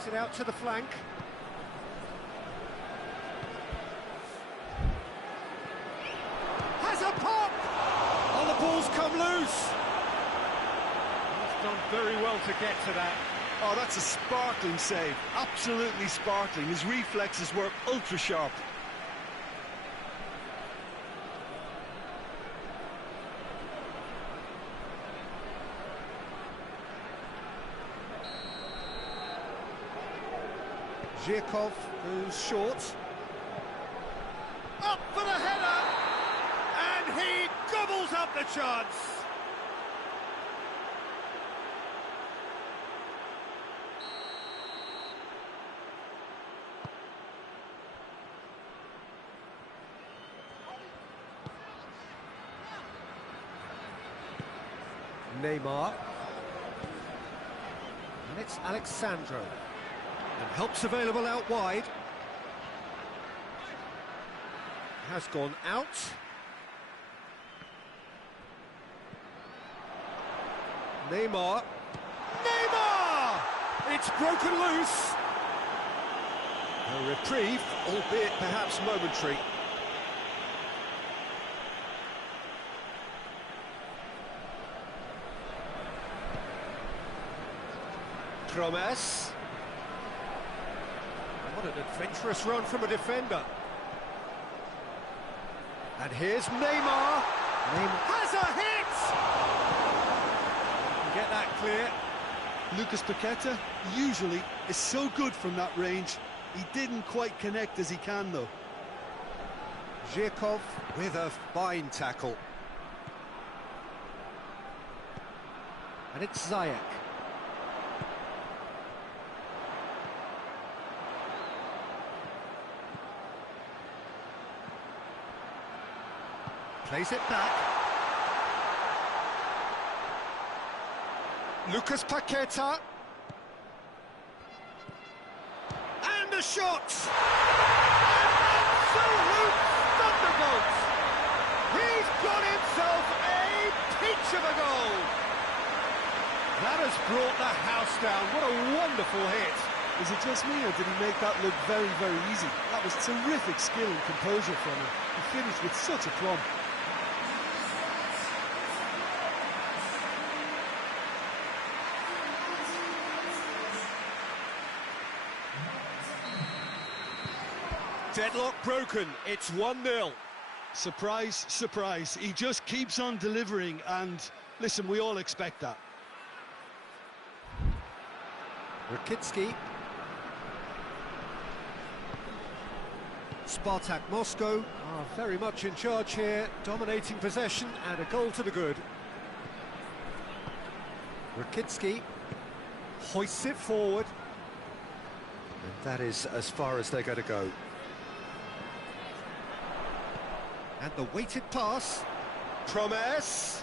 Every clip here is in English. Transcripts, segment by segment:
Plays it out to the flank. Has a pop! Oh, the ball's come loose! He's done very well to get to that. Oh, that's a sparkling save. Absolutely sparkling. His reflexes were ultra sharp. Zhirkov goes short. Up for the header! And he gobbles up the chance! Neymar. And it's Alexandro. And help's available out wide. Has gone out. Neymar. Neymar! It's broken loose. A reprieve, albeit perhaps momentary. Promes. What an adventurous run from a defender. And here's Neymar. Neymar has a hit! You can get that clear. Lucas Paqueta usually is so good from that range. He didn't quite connect as he can, though. Zhirkov with a fine tackle. And it's Ziyech. Plays it back. Lucas Paqueta. And a shot! An absolute thunderbolt! He's got himself a peach of a goal! That has brought the house down. What a wonderful hit! Is it just me, or did he make that look very, very easy? That was terrific skill and composure from him. He finished with such a plumb. Deadlock broken, it's 1-0. Surprise, surprise. He just keeps on delivering, and listen, we all expect that. Rakitsky. SPARTAK Moscow are very much in charge here, dominating possession and a goal to the good. Rakitsky hoists it forward. And that is as far as they're going to go. And the weighted pass. Promes.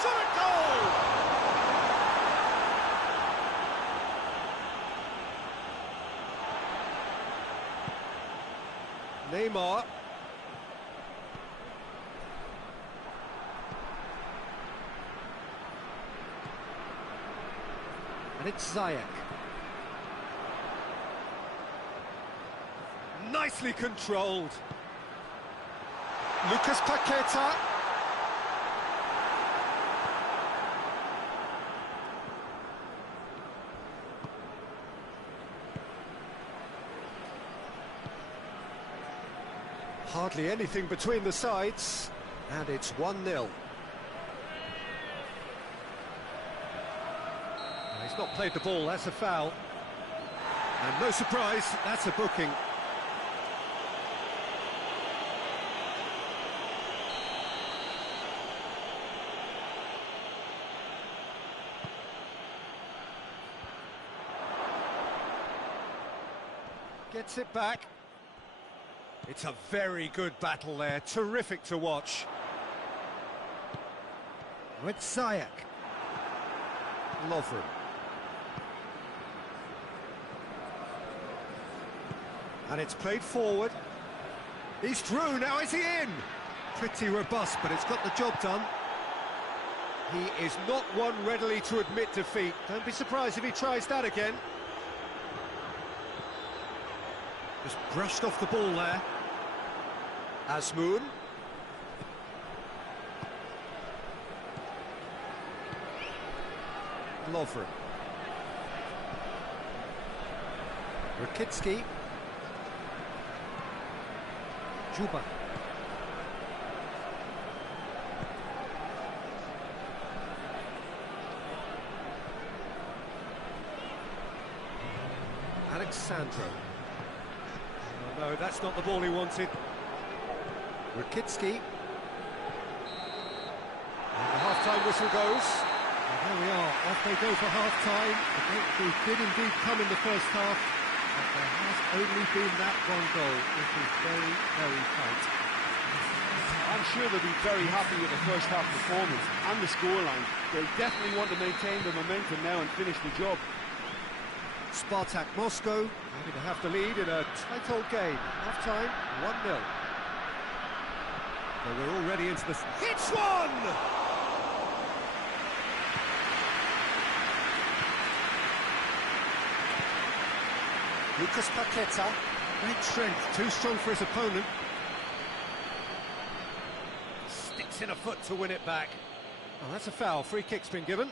Shot a goal! Neymar. And it's Ziyech. Nicely controlled. Lucas Paqueta. Hardly anything between the sides, and it's 1-0. He's not played the ball, that's a foul. And no surprise, that's a booking. Gets it back. It's a very good battle there, terrific to watch. With Ziyech. Lovren. And it's played forward. He's through, now is he in? Pretty robust, but it's got the job done. He is not one readily to admit defeat. Don't be surprised if he tries that again. Just brushed off the ball there. Asmoon. Lovren. Rakitsky. Juba. Alexandro. Oh, no, that's not the ball he wanted. Rakitsky. And the half-time whistle goes. And there we are, off they go for half-time. The breakthrough did indeed come in the first half, but there has only been that one goal. It is very, very tight. I'm sure they'll be very happy with the first half performance and the scoreline. They'll definitely want to maintain the momentum now and finish the job. SPARTAK Moscow going to have to lead in a tight old game. Half-time, 1-0. So we're already into the... Hits one! Lucas Paqueta. Great strength, too strong for his opponent. Sticks in a foot to win it back. Oh, that's a foul. Free kick's been given.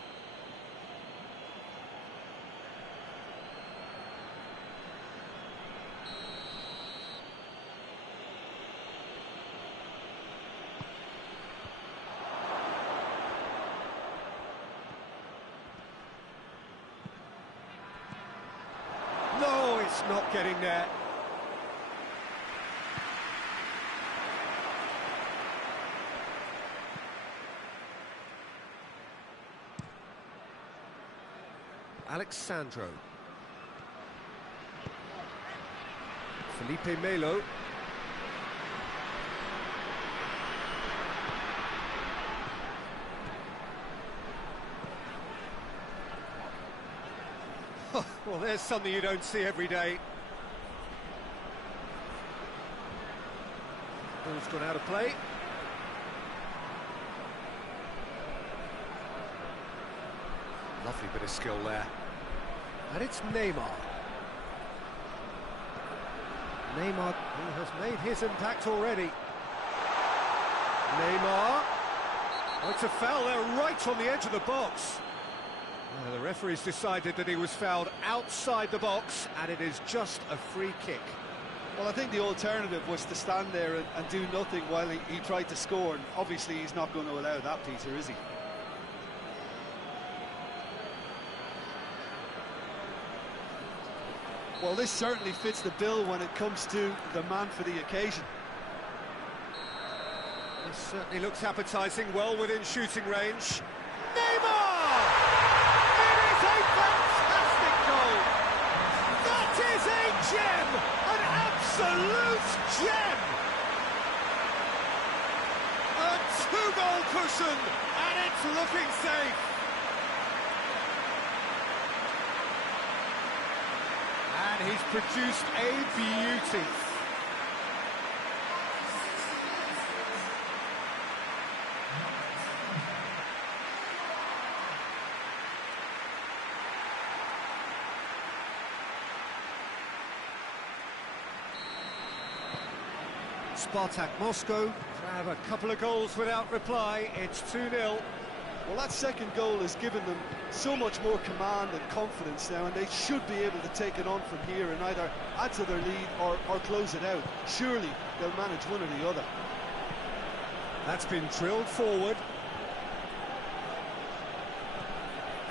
No, it's not getting there. Alexandro. Felipe Melo. Well, there's something you don't see every day. Ball's gone out of play. Lovely bit of skill there. And it's Neymar. Neymar, who has made his impact already. Neymar. Oh, it's a foul there right on the edge of the box. The referee's decided that he was fouled outside the box, and it is just a free kick. Well, I think the alternative was to stand there and do nothing while he tried to score, and obviously he's not going to allow that, Peter, is he? Well, this certainly fits the bill when it comes to the man for the occasion. This certainly looks appetising, well within shooting range. Neymar! It is a fantastic goal! That is a gem! An absolute gem! A two-goal cushion, and it's looking safe. And he's produced a beauty. SPARTAK Moscow have a couple of goals without reply. It's 2-0. Well, that second goal has given them so much more command and confidence now, and they should be able to take it on from here and either add to their lead or close it out. Surely they'll manage one or the other. That's been drilled forward.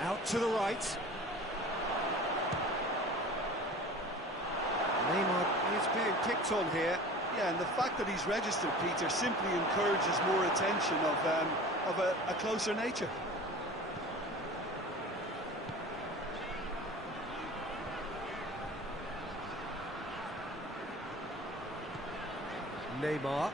Out to the right. Neymar is being picked on here. Yeah, and the fact that he's registered, Peter, simply encourages more attention of a closer nature. Neymar.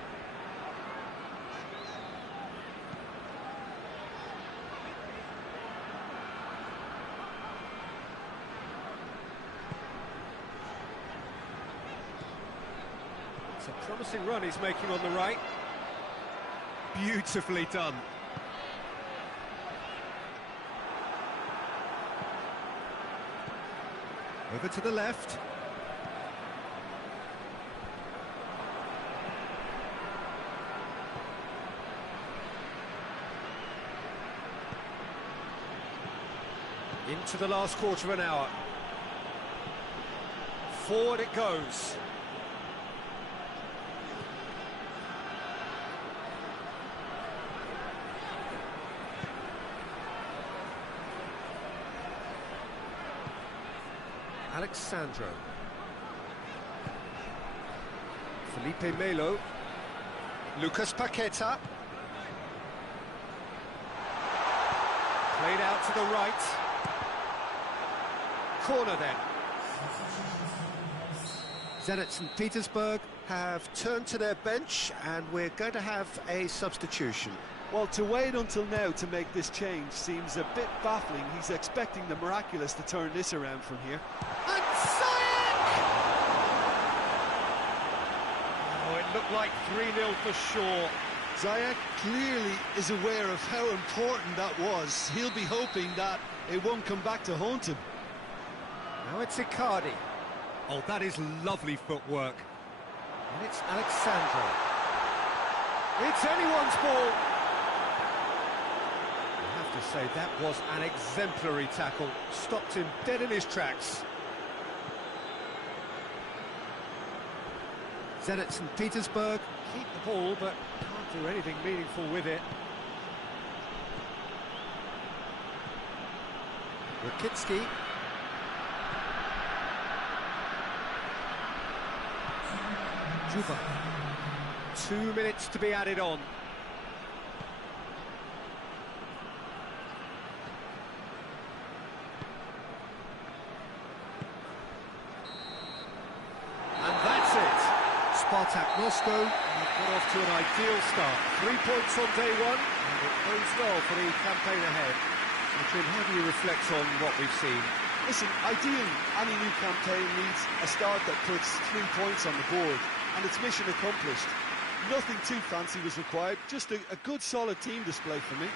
It's a promising run he's making on the right. Beautifully done. Over to the left. Into the last quarter of an hour. Forward it goes. Alexandro. Felipe Melo. Lucas Paqueta. Played out to the right. Corner then. Zenit St. Petersburg have turned to their bench, and we're going to have a substitution. Well, to wait until now to make this change seems a bit baffling. He's expecting the miraculous to turn this around from here. And Ziyech! Oh, it looked like 3-0 for sure. Ziyech clearly is aware of how important that was. He'll be hoping that it won't come back to haunt him. Now it's Icardi. Oh, that is lovely footwork. And it's Alexandro. It's anyone's ball. I have to say, that was an exemplary tackle. Stopped him dead in his tracks. Zenit St. Petersburg Keep the ball, but can't do anything meaningful with it. Rakitsky. Juba. 2 minutes to be added on. And that's it. SPARTAK Moscow Got off to an ideal start. 3 points on day one, and it bodes well for the campaign ahead. Jim, how do you reflect on what we've seen? Listen, ideally, any new campaign needs a start that puts 3 points on the board, and it's mission accomplished. Nothing too fancy was required, just a good solid team display for me.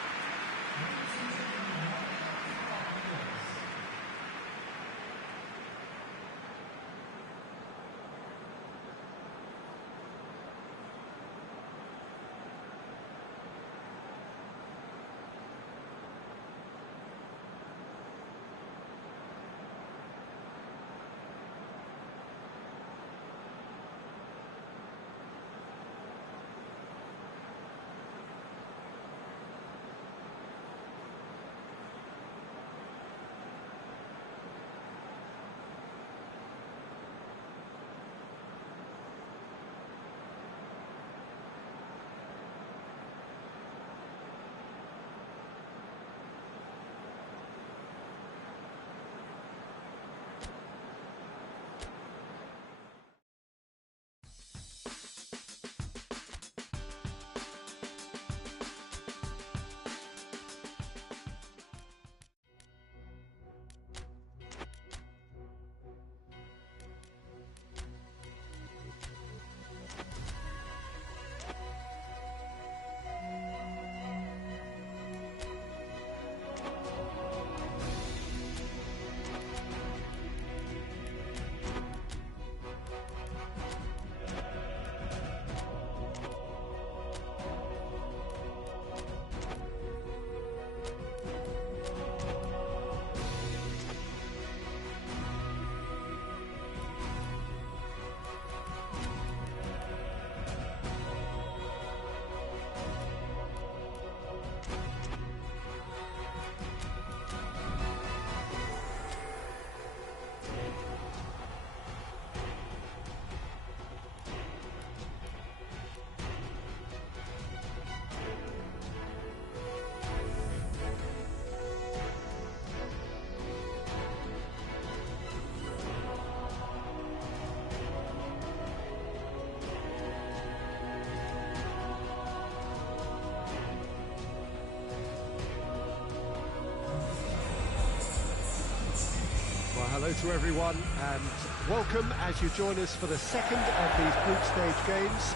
Hello to everyone and welcome as you join us for the second of these group stage games.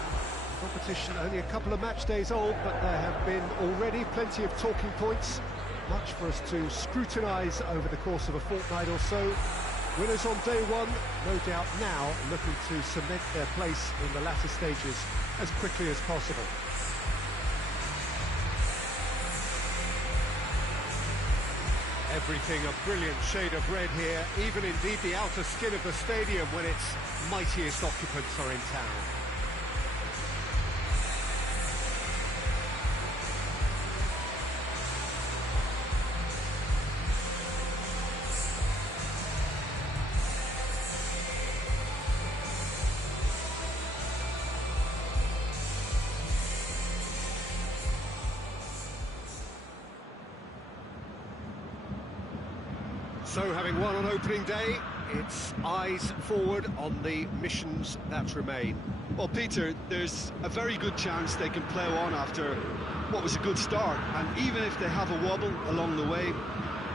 Competition only a couple of match days old, but there have been already plenty of talking points, much for us to scrutinise over the course of a fortnight or so. Winners on day one, no doubt now looking to cement their place in the latter stages as quickly as possible. Everything a brilliant shade of red here, even indeed the outer skin of the stadium when its mightiest occupants are in town. So, having won on opening day, it's eyes forward on the missions that remain. Well, Peter, there's a very good chance they can plough on after what was a good start. And even if they have a wobble along the way,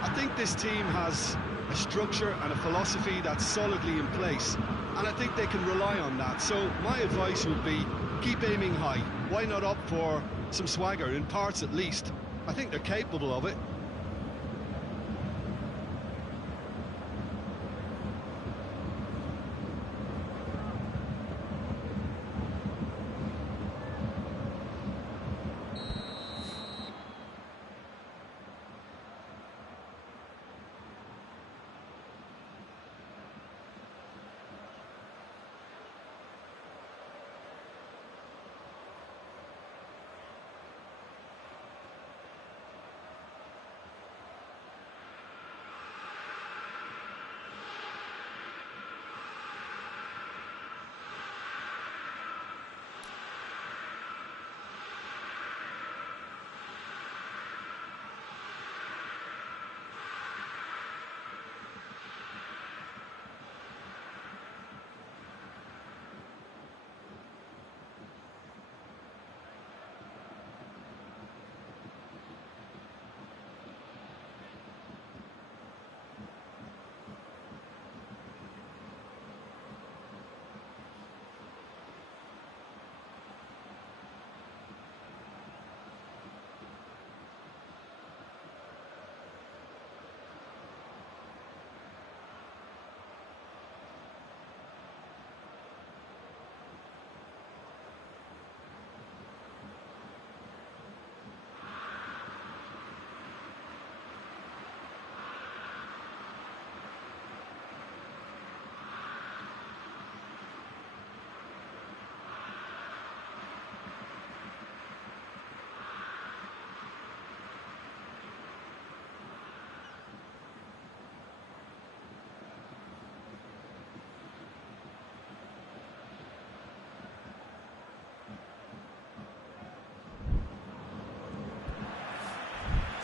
I think this team has a structure and a philosophy that's solidly in place. And I think they can rely on that. So my advice would be, keep aiming high. Why not opt for some swagger, in parts at least? I think they're capable of it.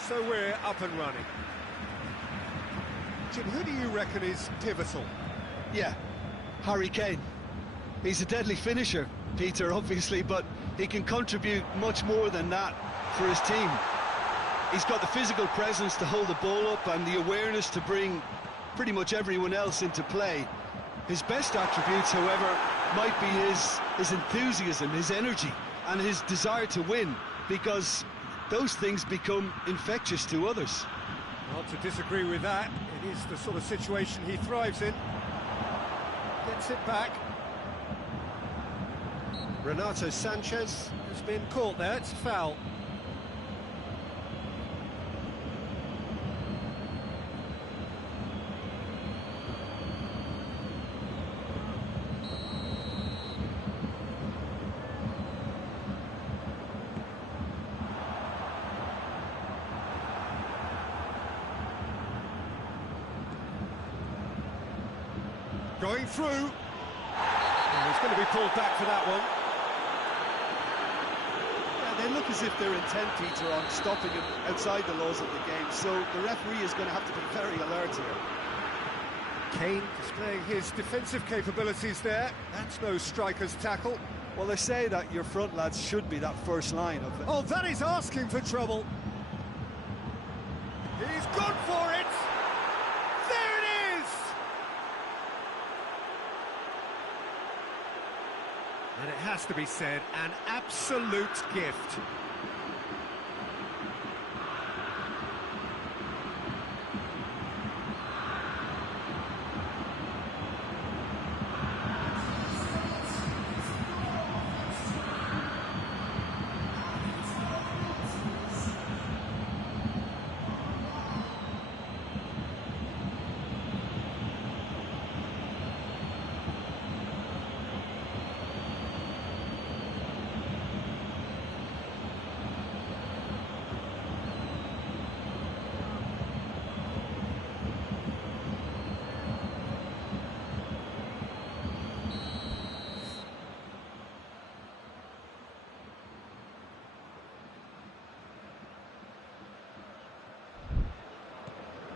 So we're up and running. Jim, who do you reckon is pivotal? Yeah, Harry Kane. He's a deadly finisher, Peter, obviously, but he can contribute much more than that for his team. He's got the physical presence to hold the ball up and the awareness to bring pretty much everyone else into play. His best attributes, however, might be his enthusiasm, his energy, and his desire to win, because those things become infectious to others. Not to disagree with that. It is the sort of situation he thrives in. Gets it back. Renato Sanchez Has been caught there. It's a foul. Going through. And he's going to be pulled back for that one. Yeah, they look as if they're intent, Peter, on stopping him outside the laws of the game, so the referee is going to have to be very alert here. Kane displaying his defensive capabilities there. That's no striker's tackle. Well, they say that your front lads should be that first line of it. Oh, that is asking for trouble. He's gone for it! There it is! And it has to be said, an absolute gift.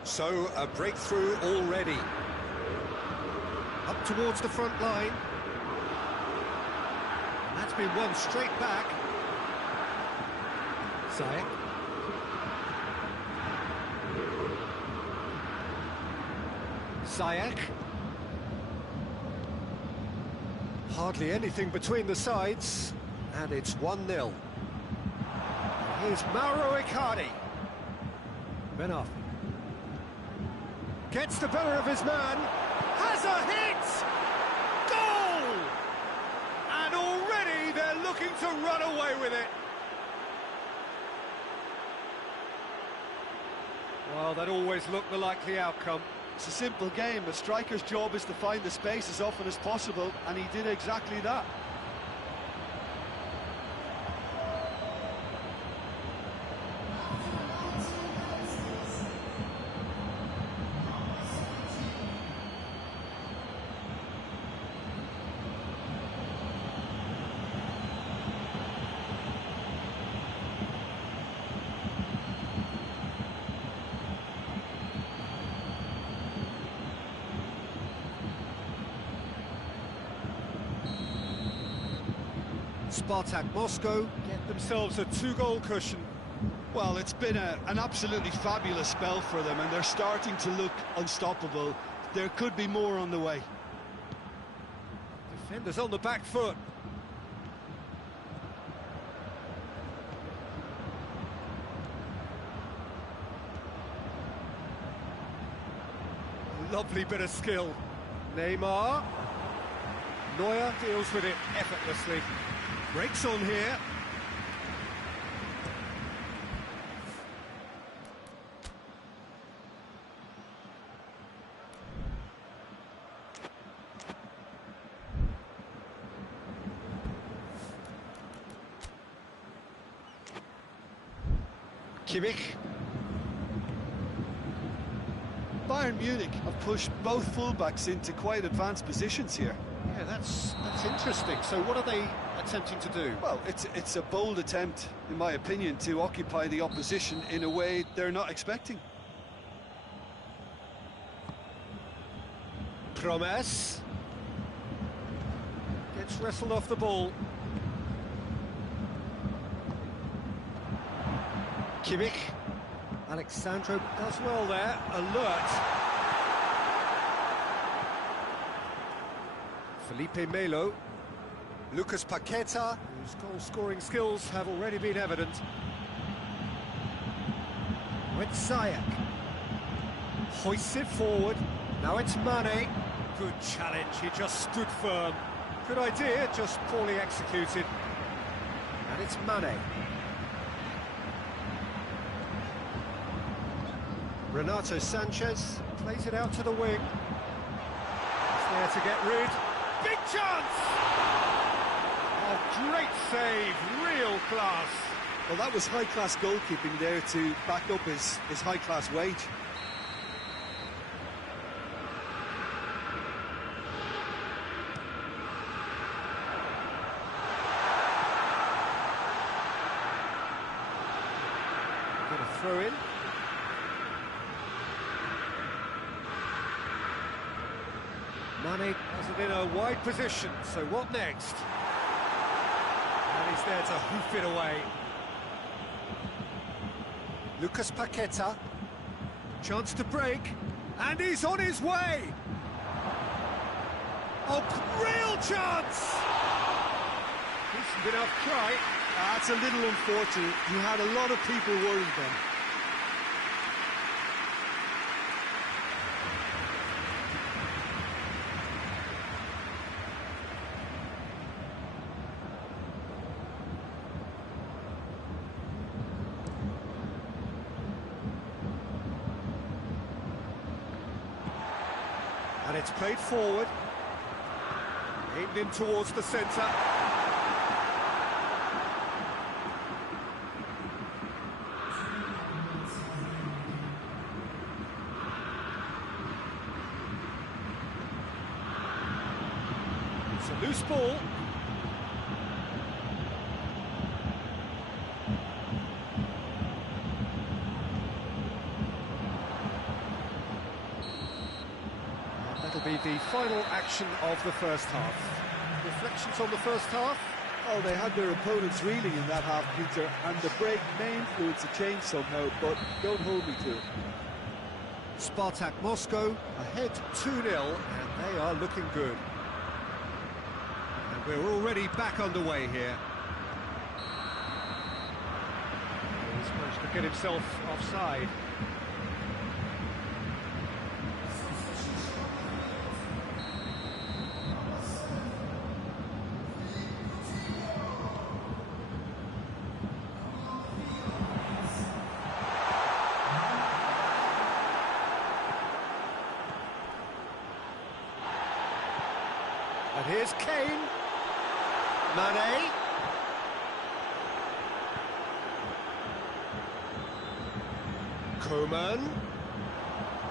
So, a breakthrough already. Up towards the front line. And that's been won straight back. Ziyech. Ziyech. Hardly anything between the sides, and it's 1-0. Here's Mauro Icardi. Ben Arfa. Gets the better of his man. Has a hit! Goal! And already they're looking to run away with it. Well, that always looked the likely outcome. It's a simple game. A striker's job is to find the space as often as possible, and he did exactly that. SPARTAK Moscow Get themselves a 2-goal cushion. Well, it's been an absolutely fabulous spell for them, and they're starting to look unstoppable. There could be more on the way. Defenders on the back foot. Lovely bit of skill. Neymar. Neuer deals with it effortlessly. breaks on here. Kimmich. Bayern Munich have pushed both fullbacks into quite advanced positions here. Yeah, that's interesting. So what are they attempting to do? Well, it's a bold attempt, in my opinion, to occupy the opposition in a way they're not expecting. Promes gets wrestled off the ball. Kimmich. Alexandro does well there, alert. Felipe Melo, Lucas Paqueta. whose goal-scoring skills have already been evident. With Ziyech. Hoists it forward. Now it's Mane. Good challenge, he just stood firm. Good idea, just poorly executed. And it's Mane. Renato Sanchez Plays it out to the wing. He's there to get rid. Big chance! Oh, great save, real class. Well, that was high-class goalkeeping there to back up his high-class wage. Gonna throw in. Mane has it in a wide position, so what next? And he's there to hoof it away. Lucas Paqueta. Chance to break, and he's on his way! Oh, real chance! Decent enough try. That's a little unfortunate. You had a lot of people worried then. And it's played forward. Aimed in towards the centre. It's a loose ball. final action of the first half. Reflections on the first half? Oh, they had their opponents reeling in that half, Peter, and the break may influence a change somehow, but don't hold me to it. SPARTAK Moscow Ahead 2-0, and they are looking good. and we're already back underway here. He's managed to get himself offside. And here's Kane. Mane. Coman.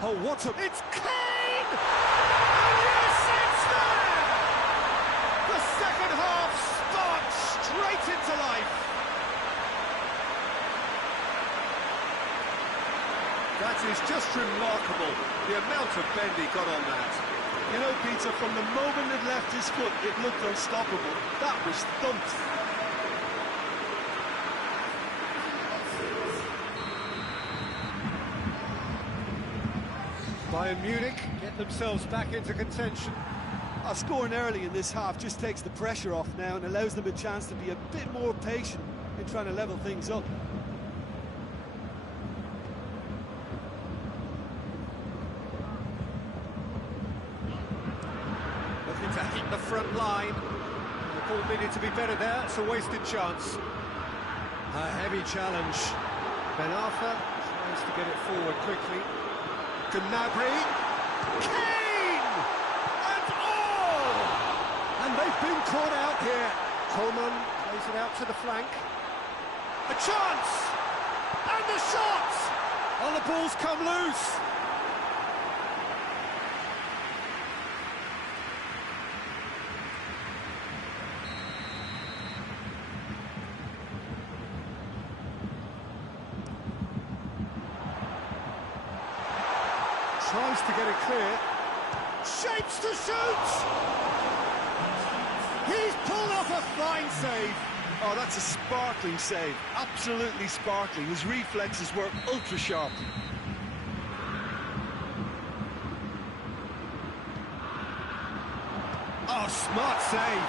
Oh, what a... It's Kane! And yes, it's there! The second half sparks straight into life. That is just remarkable, the amount of bend he got on that. You know, Peter, from the moment it left his foot, it looked unstoppable. That was thumped. Bayern Munich get themselves back into contention. Scoring early in this half just takes the pressure off now and allows them a chance to be a bit more patient in trying to level things up. Looking to hit the front line. The ball needed to be better there. It's a wasted chance. A heavy challenge. Ben Arfa tries to get it forward quickly. Gnabry. Kane! And all! And they've been caught out here. Coman plays it out to the flank. A chance! And the shot! Oh, the ball's come loose. Tries to get it clear. Shapes to shoot! He's pulled off a fine save. Oh, that's a sparkling save. Absolutely sparkling. His reflexes were ultra sharp. Oh, smart save.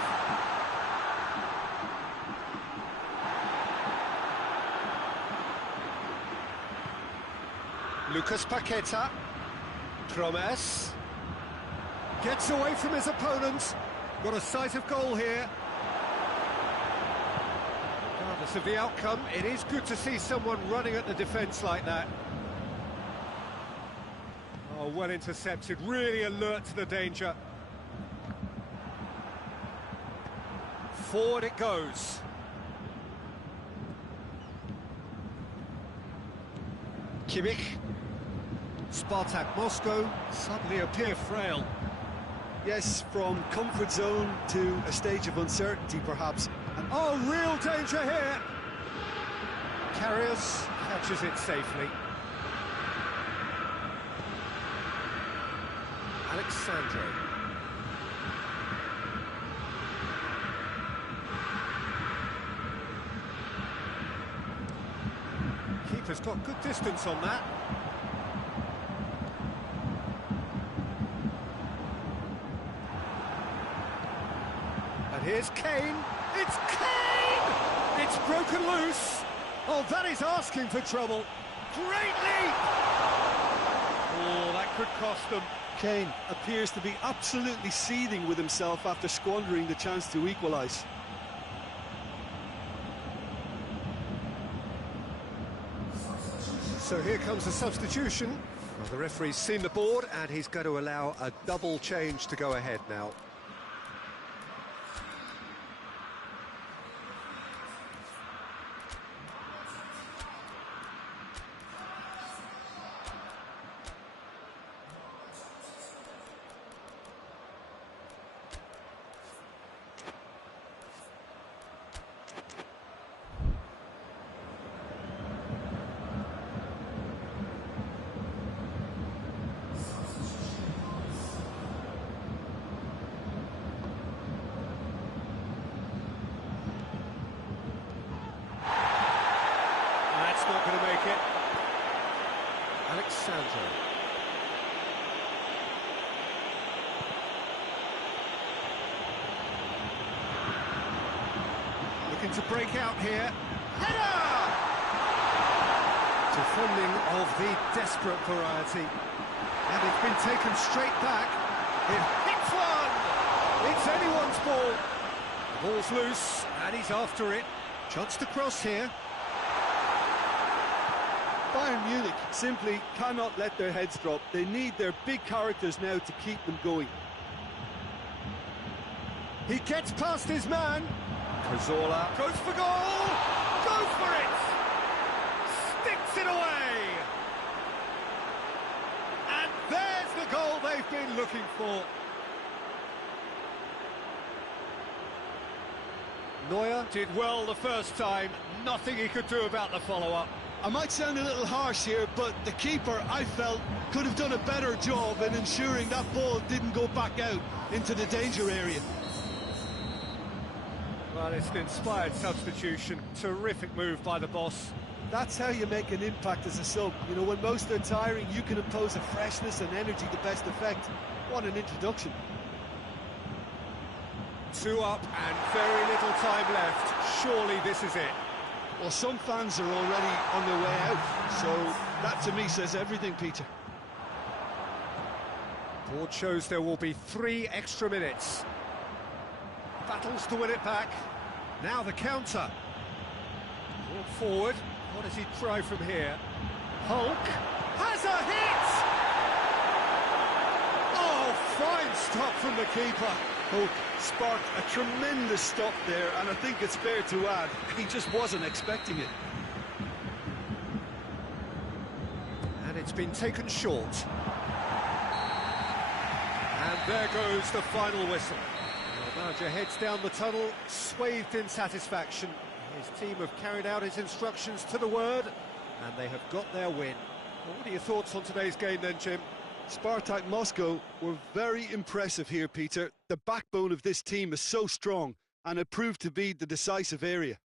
Lucas Paqueta. Promes. Gets away from his opponent. Got a sight of goal here. Regardless of the outcome, it is good to see someone running at the defence like that. Oh, well intercepted, really alert to the danger. Forward it goes. Kimmich. SPARTAK Moscow Suddenly appear frail. Yes, from comfort zone to a stage of uncertainty, perhaps. And Oh, real danger here. Karius catches it safely. Alexandre. Keeper's got good distance on that. And here's Kane. It's Kane! It's broken loose. Oh, that is asking for trouble. Great leap! Oh, that could cost them. Kane appears to be absolutely seething with himself after squandering the chance to equalise. So here comes a substitution. Well, the referee's seen the board and he's going to allow a double change to go ahead now. to break out here. Header! Defending of the desperate variety. And it's been taken straight back. It Hits one! It's anyone's ball. The ball's loose, and he's after it. Chance to cross here. Bayern Munich simply cannot let their heads drop. They need their big characters now to keep them going. He gets past his man. Cazorla. Goes for goal! Goes for it! Sticks it away! And there's the goal they've been looking for. Neuer did well the first time. Nothing he could do about the follow-up. I might sound a little harsh here, but the keeper, I felt, could have done a better job in ensuring that ball didn't go back out into the danger area. Well, it's an inspired substitution. Terrific move by the boss. That's how you make an impact as a sub. You know, when most are tiring, you can impose a freshness and energy to best effect. What an introduction. 2 up and very little time left. Surely this is it. Well, some fans are already on their way out, so that to me says everything, Peter. Board shows there will be 3 extra minutes. Battles to win it back. Now the counter. Ball forward. What does he try from here? Hulk Has a hit! Oh, fine stop from the keeper. Hulk sparked a tremendous stop there, and I think it's fair to add, he just wasn't expecting it. And it's been taken short. And there goes the final whistle. The manager heads down the tunnel, swathed in satisfaction. His team have carried out his instructions to the word, and they have got their win. Well, what are your thoughts on today's game then, Jim? SPARTAK Moscow were very impressive here, Peter. The backbone of this team is so strong, and it proved to be the decisive area.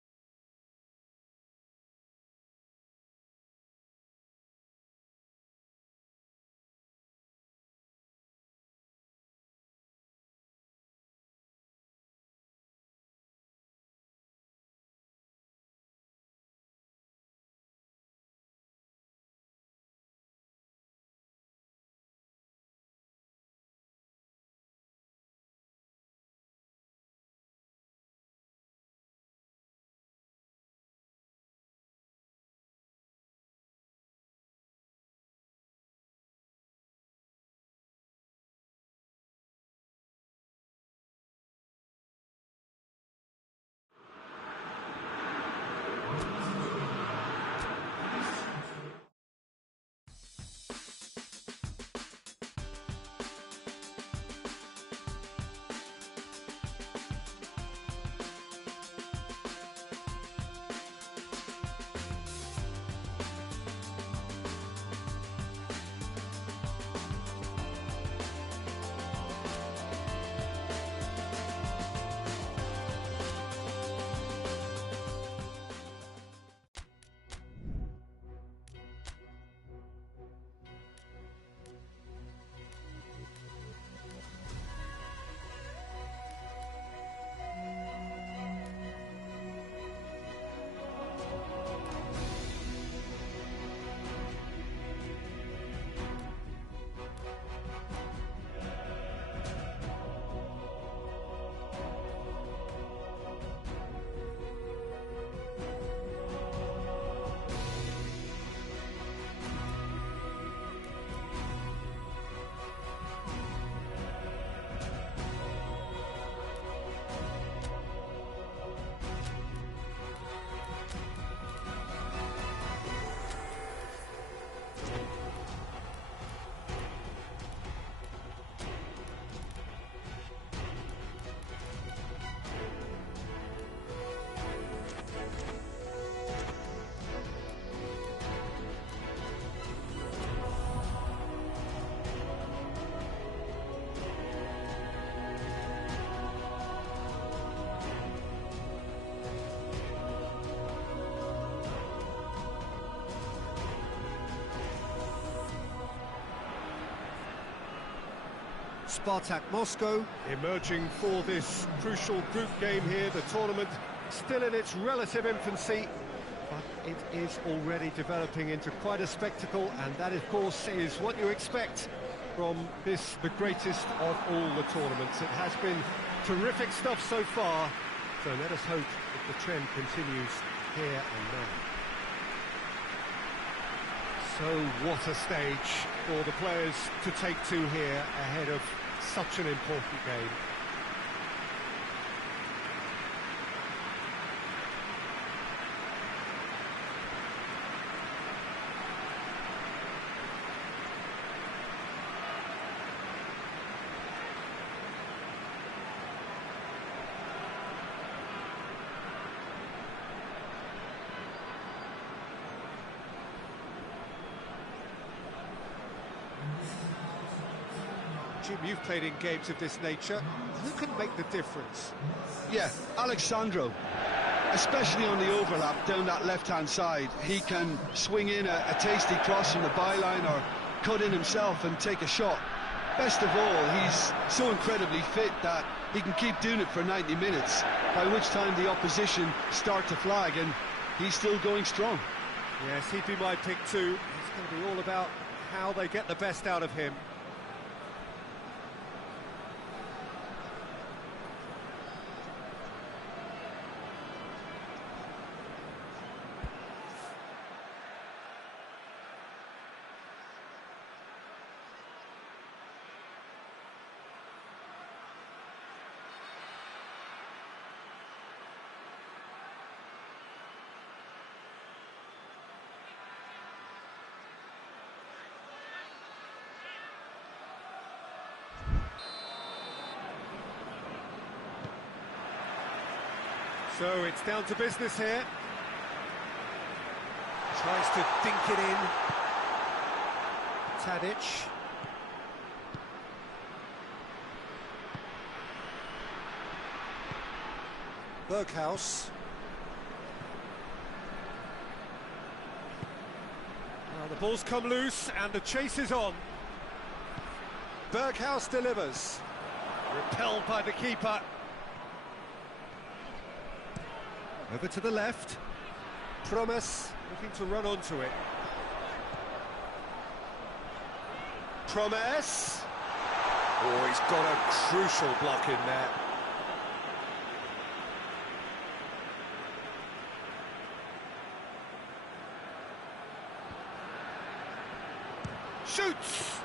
SPARTAK Moscow emerging for this crucial group game here, the tournament still in its relative infancy, but it is already developing into quite a spectacle, and that, of course, is what you expect from this, the greatest of all the tournaments. It has been terrific stuff so far, so let us hope that the trend continues here and now. So what a stage for the players to take to here ahead of such an important game. Jim, you've played in games of this nature. Who can make the difference? Yeah, Alexandro, especially on the overlap down that left-hand side. He can swing in a tasty cross from the byline or cut in himself and take a shot. Best of all, he's so incredibly fit that he can keep doing it for 90 minutes, by which time the opposition start to flag, and he's still going strong. Yes, he'd be my pick too. It's going to be all about how they get the best out of him. So it's down to business here. Tries to dink it in. Tadic. Berghaus. Now the ball's come loose and the chase is on. Berghaus delivers. Repelled by the keeper. Over to the left. Promes looking to run onto it. Promes. Oh, he's got a crucial block in there. Shoots!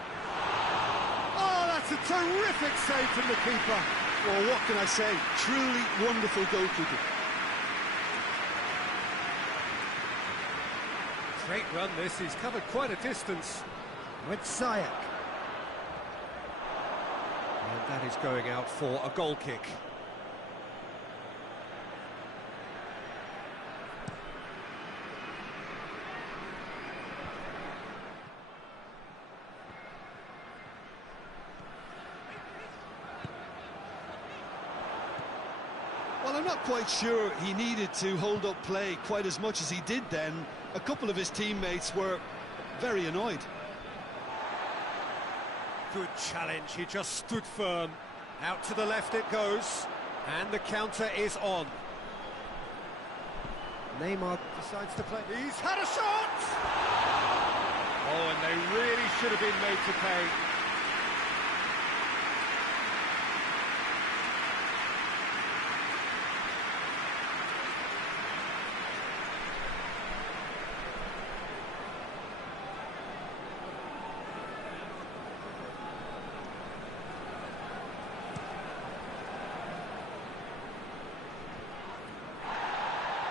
Oh, that's a terrific save from the keeper. Well, what can I say? Truly wonderful goalkeeping. Great run this, he's covered quite a distance with Ziyech. And that is going out for a goal kick. Well, I'm not quite sure he needed to hold up play quite as much as he did then. A couple of his teammates were very annoyed. Good challenge, he just stood firm. Out to the left it goes, and the counter is on. Neymar decides to play. He's had a shot! Oh, and they really should have been made to pay.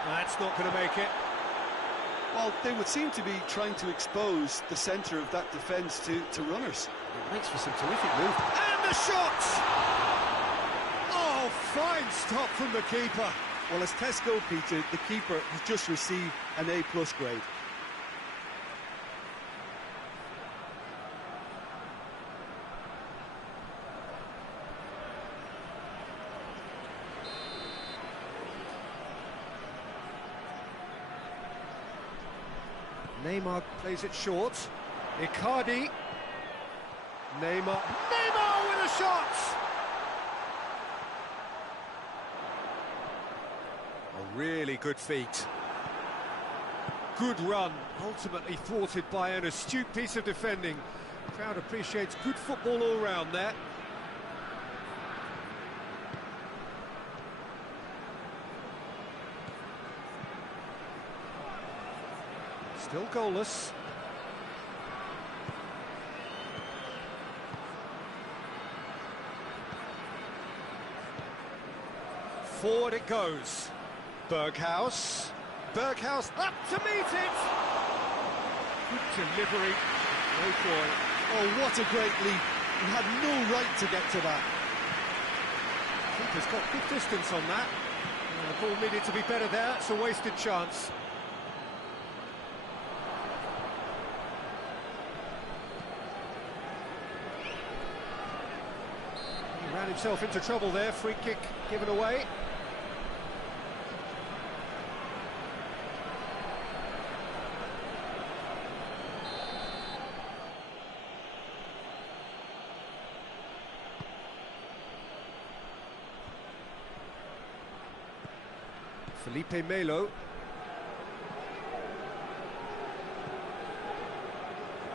That's not going to make it. Well, they would seem to be trying to expose the centre of that defence to runners. It makes for some terrific movement. And the shot! Oh, fine stop from the keeper. Well, as tests go, Peter, the keeper has just received an A+ grade. Neymar plays it short. Icardi. Neymar with a shot! Really good feet. Good run, ultimately thwarted by an astute piece of defending. Crowd appreciates good football all round there. Still goalless. Forward it goes. Berghaus. Berghaus up to meet it. Good delivery. No point. Oh, what a great leap. He had no right to get to that. Keeper's got good distance on that. The ball needed to be better there. It's a wasted chance. He ran himself into trouble there. Free kick given away. Felipe Melo.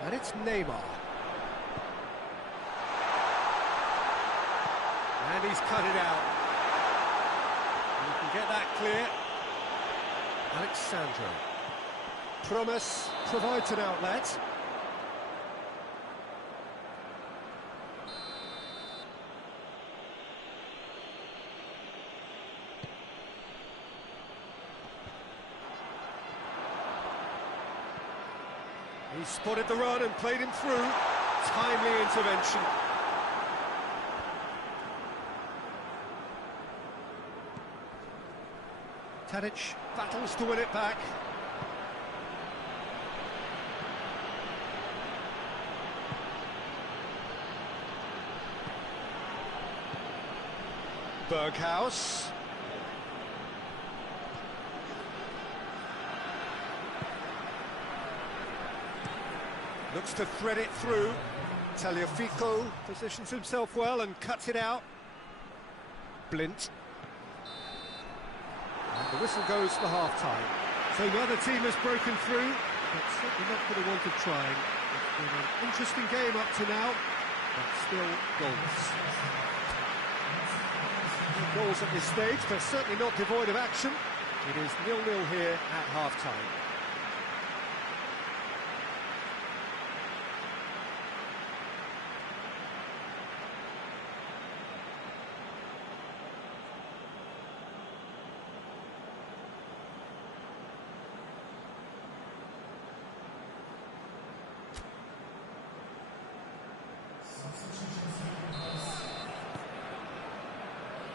And it's Neymar. And he's cut it out. You can get that clear. Alexandro. Promise provides an outlet. He spotted the run and played him through. Timely intervention. Tadic battles to win it back. Berghaus. Looks to thread it through. Tagliafico positions himself well and cuts it out. Blint. And the whistle goes for half-time. So neither team has broken through, but certainly not for the want of trying. It's been an interesting game up to now, but still goalless. No goals at this stage, but certainly not devoid of action. It is 0-0 here at half-time.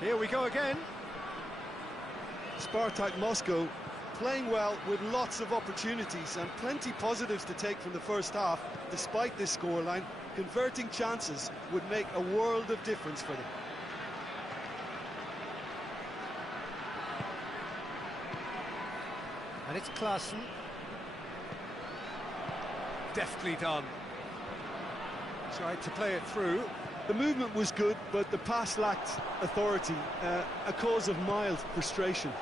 Here we go again. SPARTAK Moscow playing well with lots of opportunities and plenty positives to take from the first half. Despite this scoreline, converting chances would make a world of difference for them. And it's Klaassen. Deftly done. Tried to play it through. The movement was good, but the pass lacked authority, a cause of mild frustration.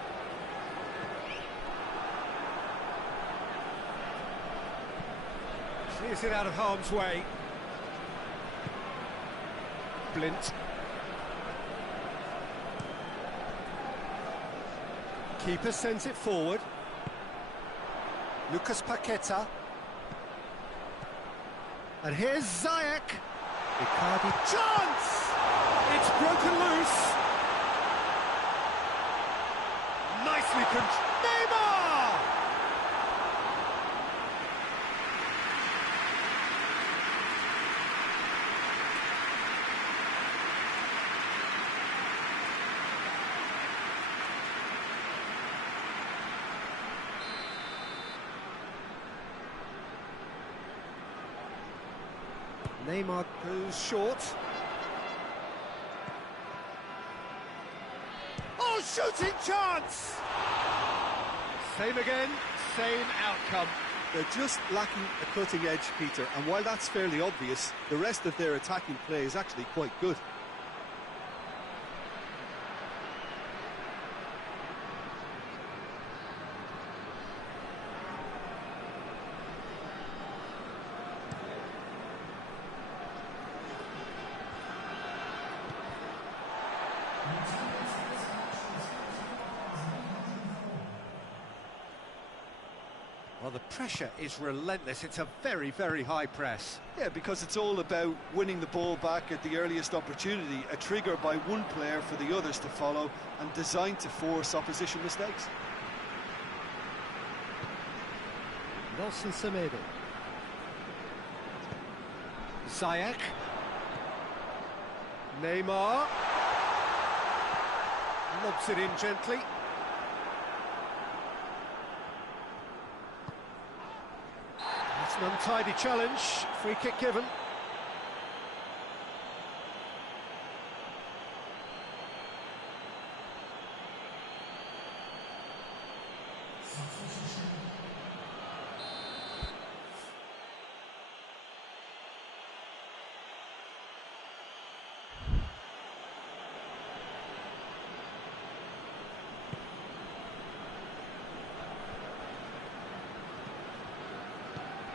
Clears it out of harm's way. Blint. Keeper sends it forward. Lucas Paqueta. And here's Ziyech. Icardi, chance! It's broken loose. Nicely controlled. Neymar! Neymar goes short. Oh, shooting chance! Same again, same outcome. They're just lacking a cutting edge, Peter, and while that's fairly obvious, the rest of their attacking play is actually quite good. pressure is relentless. It's a very, very high press. Yeah, because it's all about winning the ball back at the earliest opportunity, a trigger by one player for the others to follow, and designed to force opposition mistakes. Nelson Semedo. Ziyech. Neymar. Lobs it in gently. It's an untidy challenge. Free kick given.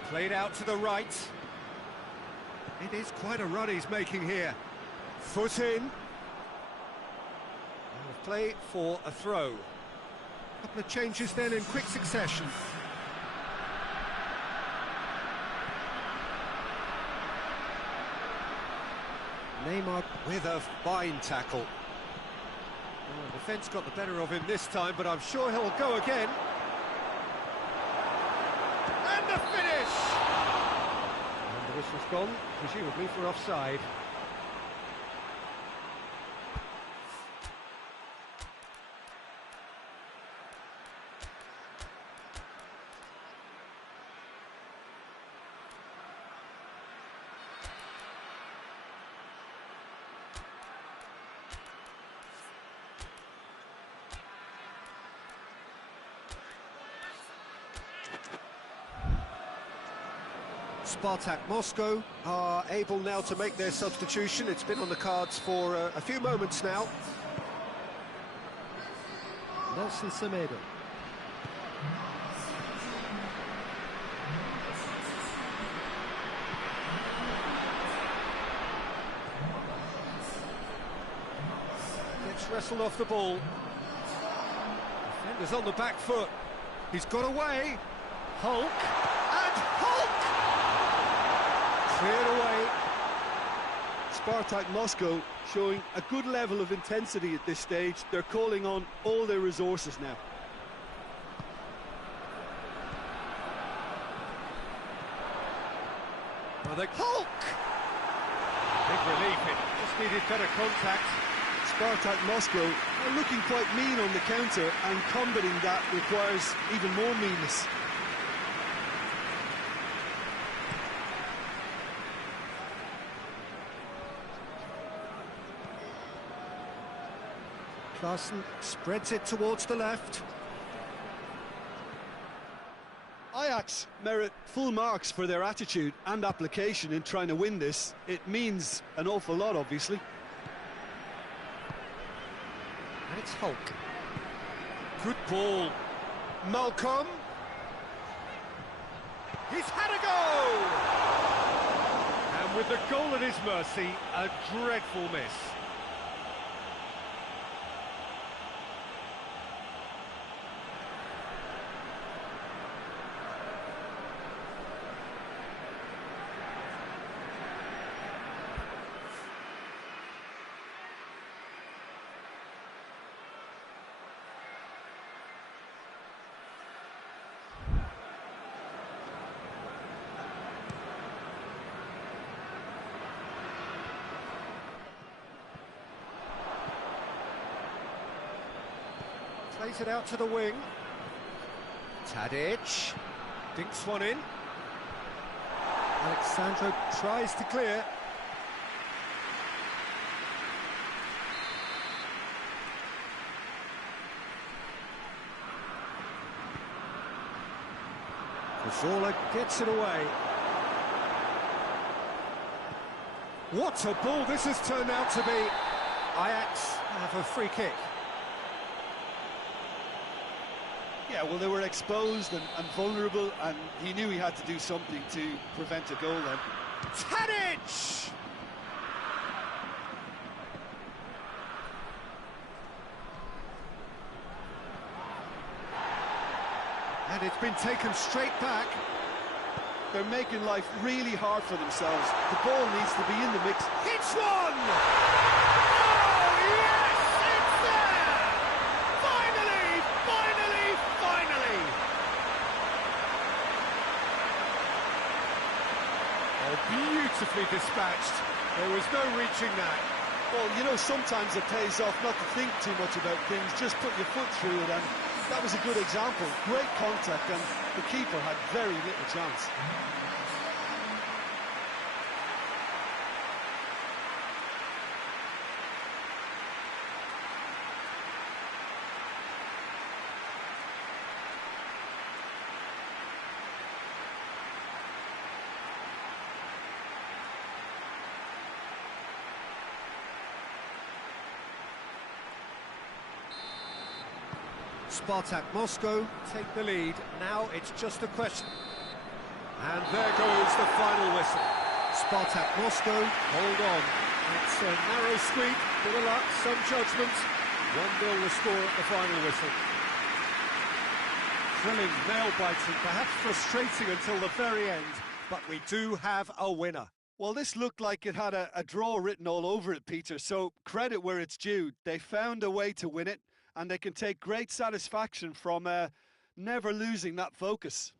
Played out to the right. It is quite a run he's making here. Foot in. And a play for a throw. A couple of changes then in quick succession. Neymar with a fine tackle. Well, the defence got the better of him this time, but I'm sure he'll go again. And the finish! And the whistle's gone, presumably for offside. SPARTAK Moscow are able now to make their substitution. It's been on the cards for a few moments now. Nelson Semedo. Gets wrestled off the ball. Defender's on the back foot. He's got away. Hulk. And Hulk! Cleared away. Spartak Moscow showing a good level of intensity at this stage. They're calling on all their resources now. Well, the Hulk! Big relief, it just needed better contact. Spartak Moscow are looking quite mean on the counter, and combating that requires even more meanness. Larson spreads it towards the left. Ajax merit full marks for their attitude and application in trying to win this. It means an awful lot, obviously. And it's Hulk. Good ball. Malcolm. He's had a go! And with the goal at his mercy, a dreadful miss. Plays it out to the wing. Tadic dinks one in. Alexandro tries to clear. Cazorla gets it away. What a ball this has turned out to be. Ajax have a free kick. Yeah, well, they were exposed and vulnerable, and he knew he had to do something to prevent a goal then. Tadic! And And it's been taken straight back. They're making life really hard for themselves. The ball needs to be in the mix. Hits one! Oh, yes! It's there! Finally! Finally! Finally! Oh, beautifully dispatched. There was no reaching that. Well, you know, sometimes it pays off not to think too much about things, just put your foot through it, and that was a good example. Great contact, and the keeper had very little chance. SPARTAK Moscow take the lead. Now it's just a question. And there goes the final whistle. SPARTAK Moscow, hold on. It's a narrow squeak, bit of luck, some judgment. 1-0 the score at the final whistle. Thrilling, nail-biting, perhaps frustrating until the very end, but we do have a winner. Well, this looked like it had a draw written all over it, Peter, so credit where it's due. They found a way to win it, and they can take great satisfaction from never losing that focus.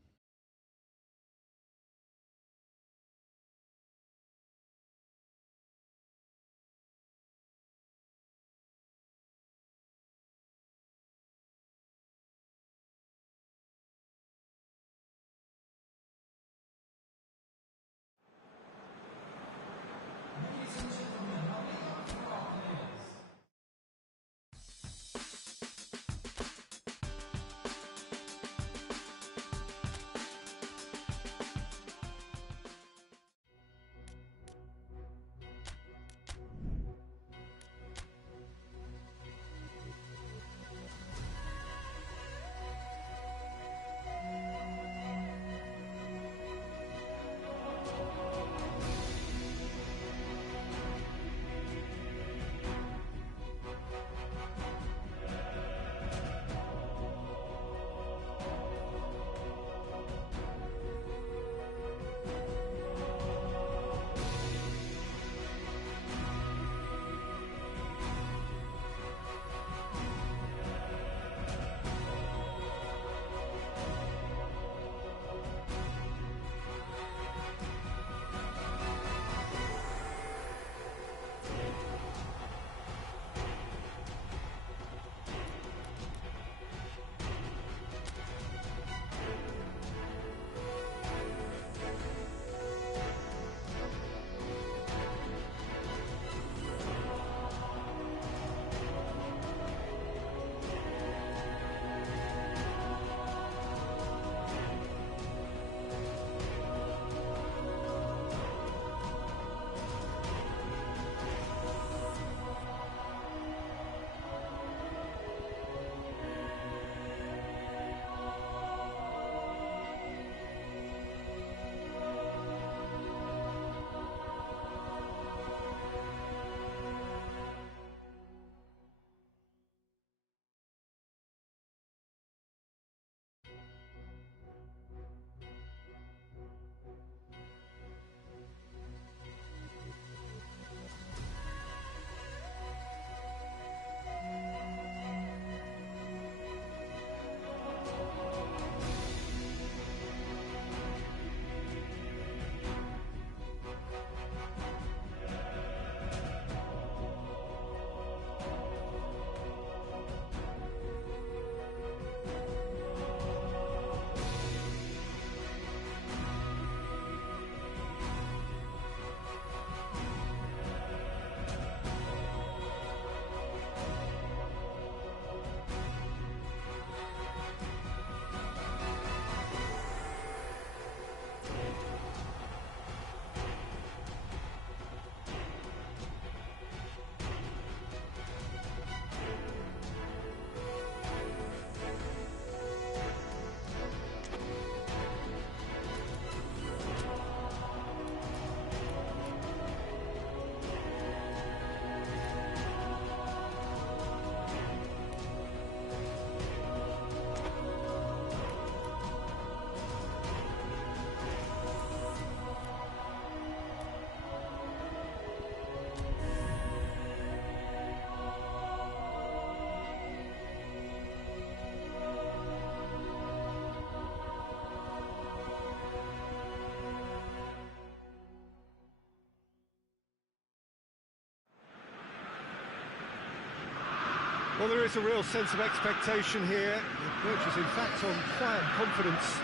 Well, there is a real sense of expectation here. It verges, in fact, on quiet confidence.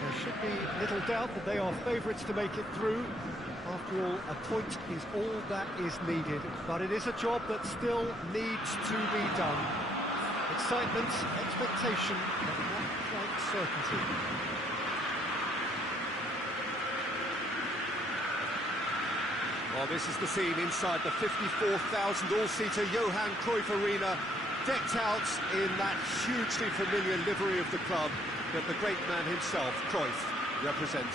There should be little doubt that they are favourites to make it through. After all, a point is all that is needed, but it is a job that still needs to be done. Excitement, expectation, but not quite certainty. Well, this is the scene inside the 54,000 all-seater Johan Cruyff Arena, decked out in that hugely familiar livery of the club that the great man himself, Cruyff, represented.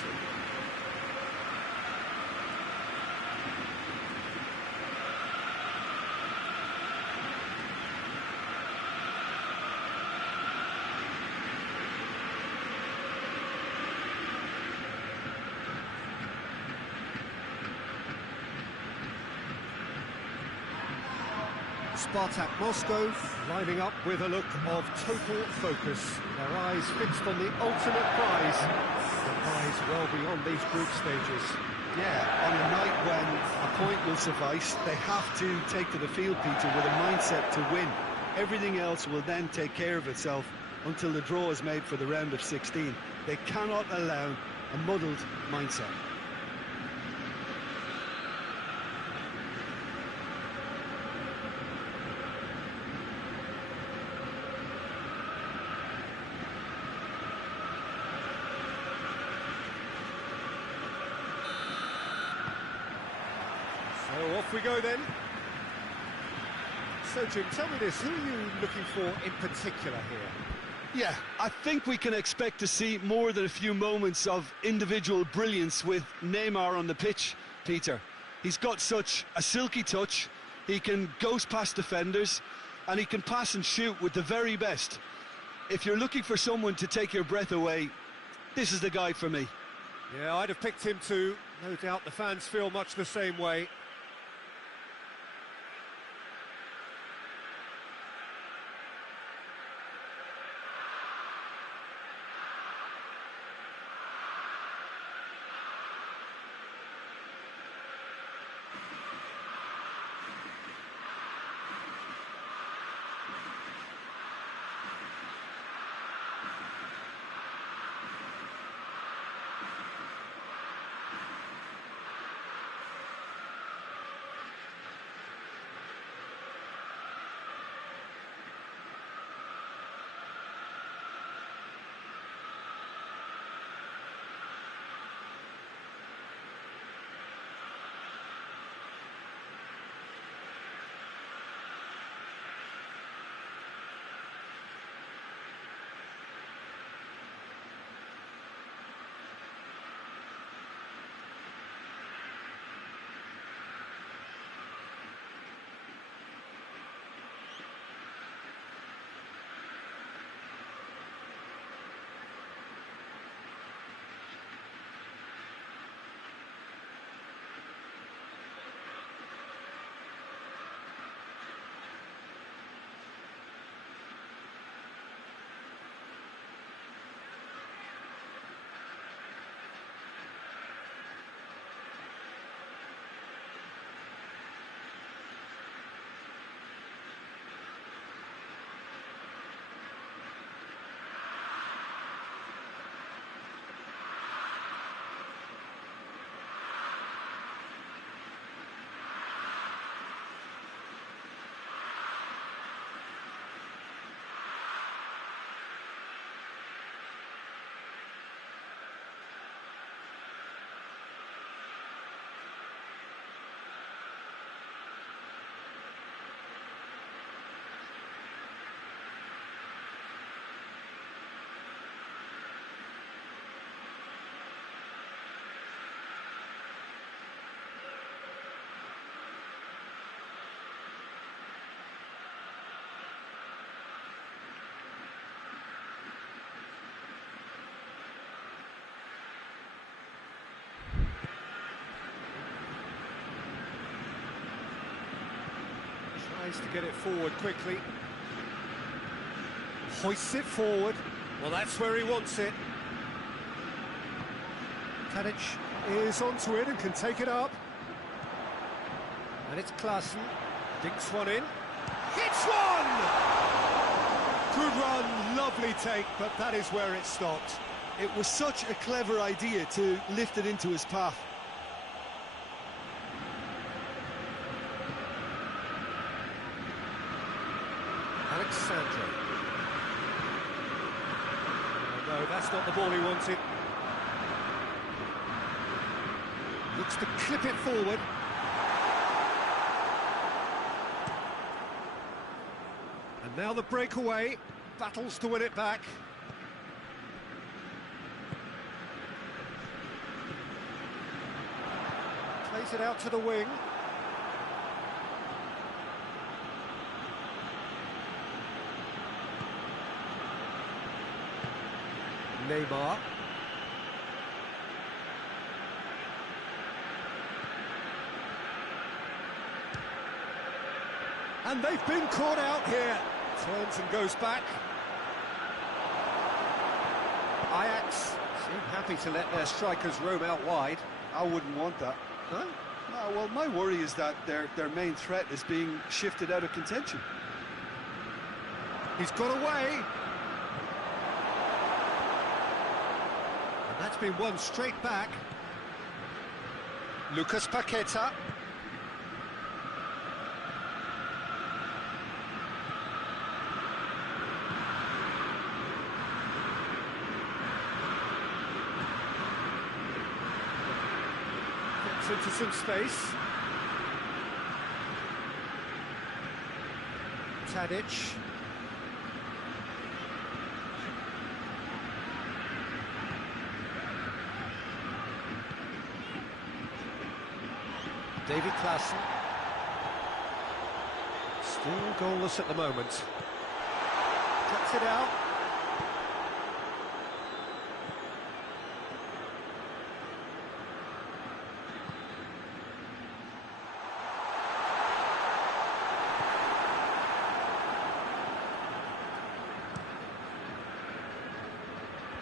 SPARTAK Moscow Lining up with a look of total focus, their eyes fixed on the ultimate prize, the prize well beyond these group stages. Yeah, on a night when a point will suffice, they have to take to the field, Peter, with a mindset to win. Everything else will then take care of itself until the draw is made for the round of 16. They cannot allow a muddled mindset. So off we go then. So Jim, tell me this, who are you looking for in particular here? Yeah, I think we can expect to see more than a few moments of individual brilliance with Neymar on the pitch, Peter. He's got such a silky touch, he can ghost past defenders, and he can pass and shoot with the very best. If you're looking for someone to take your breath away, this is the guy for me. Yeah, I'd have picked him too. No doubt the fans feel much the same way. Tries to get it forward quickly. Hoists it forward. Well, that's where he wants it. Tadic is onto it and can take it up. And it's Klaassen. Dinks one in. Hits one! Good run, lovely take, but that is where it stopped. It was such a clever idea to lift it into his path. Alexandro. No, that's not the ball he wanted. Looks to clip it forward. And now the breakaway, battles to win it back. Plays it out to the wing. Neymar. And they've been caught out here. Turns and goes back. Ajax seem happy to let their strikers roam out wide. I wouldn't want that. No? No, well, my worry is that their main threat is being shifted out of contention. He's got away. And that's been won straight back. Lucas Paqueta. Gets into some space. Tadic. David Klaassen. Still goalless at the moment. Cuts it out.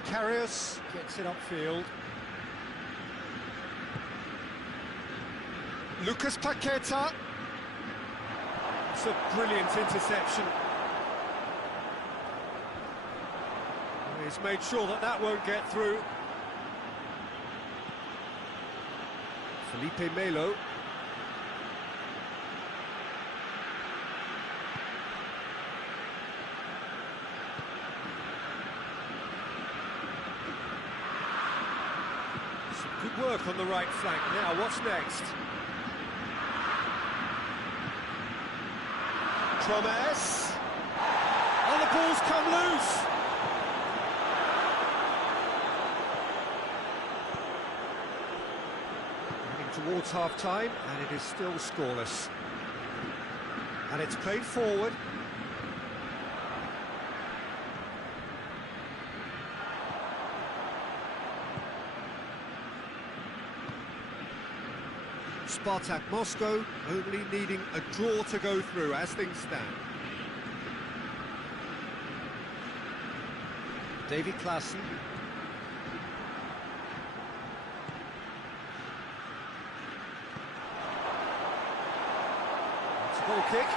Karius gets it upfield. Lucas Paqueta. It's a brilliant interception. He's made sure that that won't get through. Felipe Melo. Some good work on the right flank. Now, what's next? Promes. And the ball's come loose. Heading towards half-time, and it is still scoreless. And it's played forward. SPARTAK Moscow only needing a draw to go through as things stand. David Klaassen. It's a goal kick.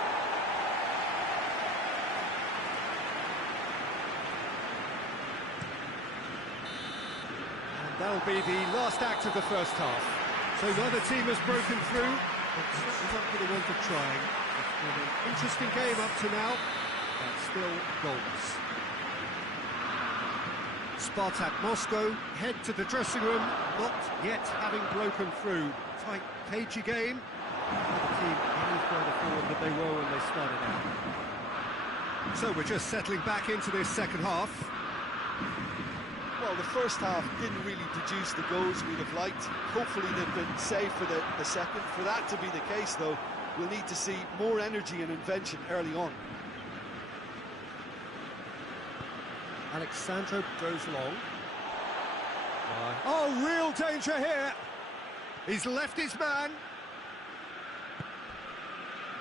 And that'll be the last act of the first half. So neither team has broken through, but certainly not for the want of trying. It's been an interesting game up to now, but still goals. SPARTAK Moscow head to the dressing room, not yet having broken through. Tight, cagey game. The team any further forward than they were when they started out. So we're just settling back into this second half. Well, the first half didn't really produce the goals we'd have liked. Hopefully they've been saved for the second. For that to be the case, though, we'll need to see more energy and invention early on. Alexandro goes long. Oh, real danger here! He's left his man.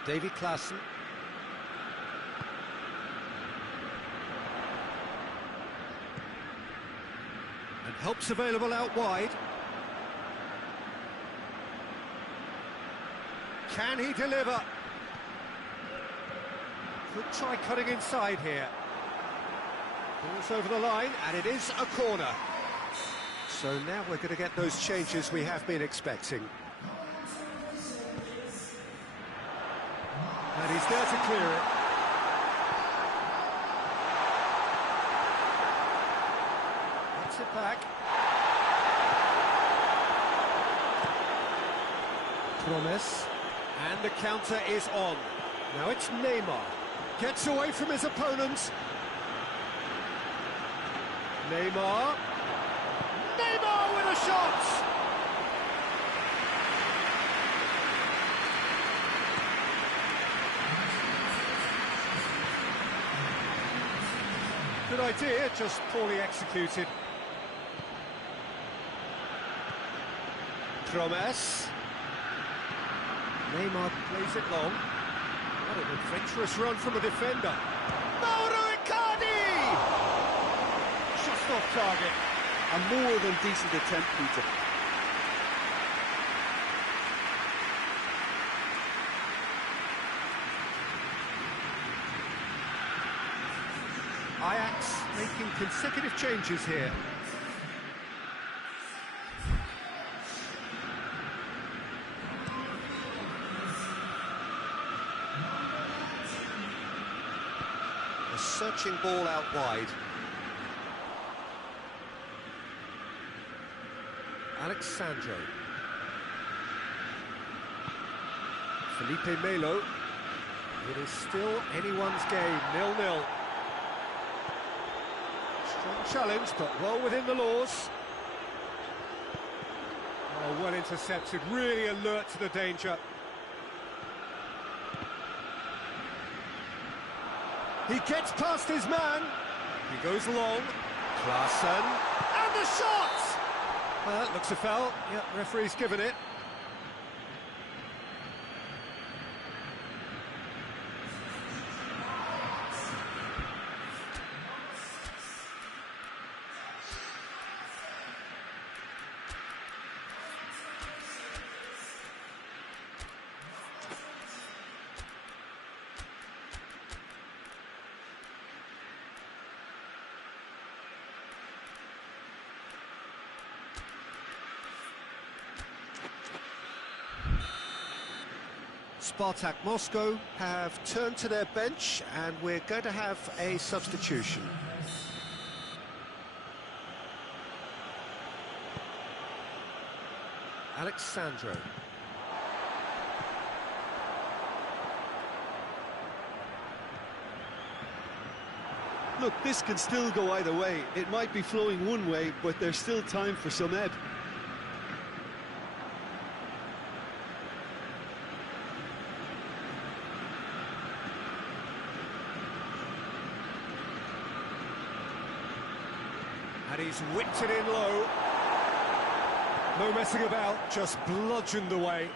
David Klaassen. And help's available out wide. Can he deliver? Could try cutting inside here. Ball's over the line, and it is a corner. So now we're going to get those changes we have been expecting. And he's there to clear it. Gets it back. Promise. And the counter is on. Now it's Neymar. Gets away from his opponents. Neymar. Neymar with a shot! Good idea, just poorly executed. Promise. Neymar plays it long. What an adventurous run from a defender. Icardi! Just off target. A more than decent attempt, Peter. Ajax making consecutive changes here. A searching ball out wide. Alexandro. Felipe Melo. It is still anyone's game, 0-0. Strong challenge, but well within the laws. Oh, well intercepted, really alert to the danger. He gets past his man. He goes long. Klaassen. And the shot! Looks a foul. Yep, referee's given it. Spartak Moscow have turned to their bench, and we're going to have a substitution. Alexandro. Look, this can still go either way. It might be flowing one way, but there's still time for some ebb. And he's whipped it in low. No messing about, just bludgeoned away.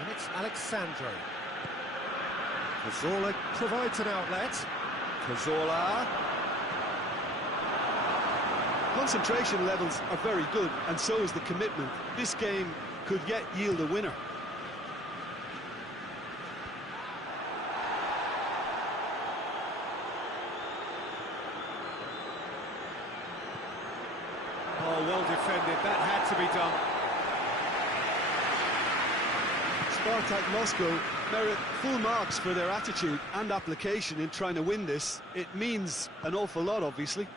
And it's Alexandro. Cazorla provides an outlet. Cazorla. Concentration levels are very good, and so is the commitment. This game could yet yield a winner. Oh, well defended, that had to be done. Spartak Moscow merit full marks for their attitude and application in trying to win this. It means an awful lot, obviously.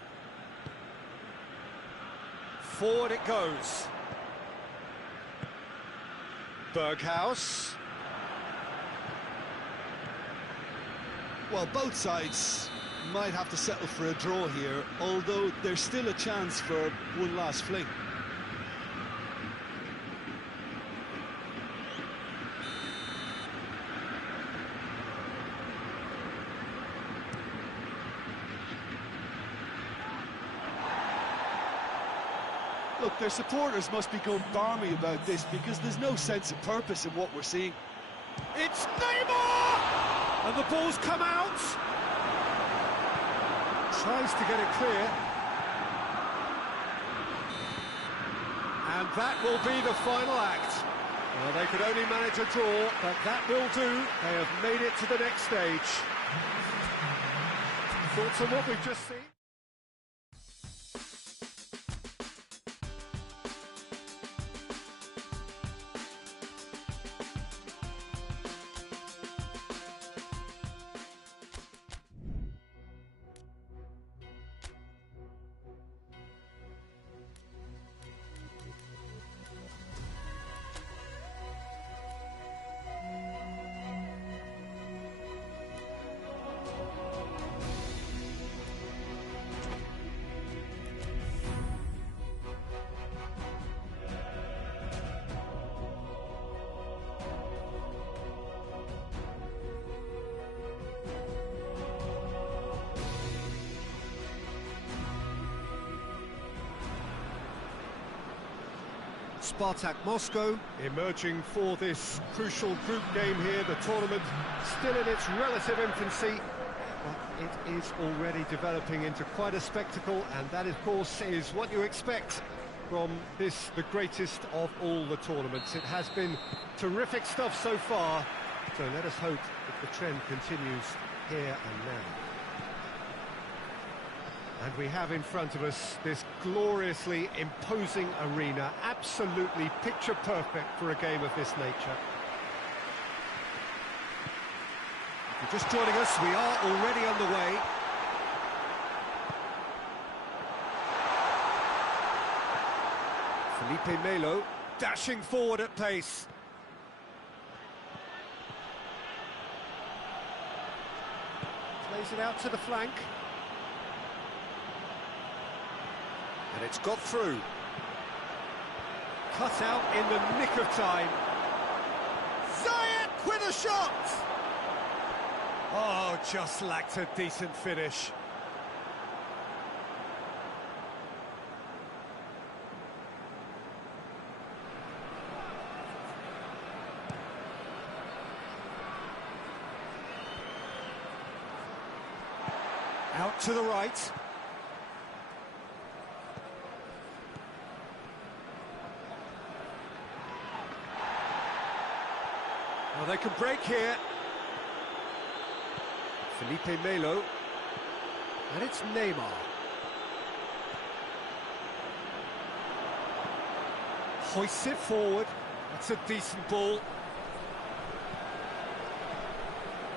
Forward it goes. Berghaus. Well, both sides might have to settle for a draw here, although there's still a chance for one last fling. Look, their supporters must be going balmy about this because there's no sense of purpose in what we're seeing. It's Neymar! And the ball's come out. Tries to get it clear. And that will be the final act. Well, they could only manage a draw, but that will do. They have made it to the next stage. Thoughts on what we've just seen? SPARTAK Moscow Emerging for this crucial group game here, the tournament still in its relative infancy, but it is already developing into quite a spectacle, and that, of course, is what you expect from this, the greatest of all the tournaments. It has been terrific stuff so far, so let us hope that the trend continues here and now. And we have in front of us this gloriously imposing arena, absolutely picture perfect for a game of this nature. If you're just joining us, we are already underway. Felipe Melo dashing forward at pace. Plays it out to the flank. And it's got through. Cut out in the nick of time. Zayek with a shot! Oh, just lacked a decent finish. Out to the right. Well, they can break here. Felipe Melo. And it's Neymar. Hoists it forward. That's a decent ball.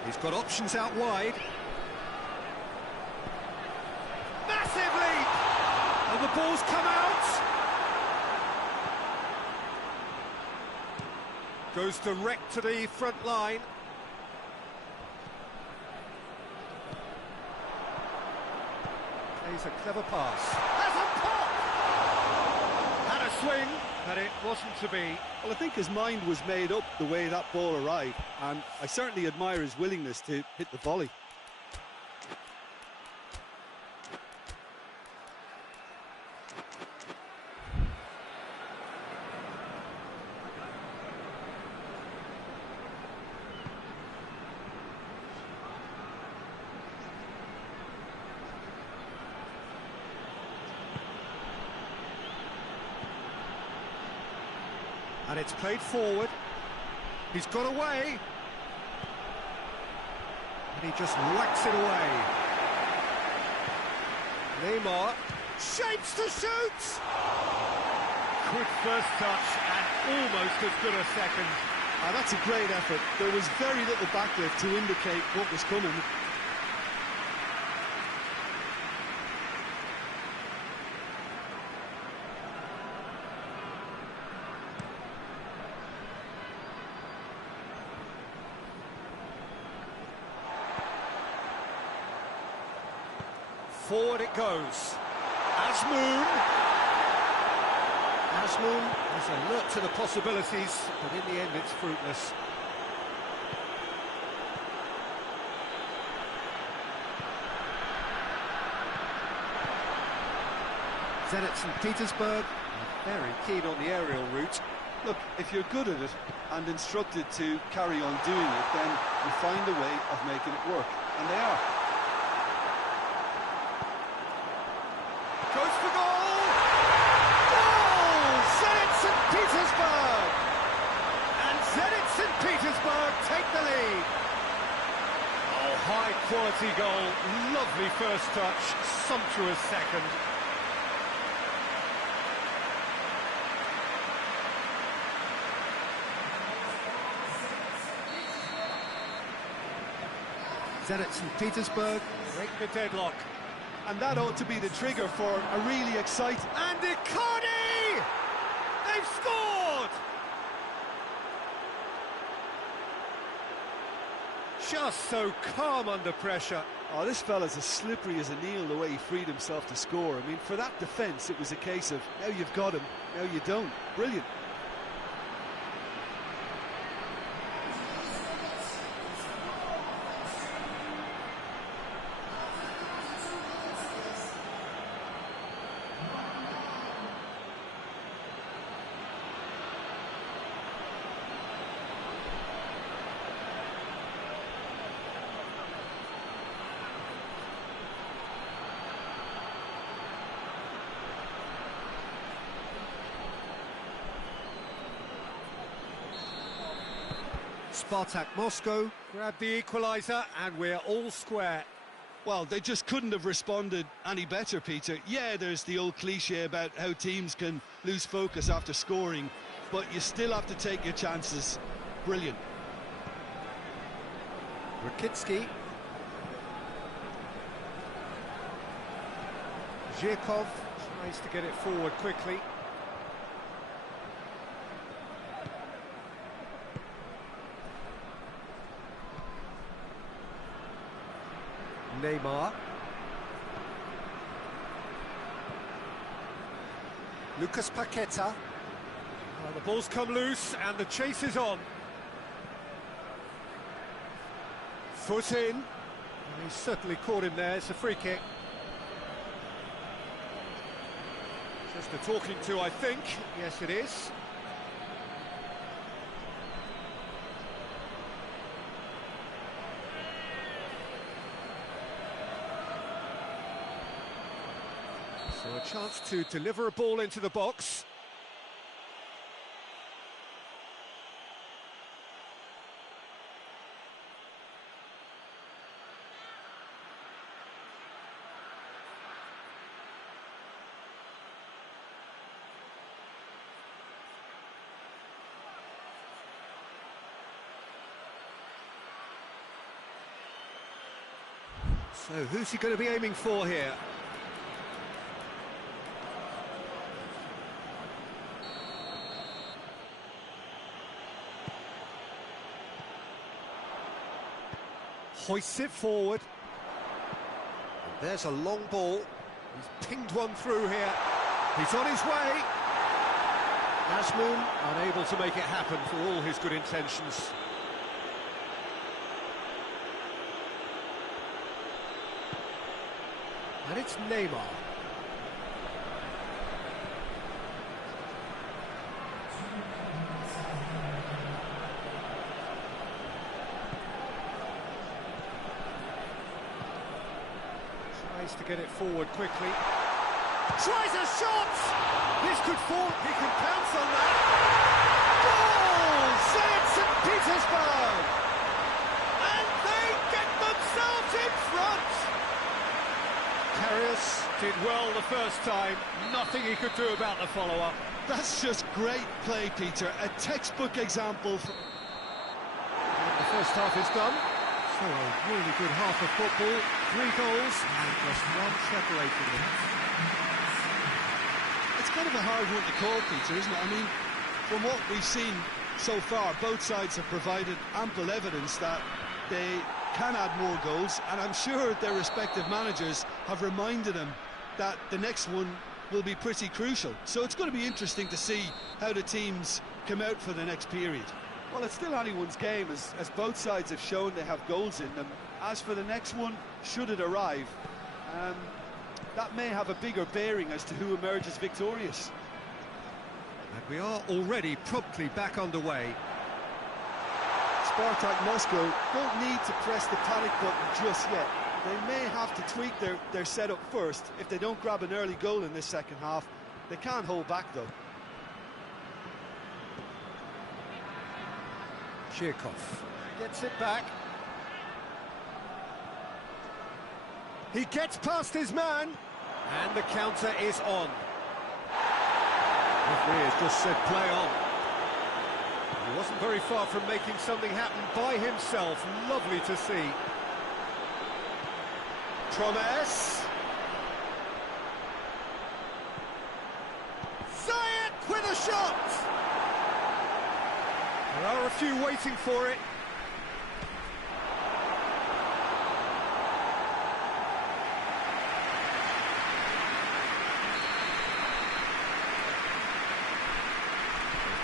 He's got options out wide. Massive lead! And the ball's come out. Goes direct to the front line. Plays a clever pass. Has a pop! Had a swing, but it wasn't to be. Well, I think his mind was made up the way that ball arrived, and I certainly admire his willingness to hit the volley. And it's played forward. He's got away. And he just whacks it away. Neymar Shapes to shoot! quick first touch and almost as good a second. That's a great effort. There was very little backlift to indicate what was coming. Forward it goes. Azmoun is alert to the possibilities, but in the end it's fruitless. Zenit St. Petersburg are very keen on the aerial route. Look, if you're good at it and instructed to carry on doing it, then you find a way of making it work, and they are. Goes for goal! Goal! Zenit St. Petersburg! Petersburg take the lead. Oh, high-quality goal, lovely first touch, sumptuous second. Zenit St. Petersburg Break the deadlock. And that ought to be the trigger for a really exciting... And Icardi! They've scored! Just so calm under pressure. Oh, this fella's as slippery as a needle the way he freed himself to score. I mean, for that defence, it was a case of, now you've got him, now you don't. Brilliant. SPARTAK Moscow grab the equaliser and we're all square. Well, they just couldn't have responded any better, Peter. Yeah, there's the old cliche about how teams can lose focus after scoring, but you still have to take your chances. Brilliant. Rakitsky. Zhirkov Tries to get it forward quickly. Neymar. Lucas Paqueta. Well, the ball's come loose and the chase is on. Foot in. And he's certainly caught him there. It's a free kick. Just a talking to, I think. Yes, it is. So a chance to deliver a ball into the box. So who's he going to be aiming for here? Hoists it forward. And there's a long ball. He's pinged one through here. He's on his way. Azmoun unable to make it happen for all his good intentions. And it's Neymar. Tries to get it forward quickly. Tries a shot! This could fall, he can pounce on that. Goal! Zenit St. Petersburg! And they get themselves in front! Karius did well the first time, nothing he could do about the follow-up. That's just great play, Peter. A textbook example. The first half is done. So a really good half of football, 3 goals and just one separating them. It's kind of a hard one to call, Peter, isn't it? I mean, from what we've seen so far, both sides have provided ample evidence that they can add more goals, and I'm sure their respective managers have reminded them that the next one will be pretty crucial. So it's going to be interesting to see how the teams come out for the next period. Well, it's still anyone's game, as both sides have shown they have goals in them. As for the next one, should it arrive, that may have a bigger bearing as to who emerges victorious. And we are already promptly back underway. SPARTAK Moscow don't need to press the panic button just yet. They may have to tweak their setup first. If they don't grab an early goal in this second half, they can't hold back though. Chirkov gets it back. He gets past his man, and the counter is on. Referee has just said play on. He wasn't very far from making something happen by himself. Lovely to see. Promes. Zayek with a shot! There are a few waiting for it.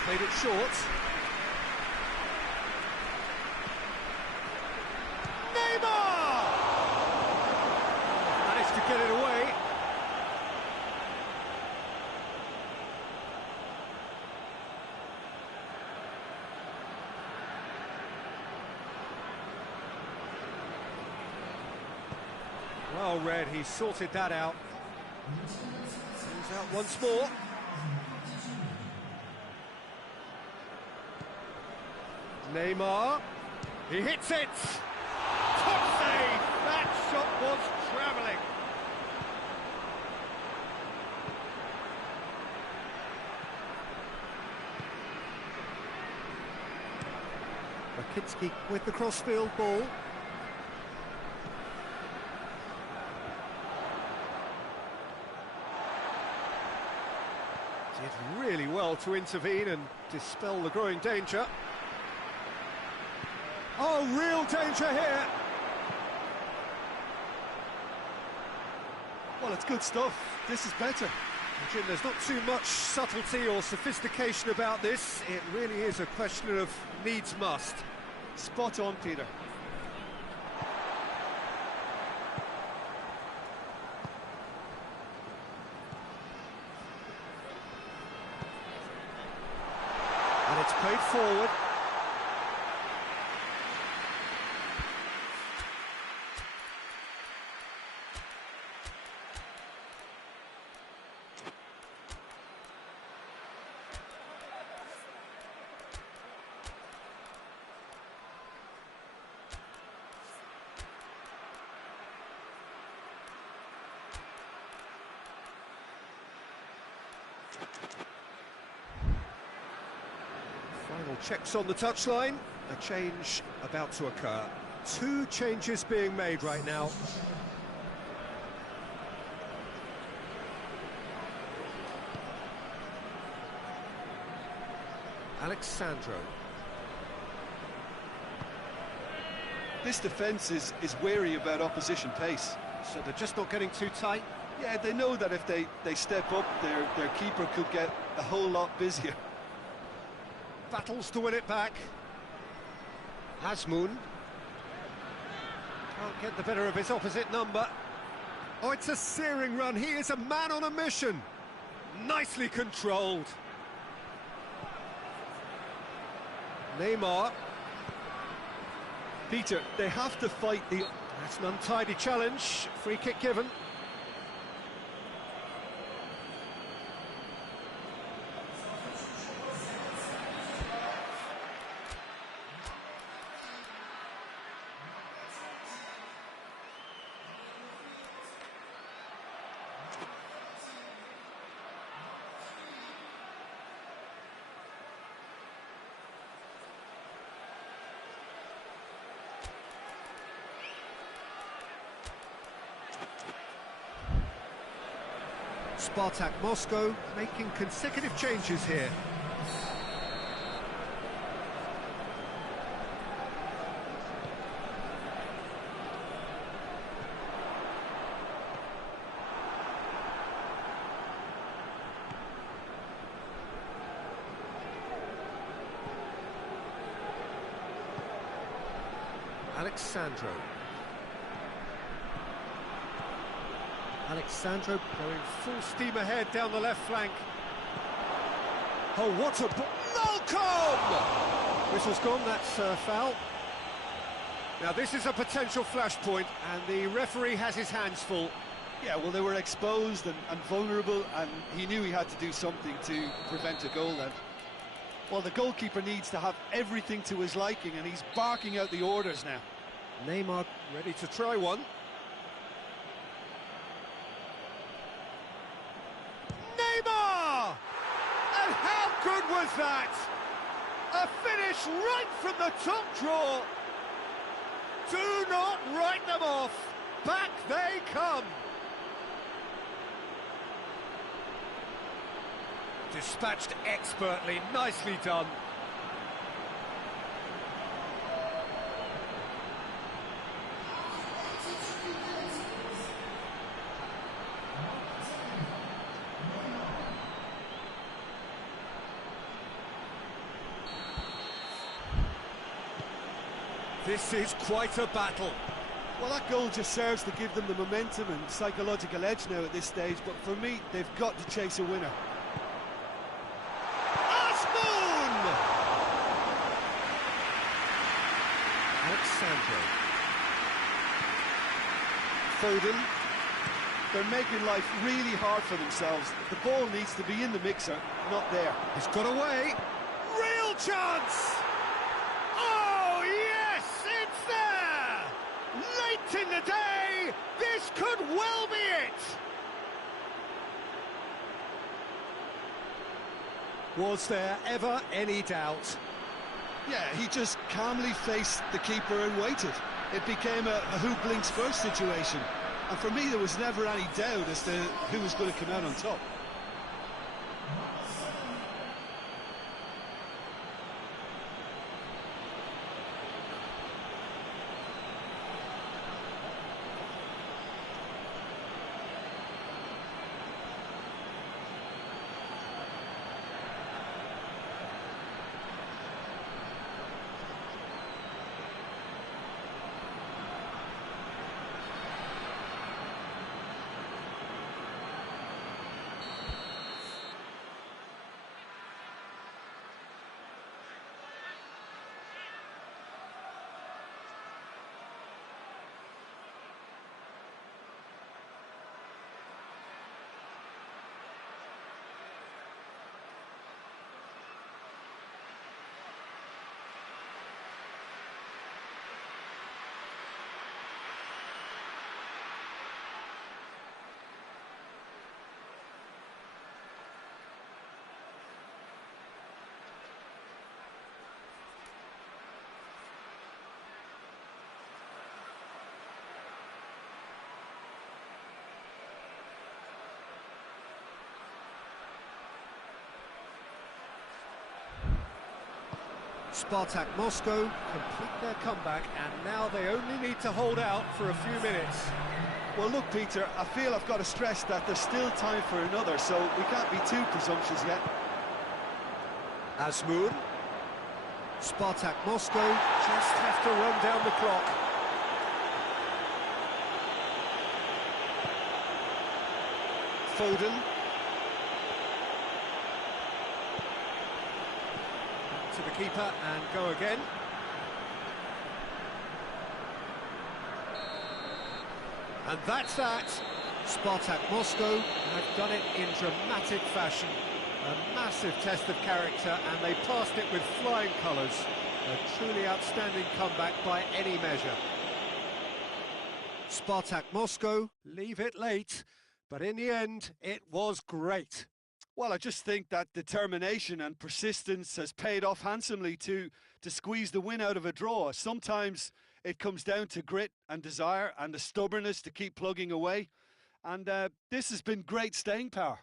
Played it short. Neymar! Managed to get it away. Well read, he sorted that out. Comes out once more. Neymar, he hits it! Top save! That shot was travelling. Rakitsky with the crossfield ball. Did really well to intervene and dispel the growing danger. Oh, real danger here! Well, it's good stuff. This is better. Jim, there's not too much subtlety or sophistication about this. It really is a question of needs must. Spot on, Peter. And it's played forward. Final checks on the touchline. A change about to occur. Two changes being made right now. Alexandro. This defence is wary about opposition pace. So they're just not getting too tight. Yeah, they know that if they step up, their keeper could get a whole lot busier. Battles to win it back. Asmoon. Can't get the better of his opposite number. Oh, it's a searing run. He is a man on a mission. Nicely controlled. Neymar. Peter, they have to fight the... That's an untidy challenge. Free kick given. SPARTAK Moscow making consecutive changes here. Alexandro. Alexandro going full steam ahead down the left flank. Oh, what a... Malcolm! Whistle's gone, that's foul. Now, this is a potential flashpoint, and the referee has his hands full. Yeah, well, they were exposed and vulnerable, and he knew he had to do something to prevent a goal then. Well, the goalkeeper needs to have everything to his liking, and he's barking out the orders now. Neymar ready to try one. Neymar! And how good was that? A finish right from the top draw. Do not write them off. Back they come. Dispatched expertly, nicely done. This is quite a battle. Well, that goal just serves to give them the momentum and psychological edge now at this stage, but for me, they've got to chase a winner. Alexandro. Foden. They're making life really hard for themselves. The ball needs to be in the mixer, not there. He's got away. Real chance! Oh, yes, it's there! Late in the day, this could well be it! Was there ever any doubt? Yeah, he just calmly faced the keeper and waited. It became a who blinks first situation. And for me, there was never any doubt as to who was going to come out on top. Spartak Moscow complete their comeback, and now they only need to hold out for a few minutes. Well, look, Peter, I feel I've got to stress that there's still time for another, so we can't be too presumptuous yet. Azmoun. Spartak Moscow just have to run down the clock. Foden. To the keeper and go again. And that's that. Spartak Moscow have done it in dramatic fashion. A massive test of character, and they passed it with flying colours. A truly outstanding comeback by any measure. Spartak Moscow leave it late, but in the end, it was great. Well, I just think that determination and persistence has paid off handsomely to squeeze the win out of a draw. Sometimes it comes down to grit and desire and the stubbornness to keep plugging away. And this has been great staying power.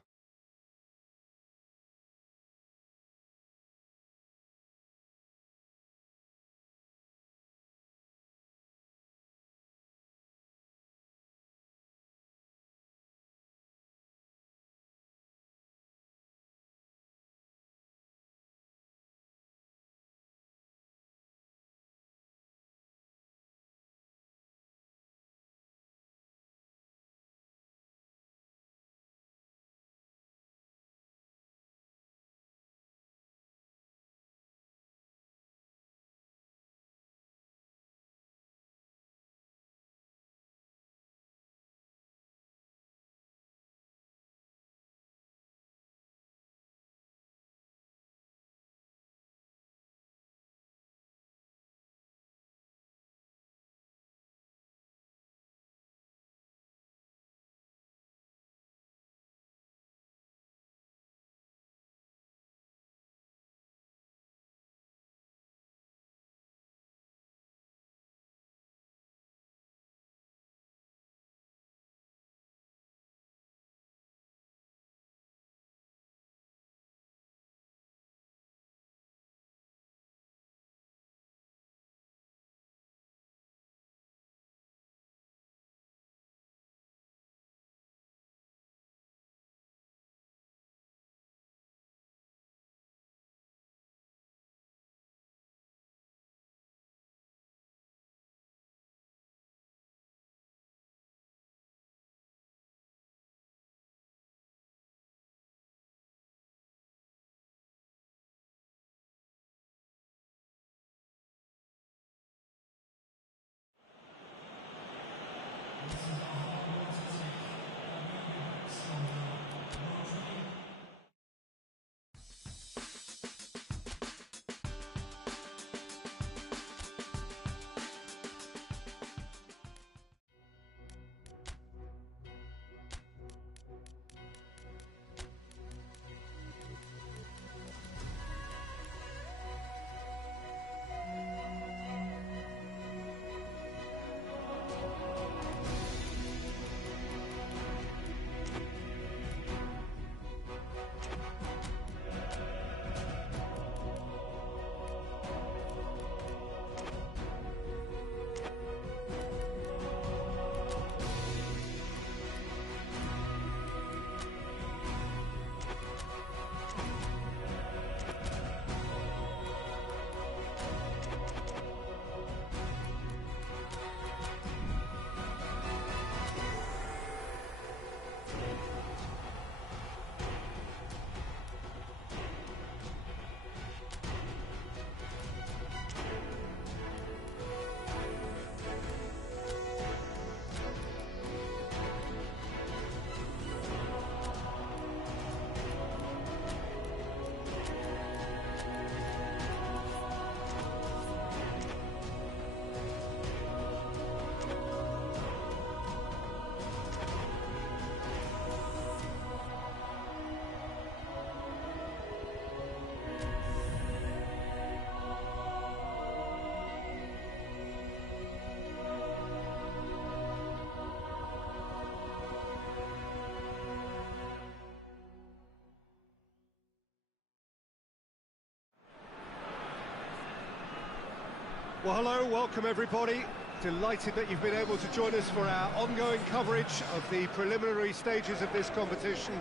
Well, hello, welcome everybody. Delighted that you've been able to join us for our ongoing coverage of the preliminary stages of this competition.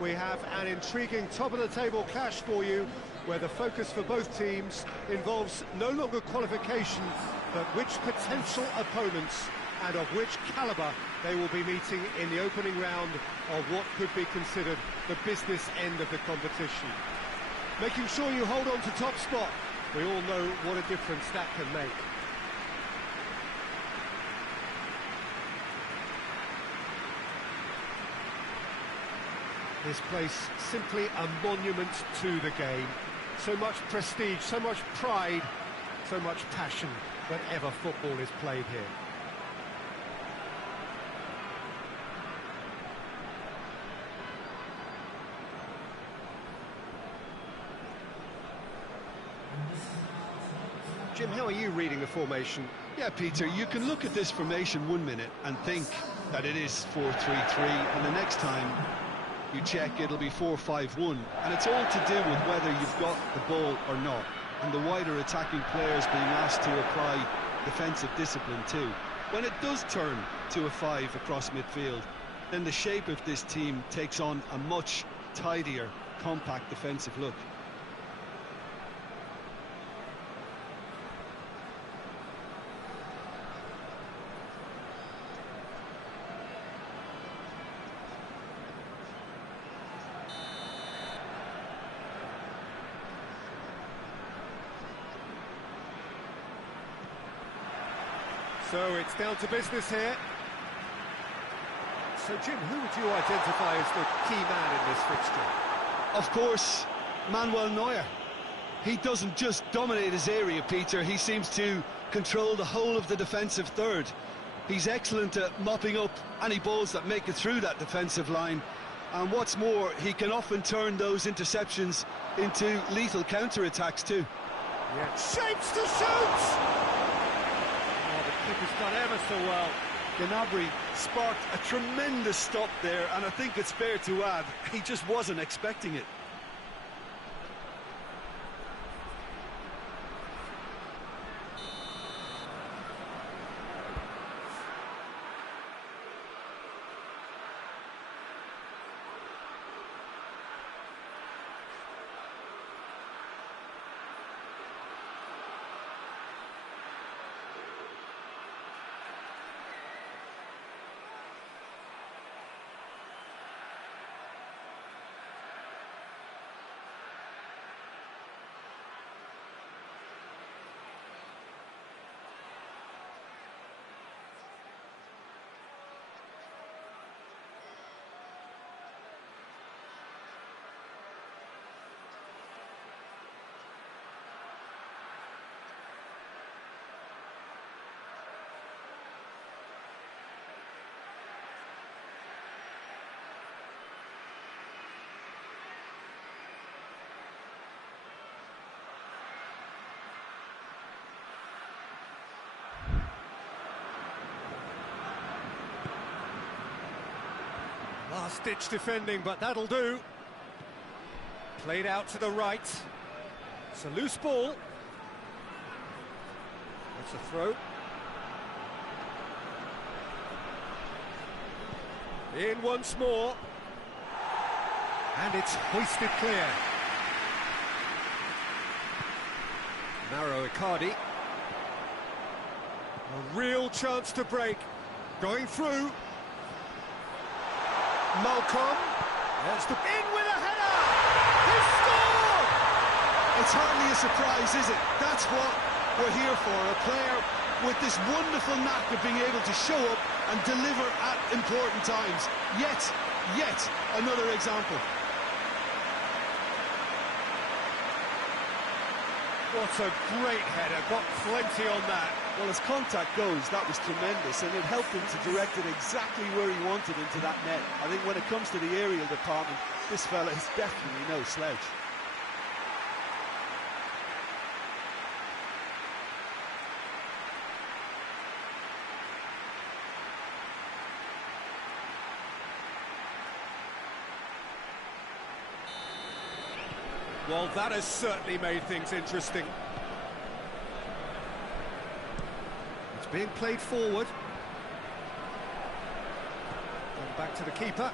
We have an intriguing top-of-the-table clash for you, where the focus for both teams involves no longer qualification, but which potential opponents and of which calibre they will be meeting in the opening round of what could be considered the business end of the competition. Making sure you hold on to top spot. We all know what a difference that can make. This place, simply a monument to the game. So much prestige, so much pride, so much passion whenever football is played here. Jim, how are you reading the formation? Yeah, Peter, you can look at this formation 1 minute and think that it is 4-3-3, and the next time you check it'll be 4-5-1, and it's all to do with whether you've got the ball or not, and the wider attacking players being asked to apply defensive discipline too. When it does turn to a 5 across midfield, then the shape of this team takes on a much tidier, compact defensive look. So it's down to business here. So Jim, who would you identify as the key man in this fixture? Of course, Manuel Neuer. He doesn't just dominate his area, Peter, he seems to control the whole of the defensive third. He's excellent at mopping up any balls that make it through that defensive line, and what's more, he can often turn those interceptions into lethal counter-attacks too. Yeah. Shapes to shoot! Keeper's done ever so well. Gnabry sparked a tremendous stop there, and I think it's fair to add, he just wasn't expecting it. Last-ditch defending, but that'll do. Played out to the right. It's a loose ball. It's a throw. In once more. And it's hoisted clear. Narrow Icardi. A real chance to break. Going through. Malcolm. There's the... In with a header! He scored! It's hardly a surprise, is it? That's what we're here for, a player with this wonderful knack of being able to show up and deliver at important times. Yet another example. What a great header, got plenty on that. Well, as contact goes, that was tremendous, and it helped him to direct it exactly where he wanted into that net. I think when it comes to the aerial department, this fella is definitely no slouch. Well, that has certainly made things interesting. It's being played forward. And back to the keeper.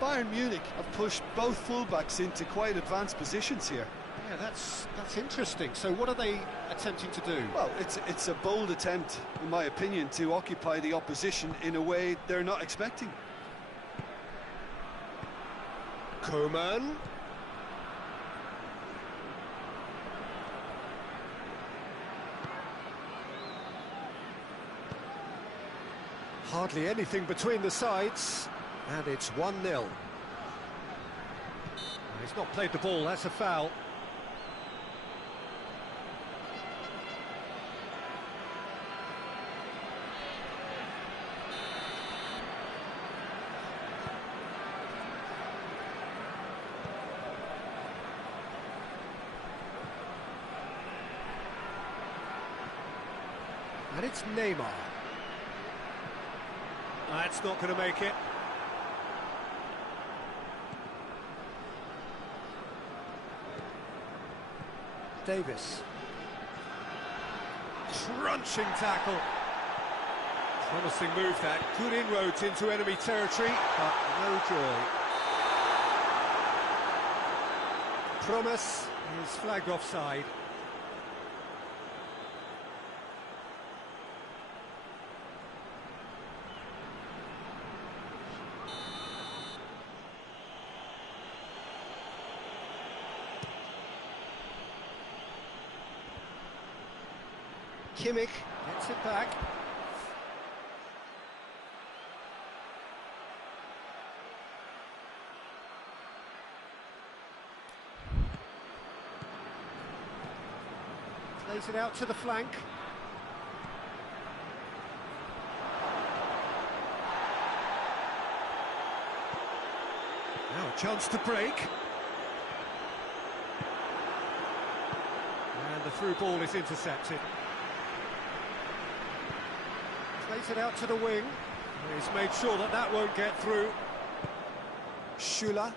Bayern Munich have pushed both fullbacks into quite advanced positions here. Yeah, that's interesting. So what are they attempting to do? Well, it's a bold attempt, in my opinion, to occupy the opposition in a way they're not expecting. Coman. Hardly anything between the sides, and it's 1-0. He's not played the ball, that's a foul. And it's Neymar. That's not going to make it. Davis. Crunching tackle. Promising move that. Good inroads into enemy territory, but no joy. Promise is flagged offside. Kimmich gets it back. Plays it out to the flank. Now a chance to break. And the through ball is intercepted. Plays it out to the wing. He's made sure that that won't get through. Schüller.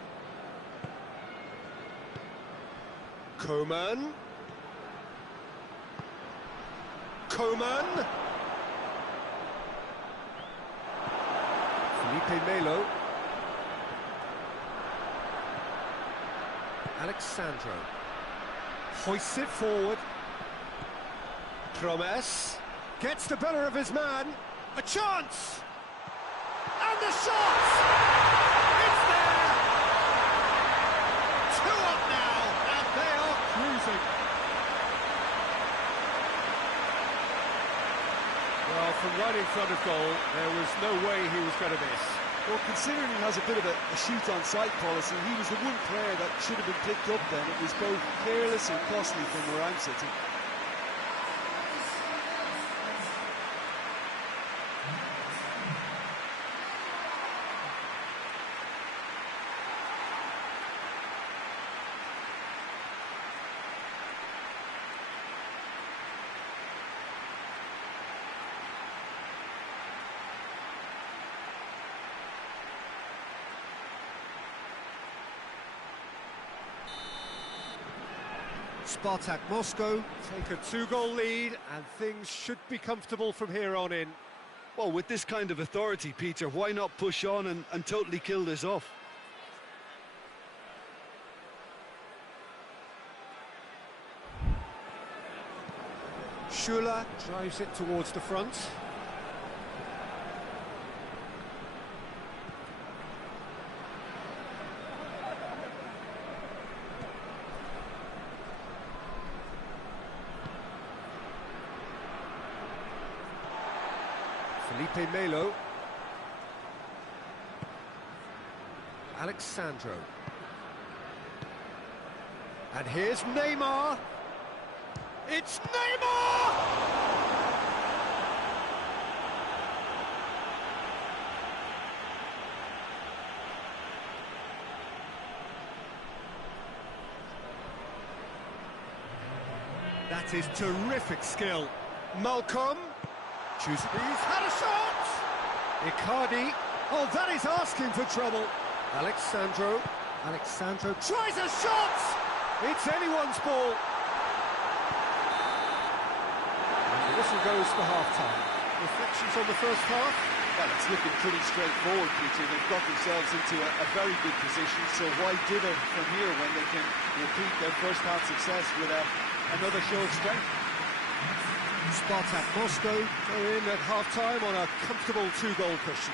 Coman. Coman. Felipe Melo. Alexandro. Hoists it forward. Promes. Gets the better of his man. A chance! And the shot! It's there! 2 up now, and they are cruising. Well, from right in front of goal, there was no way he was going to miss. Well, considering he has a bit of a shoot-on-sight policy, he was the one player that should have been picked up then. It was both careless and costly from where I'm sitting. SPARTAK Moscow take a 2-goal lead, and things should be comfortable from here on in. Well, with this kind of authority, Peter, why not push on and totally kill this off? Schuler drives it towards the front. Felipe Melo. Alexandro. And here's Neymar. It's Neymar! That is terrific skill. Malcolm. He's had a shot! Icardi. Oh, that is asking for trouble. Alexandro tries a shot! It's anyone's ball. And the whistle goes for half-time. Reflections on the first half? Well, it's looking pretty straightforward, Peter. They've got themselves into a very good position, so why dither from here when they can repeat their first-half success with another show of strength? SPARTAK Moscow go in at half-time on a comfortable 2-goal cushion.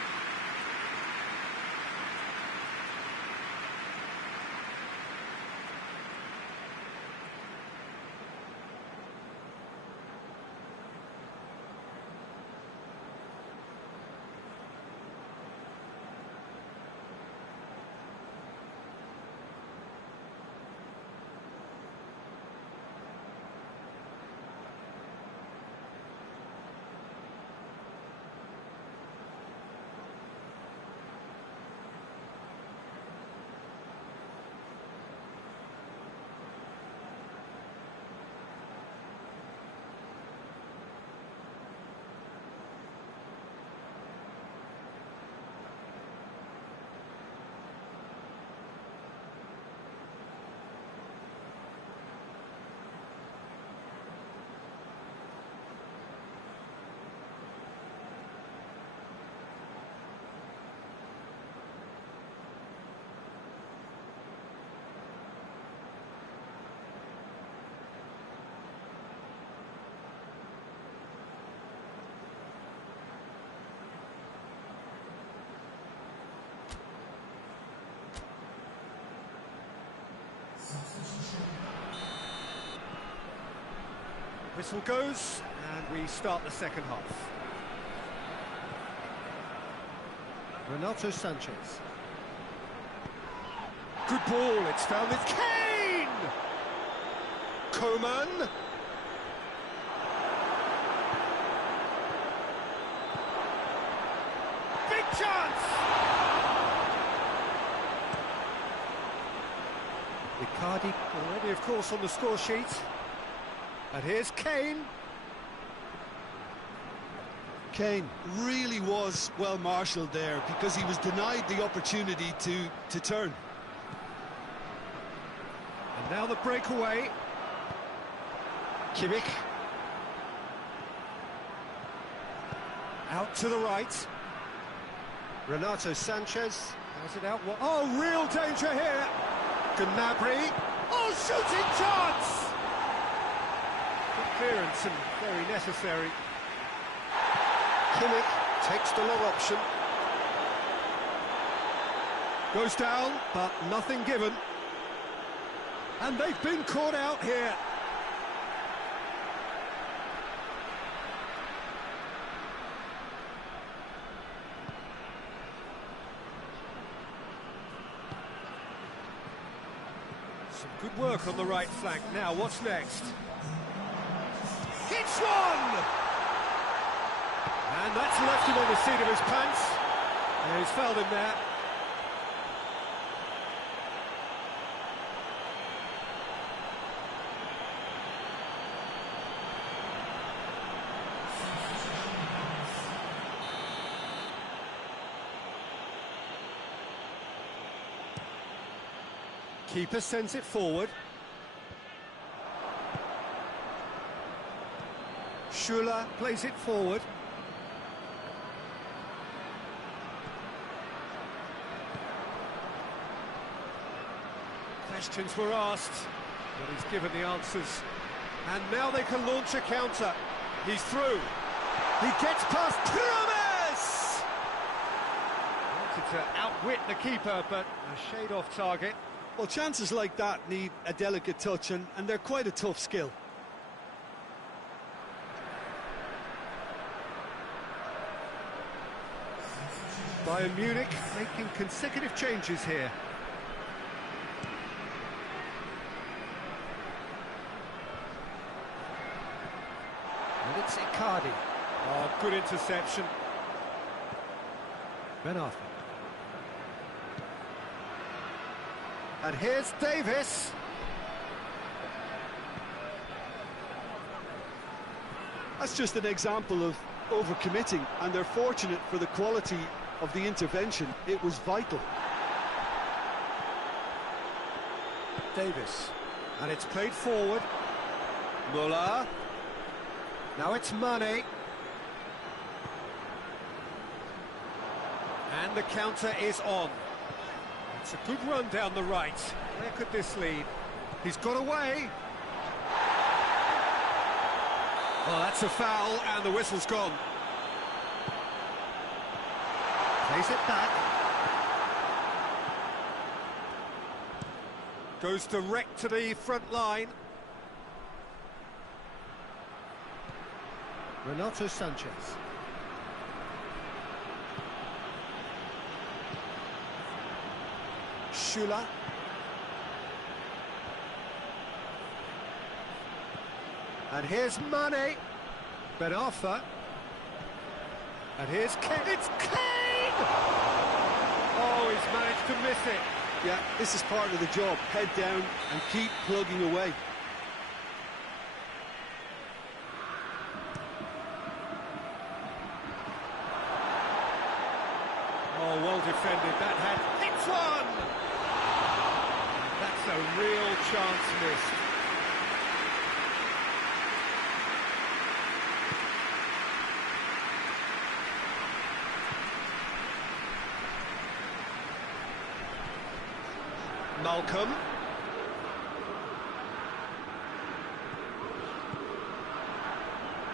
Whistle goes, and we start the second half. Renato Sanchez. Good ball, it's found with Kane! Coman. Big chance! Icardi already, of course, on the score sheet. And here's Kane. Kane really was well marshalled there because he was denied the opportunity to turn. And now the breakaway. Kimmich. Out to the right. Renato Sanchez has it out. Oh, real danger here. Gnabry. Oh, shooting chance! Good clearance and very necessary. Kimmich takes the long option. Goes down, but nothing given. And they've been caught out here. Some good work on the right flank. Now, what's next? It's one! And that's left him on the seat of his pants. And he's fouled him there. Keeper sends it forward. Schüller plays it forward. Questions were asked, but he's given the answers. And now they can launch a counter. He's through. He gets past Promes! Wanted to outwit the keeper, but a shade off target. Well, chances like that need a delicate touch, and they're quite a tough skill. Bayern Munich making consecutive changes here. And it's Icardi. Oh, good interception. Ben Arthur. And here's Davis. That's just an example of overcommitting, and they're fortunate for the quality of the intervention. It was vital. Davis. And it's played forward. Muller. Now it's Mane. And the counter is on. It's a good run down the right. Where could this lead? He's got away. Well, that's a foul, and the whistle's gone. Plays it back. Goes direct to the front line. Renato Sanchez. Schüller. And here's Mane. Ben Arthur. And here's Kane. It's Kane! Oh, he's managed to miss it. Yeah, this is part of the job. Head down and keep plugging away. Oh, well defended. That had hits one! That's a real chance missed. Malcolm.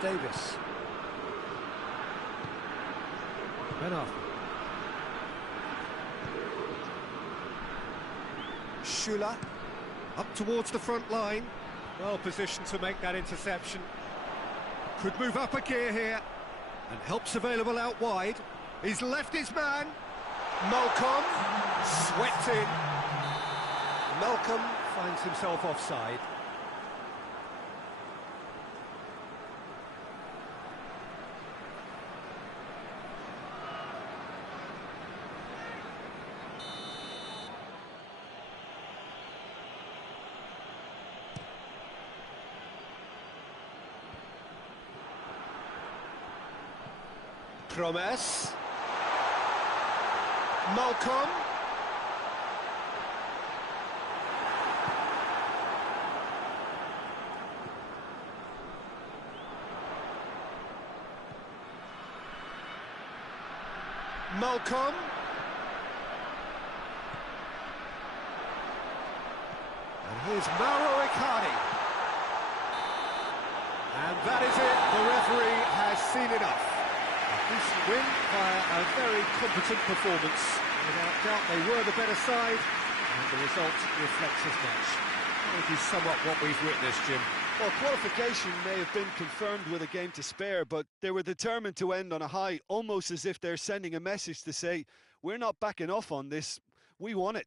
Davis. Ben Arthur. Schüller. Up towards the front line. Well positioned to make that interception. Could move up a gear here. And help's available out wide. He's left his man. Malcolm. Swept in. Malcolm finds himself offside. Promes. Malcolm. Malcolm. And here's Mauro Icardi. And that is it. The referee has seen enough. A decent win via a very competent performance. Without doubt, they were the better side, and the result reflects as much. How would you sum up what we've witnessed, Jim? Well, qualification may have been confirmed with a game to spare, but they were determined to end on a high, almost as if they're sending a message to say, we're not backing off on this, we won it.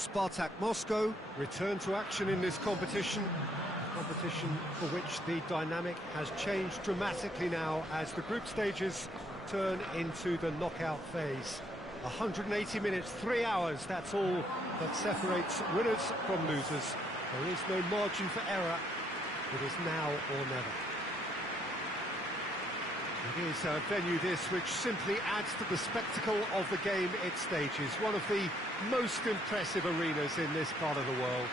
SPARTAK Moscow. Return to action in this competition for which the dynamic has changed dramatically now as the group stages turn into the knockout phase. 180 minutes, 3 hours, that's all that separates winners from losers. There is no margin for error. It is now or never. It is a venue this which simply adds to the spectacle of the game it stages. One of the most impressive arenas in this part of the world.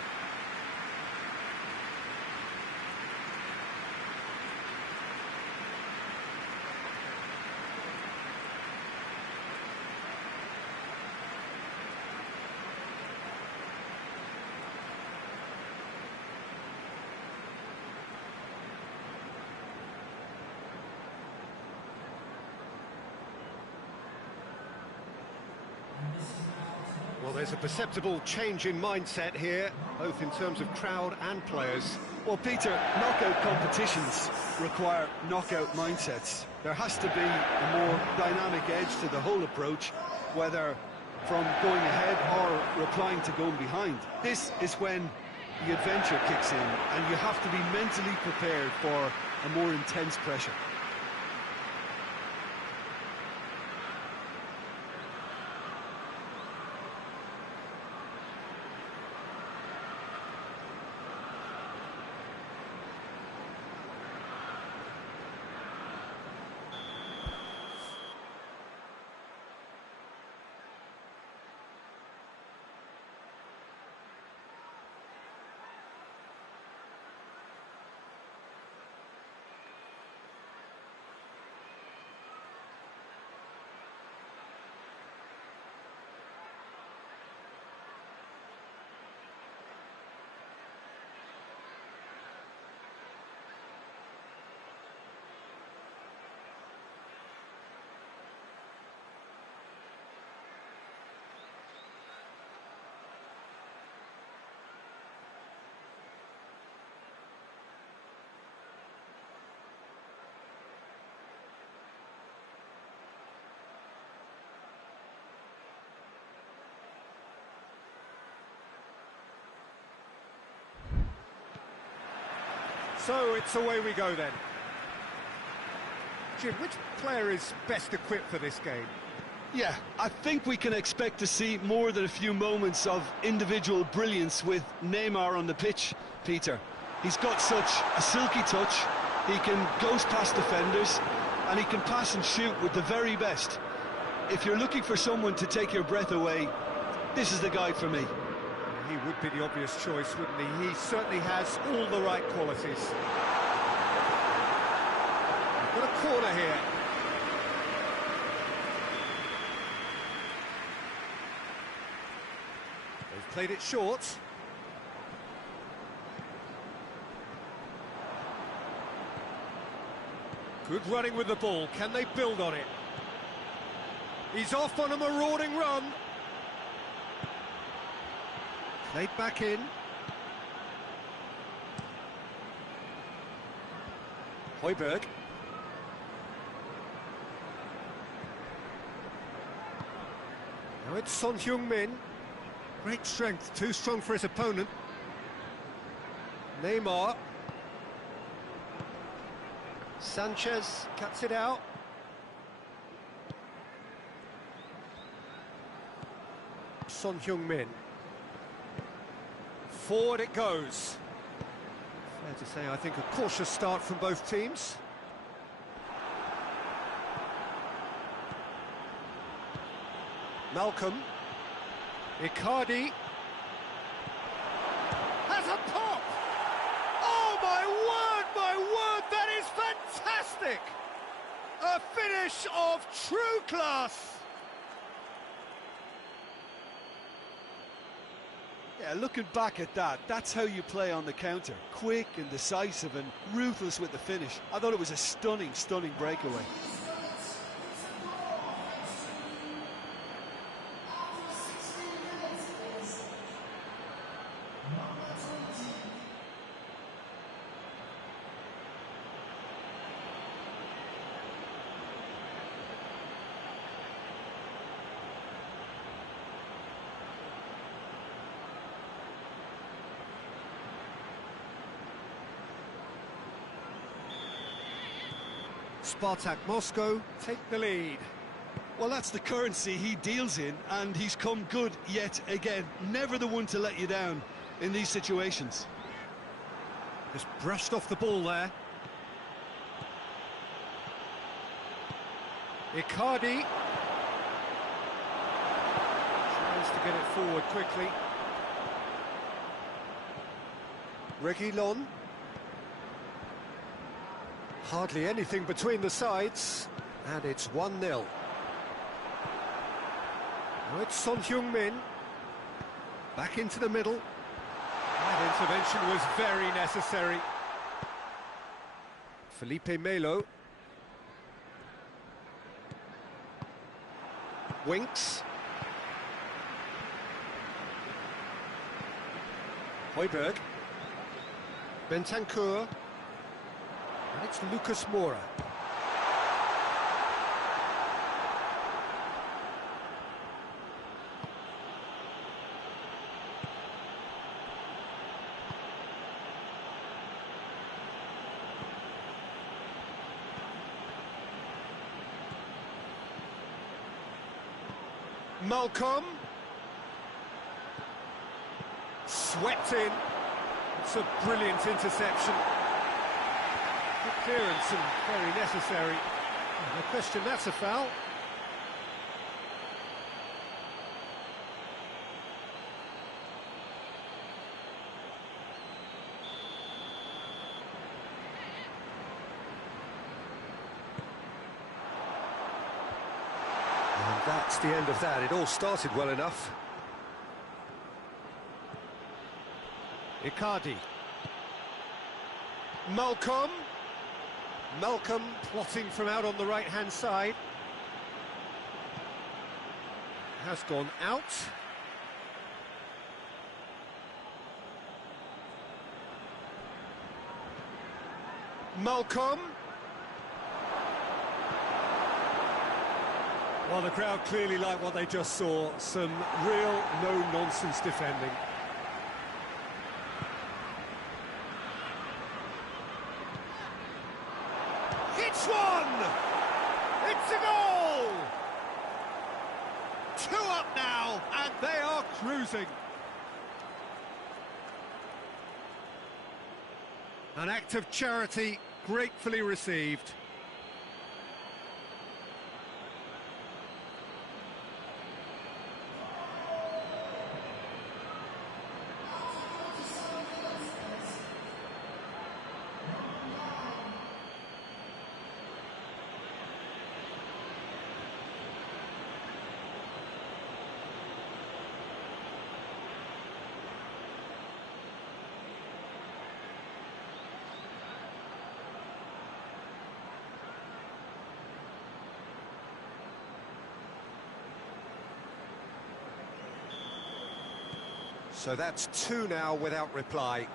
Well, there's a perceptible change in mindset here, both in terms of crowd and players. Well, Peter, knockout competitions require knockout mindsets. There has to be a more dynamic edge to the whole approach, whether from going ahead or replying to going behind. This is when the adventure kicks in, and you have to be mentally prepared for a more intense pressure. So it's away we go then. Jim, which player is best equipped for this game? Yeah, I think we can expect to see more than a few moments of individual brilliance with Neymar on the pitch, Peter. He's got such a silky touch, he can ghost past defenders, and he can pass and shoot with the very best. If you're looking for someone to take your breath away, this is the guy for me. He would be the obvious choice, wouldn't he? He certainly has all the right qualities. Got a corner here. They've played it short. Good running with the ball. Can they build on it? He's off on a marauding run. Played back in. Højbjerg. Now it's Son Heung-min. Great strength, too strong for his opponent. Neymar. Sanchez cuts it out. Son Heung-min. Forward it goes. Fair to say, I think, a cautious start from both teams. Malcolm. Icardi. Has a pop! Oh, my word, that is fantastic! A finish of true class! Yeah, looking back at that, that's how you play on the counter. Quick and decisive and ruthless with the finish. I thought it was a stunning, stunning breakaway. SPARTAK Moscow take the lead. Well, that's the currency he deals in, and he's come good yet again. Never the one to let you down in these situations. Just brushed off the ball there. Icardi tries to get it forward quickly. Reguilon. Hardly anything between the sides, and it's 1-0. Now it's Son Heung-min. Back into the middle. That intervention was very necessary. Felipe Melo. Winks. Højbjerg. Bentancur. And it's Lucas Moura. Malcolm. Swept in. It's a brilliant interception. Good clearance and very necessary. No question that's a foul. And that's the end of that. It all started well enough. Icardi. Malcolm. Malcolm plotting from out on the right-hand side. Has gone out. Malcolm. Well, the crowd clearly like what they just saw. Some real no-nonsense defending. It's one! It's a goal! 2 up now, and They are cruising. An act of charity gratefully received. So that's 2 now without reply.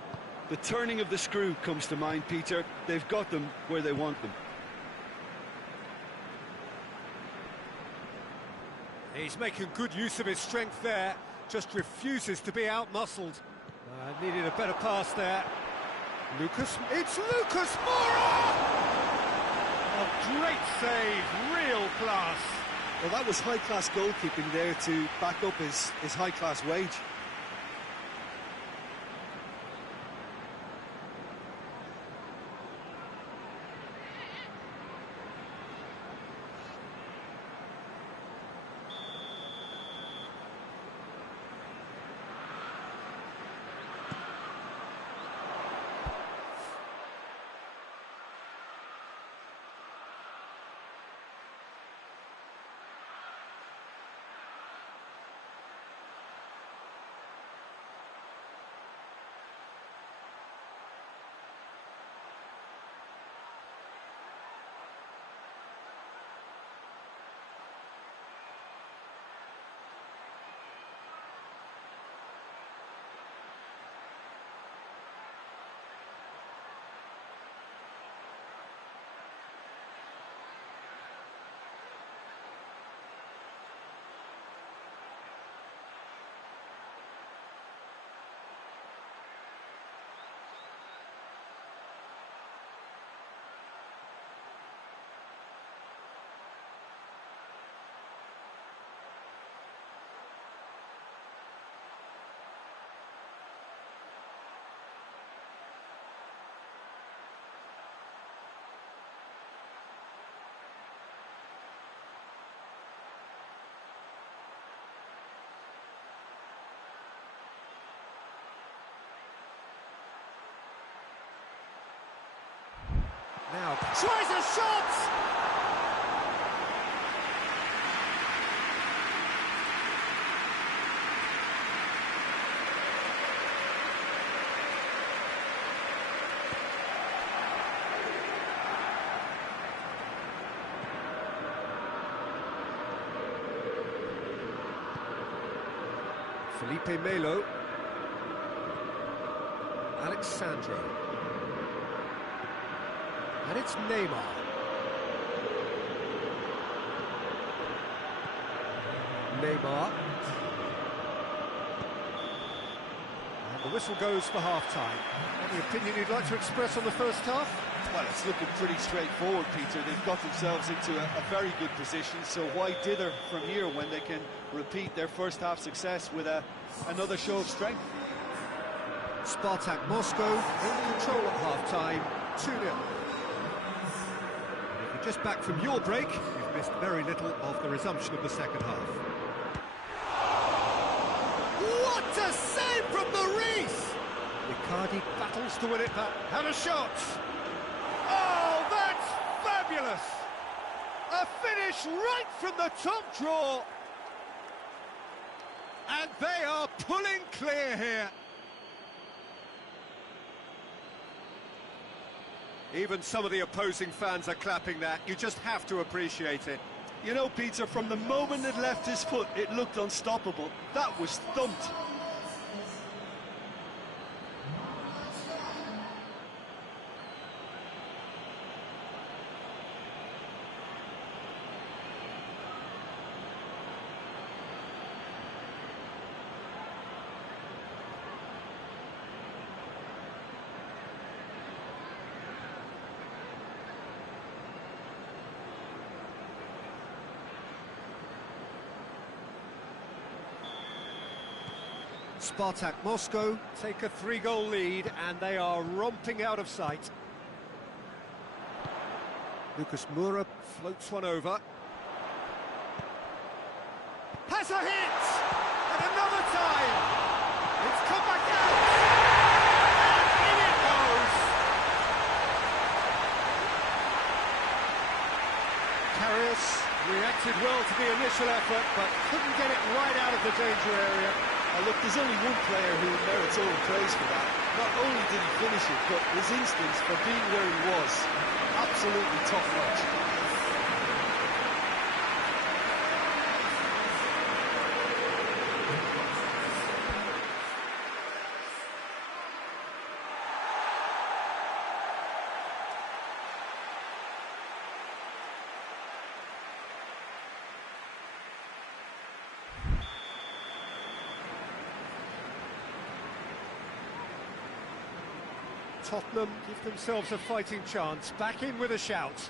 The turning of the screw comes to mind, Peter. They've got them where they want them. He's making good use of his strength there, just refuses to be out-muscled. Needed a better pass there. It's Lucas Moura! A great save, real class. Well, that was high-class goalkeeping there to back up his high-class wage. now. Tries a shot! Felipe Melo. Alexandro. And it's Neymar. Neymar. And the whistle goes for half-time. Any opinion you'd like to express on the first half? Well, it's looking pretty straightforward, Peter. They've got themselves into a very good position, so why dither from here when they can repeat their first half success with another show of strength? Spartak Moscow in control at half-time, 2-0. If you're just back from your break, you've missed very little of the resumption of the second half. What a save from Maurice! Icardi battles to win it back. And a shot! Oh, that's fabulous! A finish right from the top draw! And they are pulling clear here. Even some of the opposing fans are clapping that. You just have to appreciate it. You know, Peter, from the moment it left his foot, it looked unstoppable. That was thumped. Spartak Moscow take a 3-goal lead and they are romping out of sight. Lucas Moura floats one over. Has a hit! And another time! It's come back out! And in it goes! Karius reacted well to the initial effort, but couldn't get it right out of the danger area. Look, there's only one player who merits all the praise for that. Not only did he finish it, but his instincts for being where he was, absolutely top-notch. Tottenham give themselves a fighting chance, back in with a shout.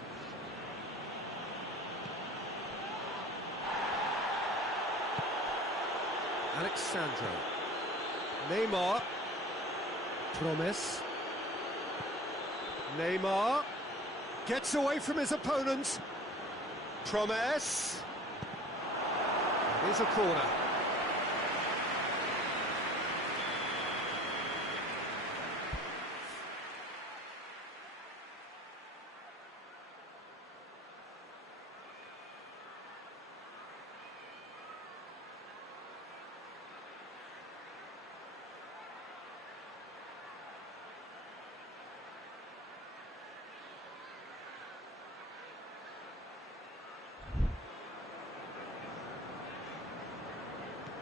Alexandro. Neymar. Promes. Neymar. Gets away from his opponent. Promes. Here's a corner.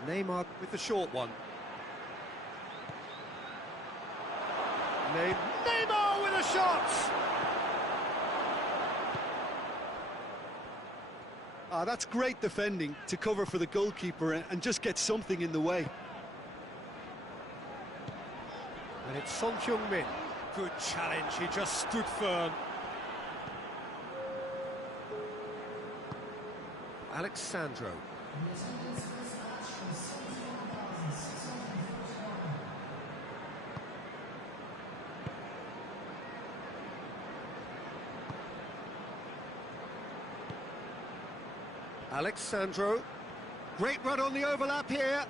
Neymar with the short one. Neymar with a shot! That's great defending to cover for the goalkeeper and just get something in the way. And it's Son Heung-min. Good challenge, he just stood firm. Alexandro. Alexandro. Great run on the overlap here.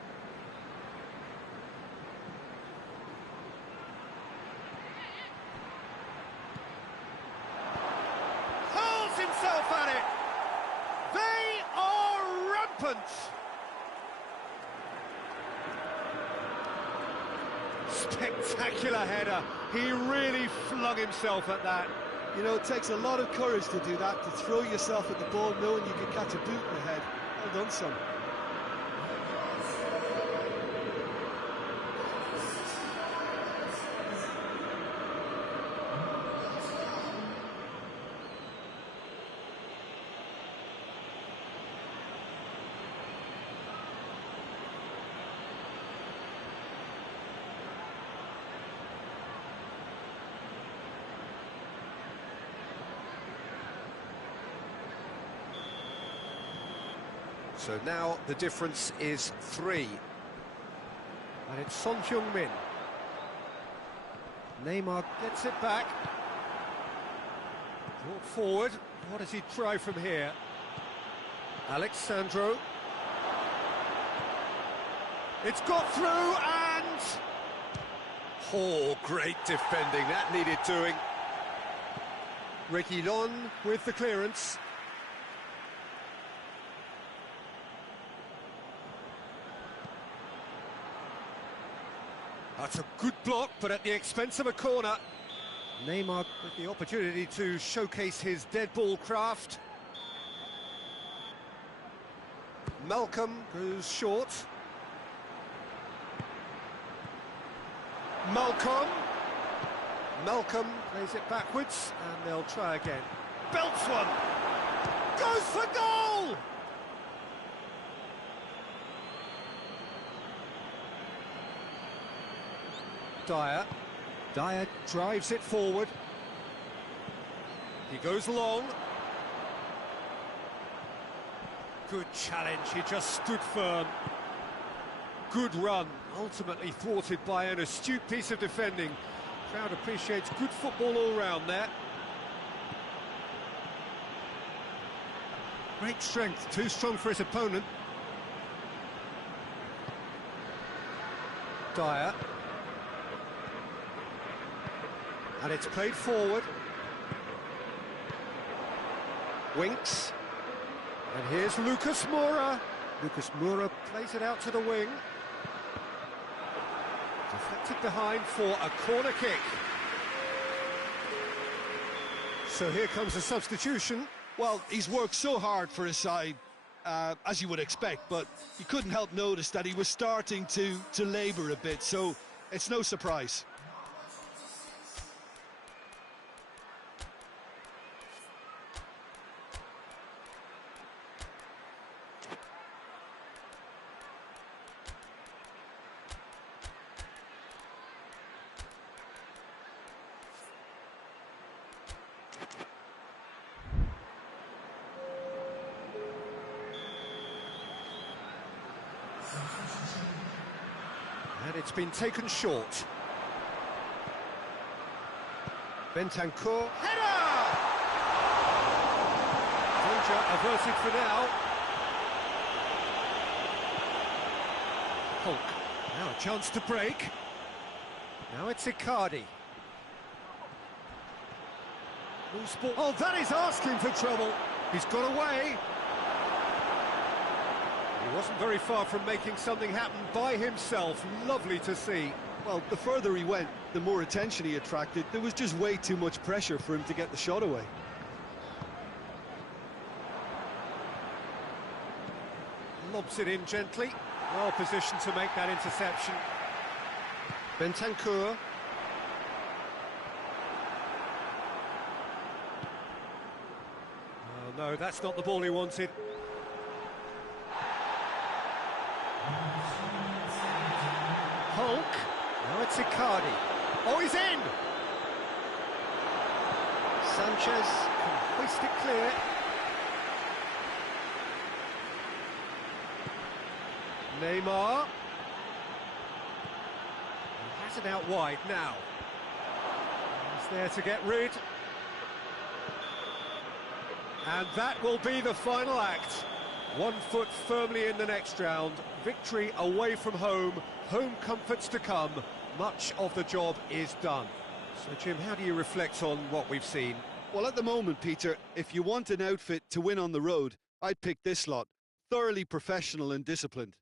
Spectacular header. He really flung himself at that. You know, it takes a lot of courage to do that, to throw yourself at the ball knowing you can catch a boot in the head. Well done, son. So now the difference is 3. And it's Son Heung-min. Neymar gets it back. Brought forward. What does he try from here? Alexandro. It's got through and... Oh, great defending. That needed doing. Reguilon with the clearance. That's a good block, but at the expense of a corner. Neymar with the opportunity to showcase his dead ball craft. Malcolm goes short. Malcolm plays it backwards, and they'll try again. Belts one! Goes for goal! Dyer drives it forward. He goes long. Good challenge, he just stood firm. Good run, ultimately thwarted by an astute piece of defending. Crowd appreciates good football all round there. Great strength, too strong for his opponent. Dyer. And it's played forward. Winks. And here's Lucas Moura. Lucas Moura plays it out to the wing. Deflected behind for a corner kick. So here comes a substitution. Well, he's worked so hard for his side, as you would expect, but you couldn't help notice that he was starting to labour a bit, so it's no surprise. And it's been taken short. Bentancur. Header! Danger averted for now. Hulk. Now a chance to break. Now it's Icardi. Loose ball. Oh, that is asking for trouble. He's got away. He wasn't very far from making something happen by himself. Lovely to see. Well, the further he went, the more attention he attracted. There was just way too much pressure for him to get the shot away. Lobs it in gently. Well positioned to make that interception. Bentancur. Oh no, that's not the ball he wanted. Hulk. Now it's Icardi. Oh, he's in! Sanchez can hoist it clear. Neymar. He has it out wide now. He's there to get rid. And that will be the final act. 1 foot firmly in the next round. Victory away from home. Home comforts to come. Much of the job is done. So, Jim, how do you reflect on what we've seen? Well, at the moment, Peter, if you want an outfit to win on the road, I'd pick this lot. thoroughly professional and disciplined.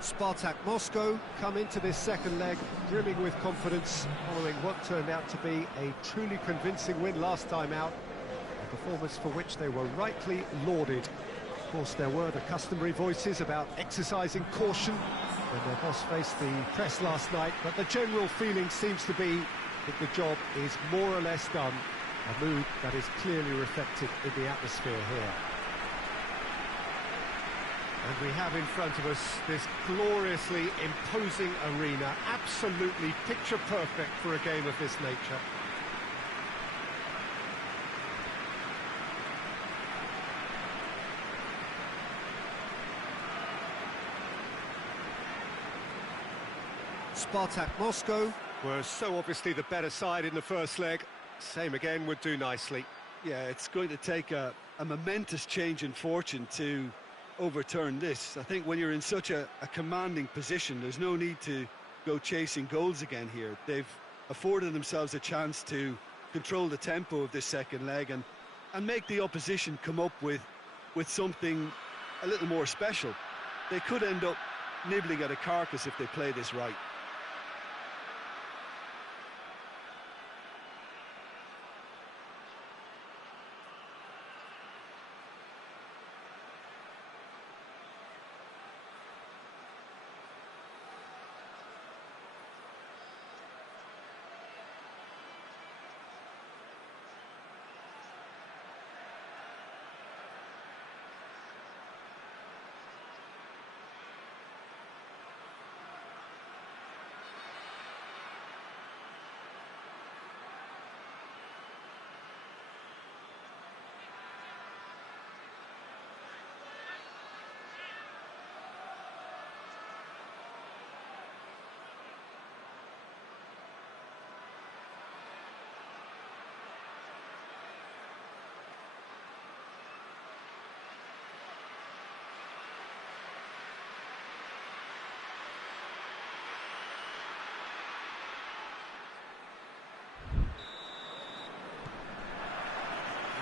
SPARTAK Moscow Come into this second leg brimming with confidence following what turned out to be a truly convincing win last time out, a performance for which they were rightly lauded. Of course, there were the customary voices about exercising caution when their boss faced the press last night, but the general feeling seems to be that the job is more or less done, a mood that is clearly reflected in the atmosphere here. And we have in front of us this gloriously imposing arena, absolutely picture perfect for a game of this nature. SPARTAK Moscow Were so obviously the better side in the first leg. Same again would do nicely. Yeah, it's going to take a momentous change in fortune to overturn this. I think when you're in such a commanding position, there's no need to go chasing goals again here. They've afforded themselves a chance to control the tempo of this second leg and make the opposition come up with something a little more special. They could end up nibbling at a carcass if they play this right.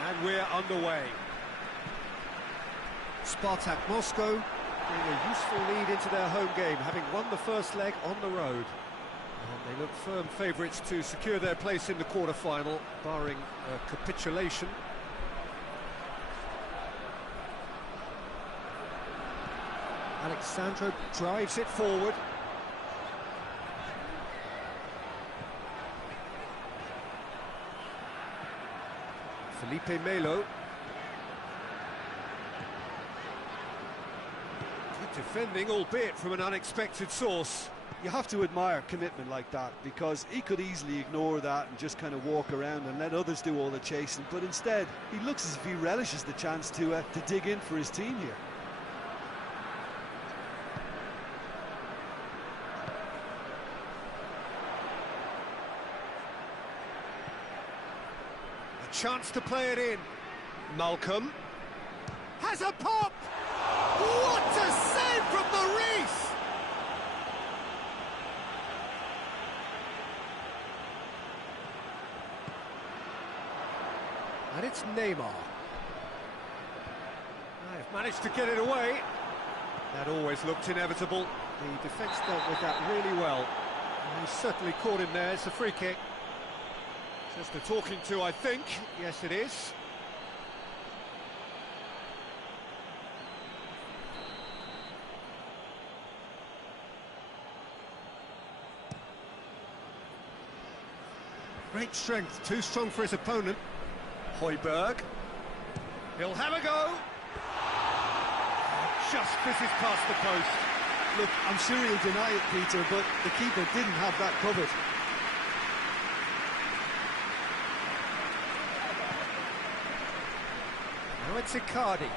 And we're underway. SPARTAK Moscow Bring a useful lead into their home game, having won the first leg on the road. And they look firm favourites to secure their place in the quarter-final, barring a capitulation. Alexandro drives it forward. Felipe Melo. Good defending, albeit from an unexpected source. You have to admire commitment like that, because he could easily ignore that and just kind of walk around and let others do all the chasing, but instead he looks as if he relishes the chance to dig in for his team here. A chance to play it in. Malcolm Has a pop! What a save from Maurice! And it's Neymar. They've managed to get it away. That always looked inevitable. The defence dealt with that really well. And he certainly caught him there. It's a free kick. Just a talking to, I think. Yes, it is. Great strength, too strong for his opponent. Højbjerg. He'll have a go. Just fizzes past the post. Look, I'm sure he'll deny it, Peter, but the keeper didn't have that covered. Now it's Icardi.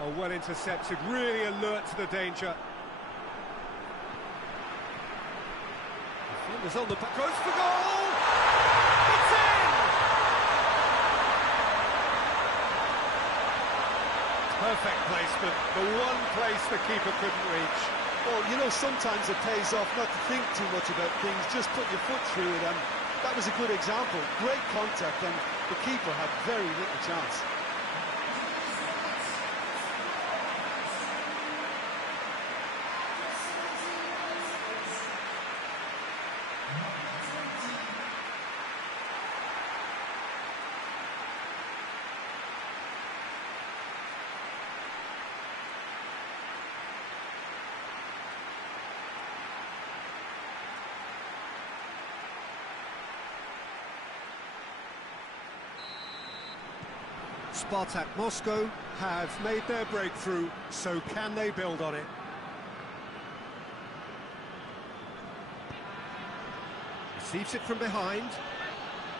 Oh, well intercepted, really alert to the danger. Defenders on the back, goes for goal! It's in! Perfect placement, the one place the keeper couldn't reach. Well, you know, sometimes it pays off not to think too much about things, just put your foot through it, and that was a good example. Great contact, and the keeper had very little chance. SPARTAK Moscow have made their breakthrough, so can they build on it? Receives it from behind.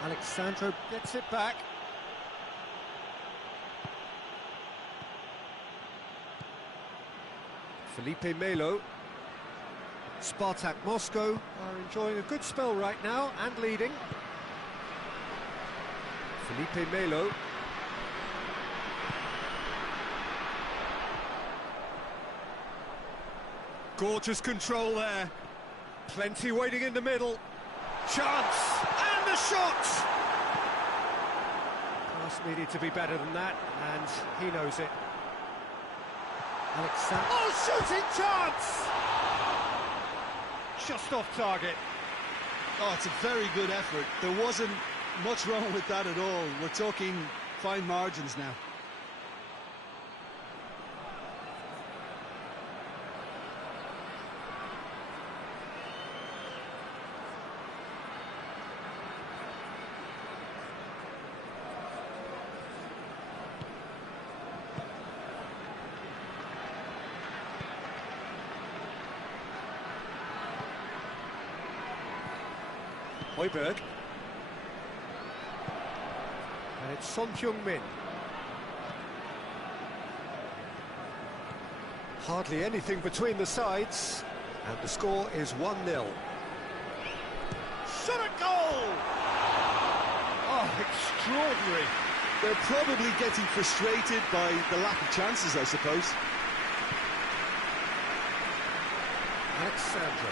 Alexandro gets it back. Felipe Melo. SPARTAK Moscow are enjoying a good spell right now and leading. Felipe Melo. Gorgeous control there. Plenty waiting in the middle. Chance! And the shot! Pass needed to be better than that, and he knows it. Alexander. Oh, shooting chance! Just off target. Oh, it's a very good effort. There wasn't much wrong with that at all. We're talking fine margins now. Højbjerg. And it's Son Heung-min. Hardly anything between the sides, and the score is 1-0. Shot a goal! Oh, extraordinary. They're probably getting frustrated by the lack of chances, I suppose. Alexandro.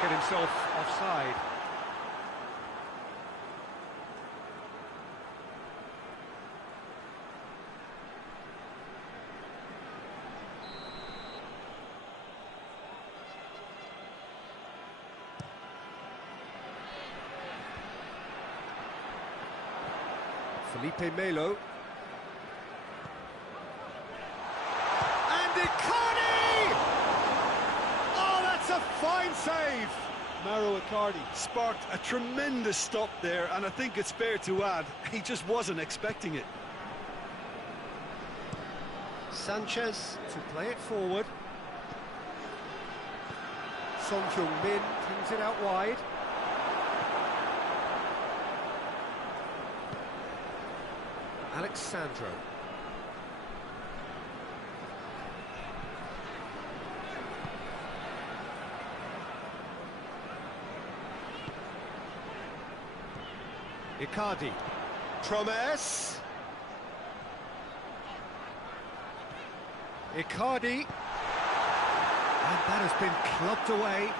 Get himself offside. Felipe Melo. And Icardi! Oh, that's a fine save! Mauro Icardi sparked a tremendous stop there, and I think it's fair to add, he just wasn't expecting it. Sanchez to play it forward. Son Heung-min pings it out wide. Alexandro. Icardi. Promise! Icardi. And that has been clubbed away.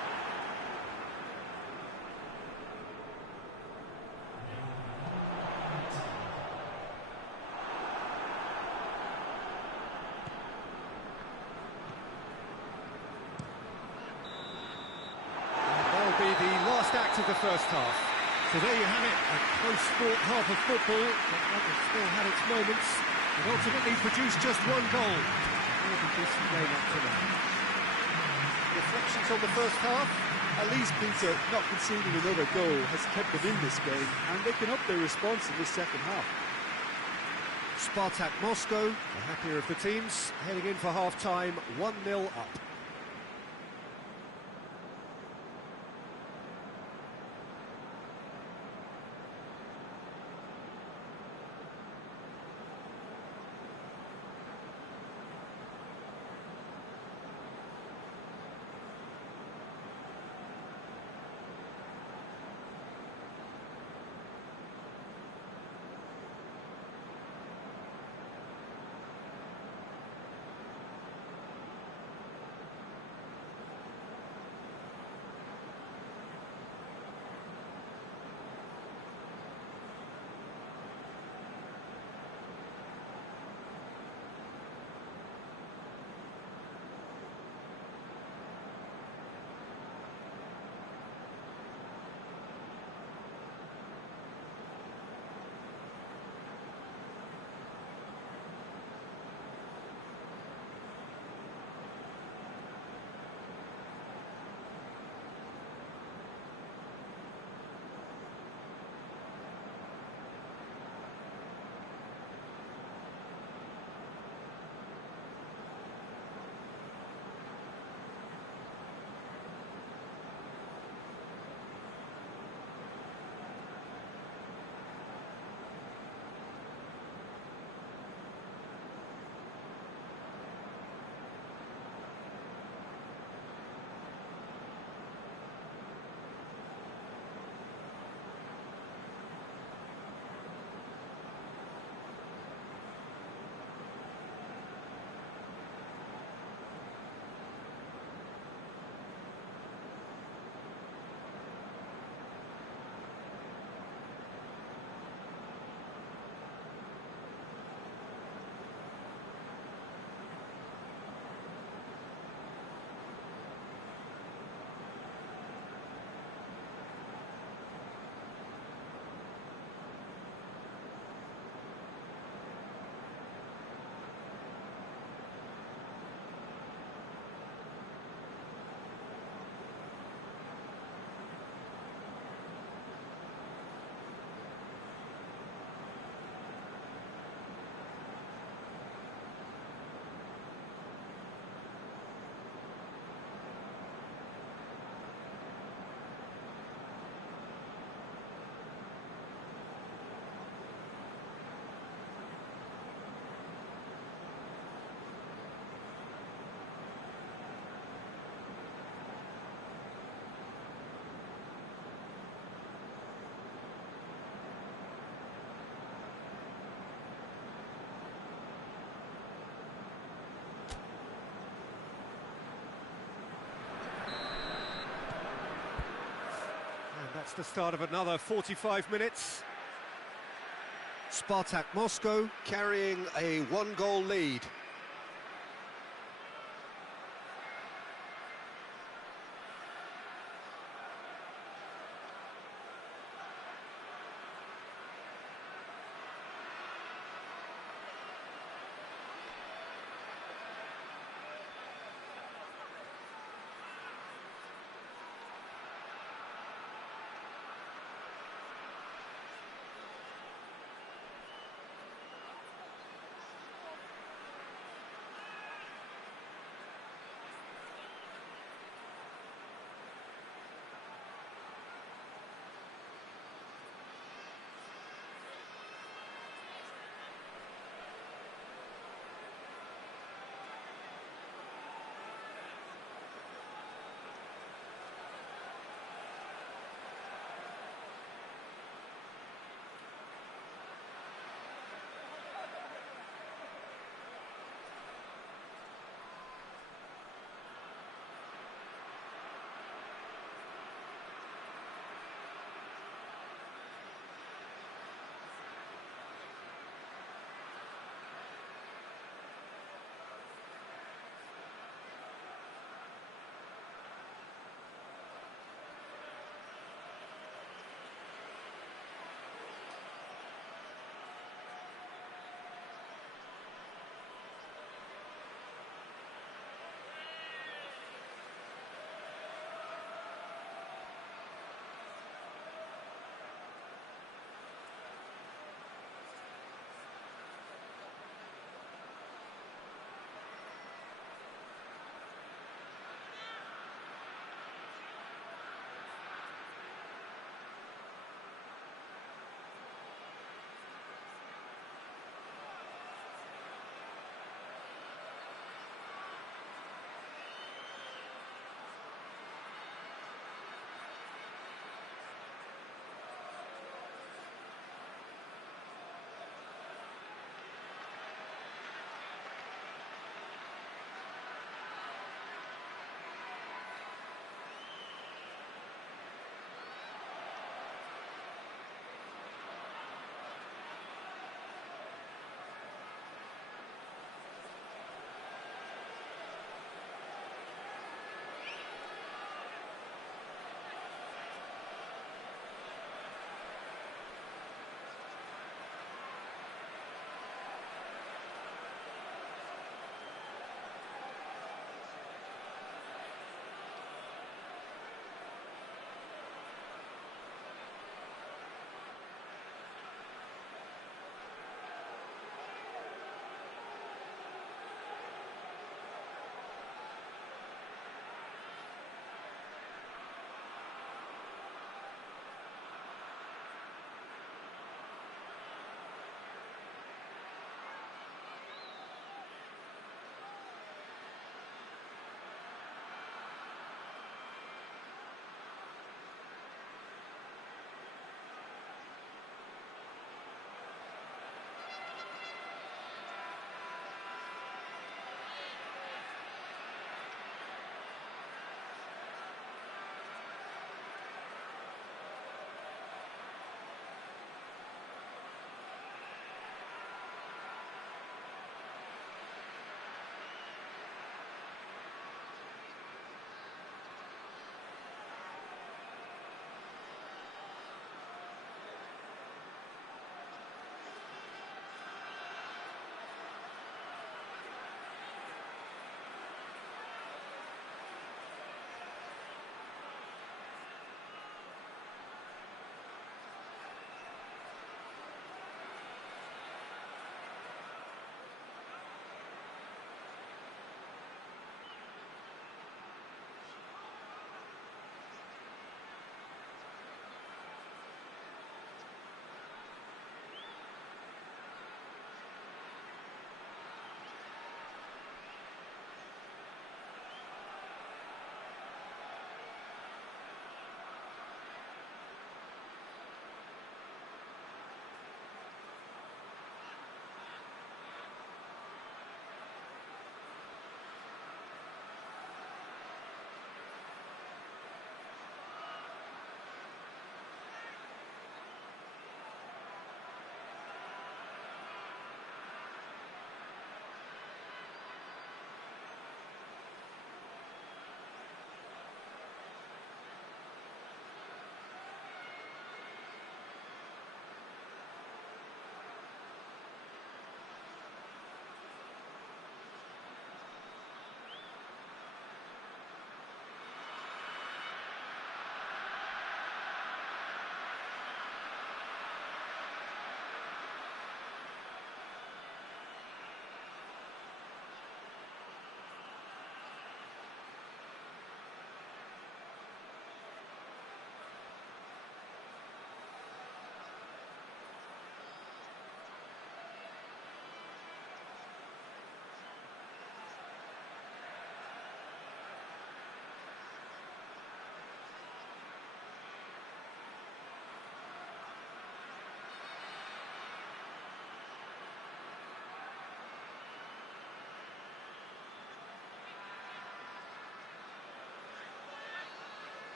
And that'll be the last act of the first half. So there you have it, a close fought half of football, but one that still had its moments, and ultimately produced just one goal. More than decent game up to now. Reflections on the first half? At least Peter, not conceding another goal, has kept them in this game, and they can up their response in this second half. SPARTAK Moscow, the happier of the teams, heading in for half-time, 1-0 up. That's the start of another 45 minutes. SPARTAK Moscow carrying a one-goal lead.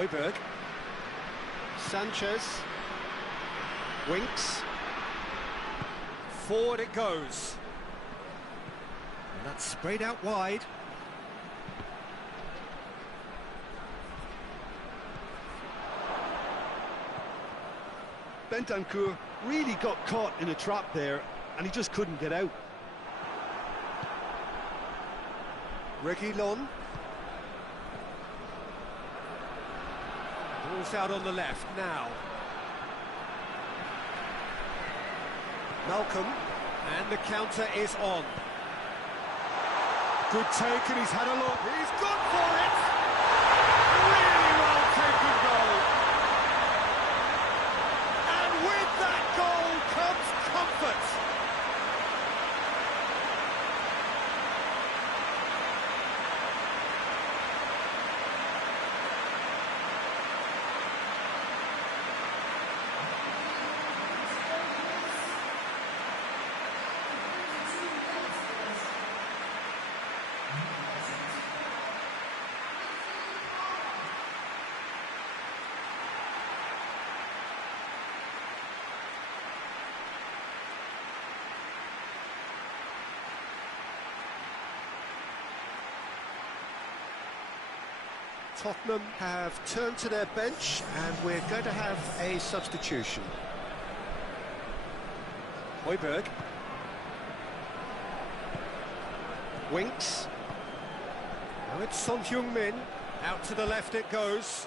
Højbjerg. Sanchez. Winks. Forward it goes. And that's sprayed out wide. Bentancur really got caught in a trap there, and he just couldn't get out. Reguilon. Ball's out on the left now. Malcolm, and the counter is on. Good take, and he's had a look. He's gone for it! Really well taken goal. And with that goal comes comfort. Tottenham have turned to their bench, and we're going to have a substitution. Højbjerg. Winks. Now it's Son Heung-min. Out to the left it goes.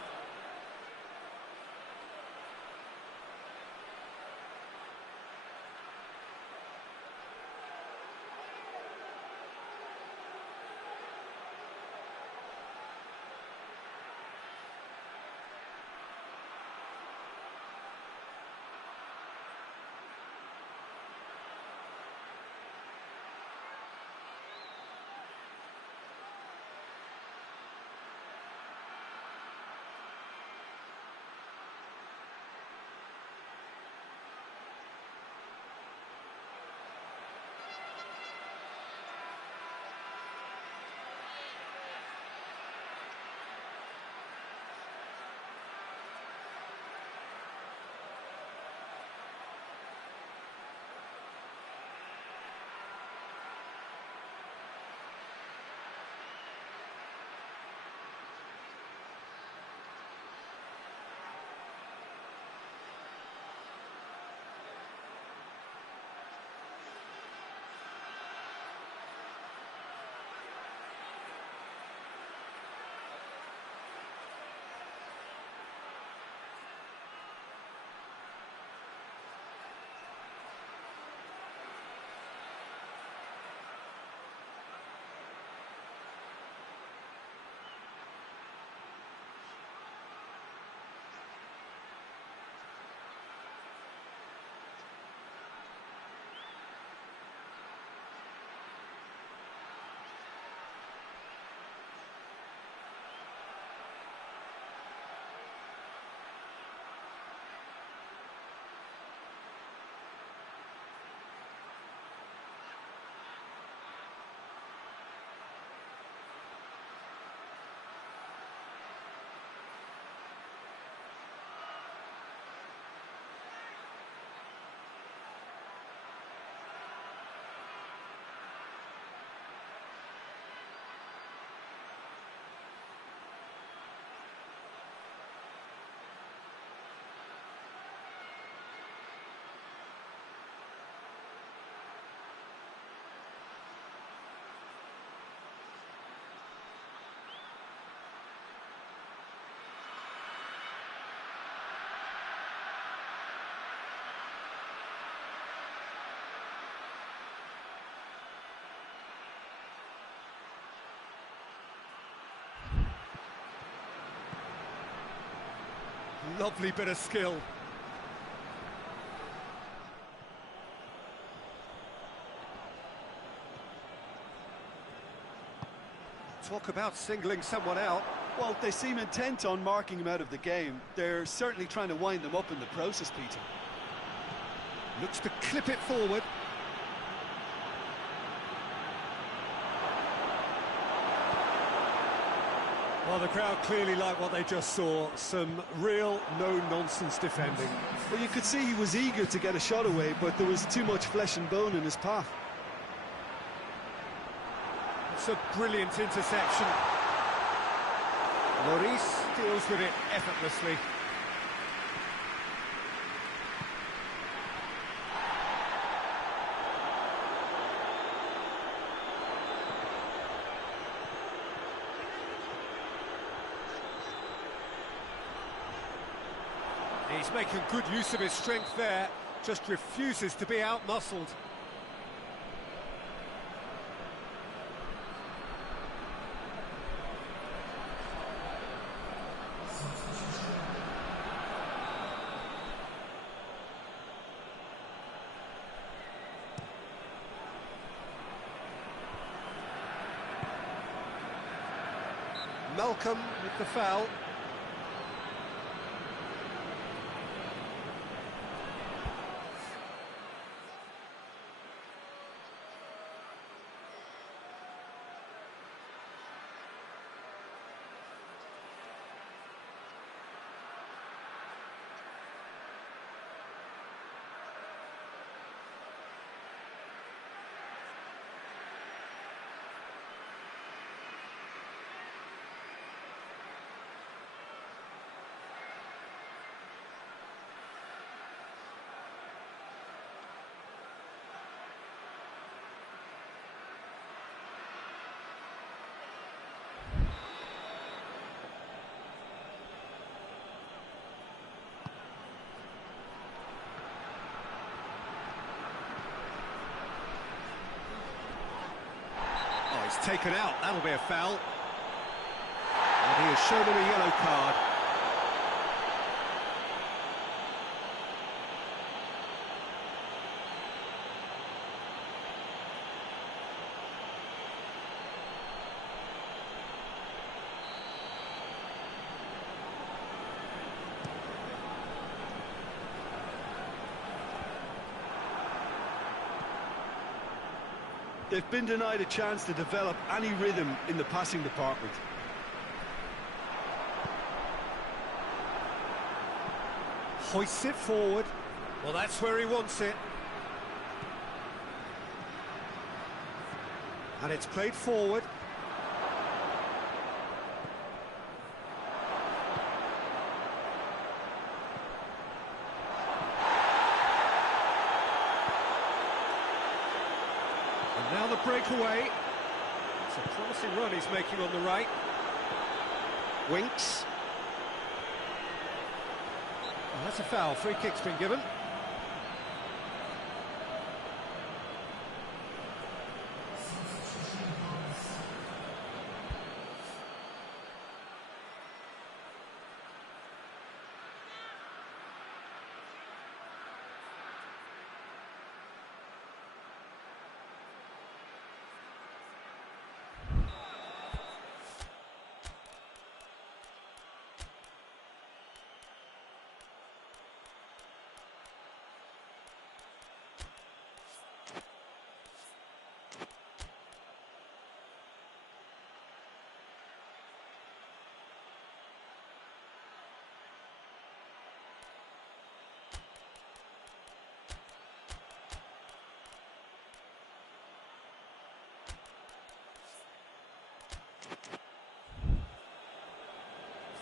Lovely bit of skill. Talk about singling someone out. Well, they seem intent on marking him out of the game. They're certainly trying to wind them up in the process, Peter. Looks to clip it forward. Well, the crowd clearly like what they just saw. Some real no-nonsense defending. Well, you could see he was eager to get a shot away, but there was too much flesh and bone in his path. It's a brilliant interception. Lloris deals with it effortlessly. He's making good use of his strength there, just refuses to be out-muscled. Malcolm with the foul. Taken out, that'll be a foul. And he has shown him a yellow card. They've been denied a chance to develop any rhythm in the passing department. Hoists it forward. Well, that's where he wants it. And it's played forward. Now the breakaway. It's a promising run he's making on the right. Winks. Oh, that's a foul. Free kick's been given.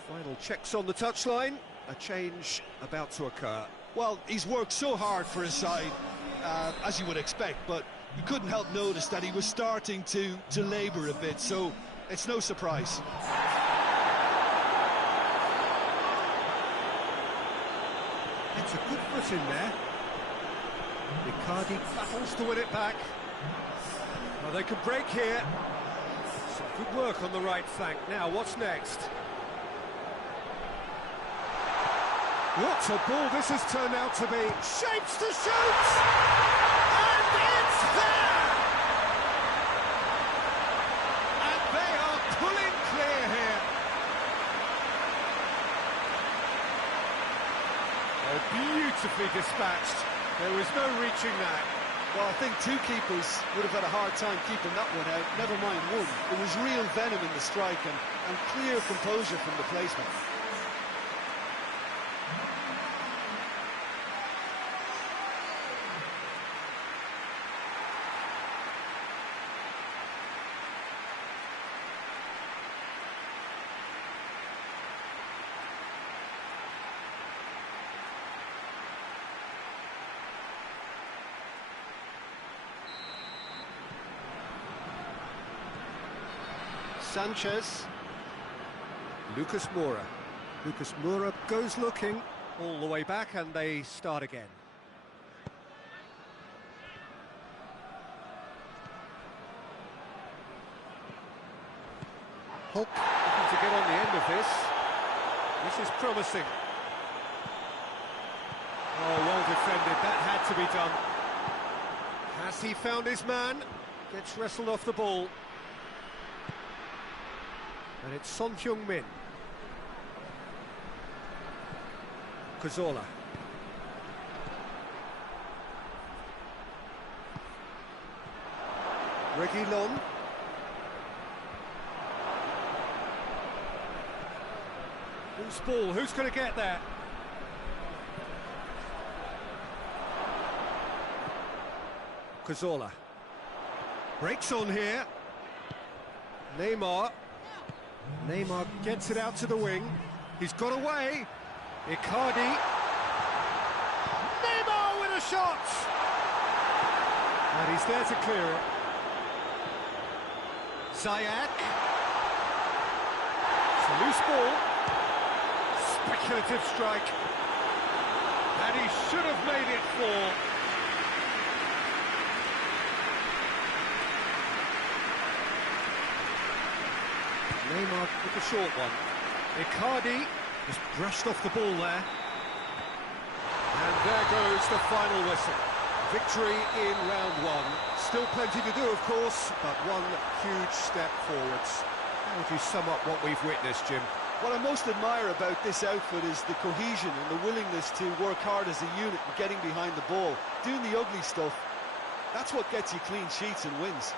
Final checks on the touchline. A change about to occur. Well, he's worked so hard for his side, as you would expect, but you couldn't help notice that he was starting to labour a bit, so it's no surprise. It's a good foot in there. Icardi battles to win it back. Well, they could break here. Some good work on the right flank. Now, what's next? What a ball this has turned out to be. Shapes to shoot! And it's there! And they are pulling clear here. Oh, beautifully dispatched. There was no reaching that. Well, I think two keepers would have had a hard time keeping that one out, never mind one. There was real venom in the strike and clear composure from the placement. Sanchez. Lucas Moura. Lucas Moura goes looking all the way back, and they start again. Hulk looking to get on the end of this. This is promising. Oh, well defended. That had to be done. Has he found his man? Gets wrestled off the ball. And it's Son Heung-min. Cazorla. Reguilon. Loose ball, who's going to get there? Cazorla. Breaks on here. Neymar. Neymar gets it out to the wing. He's got away. Icardi. Neymar with a shot! And he's there to clear it. Ziyech. It's a loose ball. Speculative strike. And he should have made it 4. Neymar with the short one. Icardi just brushed off the ball there. And there goes the final whistle. Victory in round 1. Still plenty to do, of course, but one huge step forwards. How would you sum up what we've witnessed, Jim? What I most admire about this outfit is the cohesion and the willingness to work hard as a unit and getting behind the ball. Doing the ugly stuff, that's what gets you clean sheets and wins.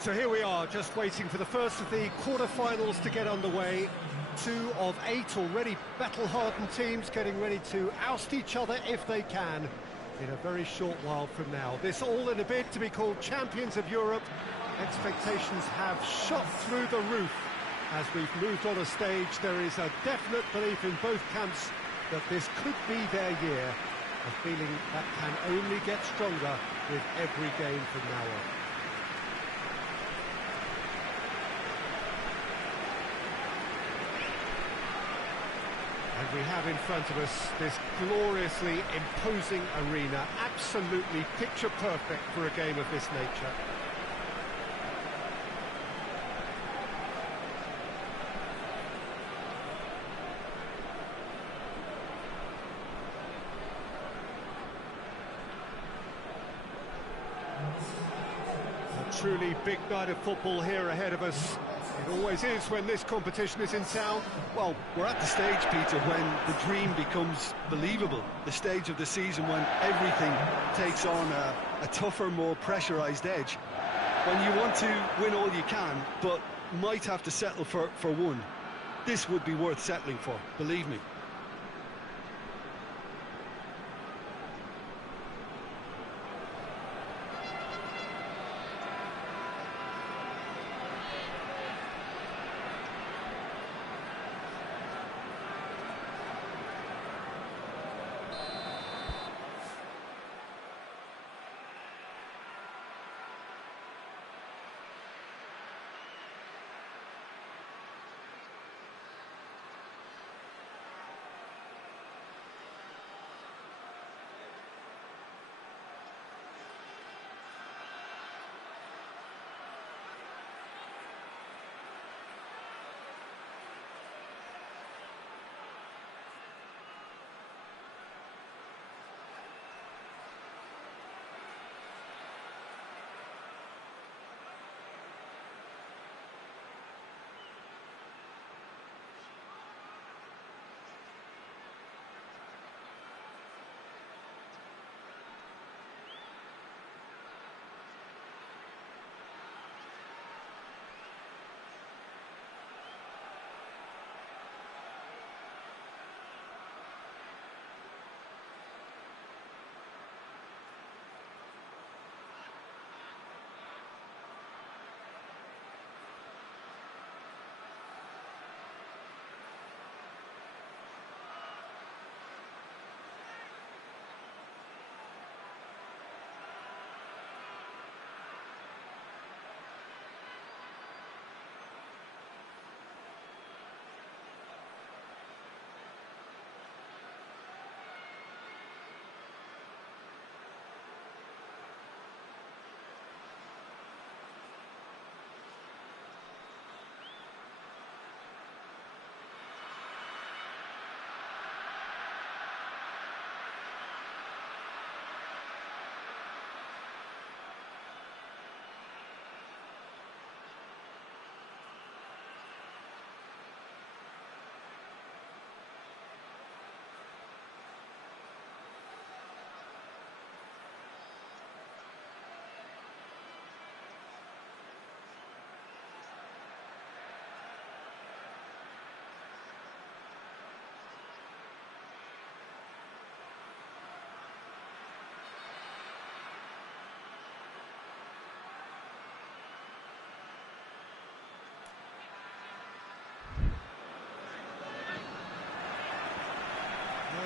So here we are, just waiting for the first of the quarter-finals to get underway. 2 of 8 already battle-hardened teams getting ready to oust each other if they can in a very short while from now. This all in a bid to be called champions of Europe. Expectations have shot through the roof. As we've moved on a stage, there is a definite belief in both camps that this could be their year. A feeling that can only get stronger with every game from now on. And we have in front of us this gloriously imposing arena, absolutely picture perfect for a game of this nature. A truly big night of football here ahead of us. It always is when this competition is in town. Well, we're at the stage, Peter, when the dream becomes believable. The stage of the season when everything takes on a tougher, more pressurised edge. When you want to win all you can, but might have to settle for one. This would be worth settling for, believe me.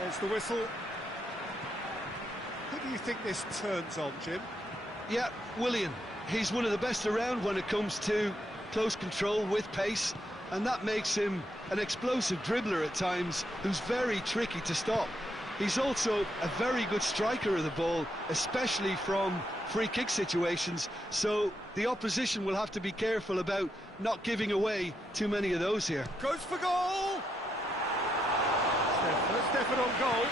There's the whistle. Who do you think this turns on, Jim? Yeah, Willian. He's one of the best around when it comes to close control with pace, and that makes him an explosive dribbler at times who's very tricky to stop. He's also a very good striker of the ball, especially from free kick situations, so the opposition will have to be careful about not giving away too many of those here. Goes for goal! Stefan on goal.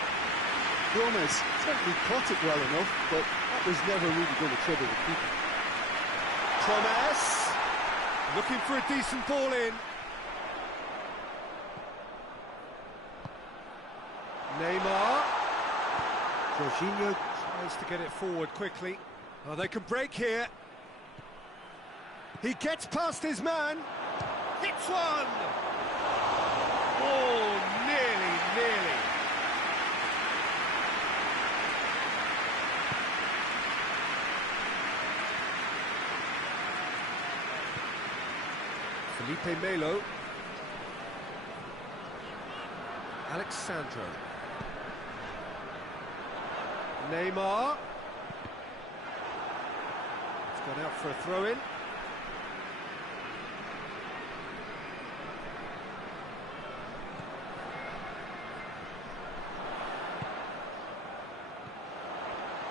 Gomez certainly caught it well enough, but that was never really going to trouble the keeper. Promise, looking for a decent ball in. Neymar. Jorginho tries to get it forward quickly. Oh, they can break here. He gets past his man. Hits one! Oh, nearly. Felipe Melo. Alexandro. Neymar. It's gone out for a throw-in.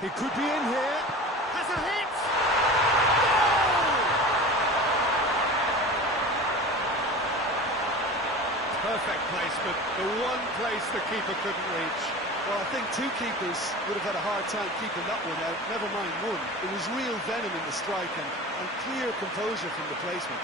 He could be in here. Has a hit! Perfect placement, the one place the keeper couldn't reach. Well, I think two keepers would have had a hard time keeping that one out, never mind one. It was real venom in the strike and clear composure from the placement.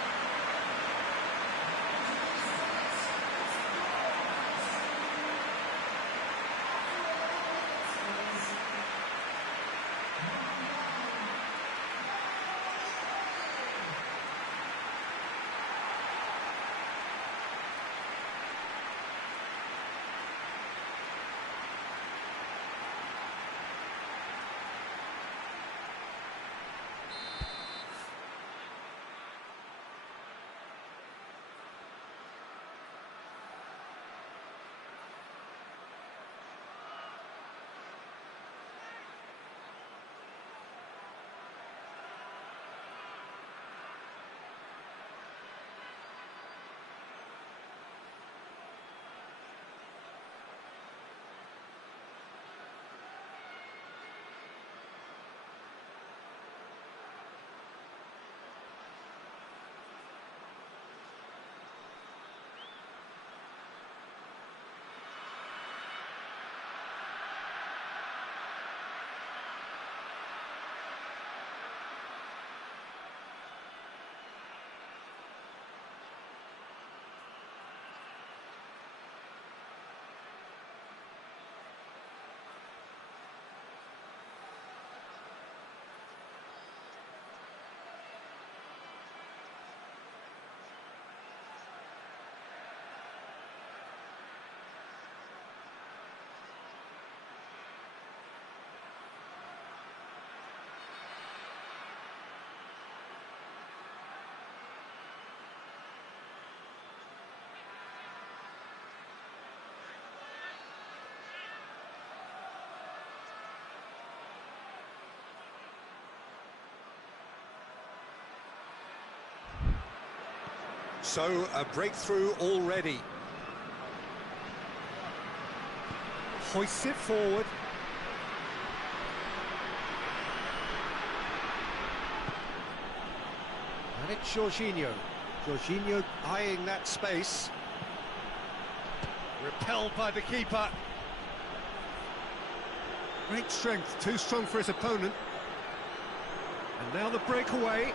So, a breakthrough already. Hoists it forward. And it's Jorginho. Jorginho eyeing that space. Repelled by the keeper. Great strength, too strong for his opponent. And now the breakaway.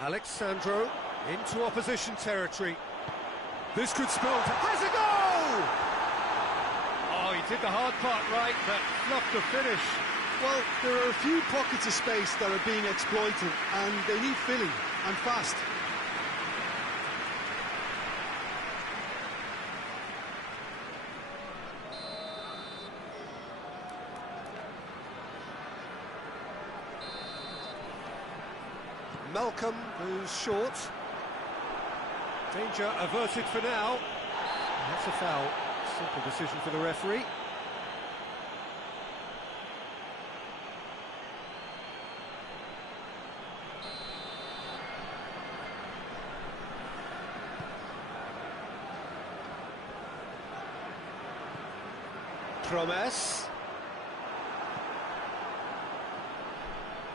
Alexandro into opposition territory. This could spell... Has a goal! Oh, he did the hard part right, but fluffed the finish. Well, there are a few pockets of space that are being exploited, and they need filling, and fast. Malcolm, who's short. Danger averted for now. That's a foul. Simple decision for the referee.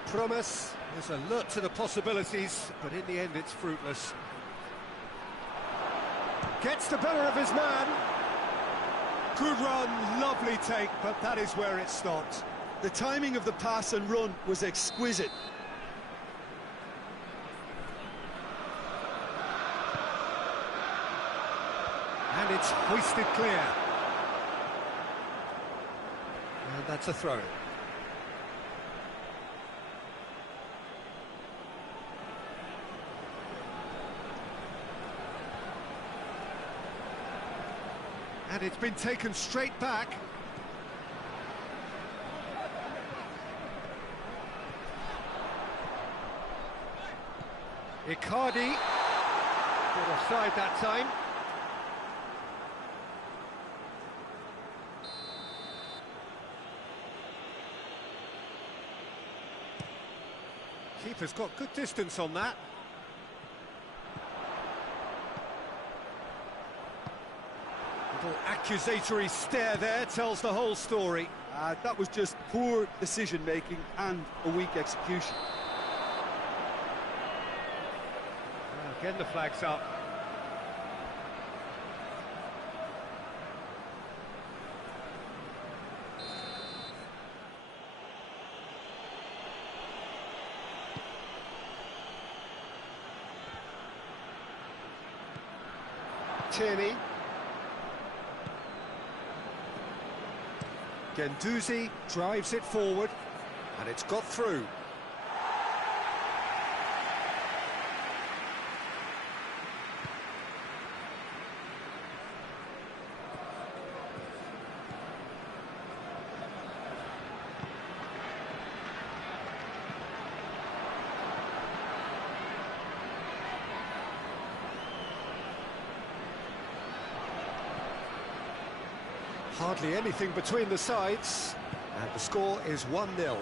Promise is alert to the possibilities, but in the end it's fruitless. Gets the better of his man. Good run, lovely take, but that is where it stopped. The timing of the pass and run was exquisite. And it's hoisted clear. And that's a throw. And it's been taken straight back. Icardi. Got offside that time. Keeper's got good distance on that. Little accusatory stare there tells the whole story. That was just poor decision-making and a weak execution. Again the flag's up. Tierney. Guendouzi drives it forward, and it's got through. Hardly anything between the sides, and the score is 1-0.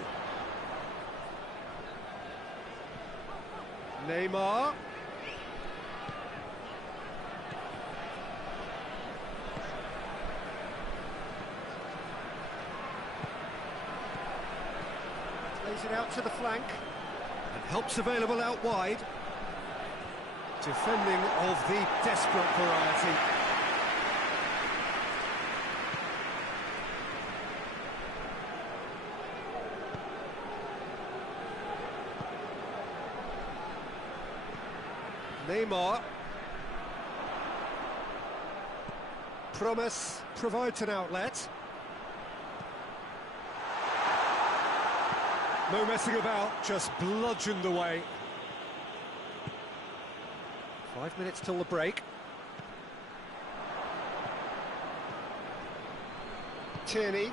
Neymar. Plays it out to the flank, and help's available out wide. Defending of the desperate variety. Neymar. Promise provides an outlet. No messing about, just bludgeoned away. 5 minutes till the break. Tierney.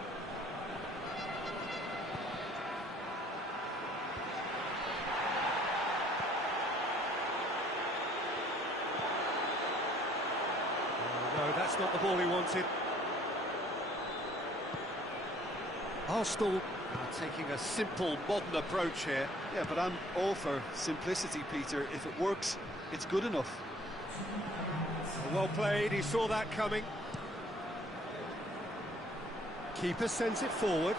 No, that's not the ball he wanted. Arsenal are taking a simple, modern approach here. Yeah, but I'm all for simplicity, Peter. If it works, it's good enough. Well played, he saw that coming. Keeper sends it forward.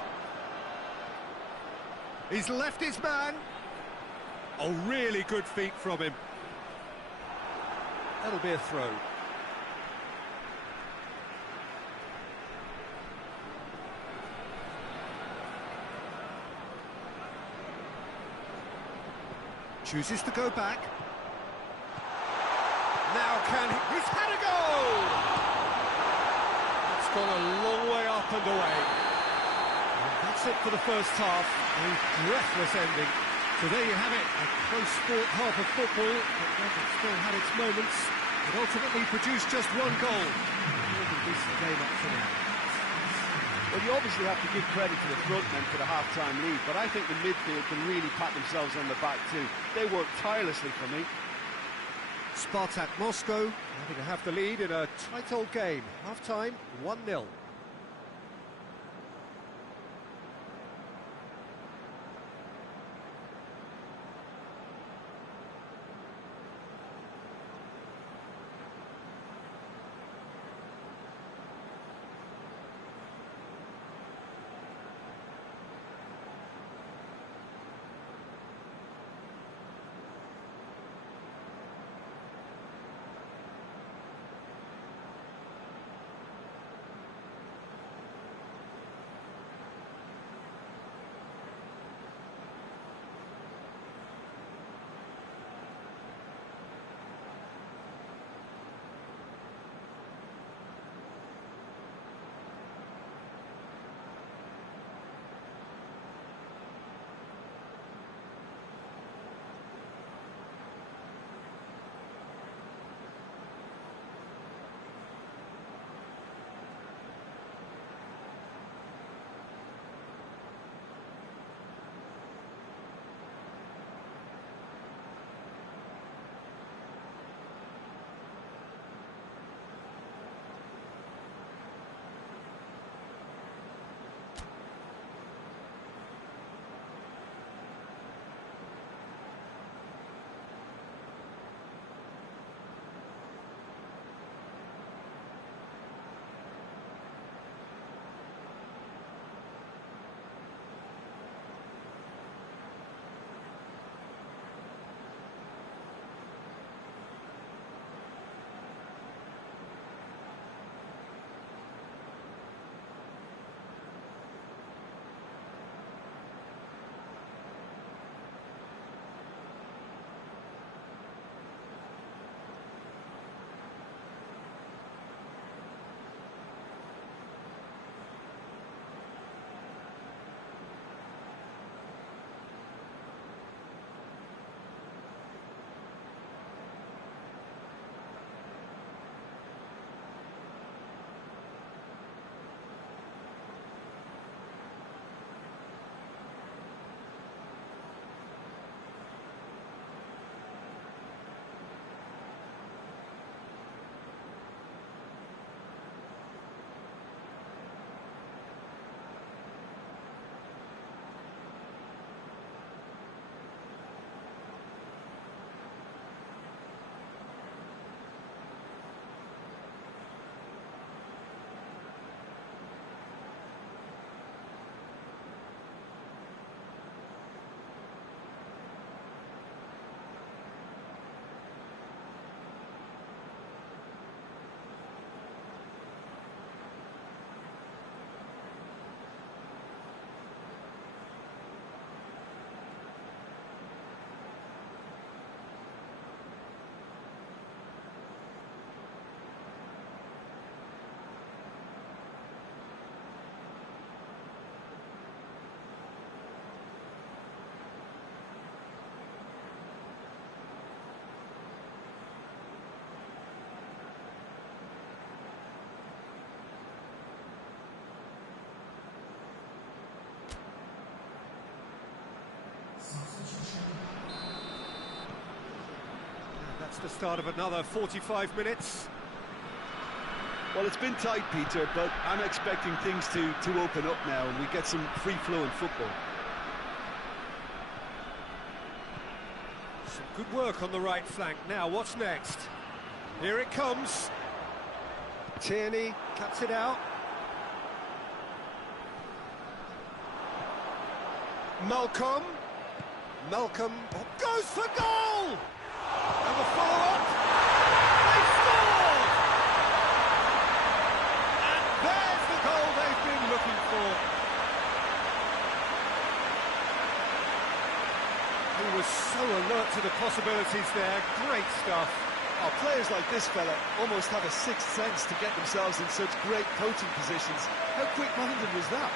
He's left his man. Oh, really good feet from him. That'll be a throw. Chooses to go back. Now can he... He's had a goal! It's gone a long way up and away. And that's it for the first half. A breathless ending. So there you have it. A close sport half of football, but one that still had its moments. It ultimately produced just one goal. A decent game up to now. Well, you obviously have to give credit to the front men for the half-time lead, but I think the midfield can really pat themselves on the back too. They work tirelessly for me. SPARTAK Moscow having to have the lead in a tight old game. Half-time, 1-0. That's the start of another 45 minutes. Well, it's been tight, Peter, but I'm expecting things to open up now and we get some free-flowing football. Some good work on the right flank. Now, what's next? Here it comes. Tierney cuts it out. Malcolm goes for goal! And the follow-up. They scored! And there's the goal they've been looking for. He was so alert to the possibilities there. Great stuff. Oh, players like this fella almost have a sixth sense to get themselves in such great coaching positions. How quick-minded was that?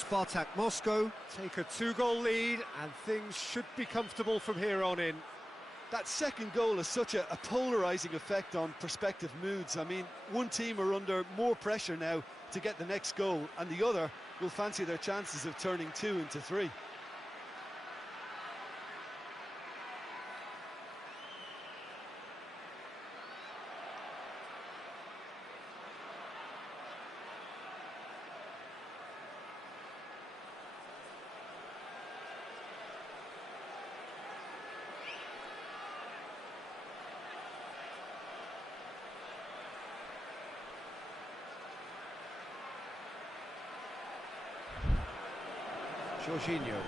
SPARTAK Moscow take a 2-goal lead, and things should be comfortable from here on in. That second goal has such a polarising effect on prospective moods. I mean, one team are under more pressure now to get the next goal, and the other will fancy their chances of turning 2 into 3. Jorginho.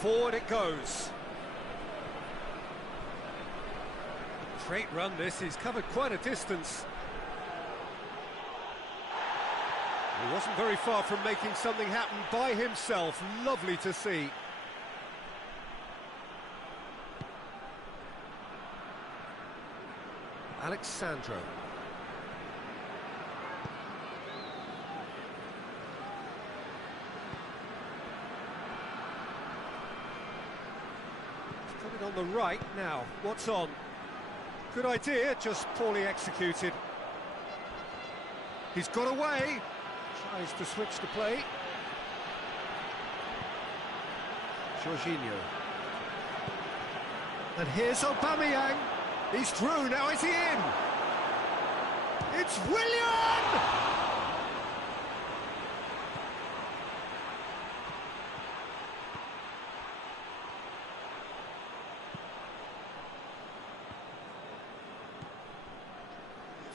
Forward it goes. Great run this, he's covered quite a distance. He wasn't very far from making something happen by himself. Lovely to see. Alexandro. Put it on the right now. What's on? Good idea, just poorly executed. He's got away. Tries to switch the play. Jorginho. And here's Aubameyang. He's through, now is he in? It's Willian!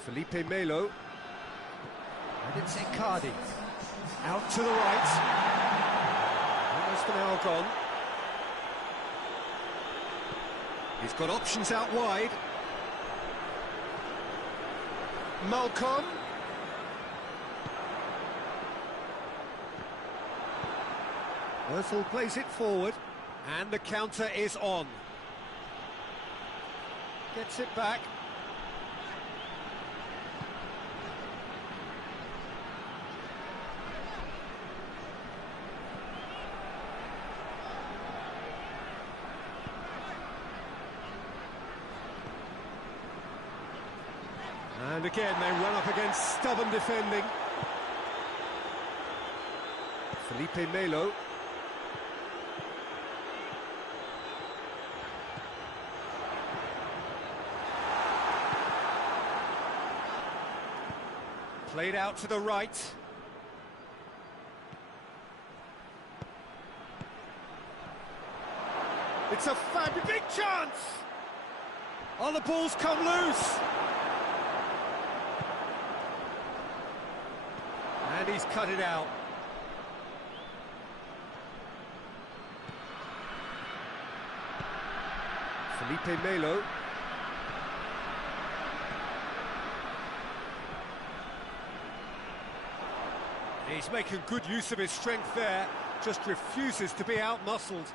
Felipe Melo. And it's Icardi. Out to the right. Almost an hour gone. He's got options out wide. Malcolm. Özil plays it forward. And the counter is on. Gets it back. And again, they run up against stubborn defending. Felipe Melo. Played out to the right. It's a fabulous big chance! Oh, the ball's come loose! And he's cut it out. Felipe Melo. He's making good use of his strength there, just refuses to be out-muscled.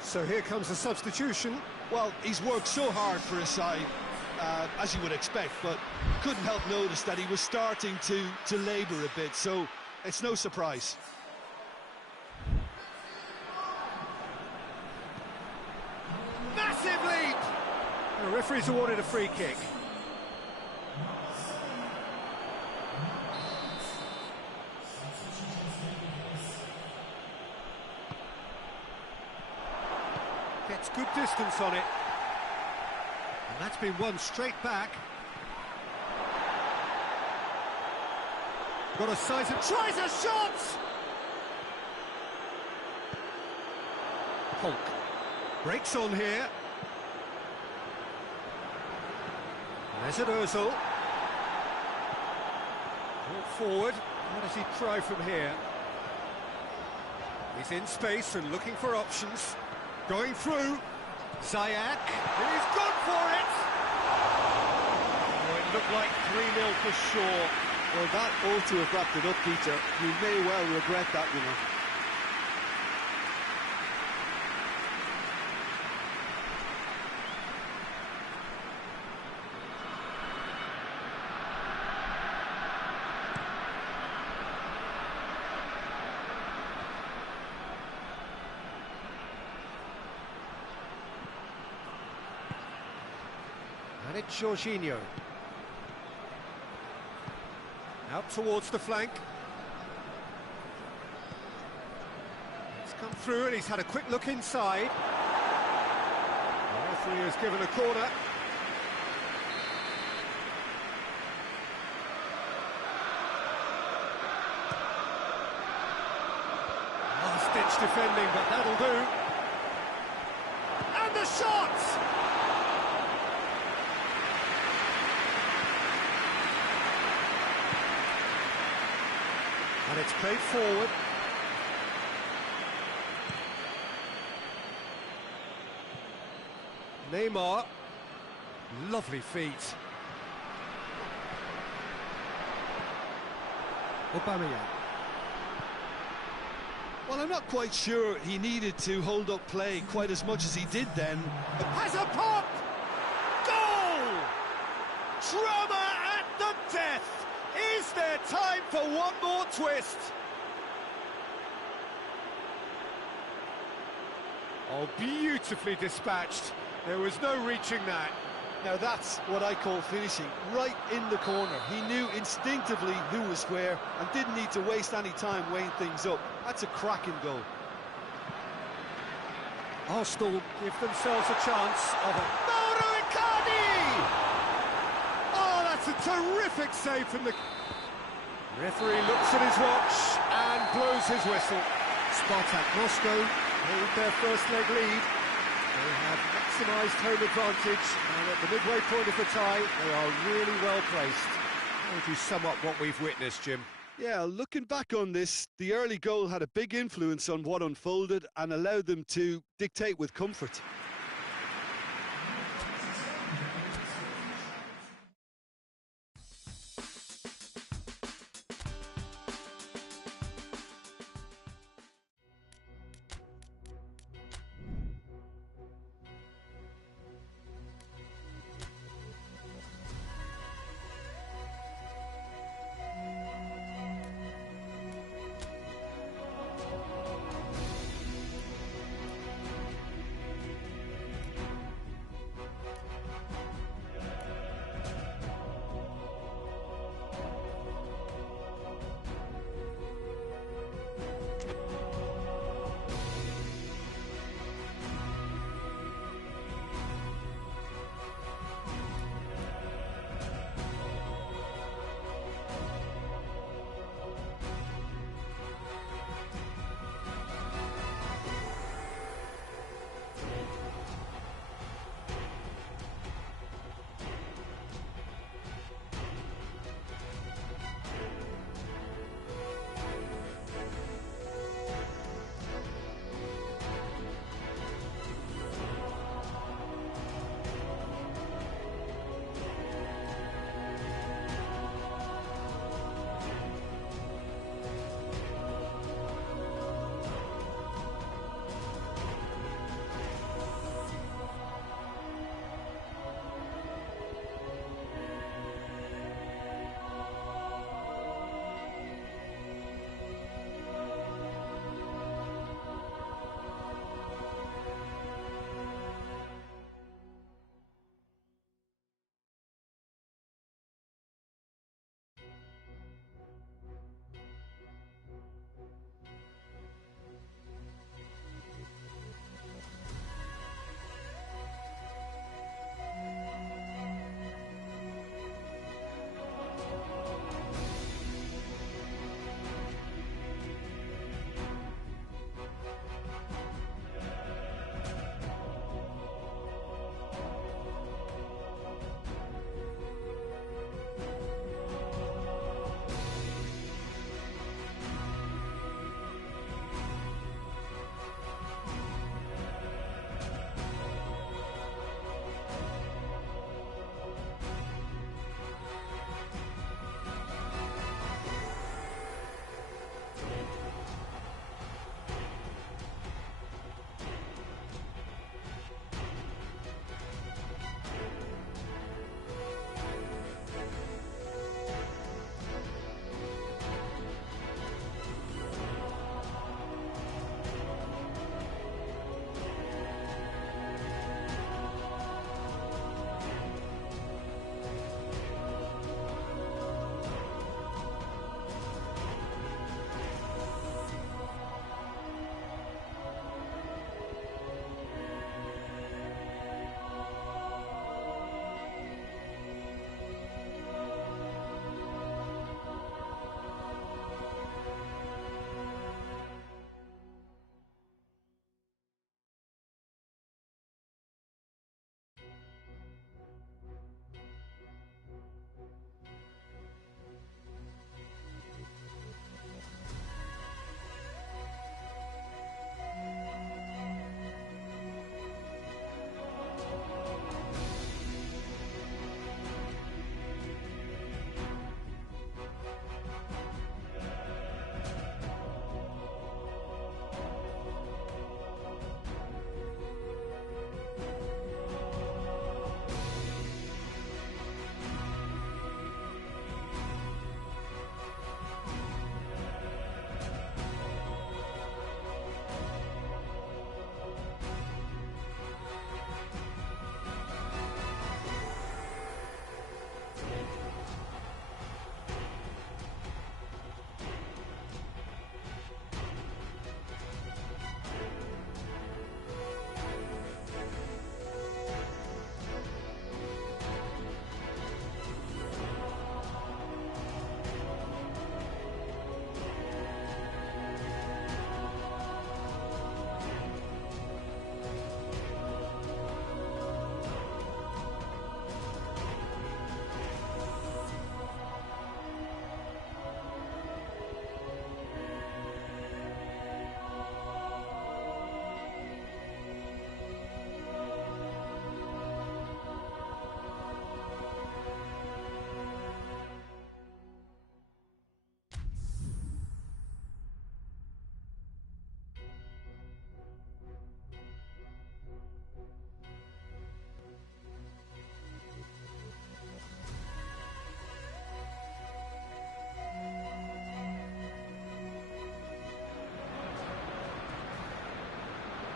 So here comes the substitution. Well, he's worked so hard for his side, as you would expect, but couldn't help notice that he was starting to labour a bit, so it's no surprise. Massive lead! The referee's awarded a free kick. Gets good distance on it. And that's been won straight back. Got a size and tries a shot! Breaks on here. Mesut Ozil. Brought forward. How does he try from here? He's in space and looking for options. Going through. Ziyech. He's gone for it! Oh, it looked like 3-0 for sure. Well, that ought to have wrapped it up, Peter. You may well regret that, you know. And it's Jorginho. Out towards the flank. He's come through and he's had a quick look inside. The referee has given a corner. Last-ditch defending, but that'll do. And the shot! And it's played forward. Neymar. Lovely feet. Aubameyang. Well, I'm not quite sure he needed to hold up play quite as much as he did then. Has a pop! Goal! Drama at the death! Is there time for one more twist? Oh, beautifully dispatched. There was no reaching that. Now that's what I call finishing, right in the corner. He knew instinctively who was where and didn't need to waste any time weighing things up. That's a cracking goal. Arsenal give themselves a chance of a... Icardi! Oh, that's a terrific save from the... Referee looks at his watch and blows his whistle. SPARTAK Moscow Hold their first leg lead. They have maximised home advantage, and at the midway point of the tie, they are really well placed. How would you sum up what we've witnessed, Jim? Yeah, looking back on this, the early goal had a big influence on what unfolded and allowed them to dictate with comfort.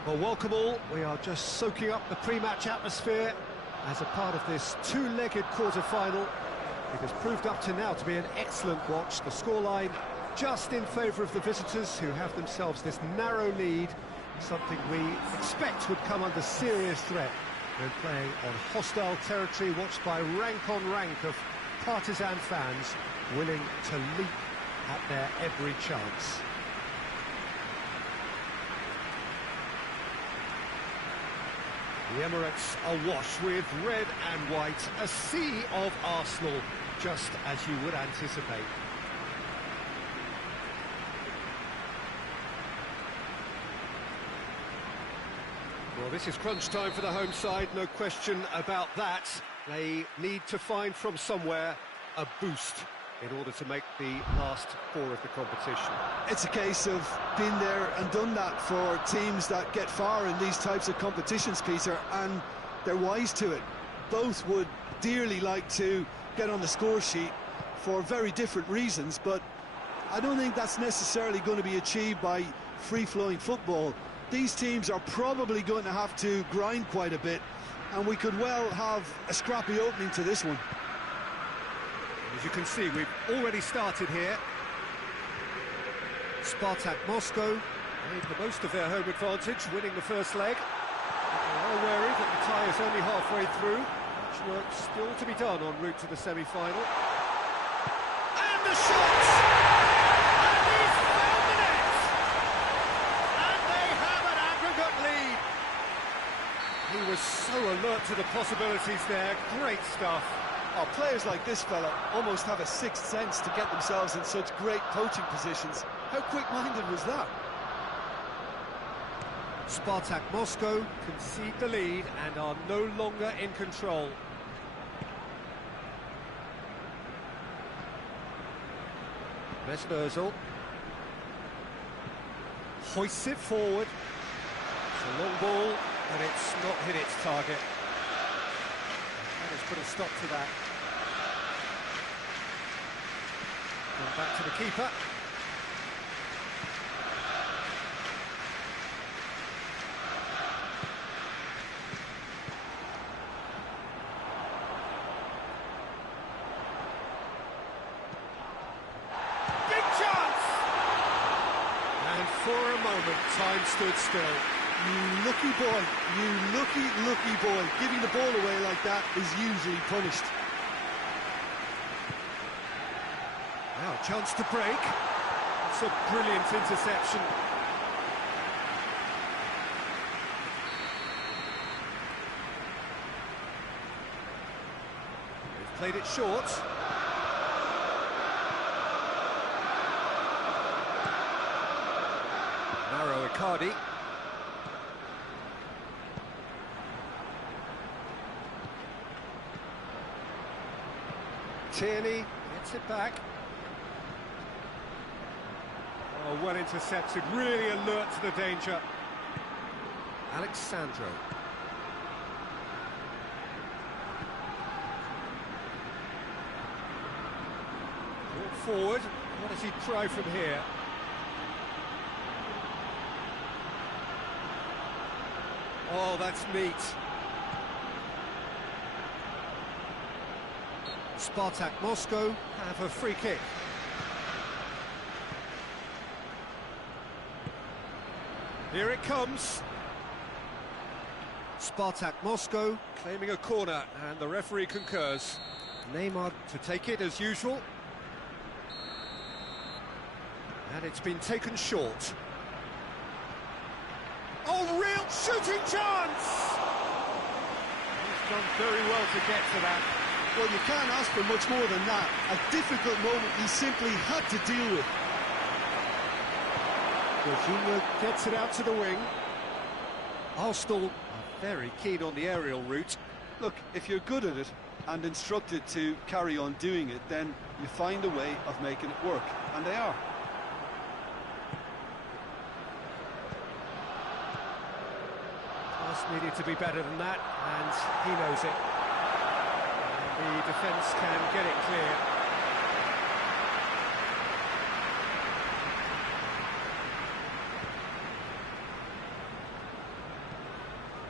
Well, welcome all. We are just soaking up the pre-match atmosphere as a part of this two-legged quarter-final. It has proved up to now to be an excellent watch. The scoreline just in favour of the visitors, who have themselves this narrow lead, something we expect would come under serious threat when playing on hostile territory, watched by rank on rank of partisan fans willing to leap at their every chance. The Emirates awash with red and white, a sea of Arsenal, just as you would anticipate. Well, this is crunch time for the home side, no question about that. They need to find from somewhere a boost in order to make the last four of the competition. It's a case of been there and done that for teams that get far in these types of competitions, Peter, and they're wise to it. Both would dearly like to get on the score sheet for very different reasons, but I don't think that's necessarily going to be achieved by free-flowing football. These teams are probably going to have to grind quite a bit, and we could well have a scrappy opening to this one. As you can see, we've already started here. SPARTAK Moscow Made the most of their home advantage, winning the first leg. They're all wary that the tie is only halfway through. Much work still to be done en route to the semi-final. And the shot! And he's found the net! And they have an aggregate lead! He was so alert to the possibilities there. Great stuff. Oh, players like this fella almost have a sixth sense to get themselves in such great coaching positions. How quick-minded was that? SPARTAK Moscow Concede the lead and are no longer in control. Mesut Ozil hoists it forward. It's a long ball and it's not hit its target. That has put a stop to that. And back to the keeper. Big chance! And for a moment, time stood still. You lucky boy, you lucky boy. Giving the ball away like that is usually punished. Now, chance to break. It's a brilliant interception. They've played it short. Narrow Icardi. Tierney gets it back. Oh, well intercepted, really alert to the danger. Alexandro. Brought forward, what does he try from here? Oh, that's neat. SPARTAK Moscow Have a free kick. Here it comes. SPARTAK Moscow Claiming a corner, and the referee concurs. Neymar To take it as usual. And it's been taken short. Oh, real shooting chance! He's done very well to get to that. Well, you can't ask for much more than that. A difficult moment he simply had to deal with. Jorginho gets it out to the wing. Arsenal are very keen on the aerial route. Look, if you're good at it and instructed to carry on doing it, then you find a way of making it work, and they are. Pass needed to be better than that, and he knows it. The defence can get it clear.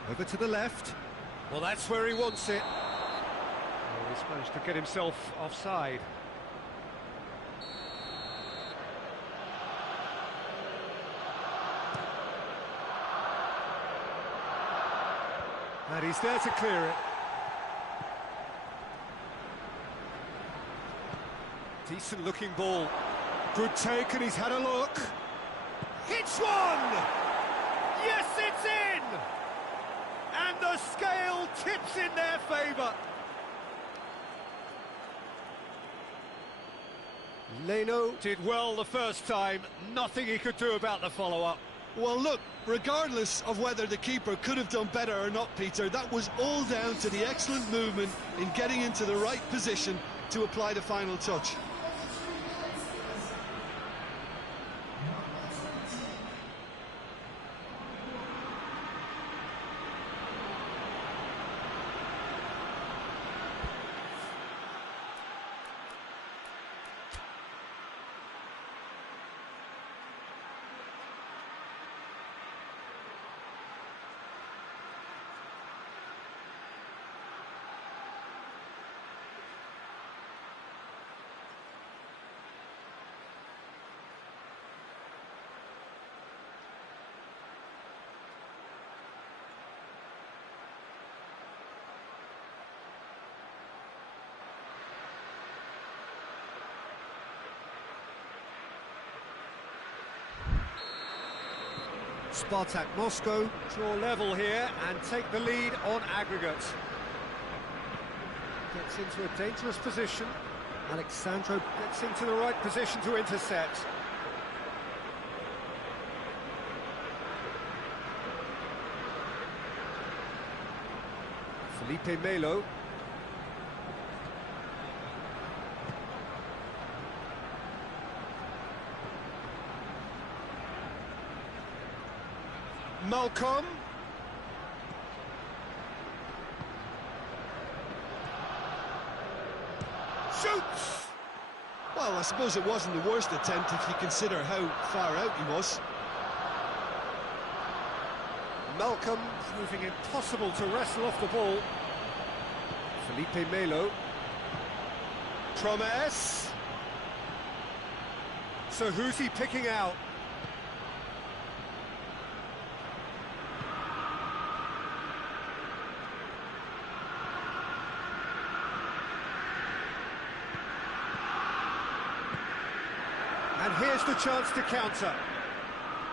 Over to the left. Well, that's where he wants it. Oh, he's managed to get himself offside. And he's there to clear it. Decent looking ball. Good take, and he's had a look. Hits one! Yes, it's in! And the scale tips in their favour. Leno did well the first time. Nothing he could do about the follow-up. Well, look, regardless of whether the keeper could have done better or not, Peter, that was all down to the excellent movement in getting into the right position to apply the final touch. Spartak Moscow draw level here and take the lead on aggregate. Gets into a dangerous position. Alexandro gets into the right position to intercept. Felipe Melo. Malcolm. Shoots! Well, I suppose it wasn't the worst attempt if you consider how far out he was. Malcolm proving impossible to wrestle off the ball. Felipe Melo. Promes. So who's he picking out? And here's the chance to counter.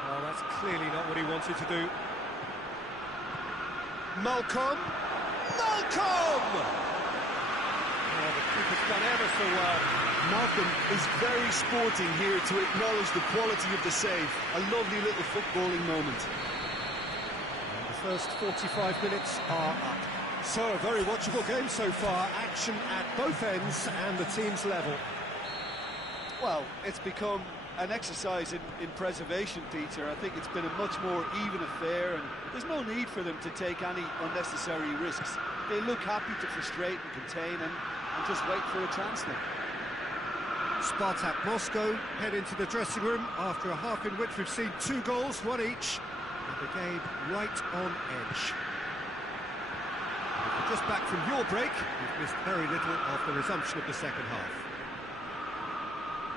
Oh, that's clearly not what he wanted to do. Malcolm! Malcolm! Oh, the keeper's done ever so well. Malcolm is very sporting here to acknowledge the quality of the save. A lovely little footballing moment. And the first 45 minutes are up. So, a very watchable game so far. Action at both ends and the team's level. Well, it's become an exercise in preservation, Peter. I think it's been a much more even affair, and there's no need for them to take any unnecessary risks. They look happy to frustrate and contain and just wait for a chance now. Spartak Moscow head into the dressing room after a half in which we've seen 2 goals, 1 each, and the game right on edge. If you're just back from your break, you've missed very little of the resumption of the second half.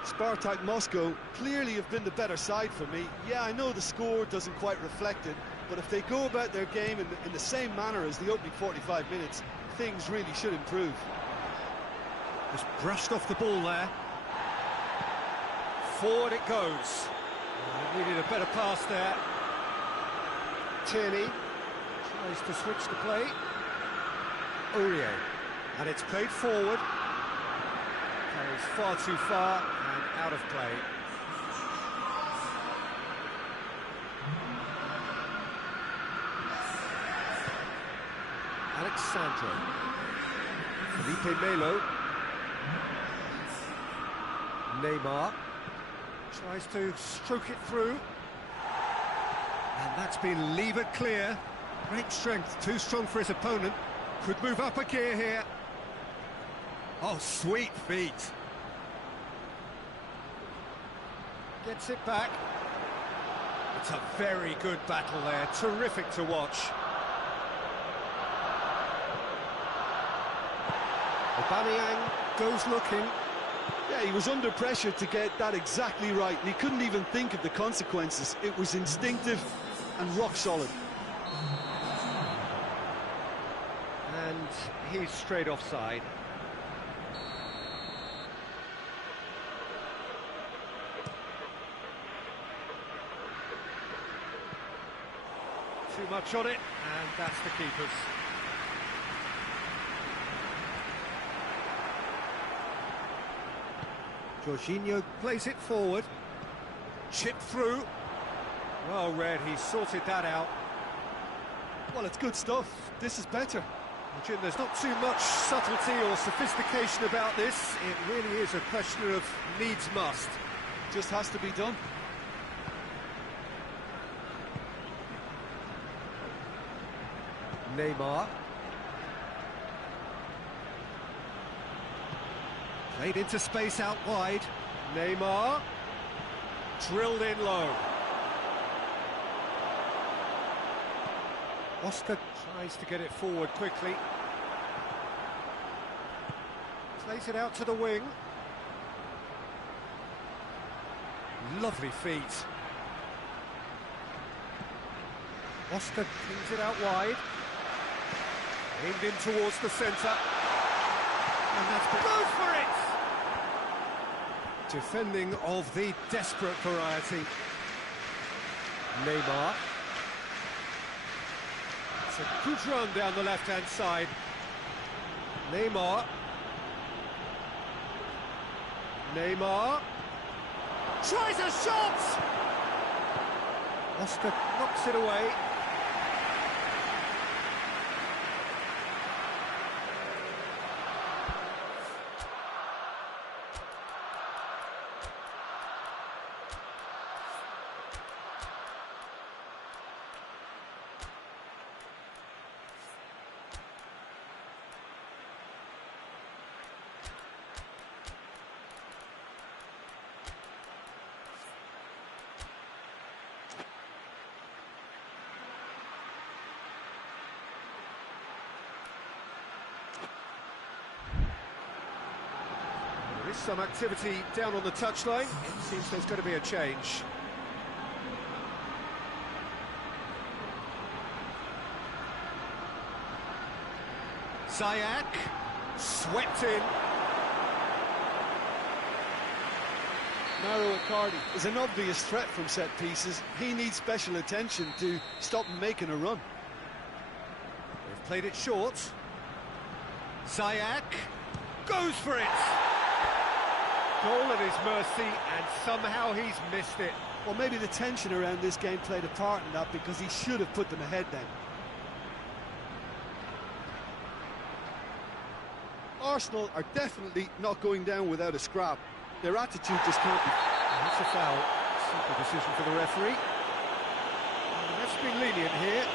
Spartak Moscow clearly have been the better side for me. Yeah, I know the score doesn't quite reflect it, but if they go about their game in the same manner as the opening 45 minutes, things really should improve. Just brushed off the ball there. Forward it goes. Oh, needed a better pass there. Tierney tries to switch the play. Aurier. And it's played forward. Carries far too far and out of play. Alexandro. Felipe Melo. Neymar tries to stroke it through. And that's been levered clear. Great strength, too strong for his opponent. Could move up a gear here. Oh, sweet feet. Gets it back. It's a very good battle there, terrific to watch. Aubameyang goes looking. Yeah, he was under pressure to get that exactly right, and he couldn't even think of the consequences. It was instinctive and rock solid. And he's straight offside. Too much on it, and that's the keeper's. Jorginho plays it forward. Chip through. Well read, he sorted that out. Well, it's good stuff. This is better. Jim, there's not too much subtlety or sophistication about this. It really is a question of needs must. Just has to be done. Neymar. Played into space out wide. Neymar. Drilled in low. Oscar tries to get it forward quickly. Plays it out to the wing. Lovely feet. Oscar brings it out wide. Aimed in towards the centre. And that's goes for it! Defending of the desperate variety. Neymar. It's a good run down the left-hand side. Neymar. Neymar. Tries a shot! Oscar knocks it away. Some activity down on the touchline. It seems there's going to be a change. Ziyech swept in. Mauro Icardi is an obvious threat from set pieces. He needs special attention to stop him making a run. They've played it short. Ziyech goes for it. Goal at his mercy, and somehow he's missed it. Well, maybe the tension around this game played a part in that, because he should have put them ahead then. Arsenal are definitely not going down without a scrap. Their attitude just can't be... That's a foul. Simple decision for the referee. Well, the ref's been lenient here.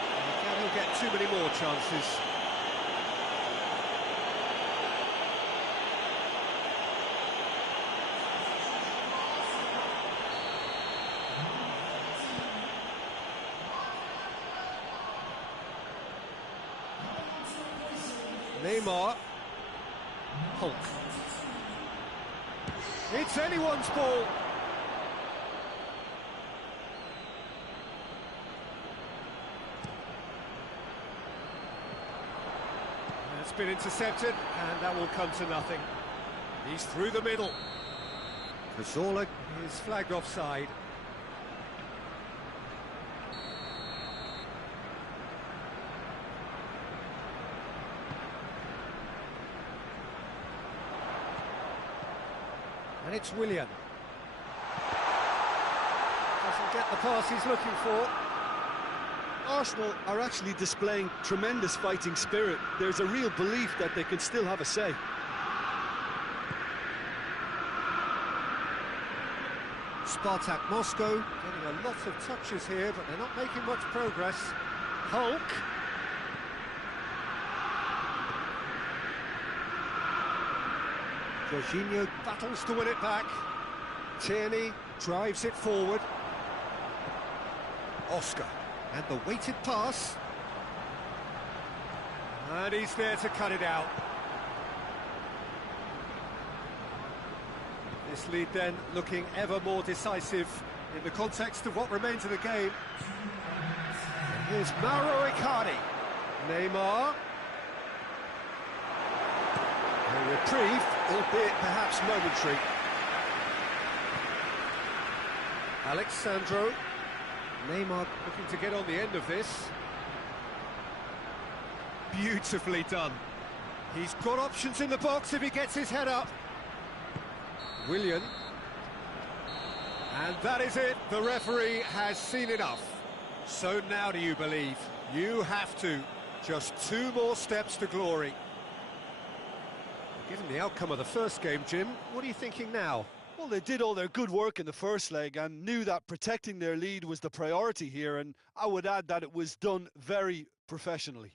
And he'll get too many more chances. Neymar. Hulk. It's anyone's ball. It's been intercepted, and that will come to nothing. He's through the middle. Cazorla is flagged offside. And it's Willian. Doesn't get the pass he's looking for. Arsenal are actually displaying tremendous fighting spirit. There's a real belief that they can still have a say. SPARTAK Moscow getting a lot of touches here, but they're not making much progress. Hulk. Jorginho battles to win it back. Tierney drives it forward. Oscar, and the weighted pass. And he's there to cut it out. This lead then looking ever more decisive in the context of what remains of the game. And here's Mauro Icardi. Neymar. A reprieve, albeit perhaps momentary. Alexandro. Neymar looking to get on the end of this. Beautifully done. He's got options in the box if he gets his head up. Willian. And that is it. The referee has seen enough. So now do you believe? You have to. Just 2 more steps to glory. Given the outcome of the first game, Jim, what are you thinking now? Well, they did all their good work in the first leg and knew that protecting their lead was the priority here, and I would add that it was done very professionally.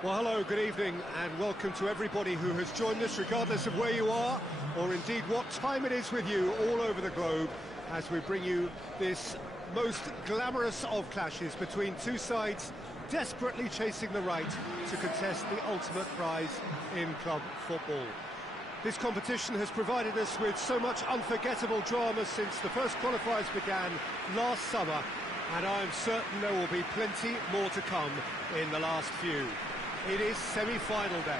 Well, hello, good evening, and welcome to everybody who has joined us, regardless of where you are, or indeed what time it is with you all over the globe, as we bring you this most glamorous of clashes between two sides desperately chasing the right to contest the ultimate prize in club football. This competition has provided us with so much unforgettable drama since the first qualifiers began last summer, and I'm certain there will be plenty more to come in the last few. It is semi-final day.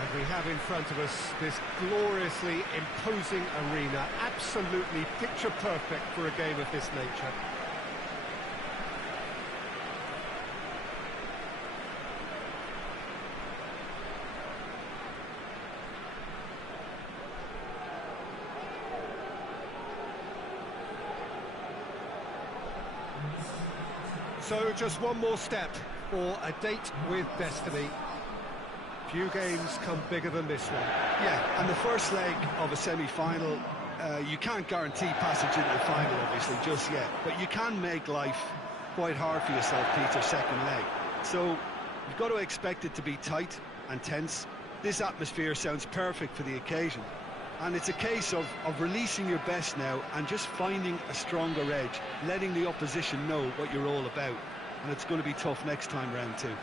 And we have in front of us this gloriously imposing arena, absolutely picture perfect for a game of this nature. So just one more step for a date with destiny. Few games come bigger than this one. Yeah, and the first leg of a semi-final, you can't guarantee passage into the final, obviously, just yet. But you can make life quite hard for yourself, Peter, second leg. So you've got to expect it to be tight and tense. This atmosphere sounds perfect for the occasion. And it's a case of releasing your best now and just finding a stronger edge, letting the opposition know what you're all about. And it's going to be tough next time round too.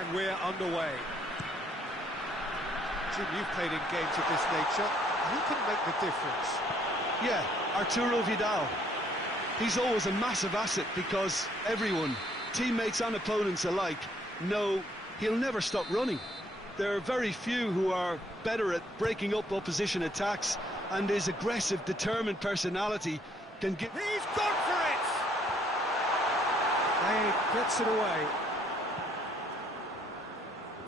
And we're underway. Jim, you've played in games of this nature. Who can make the difference? Yeah, Arturo Vidal. He's always a massive asset because everyone, teammates and opponents alike, know he'll never stop running. There are very few who are better at breaking up opposition attacks, and his aggressive, determined personality can give... He's gone for it! And gets it away.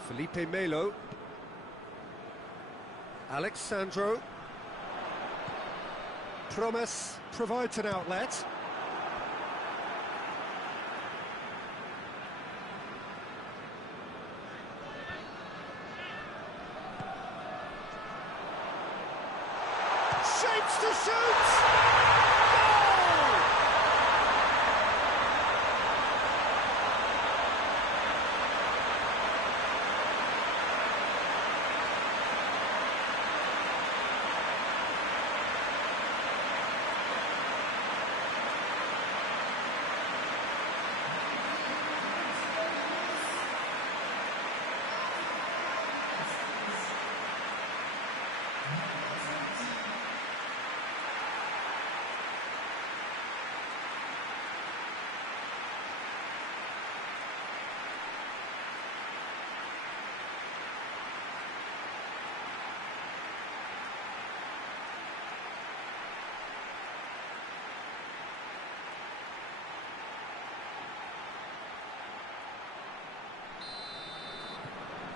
Felipe Melo. Alexandro. Promes provides an outlet. Shapes to shoot! Goal!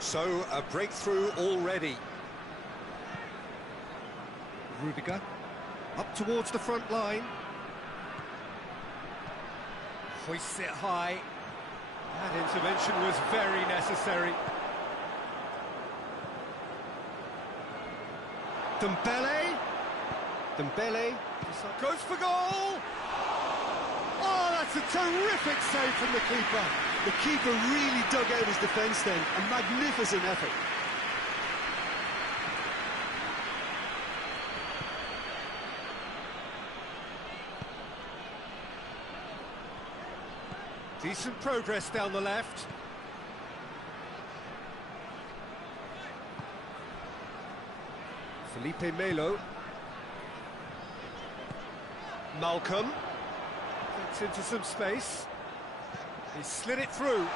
So, a breakthrough already. Rudiger, up towards the front line. Hoists it high. That intervention was very necessary. Dembele goes for goal! Oh, that's a terrific save from the keeper. The keeper really dug out his defence then, a magnificent effort. Decent progress down the left. Felipe Melo. Malcolm gets into some space. He slid it through.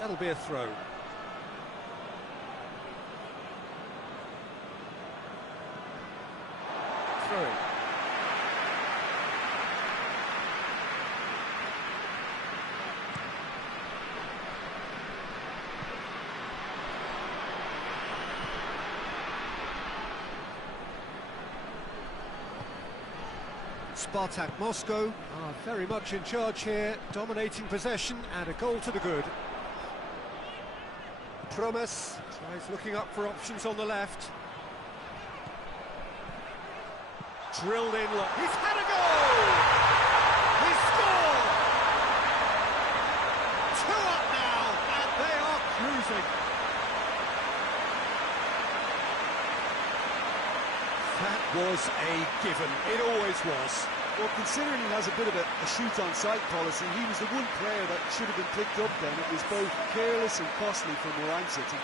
That'll be a throw. Throwing. Spartak Moscow are very much in charge here, dominating possession and a goal to the good. Promise tries looking up for options on the left. Drilled in. He's had a goal! He's scored! 2 up now, and they are cruising. That was a given. It always was. Well, considering he has a bit of a shoot-on-sight policy, he was the one player that should have been picked up then. It was both careless and costly from where I'm sitting.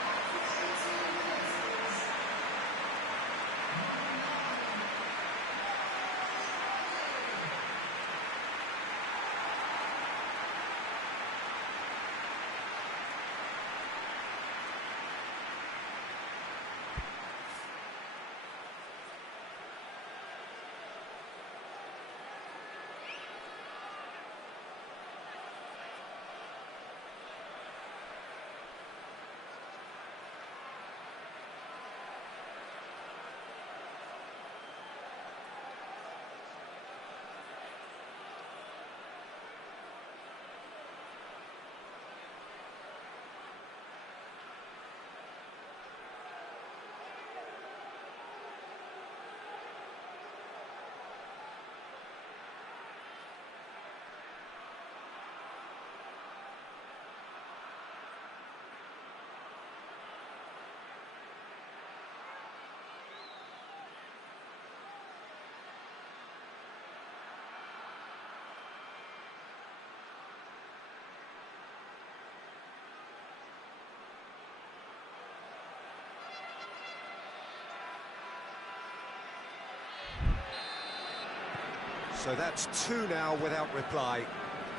So that's 2 now without reply.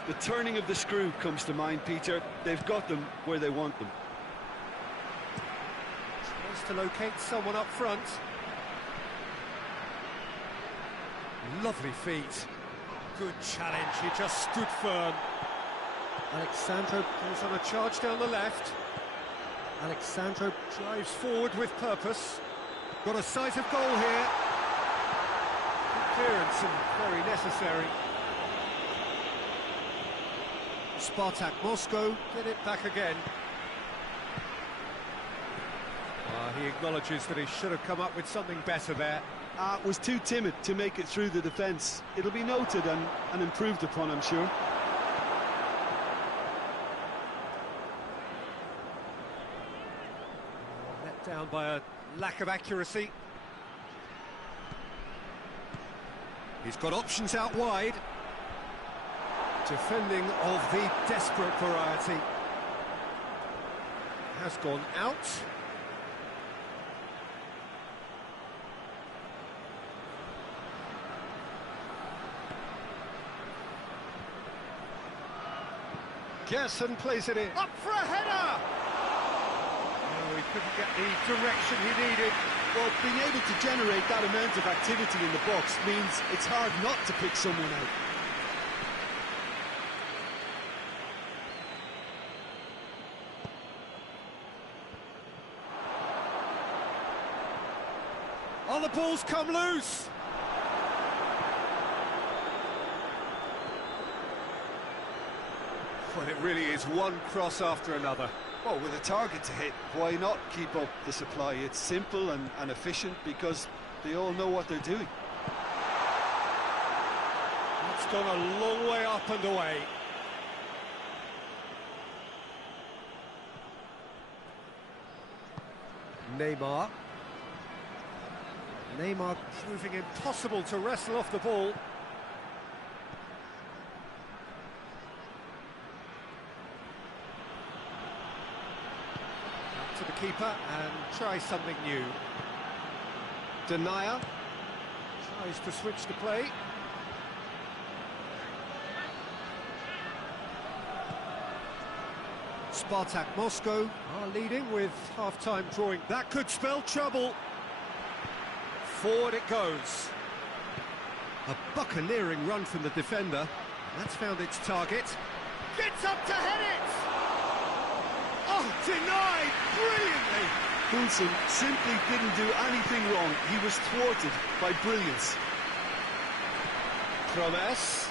The turning of the screw comes to mind, Peter. They've got them where they want them. Tries to locate someone up front. Lovely feet. Good challenge, he just stood firm. Alexandro goes on a charge down the left. Alexandro drives forward with purpose. Got a sight of goal here. Good clearance and very necessary. Spartak Moscow Get it back again. He acknowledges that he should have come up with something better there. Was too timid to make it through the defence. It'll be noted and improved upon, I'm sure. Let down by a lack of accuracy. He's got options out wide. Defending of the desperate variety. Has gone out. Gerson plays it in. Up for a header! Oh, he couldn't get the direction he needed. Well, being able to generate that amount of activity in the box means it's hard not to pick someone out. Oh, the ball's come loose! Well, it really is one cross after another. Well, with a target to hit, why not keep up the supply? It's simple and efficient because they all know what they're doing. It's gone a long way up and away. Neymar. Neymar proving impossible to wrestle off the ball. Up to the keeper and try something new. Denier tries to switch the play. Spartak Moscow are leading with half-time drawing. That could spell trouble. Forward it goes. A buccaneering run from the defender. That's found its target. Gets up to head it! Oh, denied brilliantly! Poulsen simply didn't do anything wrong. He was thwarted by brilliance. Promes.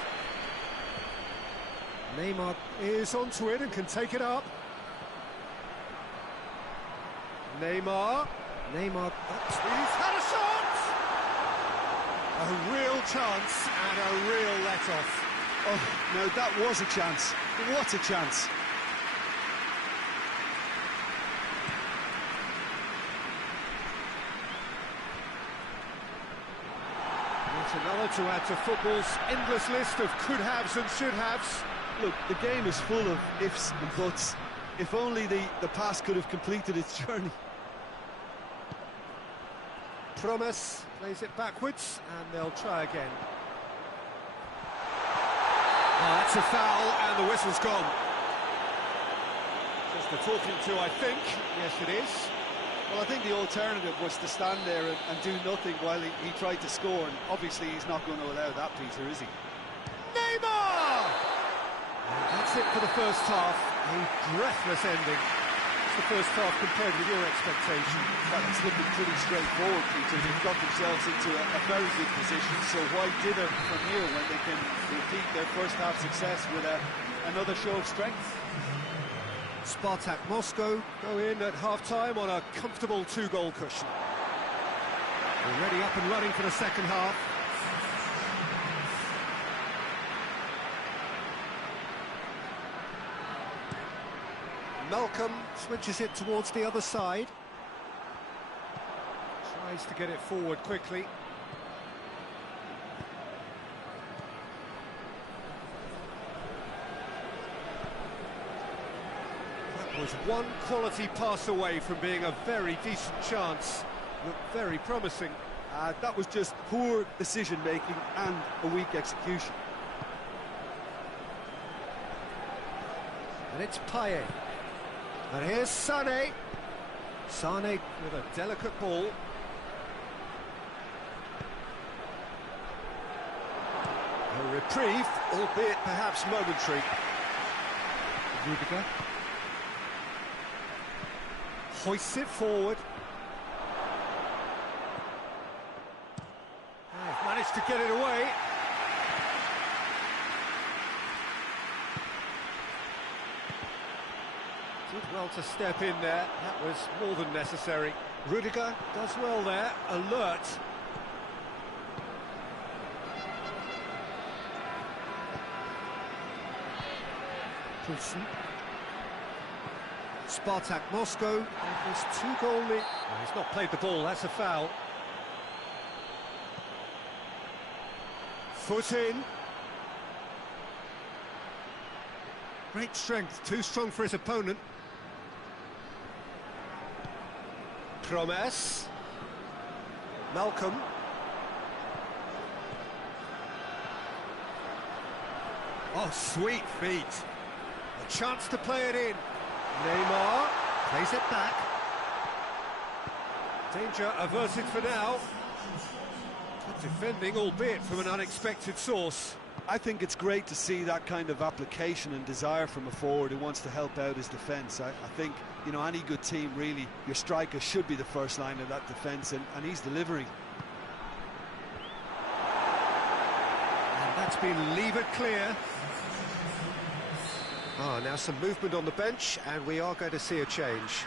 Neymar is onto it and can take it up. Neymar. He's had a shot! A real chance and a real let-off. Oh, now that was a chance. What a chance. Yet another to add to football's endless list of could-haves and should-haves. Look, the game is full of ifs and buts. If only the pass could have completed its journey. Promes plays it backwards, and they'll try again. Oh, that's a foul, and the whistle's gone. Just the talking to, I think. Yes, it is. Well, I think the alternative was to stand there and do nothing while he tried to score, and obviously he's not going to allow that, Peter, is he? Neymar! And that's it for the first half. A breathless ending. What's the first half compared with your expectations? Well, it's looking pretty straightforward, Peter. They've got themselves into a very good position, so why dither from here when they can repeat their first half success with another show of strength? Spartak Moscow go in at half-time on a comfortable two-goal cushion. Already up and running for the second half. Malcolm switches it towards the other side. Tries to get it forward quickly. That was one quality pass away from being a very decent chance. Looked very promising. That was just poor decision-making and a weak execution. And it's Payet. And here's Sané. Sané with a delicate ball. A reprieve, albeit perhaps momentary. Rudiger hoists it forward. They've managed to get it away. Did well to step in there. That was more than necessary. Rudiger does well there, alert. Poulsen. Spartak Moscow with his two-goal lead. Oh, he's not played the ball, that's a foul. Foot in. Great strength, too strong for his opponent. Promes. Malcolm. Oh, sweet feet. A chance to play it in. Neymar plays it back. Danger averted for now. Good defending, albeit from an unexpected source. I think it's great to see that kind of application and desire from a forward who wants to help out his defence. I think, you know, any good team, really, your striker should be the first line of that defence, and he's delivering. And that's been levered clear. Now some movement on the bench, and we are going to see a change.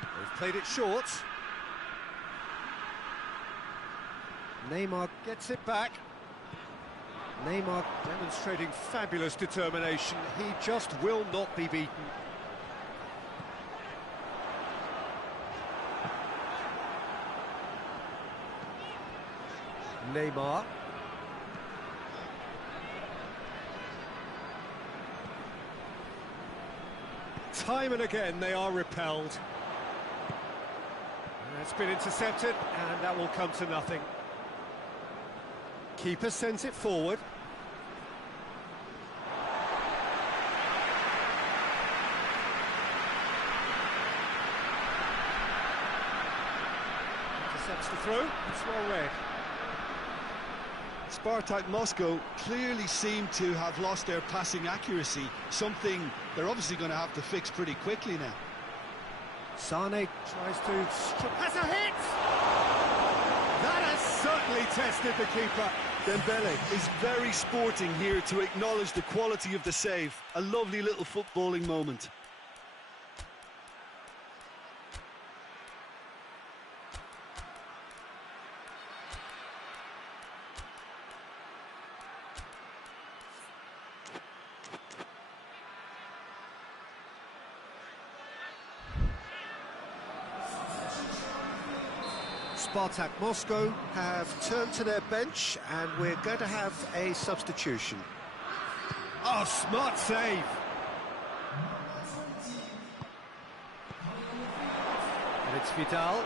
They've played it short. Neymar gets it back. Neymar demonstrating fabulous determination. He just will not be beaten. Neymar. Time and again they are repelled. That's been intercepted, and that will come to nothing. Keeper sends it forward. Intercepts the throw. It's well read. SPARTAK Moscow clearly seem to have lost their passing accuracy, something they're obviously going to have to fix pretty quickly now. Sane tries to... has a hit! That has certainly tested the keeper. Dembele is very sporting here to acknowledge the quality of the save. A lovely little footballing moment. SPARTAK Moscow have turned to their bench, and we're going to have a substitution. Oh, smart save! And it's Vidal.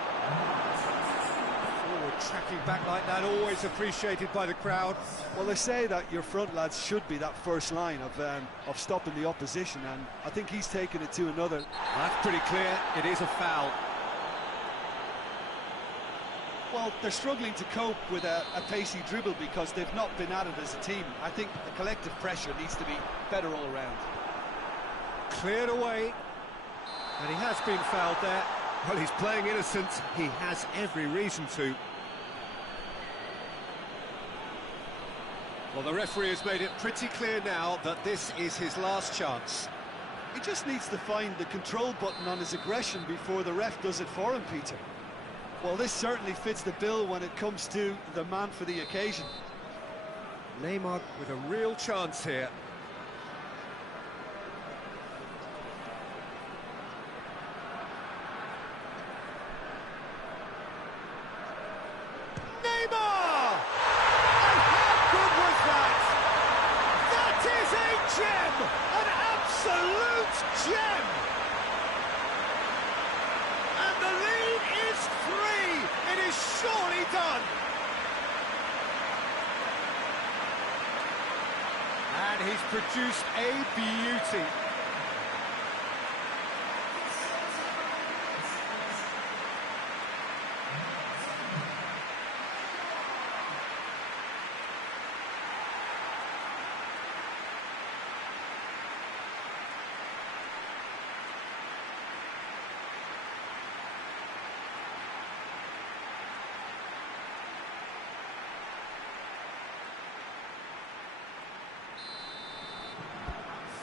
Forward tracking back like that, always appreciated by the crowd. Well, they say that your front lads should be that first line of stopping the opposition, and I think he's taken it to another. That's pretty clear, it is a foul. Well, they're struggling to cope with a pacey dribble because they've not been at it as a team. I think the collective pressure needs to be better all around. Cleared away, and he has been fouled there. Well, he's playing innocent. He has every reason to. Well, the referee has made it pretty clear now that this is his last chance. He just needs to find the control button on his aggression before the ref does it for him, Peter. Well, this certainly fits the bill when it comes to the man for the occasion. Neymar with a real chance here. Neymar! And how good was that? That is a gem! An absolute gem! And the lead is 3. It is surely done. And he's produced a beauty.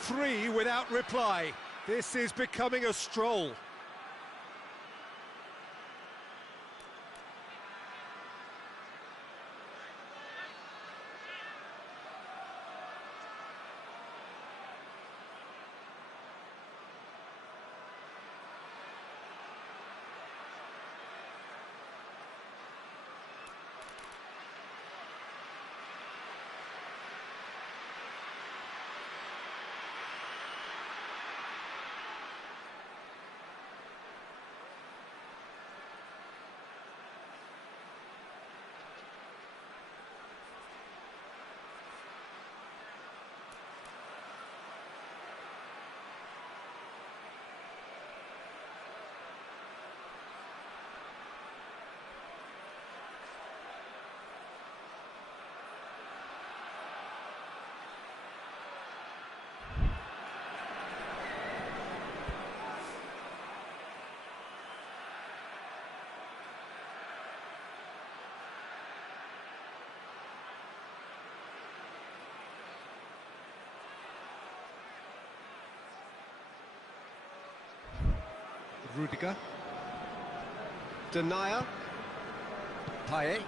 Three without reply. This is becoming a stroll. Rudiger. Denier. Payet.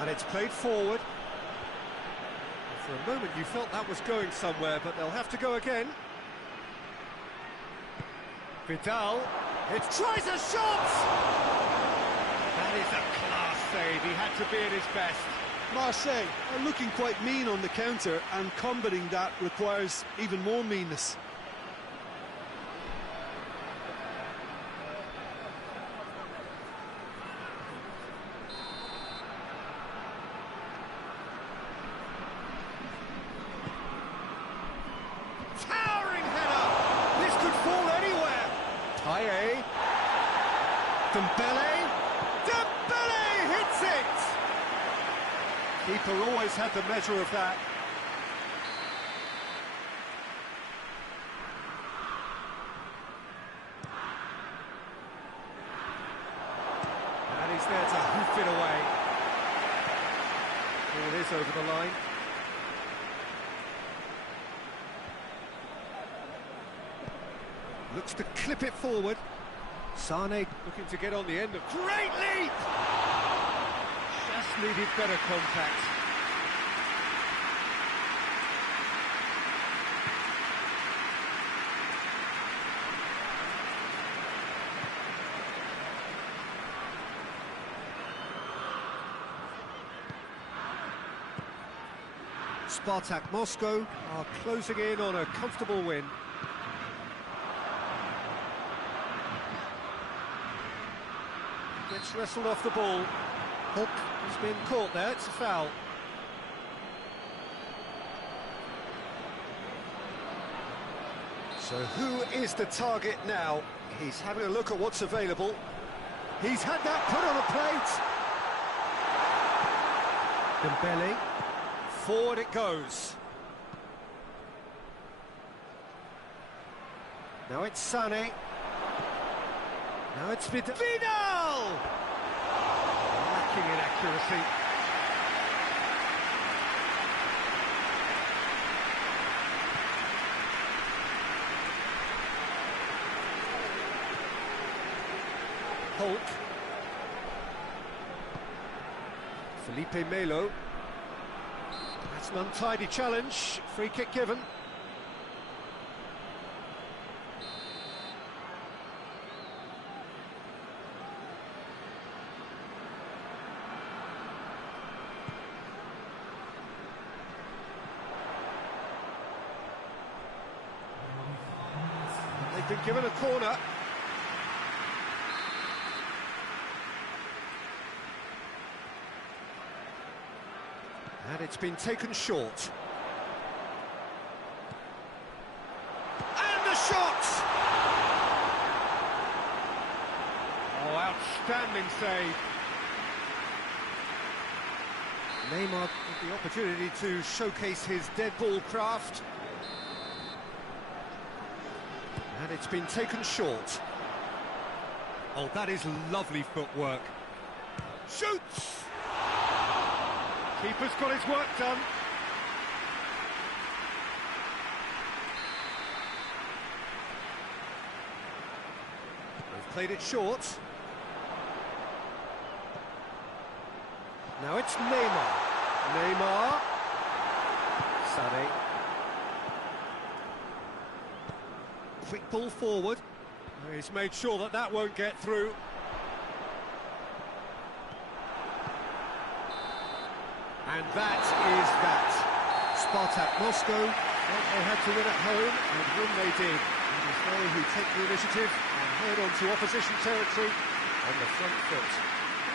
And it's played forward. For a moment you felt that was going somewhere, but they'll have to go again. Vidal. It tries a shot! That is a class save. He had to be at his best. Marseille are looking quite mean on the counter, and combating that requires even more meanness. Towering header! This could fall anywhere! Payet. Dembele. Dembele hits it! Keeper always had the measure of that. And he's there to hoof it away. Ball is over the line. Looks to clip it forward. Sane looking to get on the end of... Great leap! Just needed better contact. Spartak Moscow are closing in on a comfortable win. Gets wrestled off the ball. Hook has been caught there, it's a foul. So who is the target now? He's having a look at what's available. He's had that put on a plate. Dembele. Forward it goes. Now it's Sane. Now it's Vidal. Lacking in accuracy. Holt. Felipe Melo. That's an untidy challenge. Free kick given. They've been given a corner. And it's been taken short. And the shot! Oh, outstanding save. Neymar with the opportunity to showcase his dead ball craft. And it's been taken short. Oh, that is lovely footwork. Shoots! Keeper's got his work done. They've played it short. Now it's Neymar. Neymar. Sane. Quick ball forward. He's made sure that that won't get through. And that is that. Spartak Moscow, well, they had to win at home, and win they did. And it's they who take the initiative and head on to opposition territory on the front foot.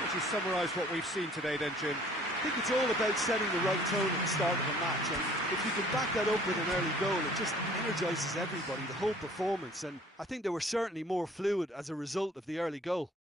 Would you summarise what we've seen today then, Jim? I think it's all about setting the right tone at the start of a match, and if you can back that up with an early goal, it just energises everybody, the whole performance, and I think they were certainly more fluid as a result of the early goal.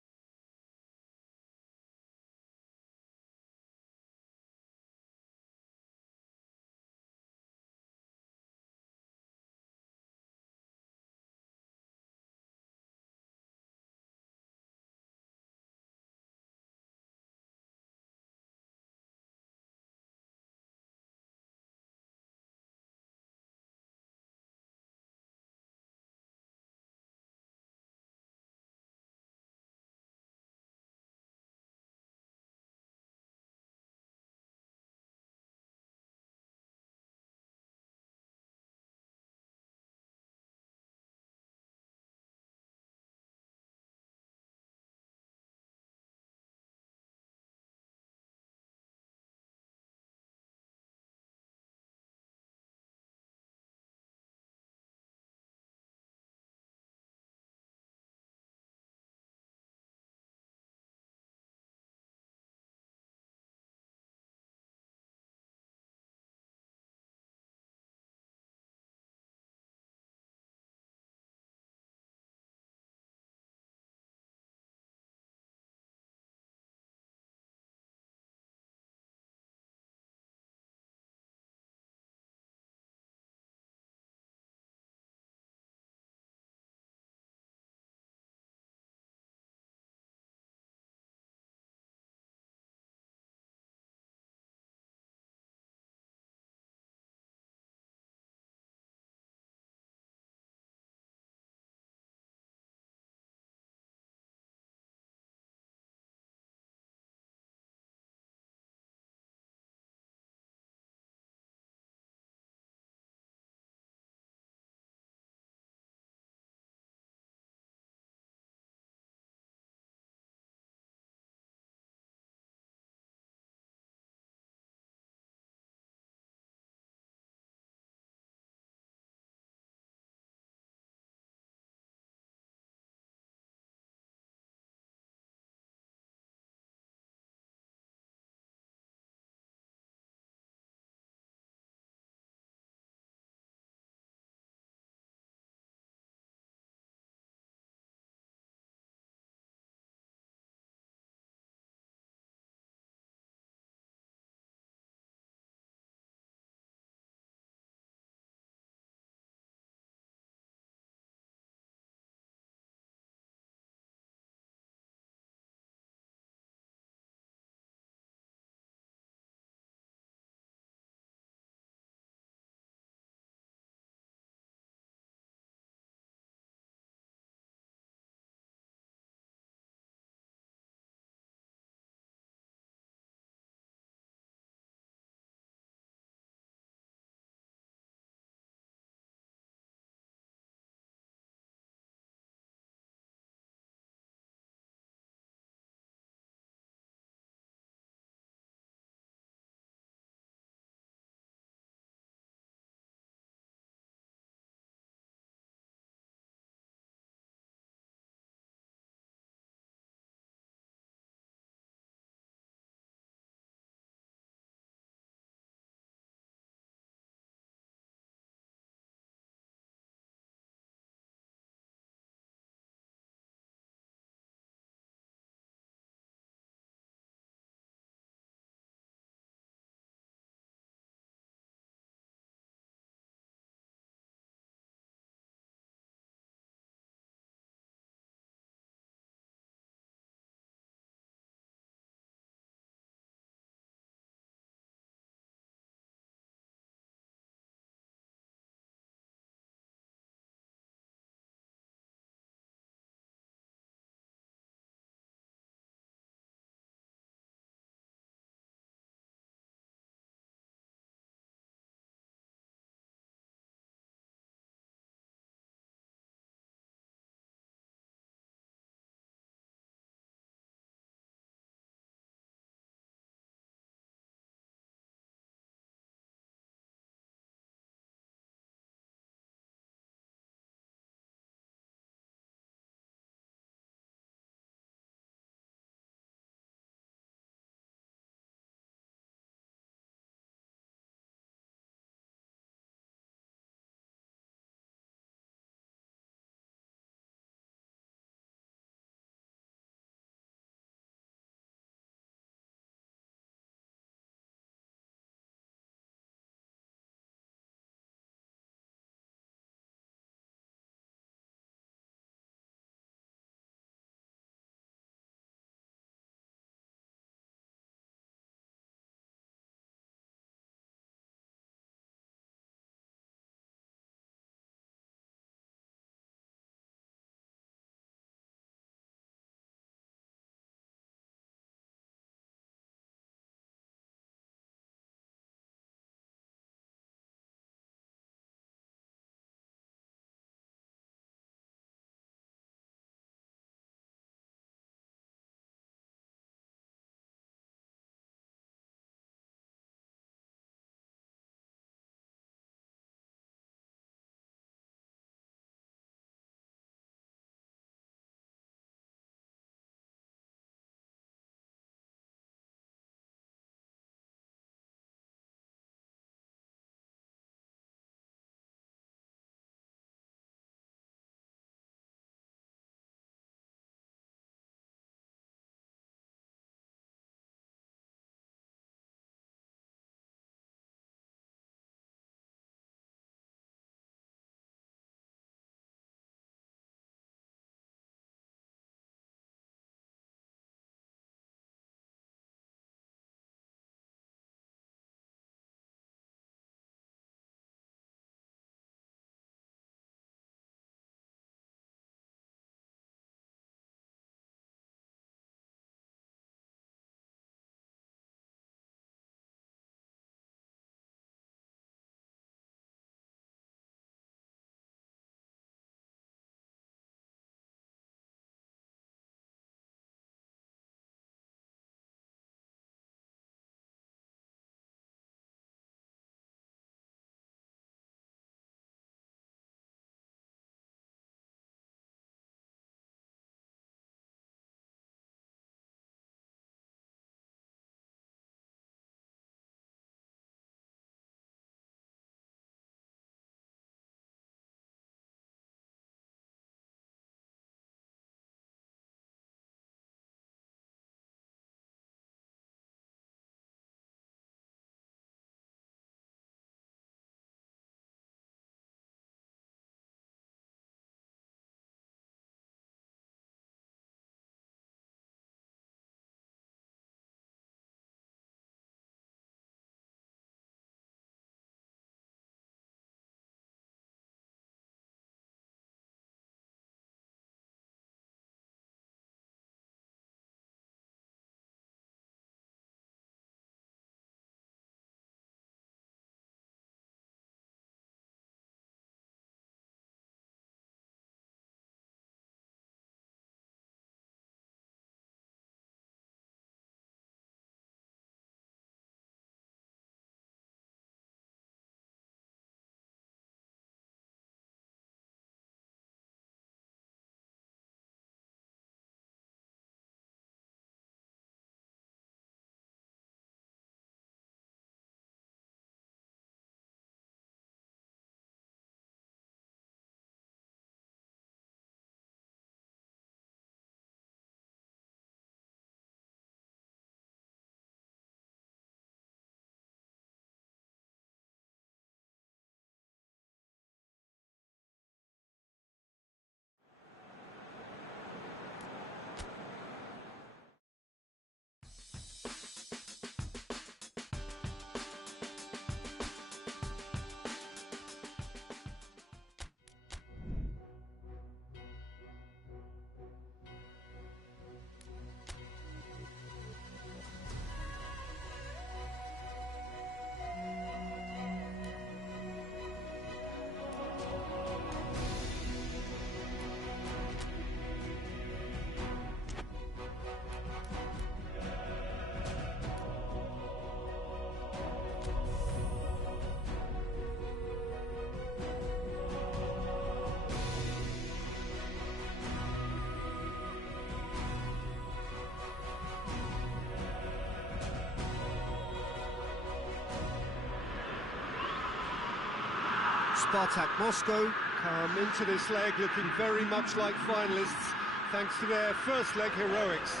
Spartak Moscow Come into this leg looking very much like finalists, thanks to their first leg heroics.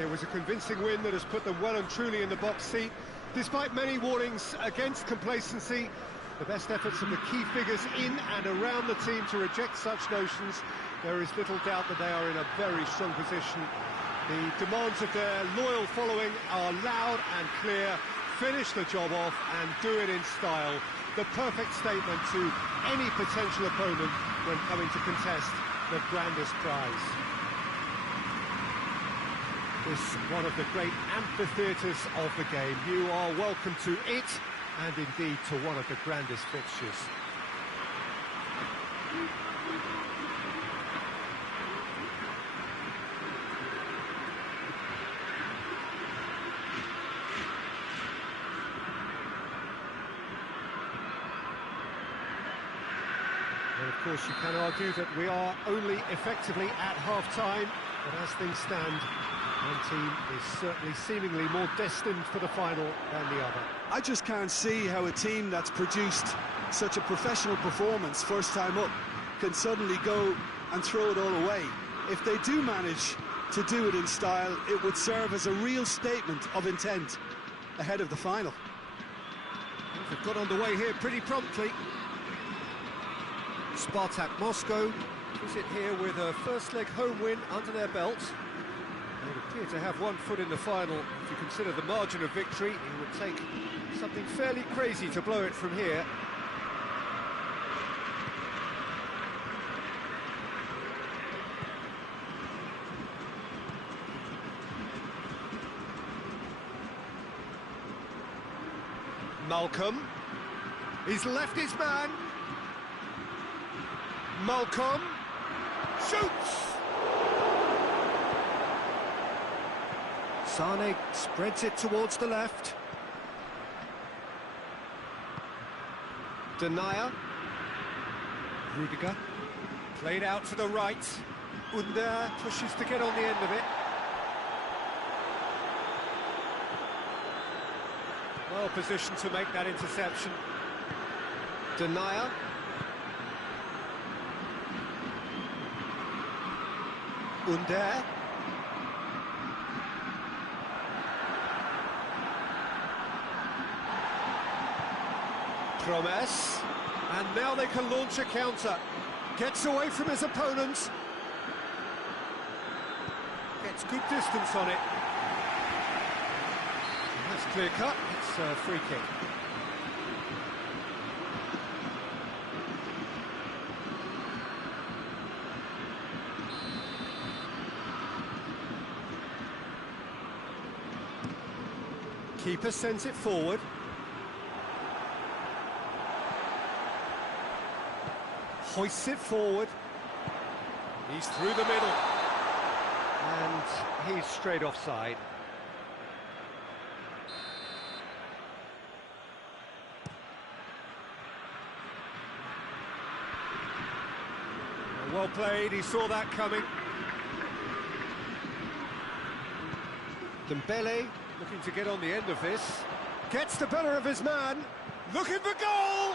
It was a convincing win that has put them well and truly in the box seat. Despite many warnings against complacency, the best efforts of the key figures in and around the team to reject such notions, there is little doubt that they are in a very strong position. The demands of their loyal following are loud and clear. Finish the job off and do it in style. The perfect statement to any potential opponent when coming to contest the grandest prize. This is one of the great amphitheatres of the game. You are welcome to it, and indeed to one of the grandest fixtures. And of course you can argue that we are only effectively at half-time, but as things stand, one team is certainly seemingly more destined for the final than the other. I just can't see how a team that's produced such a professional performance first time up can suddenly go and throw it all away. If they do manage to do it in style, it would serve as a real statement of intent ahead of the final. They've got underway here pretty promptly. Spartak Moscow visit here with a first leg home win under their belt. They would appear to have one foot in the final. If you consider the margin of victory, it would take something fairly crazy to blow it from here. Malcolm, he's left his man. Malcolm shoots. Sane spreads it towards the left. Denier. Rudiger. Played out to the right. Under pushes to get on the end of it. Well positioned to make that interception. Denier. Under. Promes, and now they can launch a counter. Gets away from his opponents. Gets good distance on it. That's clear cut. It's a free kick. Keeper sends it forward. Hoists it forward. He's through the middle. And he's straight offside. Well played, he saw that coming. Dembele looking to get on the end of this. Gets the better of his man. Looking for goal!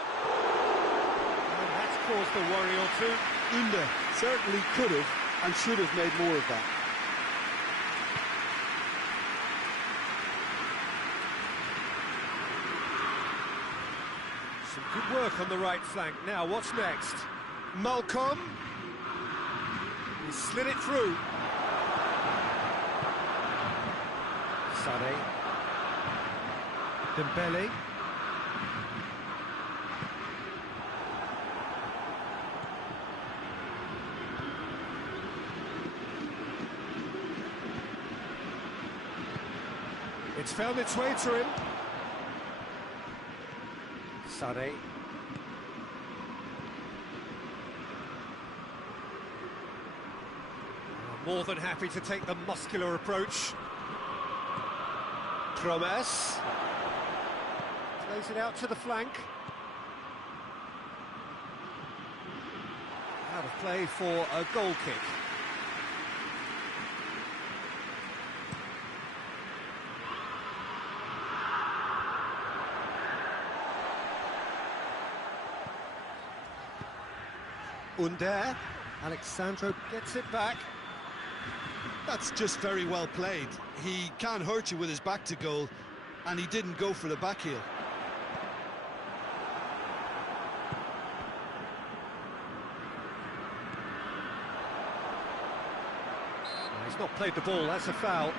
Caused a worry or two. Under certainly could have and should have made more of that. Some good work on the right flank. Now, what's next? Malcolm. He slid it through. Sane. Dembele. It's found its way to him. Sane. More than happy to take the muscular approach. Promes. Plays it out to the flank. Out of play for a goal kick. Under. Alexandro gets it back. That's just very well played. He can't hurt you with his back to goal, and he didn't go for the back heel. He's not played the ball, that's a foul.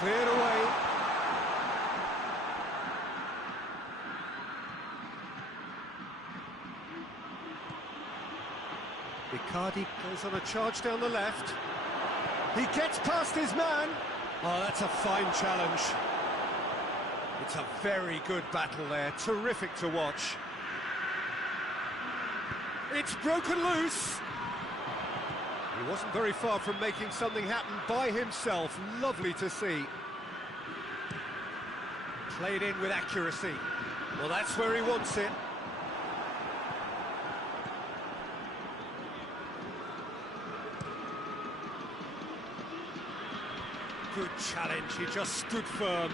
Cleared away. Icardi goes on a charge down the left. He gets past his man. Oh, that's a fine challenge. It's a very good battle there, terrific to watch. It's broken loose. He wasn't very far from making something happen by himself. Lovely to see. Played in with accuracy. Well, that's where he wants it. Good challenge, he just stood firm.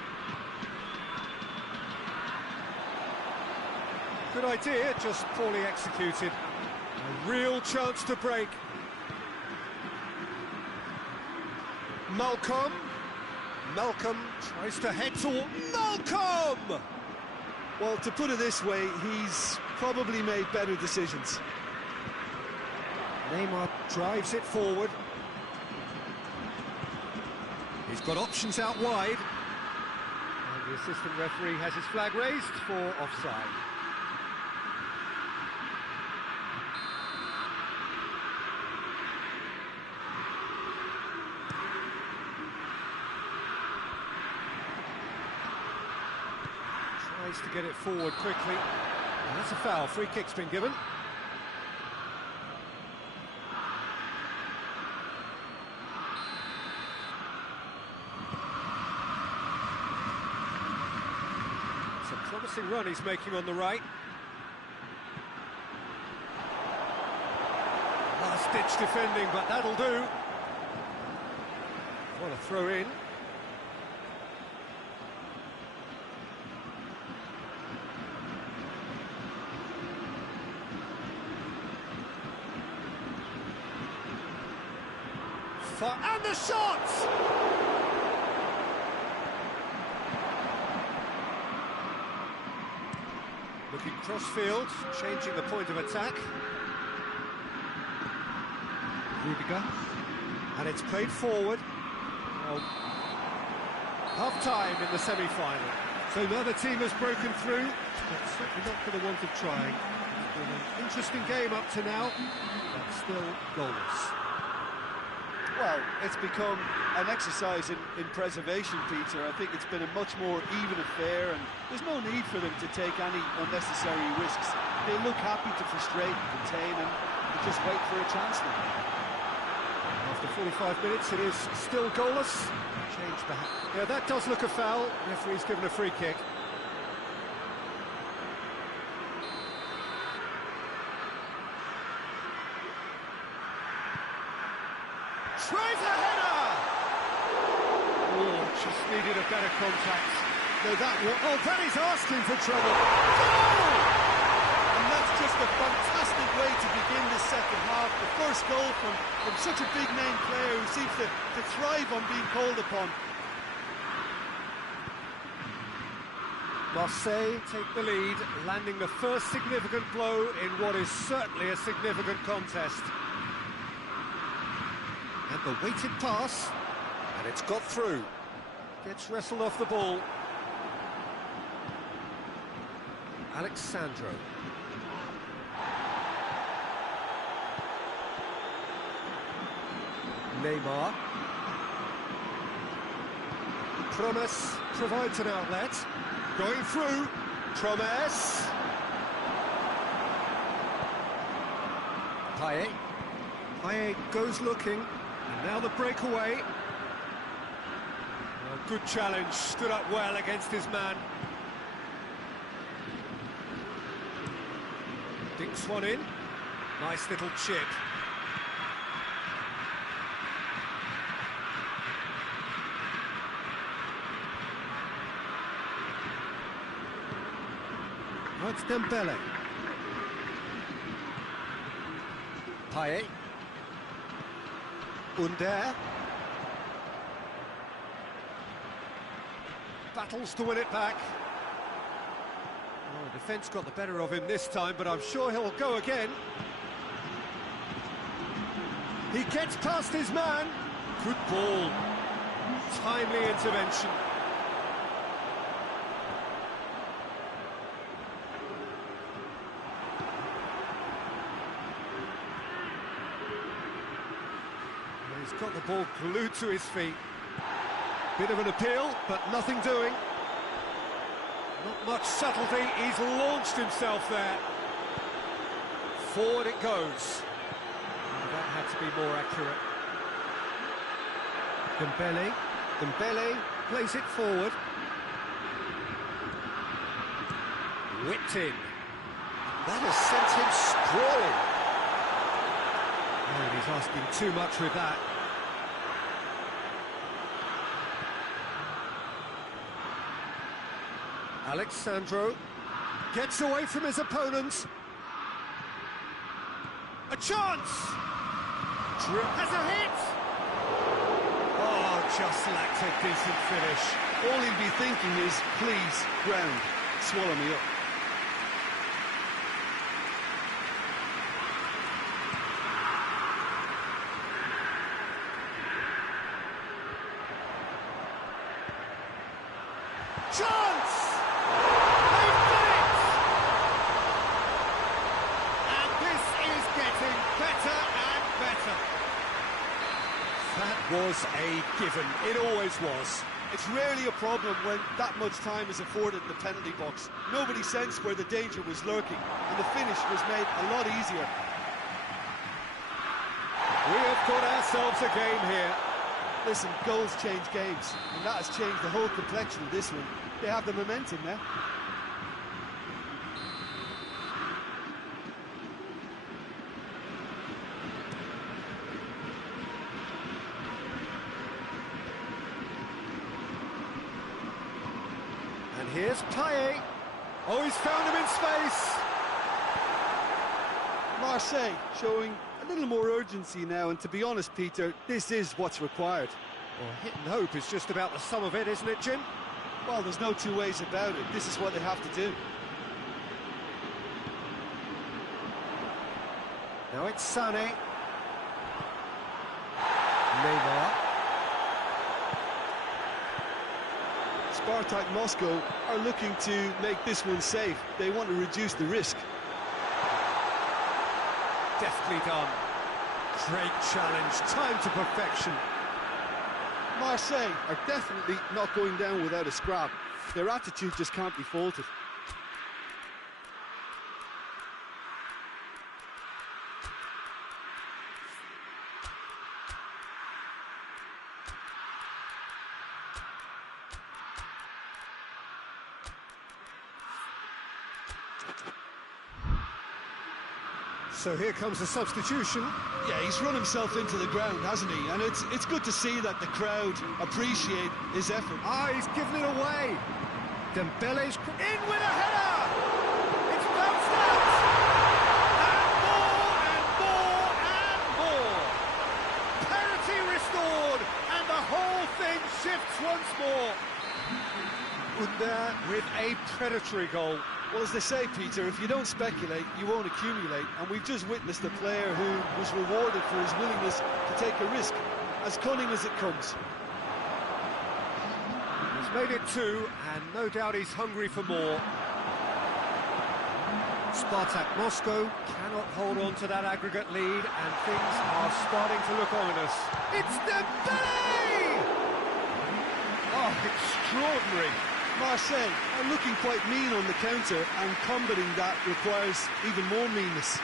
Good idea, just poorly executed. A real chance to break. Malcolm tries to head toward Malcolm! Well, to put it this way, he's probably made better decisions. Neymar drives it forward. He's got options out wide. And the assistant referee has his flag raised for offside. Tries to get it forward quickly. And that's a foul. Free kick's been given. It's a promising run he's making on the right. Last-ditch defending, but that'll do. What a throw in. And the shot! Looking cross-field, changing the point of attack. Rudiger. And it's played forward. Well, half-time in the semi-final. So neither team has broken through, but certainly not for the want of trying. It's been an interesting game up to now, but still goalless. Well, it's become an exercise in preservation, Peter. I think it's been a much more even affair, and there's no need for them to take any unnecessary risks. They look happy to frustrate and contain, and they just wait for a chance now. After 45 minutes, it is still goalless. Change back. Yeah, that does look a foul. Referee's given a free kick. Tries a header! Oh, just needed a better contact. No, that is asking for trouble. Goal! And that's just a fantastic way to begin the second half. The first goal from such a big-name player who seems to thrive on being called upon. Marseille take the lead, landing the first significant blow in what is certainly a significant contest. And the weighted pass, and it's got through. Gets wrestled off the ball. Alexandro. Neymar. Promes provides an outlet. Going through. Promes. Payet goes looking. And now the breakaway. A good challenge, stood up well against his man. Dinks one in. Nice little chip. Now it's Dembele. Payet. Under. Battles to win it back. Oh, the defence got the better of him this time, but I'm sure he'll go again. He gets past his man. Good ball. Timely intervention. He's got the ball glued to his feet. Bit of an appeal, but nothing doing. Not much subtlety, he's launched himself there. Forward it goes. Oh, that had to be more accurate. Dembele plays it forward. Whipped in. That has sent him sprawling. Oh, he's asking too much with that. Alexandro gets away from his opponents. A chance! Has a hit! Oh, just lacked a decent finish. All he'd be thinking is, please, ground, swallow me up. Chance! They've done it! And this is getting better and better. That was a given. It always was. It's rarely a problem when that much time is afforded in the penalty box. Nobody sensed where the danger was lurking, and the finish was made a lot easier. We have got ourselves a game here. Listen, goals change games, and that has changed the whole complexion of this one. They have the momentum now. And here's Payet. Oh, he's found him in space. Marseille showing a little more urgency now, and to be honest, Peter, this is what's required. Well, hit and hope is just about the sum of it, isn't it, Jim? Well, there's no two ways about it. This is what they have to do. Now it's Sané. Neymar. SPARTAK Moscow are looking to make this one safe. They want to reduce the risk. Deftly done. Great challenge, time to perfection. Marseille are definitely not going down without a scrap. Their attitude just can't be faulted. So here comes the substitution. Yeah, he's run himself into the ground, hasn't he? And it's good to see that the crowd appreciate his effort. Ah, he's given it away. Dembele's In with a header! It's bounced out! And more and more! Parity restored, and the whole thing shifts once more. Under with a predatory goal. Well, as they say, Peter, if you don't speculate, you won't accumulate. And we've just witnessed a player who was rewarded for his willingness to take a risk, as cunning as it comes. He's made it two, and no doubt he's hungry for more. Spartak Moscow cannot hold on to that aggregate lead, and things are starting to look ominous. It's Dembele! Oh, extraordinary. Marseille are looking quite mean on the counter, and combating that requires even more meanness.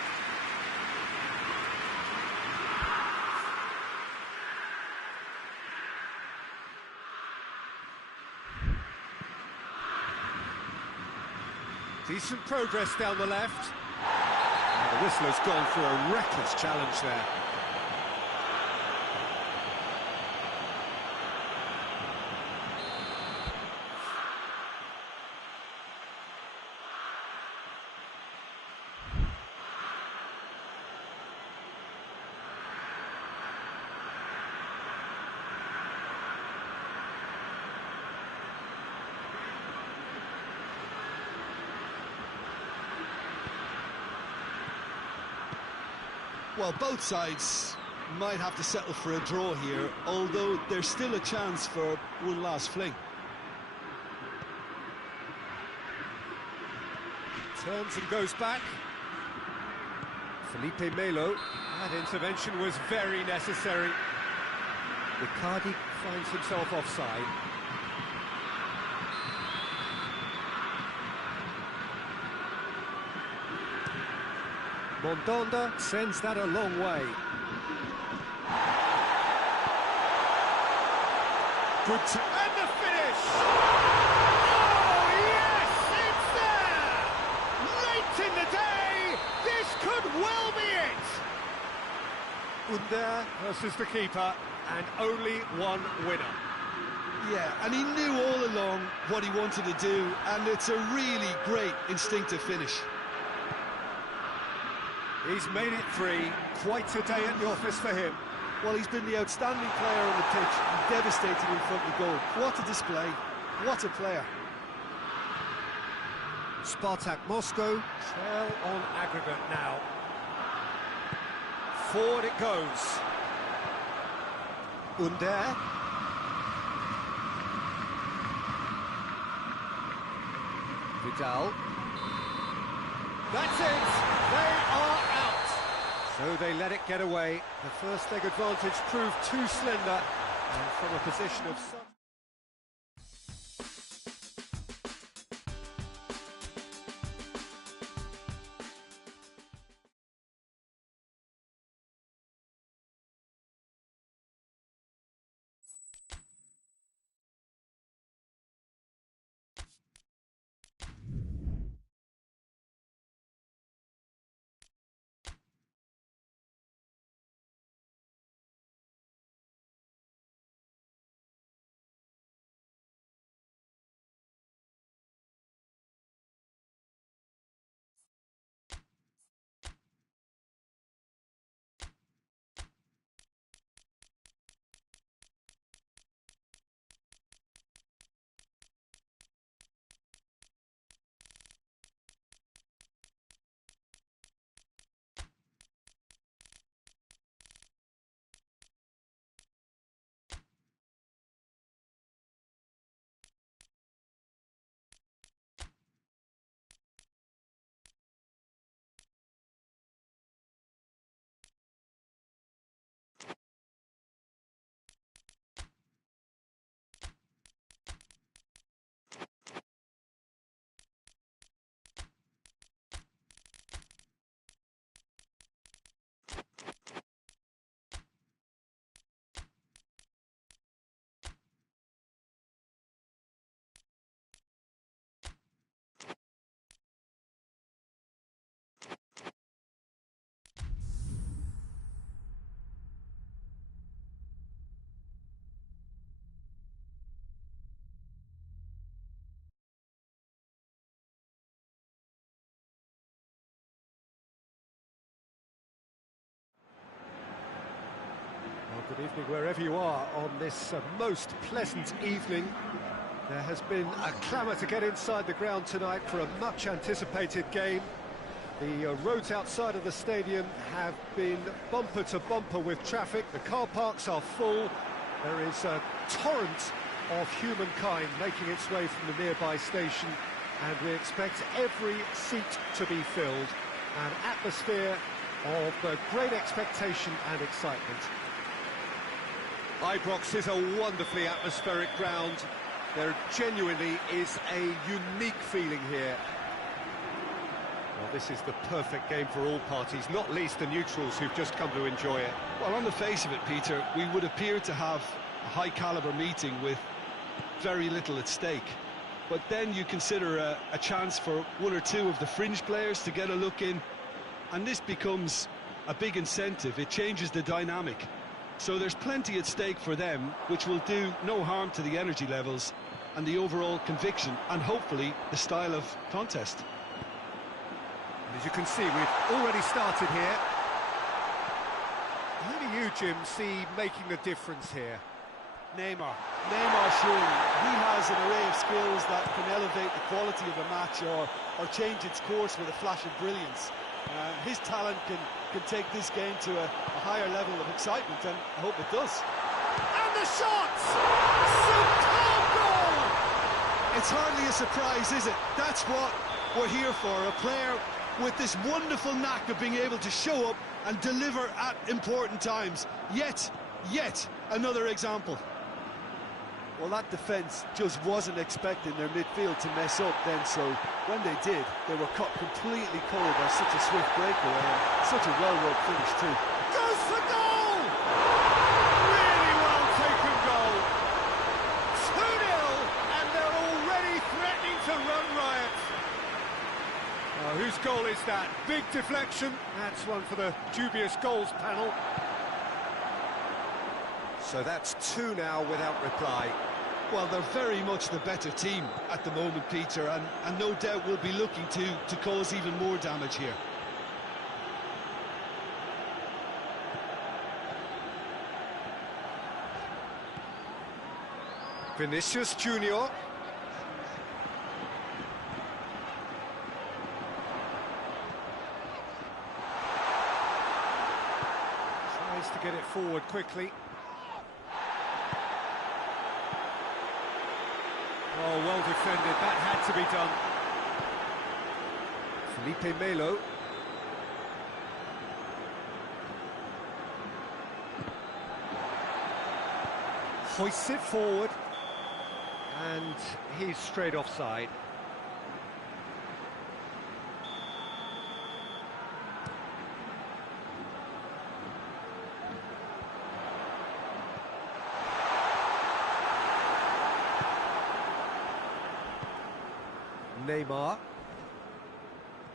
Decent progress down the left. And the whistler's gone for a reckless challenge there. Well, both sides might have to settle for a draw here, although there's still a chance for one last fling. Turns and goes back. Felipe Melo. That intervention was very necessary. Icardi finds himself offside. Mondonda sends that a long way. Good And the finish! Oh, yes, it's there! Late in the day, this could well be it! Under versus the keeper, and only one winner. Yeah, and he knew all along what he wanted to do, and it's a really great instinctive finish. He's made it 3. Quite a day at the office for him. Well, he's been the outstanding player on the pitch, devastating in front of goal. What a display, what a player. SPARTAK Moscow trail on aggregate now. Forward it goes. Under. Vidal. That's it! They are out! So they let it get away. The first leg advantage proved too slender, and from a position of some... Good evening wherever you are on this most pleasant evening. There has been a clamour to get inside the ground tonight for a much anticipated game. The roads outside of the stadium have been bumper to bumper with traffic. The car parks are full. There is a torrent of humankind making its way from the nearby station, and we expect every seat to be filled. An atmosphere of great expectation and excitement. Ibrox is a wonderfully atmospheric ground. There genuinely is a unique feeling here. Well, this is the perfect game for all parties, not least the neutrals who've just come to enjoy it. Well, on the face of it, Peter, we would appear to have a high-caliber meeting with very little at stake. But then you consider a chance for one or two of the fringe players to get a look in, and this becomes a big incentive. It changes the dynamic. So there's plenty at stake for them, which will do no harm to the energy levels and the overall conviction, and hopefully the style of contest. As you can see, we've already started here. Who do you, Jim, see making the difference here? Neymar, surely. He has an array of skills that can elevate the quality of a match or change its course with a flash of brilliance. His talent can take this game to a higher level of excitement, and I hope it does. And the shots! Superb goal! It's hardly a surprise, is it? That's what we're here for, a player with this wonderful knack of being able to show up and deliver at important times. Yet another example. Well, that defence just wasn't expecting their midfield to mess up then, so when they did, they were caught completely cold by such a swift breakaway and such a well-worked finish too. Goes for goal! Really well taken goal. 2-0, and they're already threatening to run riot. Oh, whose goal is that? Big deflection. That's one for the dubious goals panel. So that's 2 now without reply. Well, they're very much the better team at the moment, Peter, and no doubt will be looking to cause even more damage here. Vinicius Junior. Tries to get it forward quickly. Oh, well defended, that had to be done. Felipe Melo. Hoists it forward. And he's straight offside.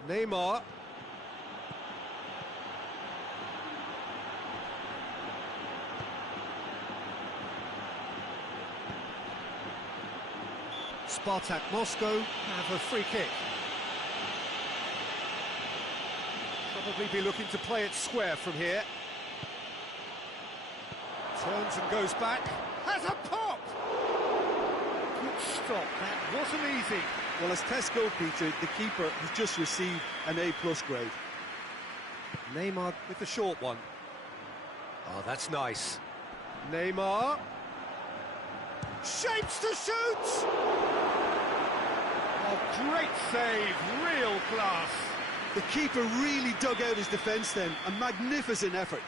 Neymar. SPARTAK Moscow have a free kick. Probably be looking to play it square from here. Turns and goes back. Has a pop! Good stop, that wasn't easy. Well, as tests go, Peter, the keeper has just received an A+ grade. Neymar with the short one. Oh, that's nice. Neymar. Shapes to shoot! Oh, great save, real class. The keeper really dug out his defence then, a magnificent effort.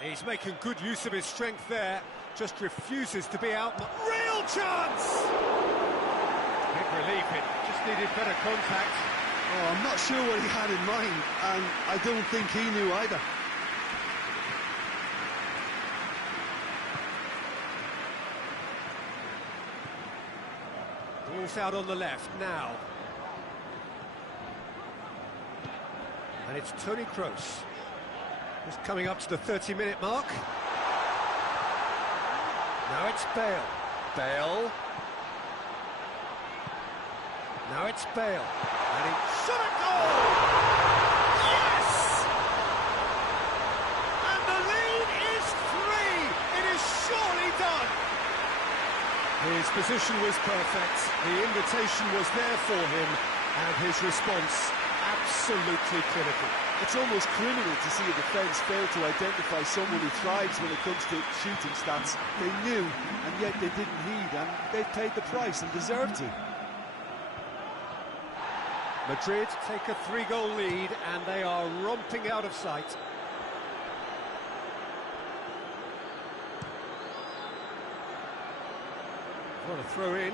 He's making good use of his strength there, just refuses to be out. Real chance! Big relief, it just needed better contact. Oh, I'm not sure what he had in mind, and I don't think he knew either. Ball's out on the left now. And it's Toni Kroos. Just coming up to the 30-minute mark. Now it's Bale. Bale. Now it's Bale. And he Shot a goal! Yes! And the lead is 3. It is surely done. His position was perfect, the invitation was there for him, and his response absolutely clinical. It's almost criminal to see a defence fail to identify someone who thrives when it comes to shooting stats. They knew, and yet they didn't heed, and they've paid the price and deserve to. Madrid take a 3-goal lead, and they are romping out of sight. What a throw in.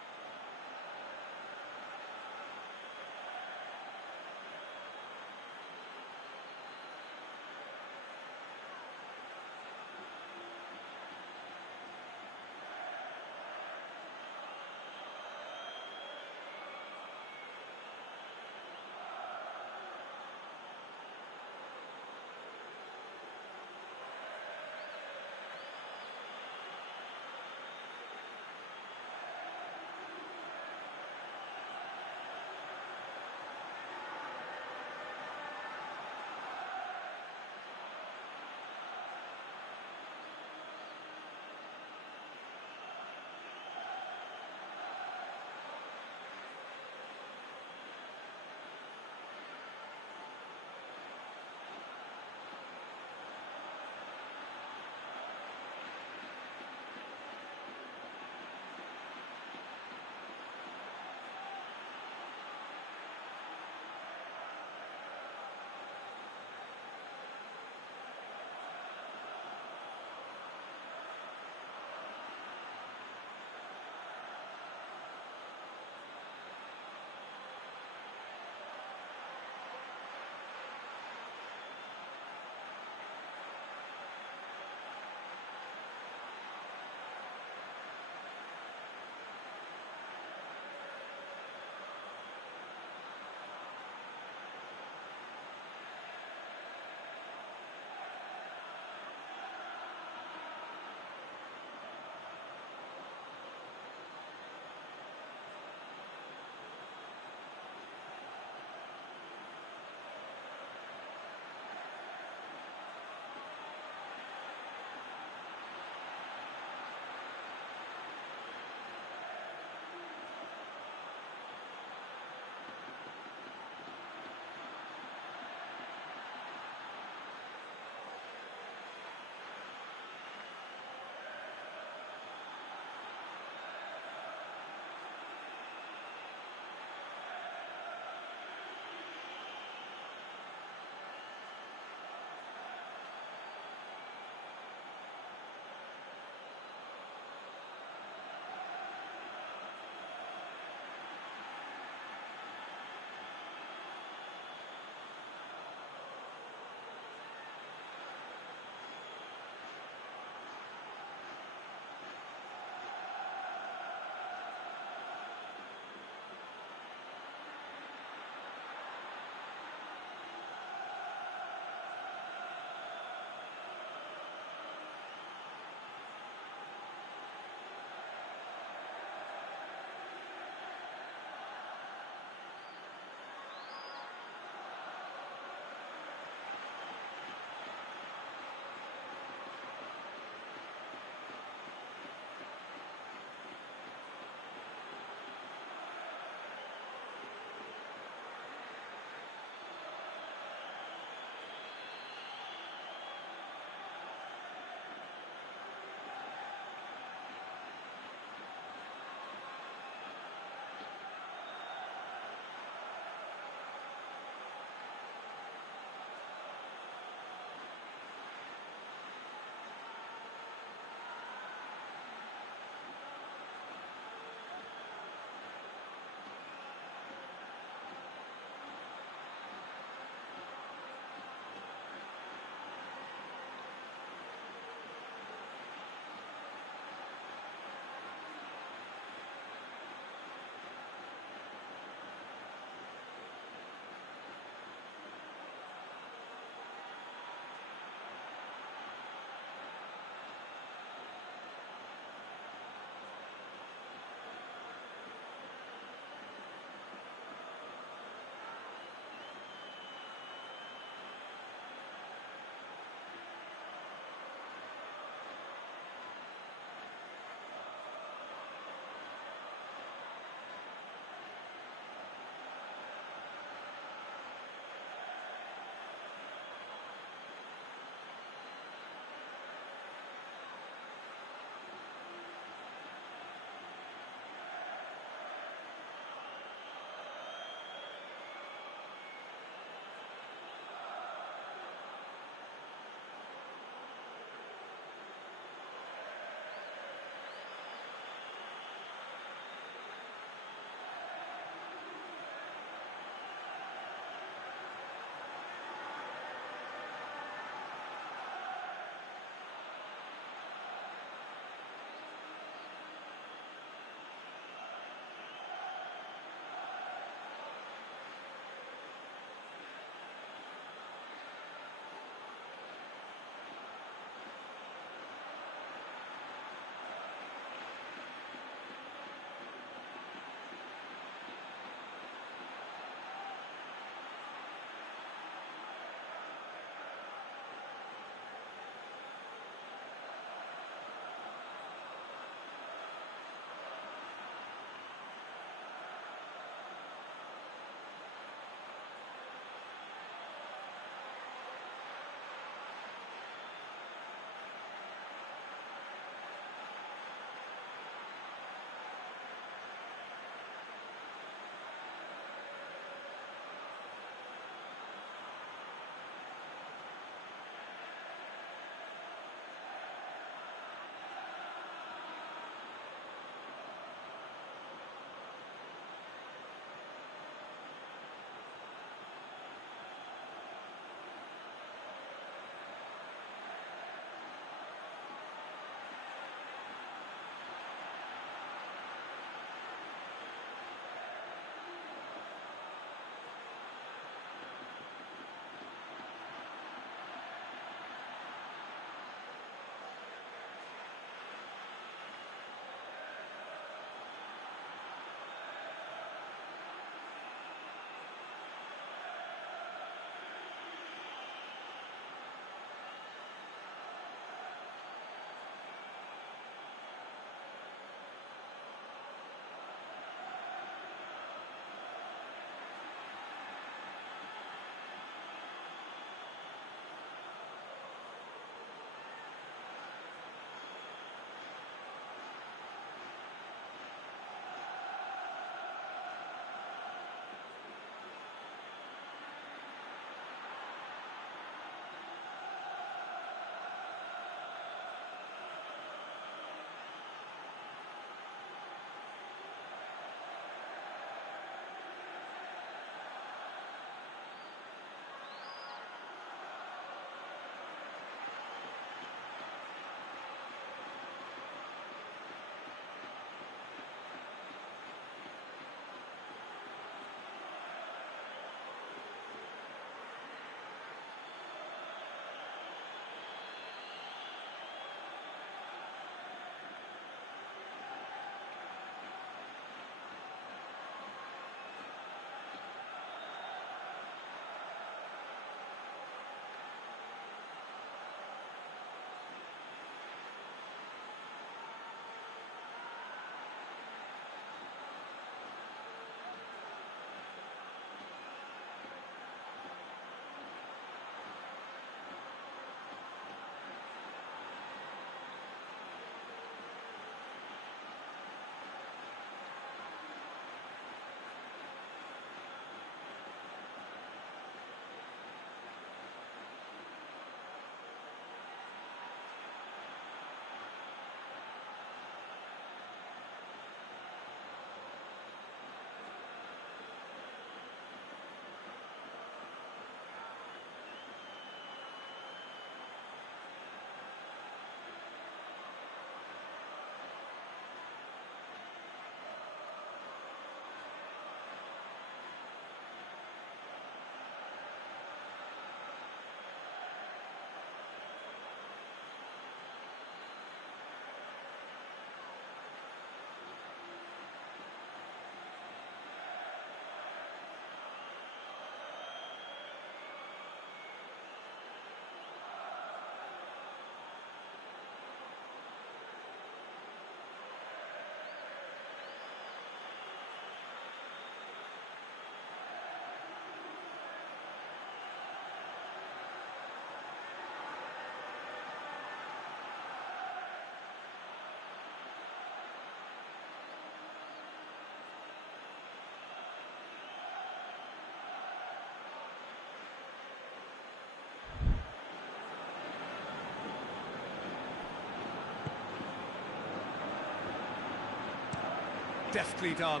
deftly done.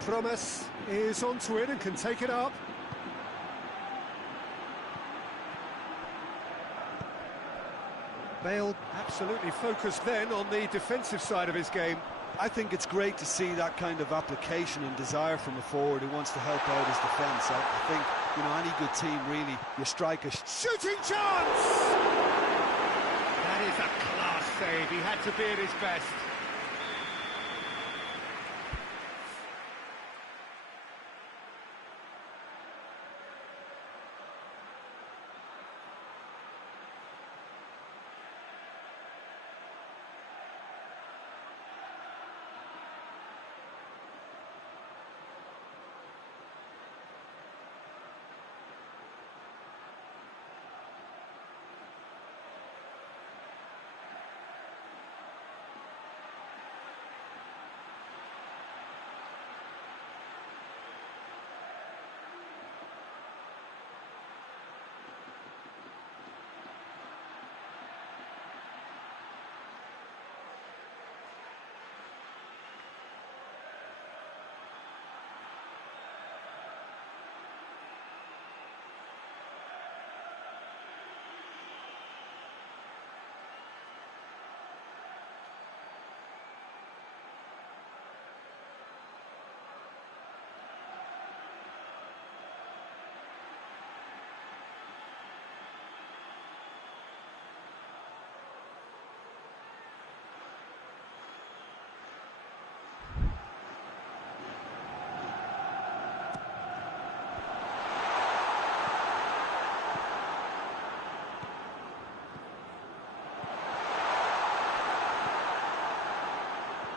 Promise is onto it and can take it up. Bale absolutely focused then on the defensive side of his game. I think it's great to see that kind of application and desire from a forward who wants to help out his defence. I think, you know, any good team, really, you strike a shooting chance! That is a class save. He had to be at his best.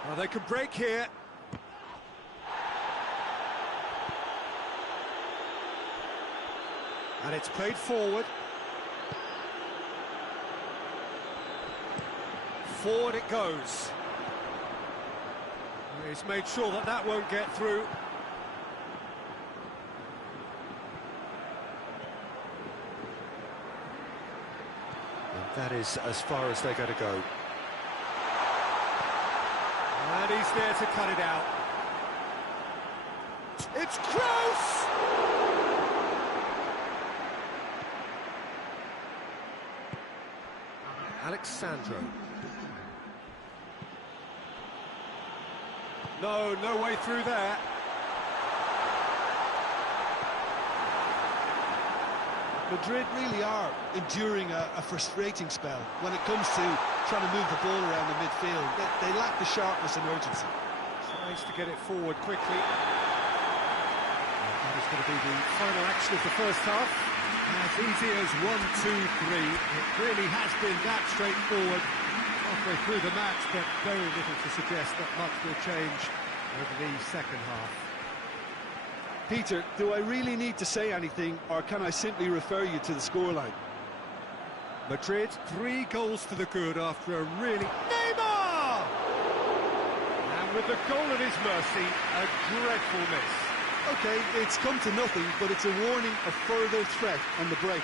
Well, they could break here. And it's played forward. Forward it goes. He's made sure that that won't get through. And that is as far as they're going to go. And he's there to cut it out. It's close! Alexandro. No way through there. Madrid really are enduring a frustrating spell when it comes to trying to move the ball around the midfield. They lack the sharpness and urgency. Tries to get it forward quickly. That is going to be the final action of the first half. As easy as 1, 2, 3. It really has been that straightforward halfway through the match, but very little to suggest that much will change over the second half. Peter, do I really need to say anything, or can I simply refer you to the scoreline? Madrid, 3 goals to the good after a really... Neymar! And with the goal at his mercy, a dreadful miss. OK, it's come to nothing, but it's a warning of further threat on the break.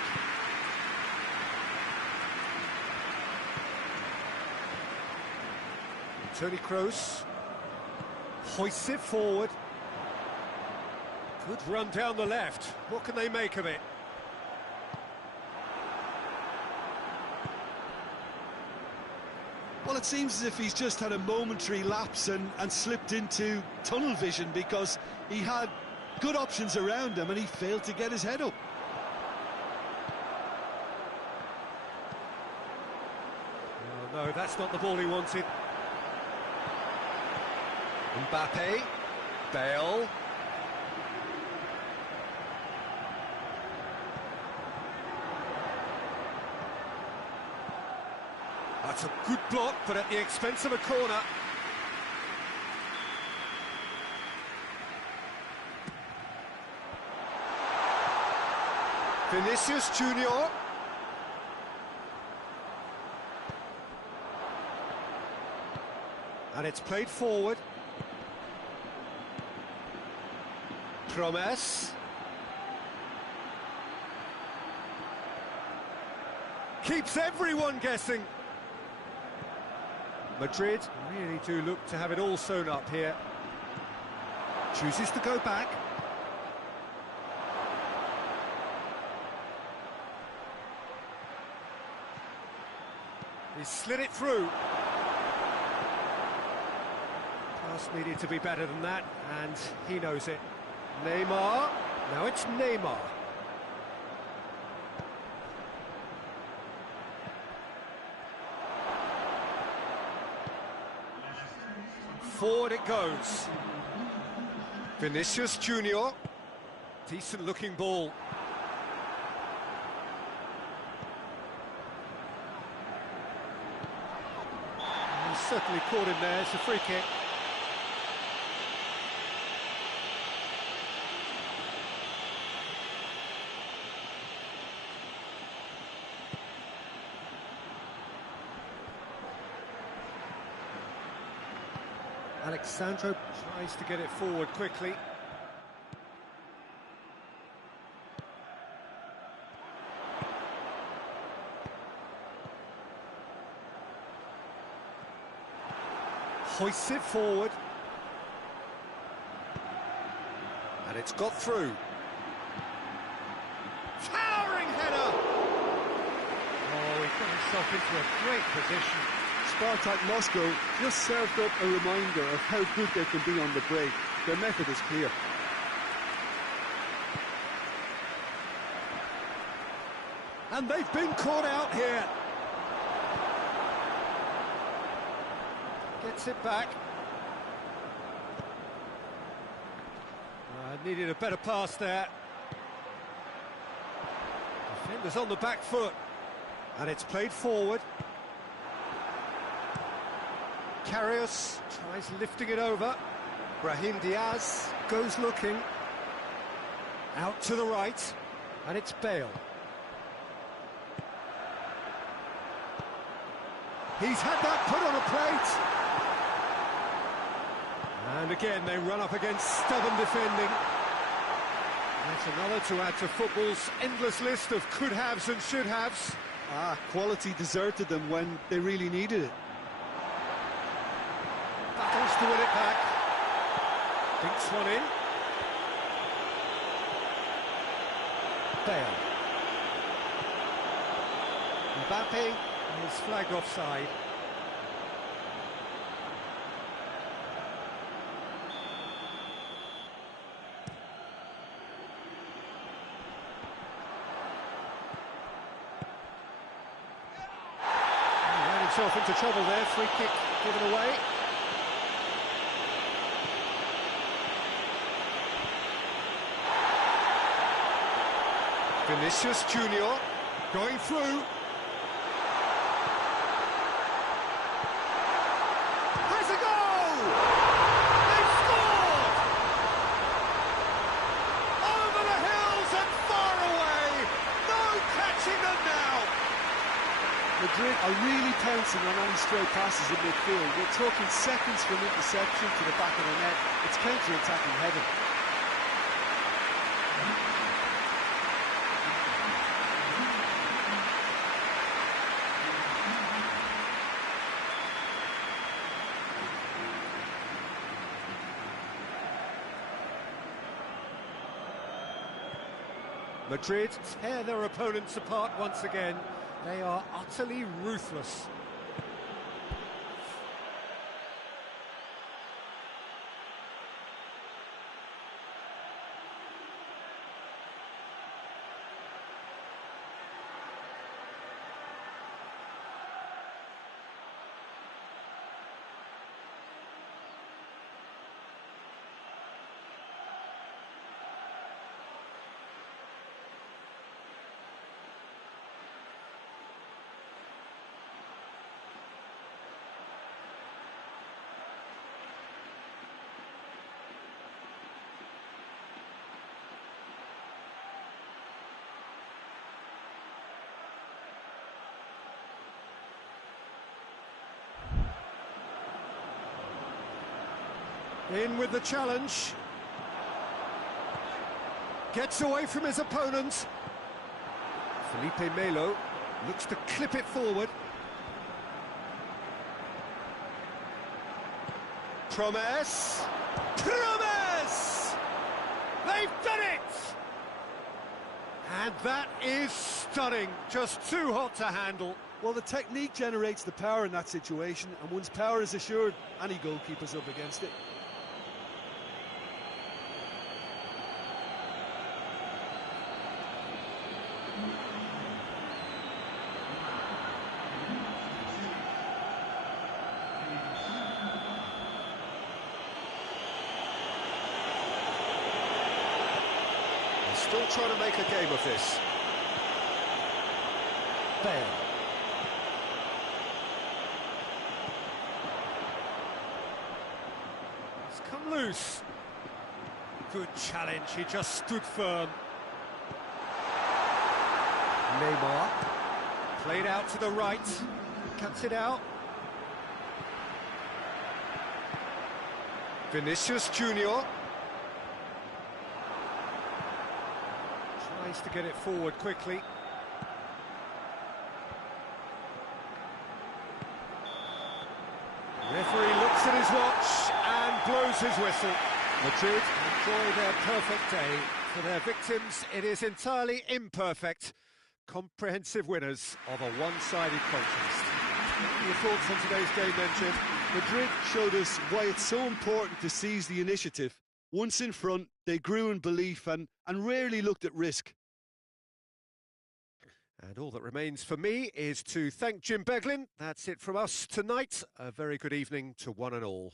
Toni Kroos hoists it forward. Good run down the left. What can they make of it? Well, it seems as if he's just had a momentary lapse and slipped into tunnel vision, because he had good options around him and he failed to get his head up. Oh, no, that's not the ball he wanted. Mbappe, Bale. That's a good block, but at the expense of a corner. Vinicius Junior. And it's played forward. Promise. Keeps everyone guessing. Madrid really do look to have it all sewn up here. Chooses to go back. He slid it through. Pass needed to be better than that, and he knows it. Neymar. Now it's Neymar. Forward it goes. Vinicius Junior. Decent looking ball. He's certainly caught him there. It's a free kick. Alexandro tries to get it forward quickly. Hoists it forward. And it's got through. Towering header! Oh, he got himself into a great position. SPARTAK Moscow just served up a reminder of how good they can be on the break. Their method is clear. And they've been caught out here. Gets it back. Needed a better pass there. Defenders on the back foot. And it's played forward. Karius tries lifting it over. Brahim Diaz goes looking. Out to the right. And it's Bale. He's had that put on a plate. And again, they run up against stubborn defending. That's another to add to football's endless list of could-haves and should-haves. Quality deserted them when they really needed it. Battles to win it back. Dinks one in. Bale. Mbappe is flagged offside. Ran himself into trouble there. Free kick given away. Vinicius Junior going through. Has a goal! They've scored! Over the hills and far away. No catching them now. Madrid are really pouncing on any stray passes in midfield. We're talking seconds from interception to the back of the net. It's counter-attacking heaven. Madrid tear their opponents apart once again. They are utterly ruthless. In with the challenge. Gets away from his opponent. Felipe Melo looks to clip it forward. Promise! Promise! They've done it! And that is stunning, just too hot to handle. Well, the technique generates the power in that situation, and once power is assured, any goalkeeper's up against it. Still trying to make a game of this. Bale. It's come loose. Good challenge, he just stood firm. Neymar. Played out to the right. Cuts it out. Vinicius Junior. Tries to get it forward quickly. Referee looks at his watch and blows his whistle. Madrid enjoy their perfect day. For their victims, it is entirely imperfect. Comprehensive winners of a one-sided contest. What are your thoughts on today's game then, Jim? Madrid showed us why it's so important to seize the initiative. Once in front, they grew in belief and rarely looked at risk. And all that remains for me is to thank Jim Beglin. That's it from us tonight. A very good evening to one and all.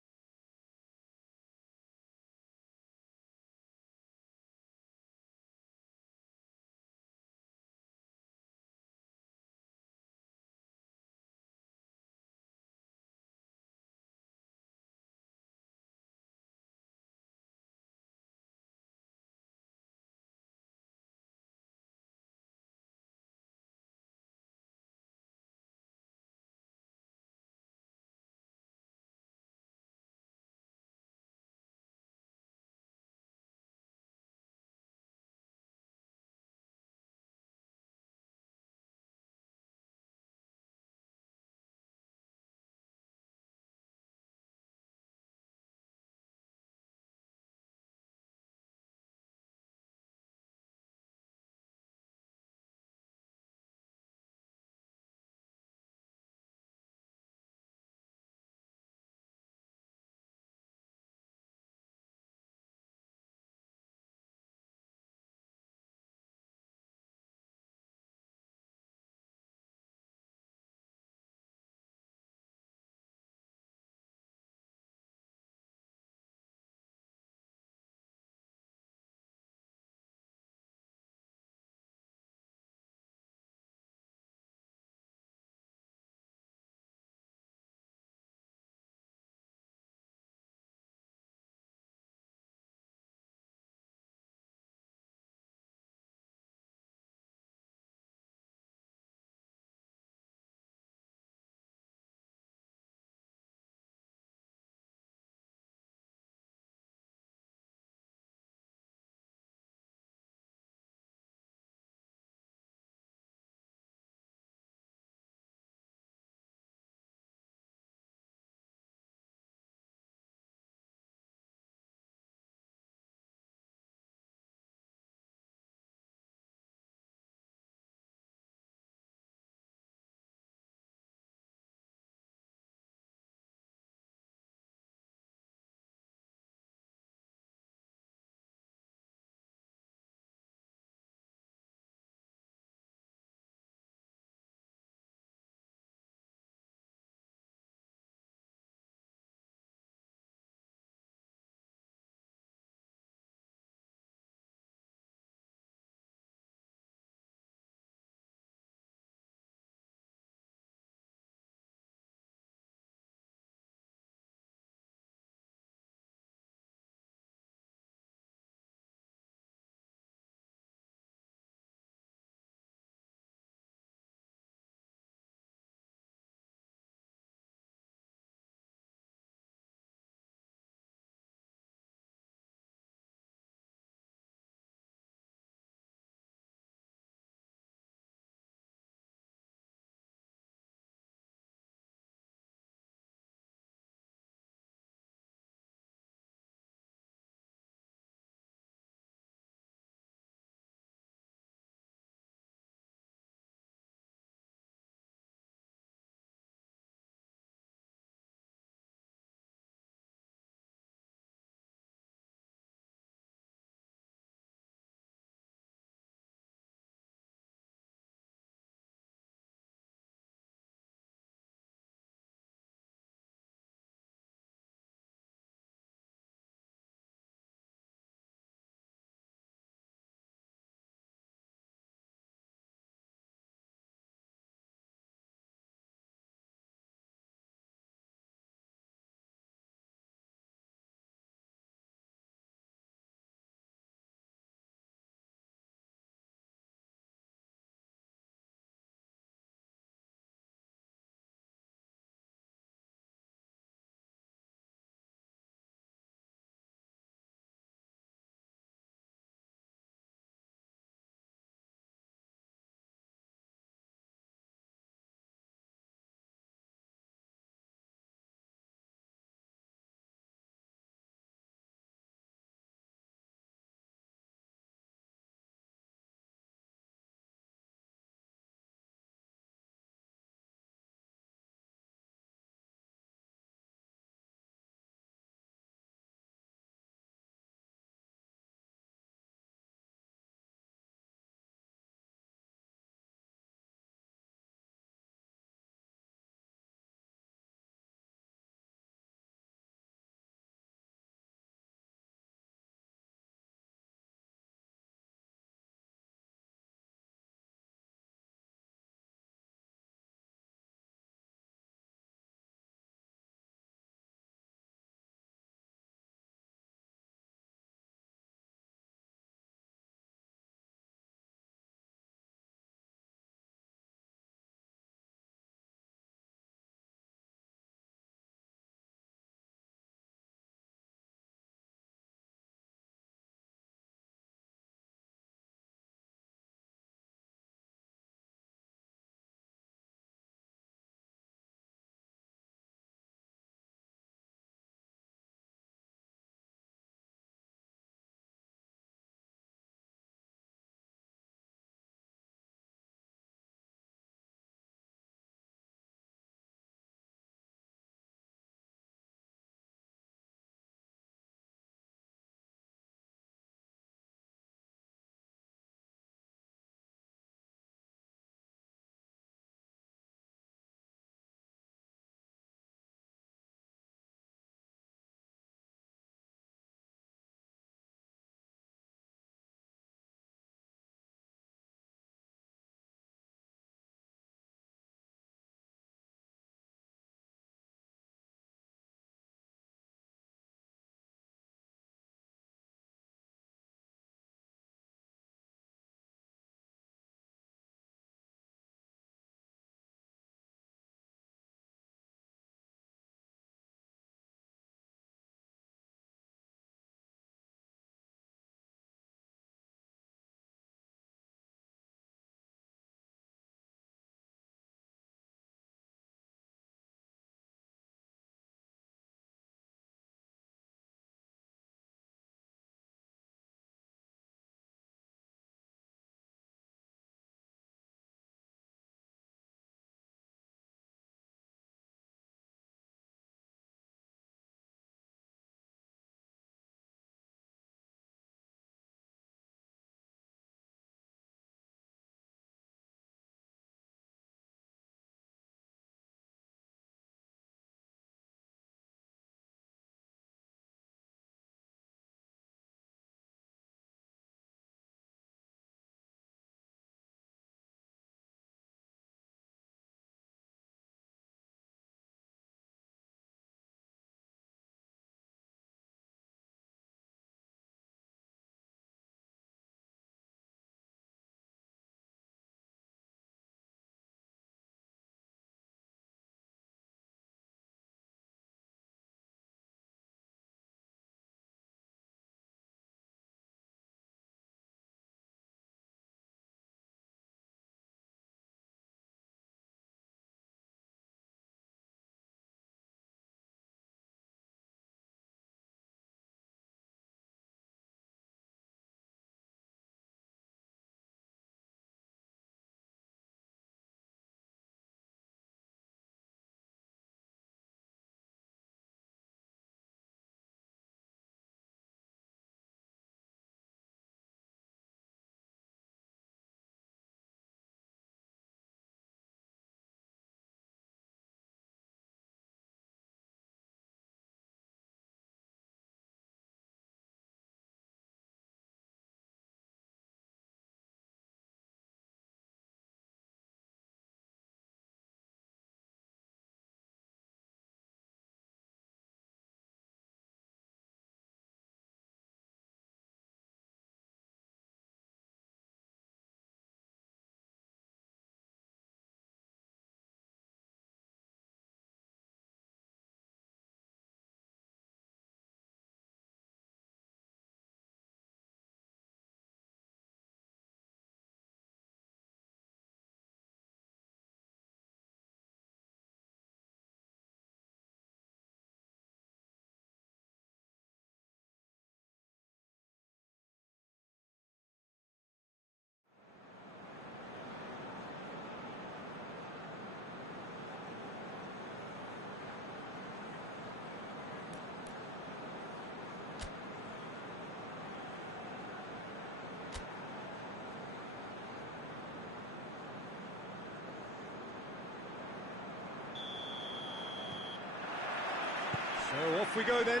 we go then.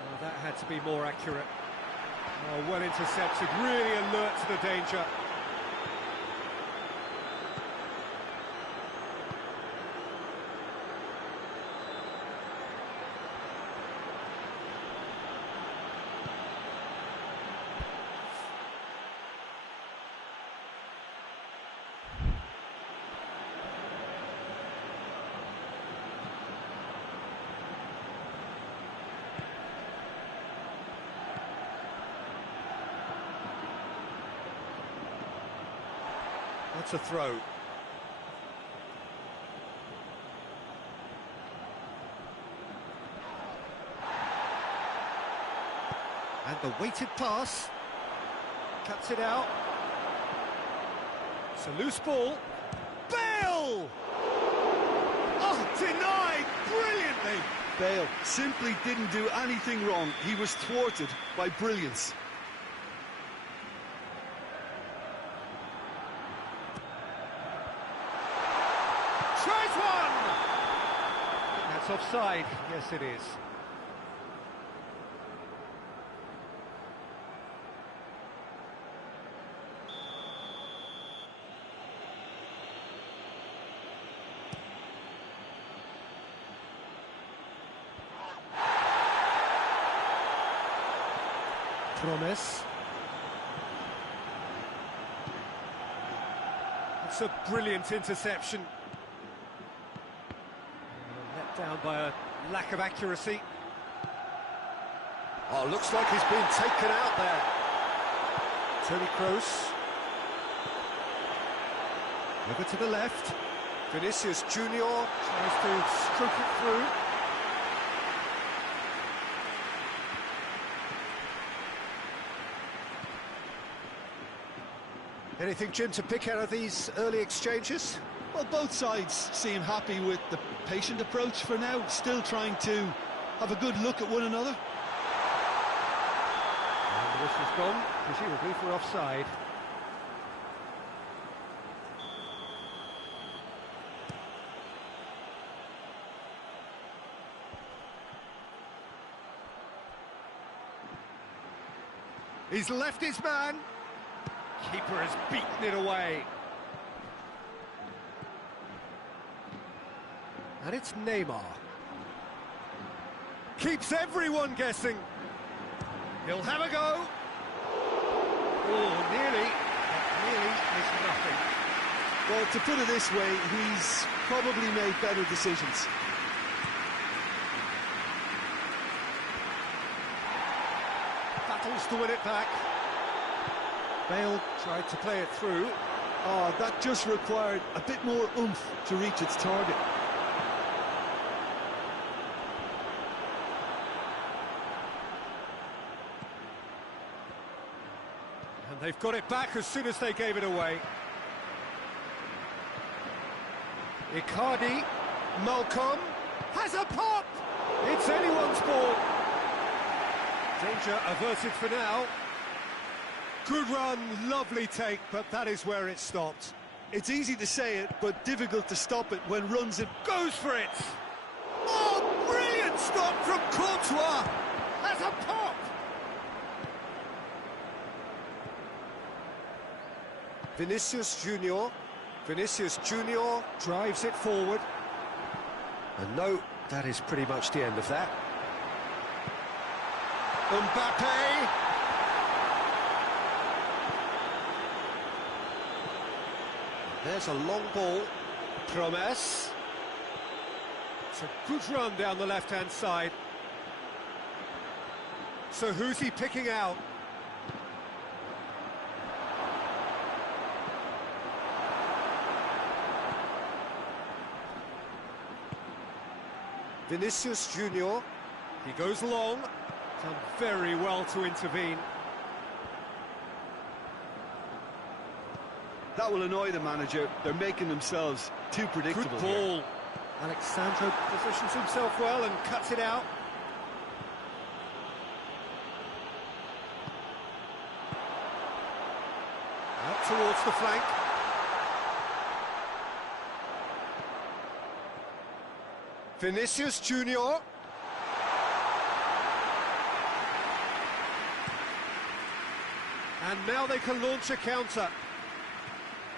Oh, that had to be more accurate. Oh, well intercepted, really alert to the danger. That's a throw. And the weighted pass. Cuts it out. It's a loose ball. Bale! Oh, denied brilliantly. Bale simply didn't do anything wrong. He was thwarted by brilliance. Tries one! That's offside. Yes, it is. Promise. It's a brilliant interception. Let down by a lack of accuracy. Oh, looks like he's been taken out there. Toni Kroos. Over to the left. Vinicius Junior tries to stroke it through. Anything, Jim, to pick out of these early exchanges? Well, both sides seem happy with the patient approach for now, still trying to have a good look at one another. And the whistle's gone, presumably for offside. He's left his man. Keeper has beaten it away. And it's Neymar. Keeps everyone guessing. He'll have a go. Oh, nearly. That nearly is nothing. Well, to put it this way, he's probably made better decisions. Battles to win it back. Bale tried to play it through. Oh, that just required a bit more oomph to reach its target. And they've got it back as soon as they gave it away. Icardi, Malcolm, has a pop! It's anyone's ball. Danger averted for now. Good run, lovely take, but that is where it stopped. It's easy to say it, but difficult to stop it when runs it. Goes for it! Oh, brilliant stop from Courtois! Has a pop! Vinicius Junior. Vinicius Junior drives it forward. And no, that is pretty much the end of that. Mbappe! There's a long ball. Promise. It's a good run down the left-hand side. So who's he picking out? Vinicius Junior. He goes long. Done very well to intervene. That will annoy the manager. They're making themselves too predictable. Good ball. Here. Alexandro positions himself well and cuts it out. Out towards the flank. Vinicius Junior. And now they can launch a counter.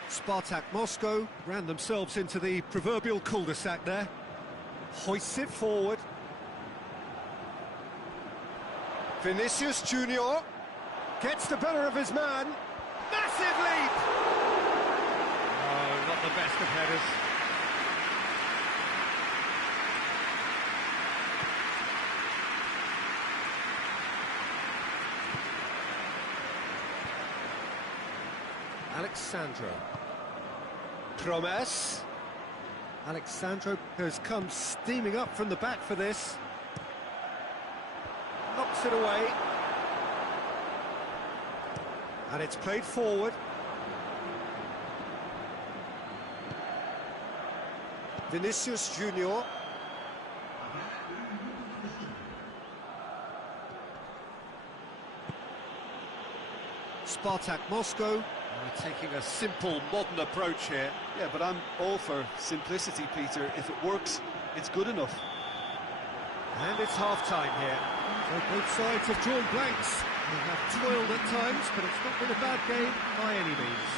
SPARTAK Moscow ran themselves into the proverbial cul-de-sac there. Hoists it forward. Vinicius Junior gets the better of his man. Massive leap! Oh, not the best of headers. Alexandro. Promes. Alexandro has come steaming up from the back for this. Knocks it away. And it's played forward. Vinicius Junior. SPARTAK Moscow taking a simple, modern approach here. Yeah, but I'm all for simplicity, Peter. If it works, it's good enough. And it's half-time here. So both sides have drawn blanks. They have toiled at times, but it's not been a bad game by any means.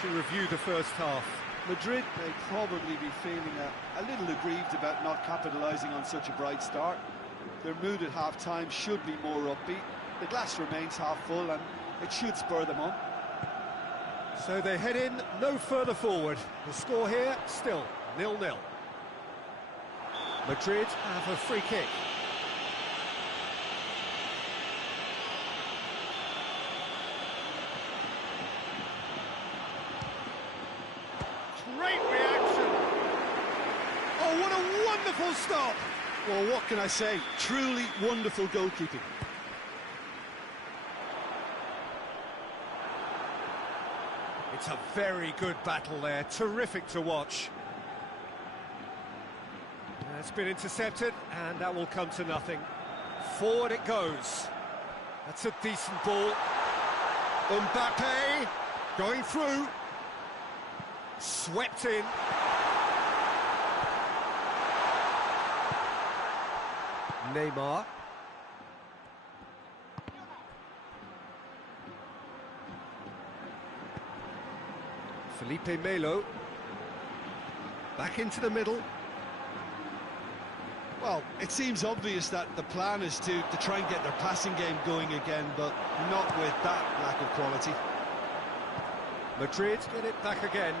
To review the first half. Madrid may probably be feeling a little aggrieved about not capitalising on such a bright start. Their mood at half-time should be more upbeat. The glass remains half full and it should spur them on. So they head in no further forward. The score here still 0-0. Madrid have a free kick. Great reaction. Oh, what a wonderful stop! Well, what can I say? Truly wonderful goalkeeping. It's a very good battle there, terrific to watch. It's been intercepted, and that will come to nothing. Forward it goes. That's a decent ball. Mbappe going through. Swept in. Neymar. Felipe Melo. Back into the middle. Well, it seems obvious that the plan is to try and get their passing game going again, but not with that lack of quality. Madrid get it back again.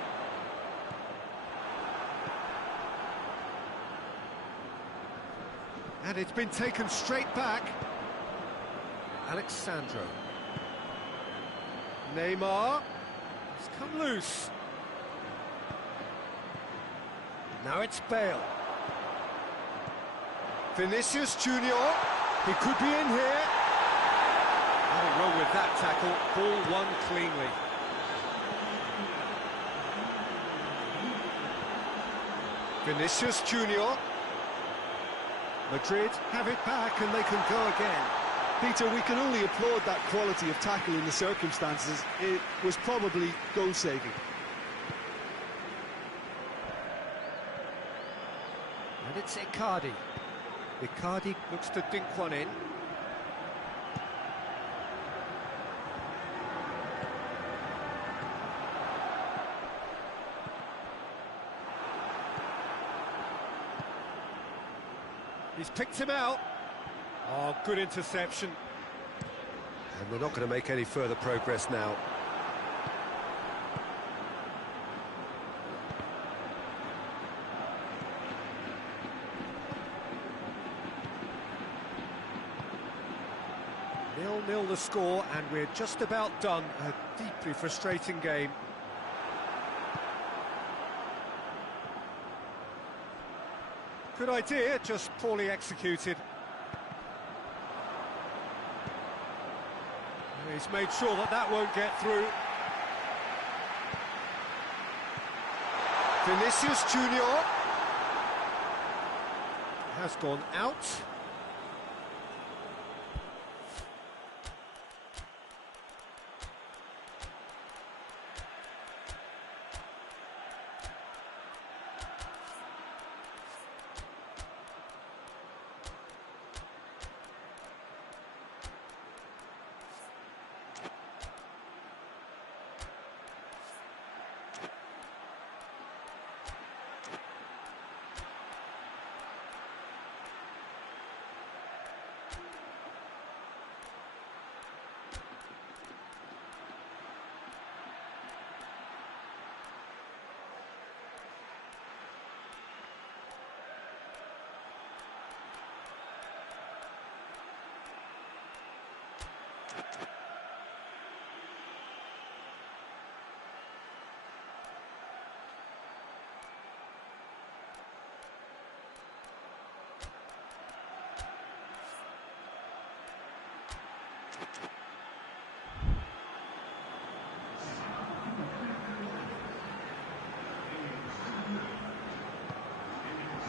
And it's been taken straight back. Alexandro. Neymar. It's come loose. Now it's Bale. Vinicius Junior. He could be in here. Nothing wrong with that tackle. Ball won cleanly. Vinicius Junior. Madrid have it back and they can go again. Peter, we can only applaud that quality of tackle in the circumstances. It was probably goal-saving. And it's Icardi. Icardi looks to dink one in. He's picked him out. Oh, good interception. And they're not going to make any further progress now. Nil-nil the score, and we're just about done. A deeply frustrating game. Good idea, just poorly executed. He's made sure that that won't get through. Vinicius Junior has gone out.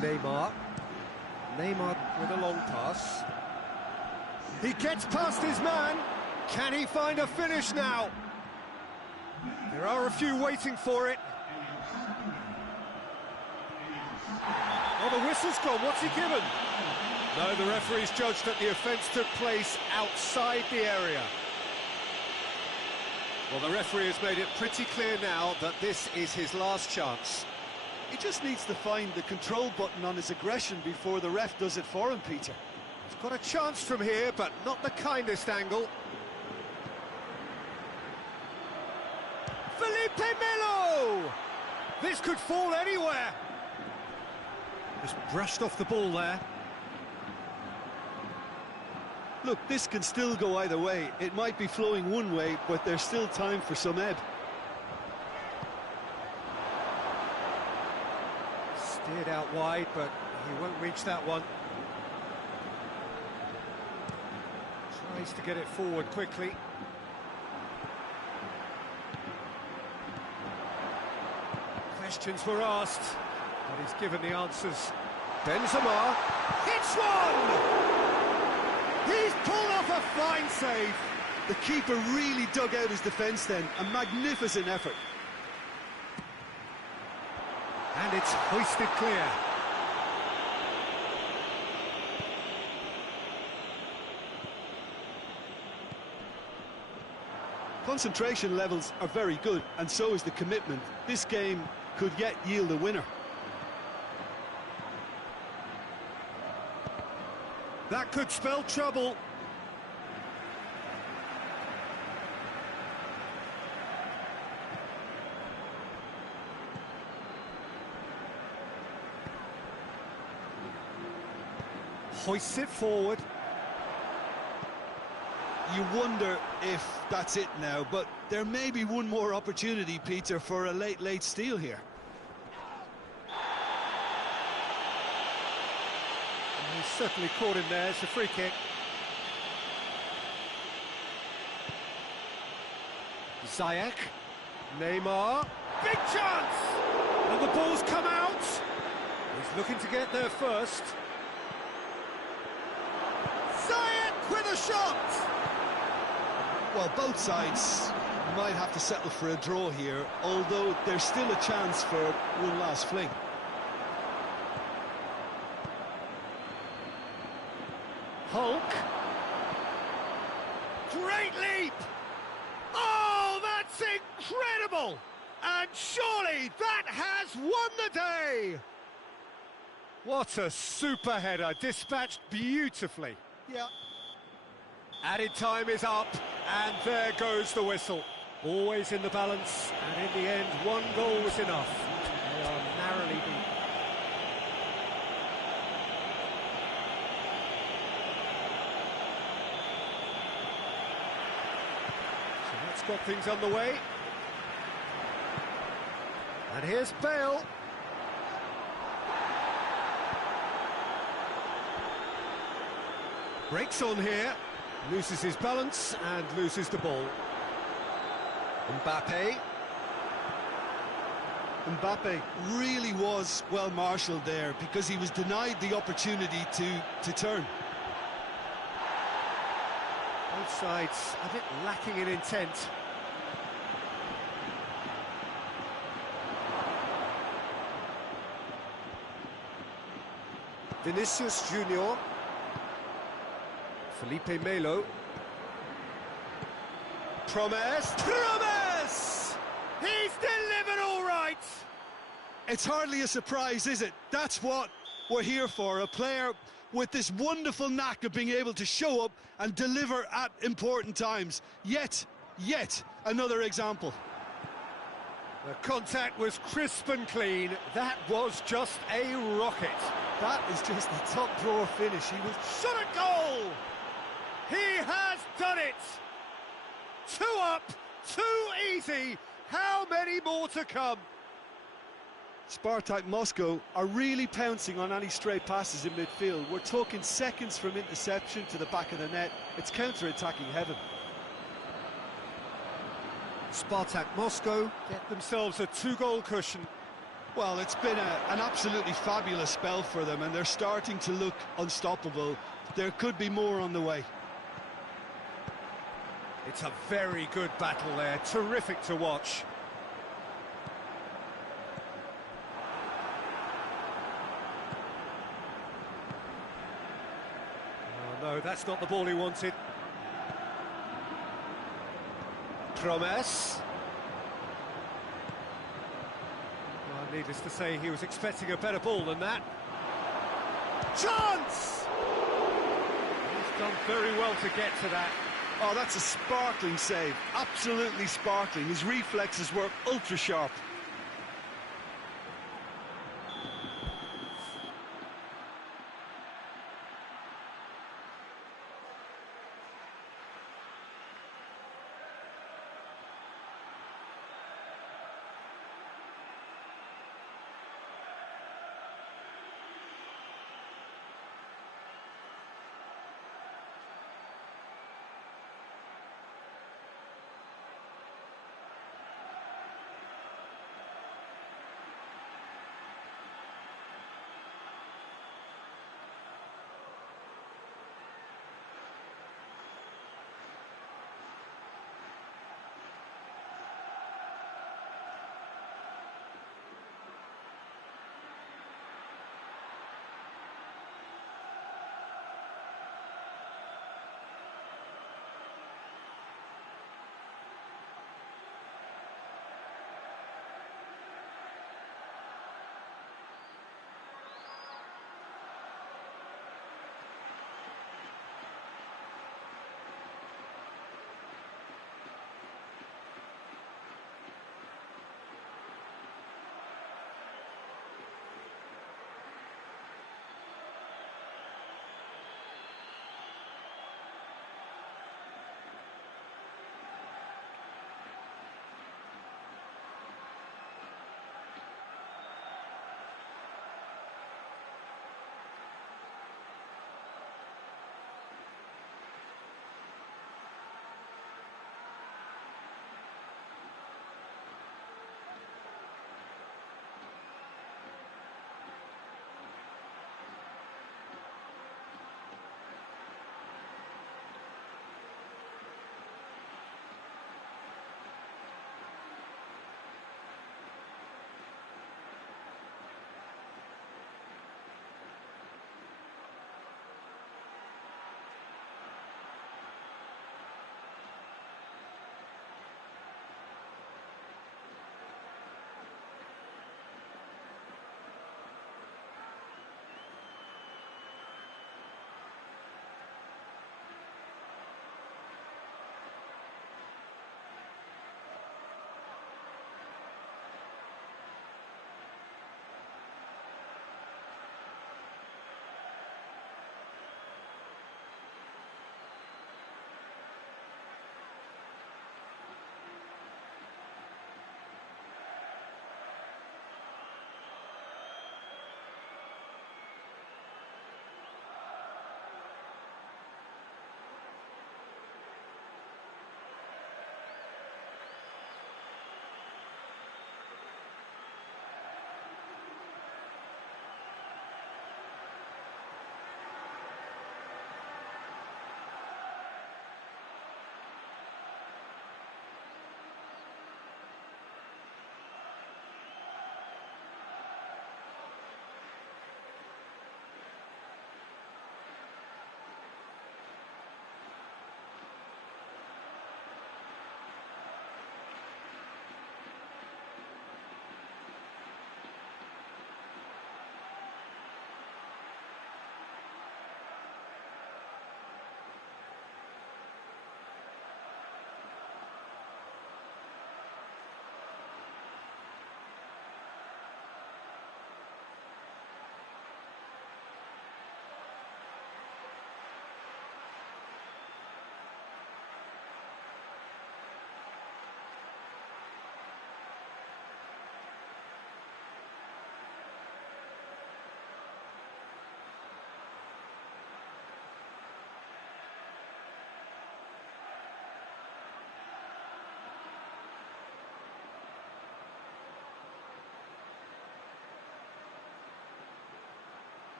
Neymar. Neymar with a long pass. He gets past his man. Can he find a finish now? There are a few waiting for it. Oh, the whistle's gone. What's he given? No, the referee's judged that the offence took place outside the area. Well, the referee has made it pretty clear now that this is his last chance. He just needs to find the control button on his aggression before the ref does it for him, Peter. He's got a chance from here, but not the kindest angle. Felipe Melo! This could fall anywhere. Just brushed off the ball there. Look, this can still go either way. It might be flowing one way, but there's still time for some ebb. Steered out wide, but he won't reach that one. Tries to get it forward quickly. Questions were asked, but he's given the answers. Benzema hits one! He's pulled off a fine save. The keeper really dug out his defence then. A magnificent effort. And it's hoisted clear. Concentration levels are very good, and so is the commitment. This game could yet yield a winner. That could spell trouble. Hoists it forward. You wonder if that's it now, but there may be one more opportunity, Peter, for a late steal here. He's certainly caught him there. It's a free kick. Ziyech. Neymar. Big chance! And the ball's come out. He's looking to get there first. Ziyech with a shot! Well, both sides might have to settle for a draw here, although there's still a chance for one last fling. Hulk. Great leap! Oh, that's incredible! And surely that has won the day! What a super header, dispatched beautifully. Yeah. Added time is up, and there goes the whistle. Always in the balance, and in the end, one goal was enough. They are narrowly beaten. So that's got things underway. And here's Bale. Breaks on here, loses his balance and loses the ball. Mbappe really was well marshalled there because he was denied the opportunity to turn. Both sides a bit lacking in intent. Vinicius Junior. Felipe Melo. Promise! He's delivered all right! It's hardly a surprise, is it? That's what we're here for, a player with this wonderful knack of being able to show up and deliver at important times. Yet another example. The contact was crisp and clean. That was just a rocket. That is just the top drawer finish. He was Shot at goal! He has done it! 2 up, 2 easy. How many more to come? SPARTAK Moscow are really pouncing on any stray passes in midfield. We're talking seconds from interception to the back of the net. It's counter-attacking heaven. SPARTAK Moscow get themselves a 2-goal cushion. Well, it's been an absolutely fabulous spell for them, and they're starting to look unstoppable. There could be more on the way. It's a very good battle there, terrific to watch. Oh no, that's not the ball he wanted. Promes. Well, needless to say, he was expecting a better ball than that. Chance! He's done very well to get to that. Oh, that's a sparkling save, absolutely sparkling. His reflexes were ultra sharp.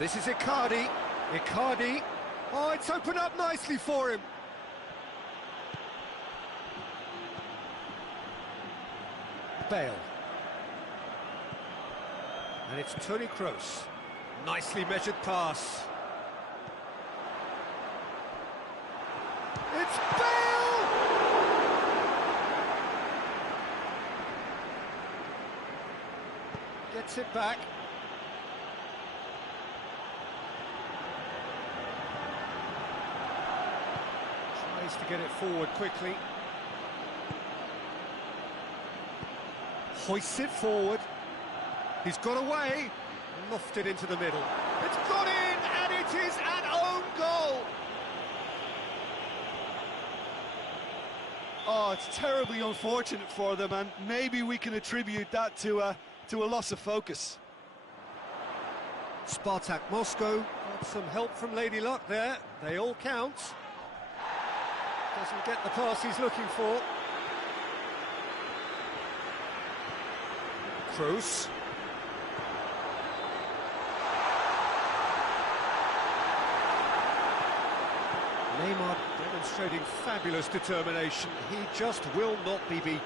This is Icardi. Icardi. Oh, it's opened up nicely for him. Bale. And it's Toni Kroos. Nicely measured pass. It's Bale! Gets it back. Tries to get it forward quickly. Hoists it forward. He's got away. Lofted into the middle. It's gone in, and it is an own goal. Oh, it's terribly unfortunate for them, and maybe we can attribute that to a loss of focus. SPARTAK Moscow got some help from Lady Luck there. They all count. Doesn't get the pass he's looking for. Kroos. Neymar demonstrating fabulous determination. He just will not be beaten.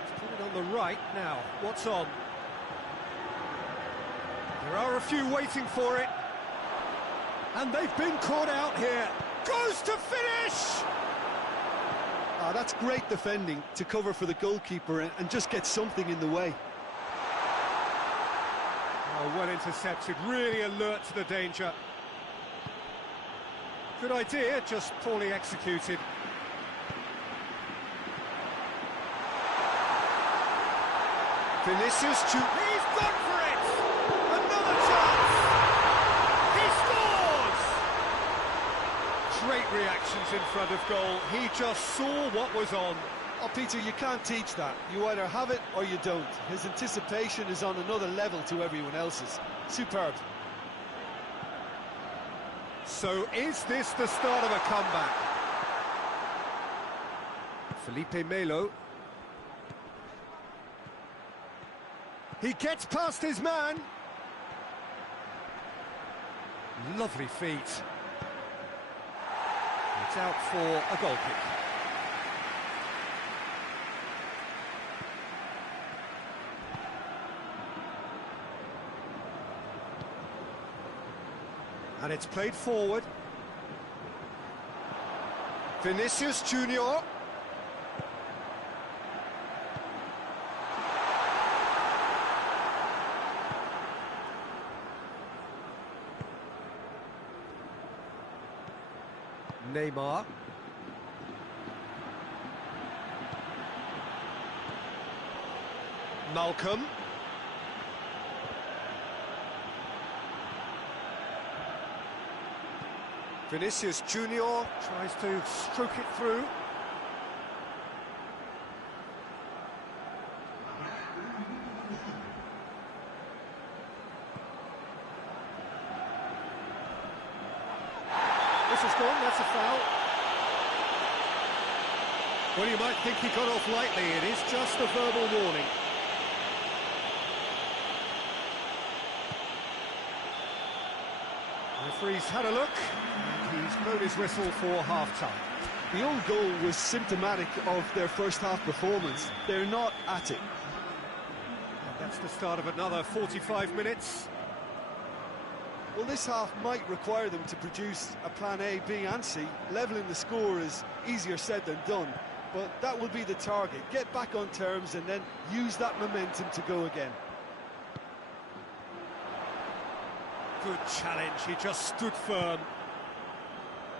He's put it on the right now. What's on? There are a few waiting for it. And they've been caught out here. Goes to finish! That's great defending to cover for the goalkeeper and just get something in the way. Oh, well intercepted, really alert to the danger. Good idea, just poorly executed. Vinicius, He's gone for it! Another chance! He scores! great reactions in front of goal. He just saw what was on. Oh, Peter, you can't teach that. You either have it or you don't. His anticipation is on another level to everyone else's. Superb. So is this the start of a comeback? Felipe Melo. He gets past his man. Lovely feet. It's out for a goal kick. And it's played forward. Vinicius Junior. Neymar. Malcolm. Vinicius Junior tries to stroke it through. This is gone, that's a foul. Well, you might think he got off lightly, it is just a verbal warning. The referee's had a look, and he's blown his whistle for half-time. The own goal was symptomatic of their first half performance. They're not at it. And that's the start of another 45 minutes. Well, this half might require them to produce a plan A, B and C. Levelling the score is easier said than done, but that will be the target. Get back on terms and then use that momentum to go again. Good challenge, he just stood firm.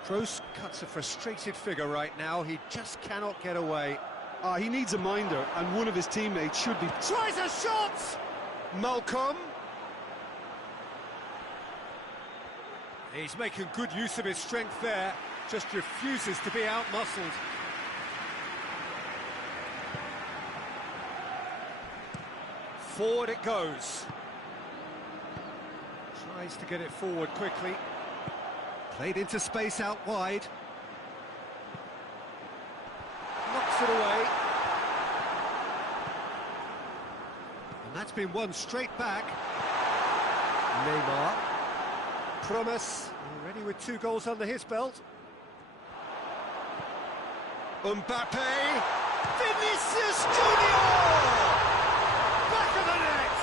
Kroos cuts a frustrated figure right now, he just cannot get away. He needs a minder, and one of his teammates should be... Tries a shot! Malcolm. He's making good use of his strength there, just refuses to be out-muscled. Forward it goes. Tries to get it forward quickly. Played into space out wide. Knocks it away. And that's been won straight back. Neymar. Promise, already with 2 goals under his belt. Mbappe. Vinicius Junior! Back of the net!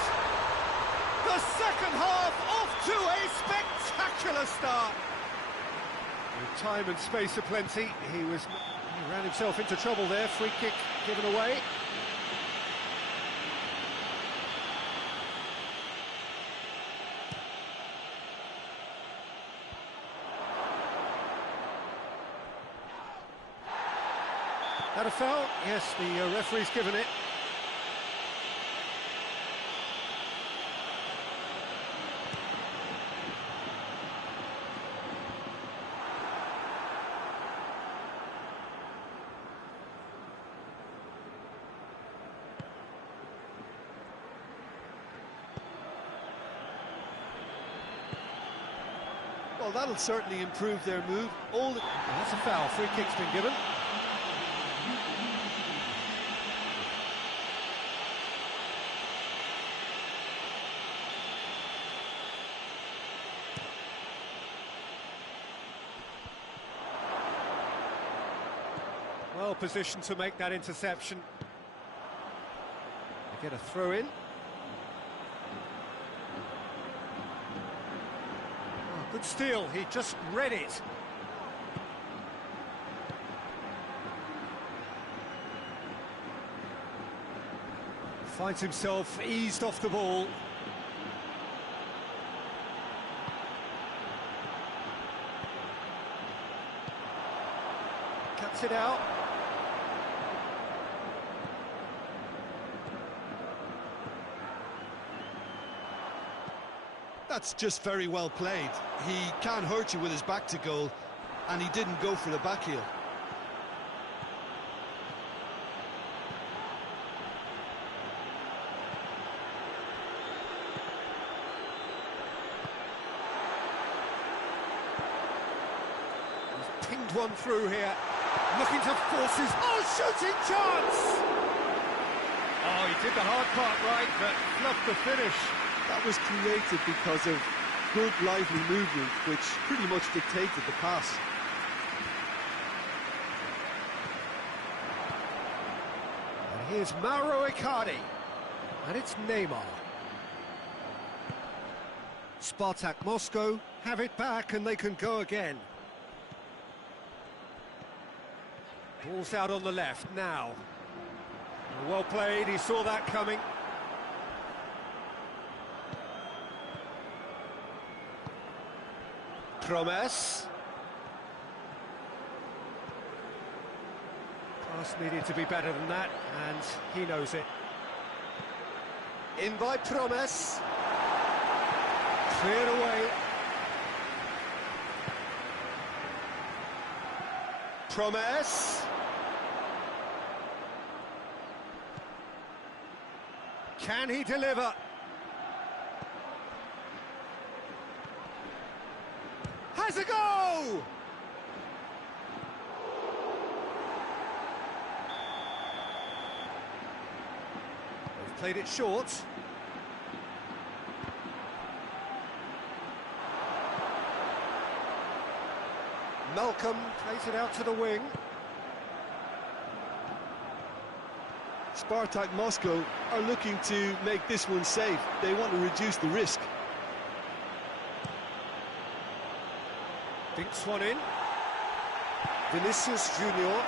The second half off to a spectacular start. With time and space aplenty, he ran himself into trouble there. Free kick given away. That a foul? Yes, the referee's given it. Well, that'll certainly improve their move. That's a foul. Free kick's been given. Well positioned to make that interception. They get a throw in. Oh, good steal, he just read it. Finds himself eased off the ball. Cuts it out. That's just very well played. He can't hurt you with his back to goal, and he didn't go for the back heel. He's pinged one through here, looking to force his... Oh, shooting chance! Oh, he did the hard part right, but fluffed the finish. That was created because of good, lively movement, which pretty much dictated the pass. And here's Mauro Icardi. And it's Neymar. SPARTAK Moscow have it back and they can go again. Ball's out on the left now. Well played, he saw that coming. Promise. Pass needed to be better than that, and he knows it. In by Promise. Cleared away. Promise. Can he deliver? Has a go! They've played it short. Malcolm plays it out to the wing. SPARTAK Moscow are looking to make this one safe. They want to reduce the risk. Dinks one in. Vinicius Junior.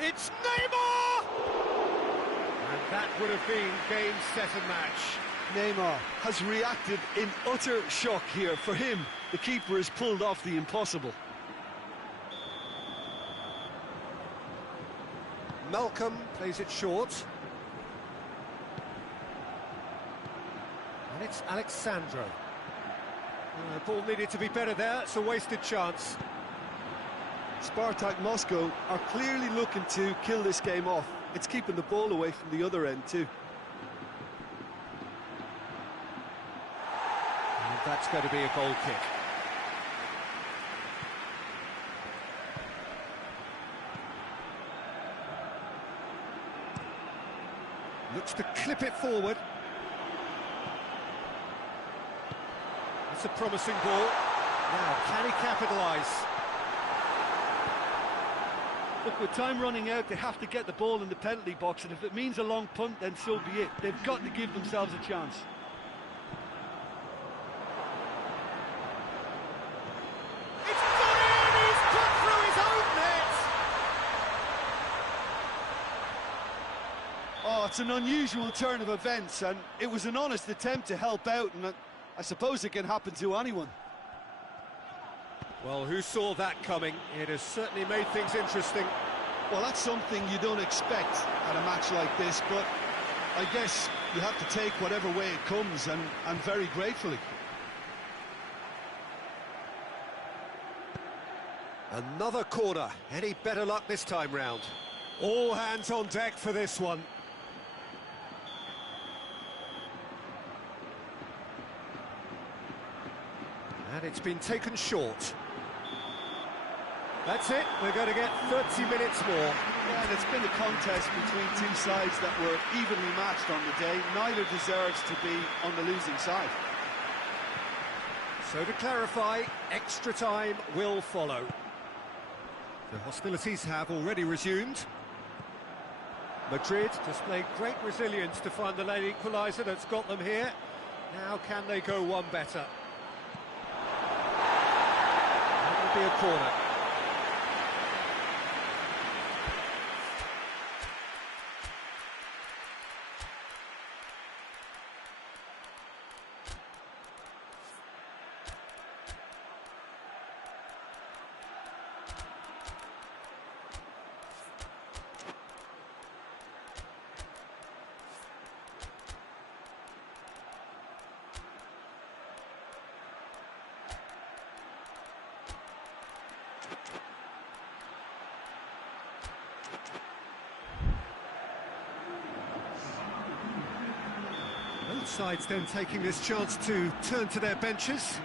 It's Neymar! And that would have been game, set and match. Neymar has reacted in utter shock here. For him, the keeper has pulled off the impossible. Malcolm plays it short. And it's Alexandro. The ball needed to be better there, it's a wasted chance. SPARTAK Moscow are clearly looking to kill this game off. It's keeping the ball away from the other end too. And that's going to be a goal kick. managed to clip it forward. It's a promising ball. Now, can he capitalise? Look, with time running out, they have to get the ball in the penalty box, and if it means a long punt, then so be it. They've got to give themselves a chance. It's gone in! He's put through his own net! Oh, it's an unusual turn of events, and it was an honest attempt to help out, and I suppose it can happen to anyone. Well, who saw that coming? It has certainly made things interesting. Well, that's something you don't expect at a match like this, but I guess you have to take whatever way it comes, and very gratefully. Another corner. Any better luck this time round? All hands on deck for this one. And it's been taken short. That's it, we're going to get 30 minutes more. Yeah, and it's been a contest between two sides that were evenly matched on the day. Neither deserves to be on the losing side. So to clarify, extra time will follow. The hostilities have already resumed. Madrid displayed great resilience to find the late equaliser that's got them here. Now can they go one better? That'll be a corner. Both sides then taking this chance to turn to their benches.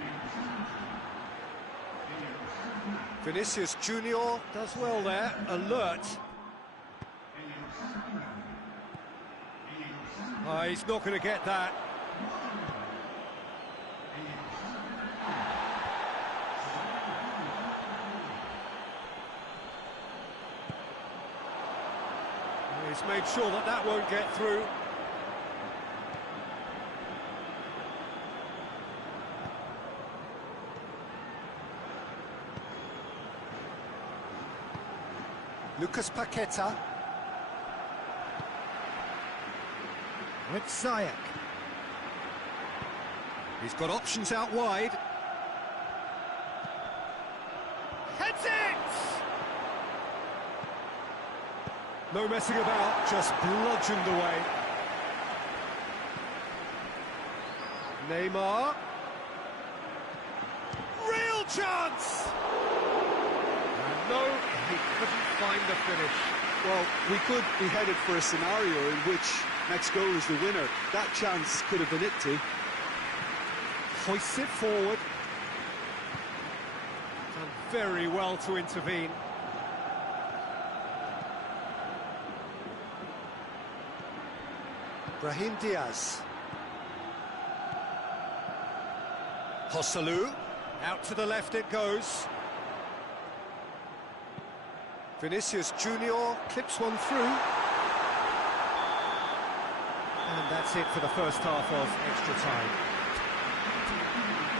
Vinicius Junior does well there, alert. Oh, he's not going to get that. He's made sure that that won't get through. Lucas Paqueta. With Ziyech. He's got options out wide. Heads it! No messing about, just bludgeoned away. Neymar. Real chance! And no, he couldn't find the finish. Well, we could be headed for a scenario in which next goal is the winner. That chance could have been it too. Hoists it forward. Done very well to intervene. Brahim Diaz. Joselu. Out to the left it goes. Vinicius Junior clips one through. And that's it for the first half of extra time.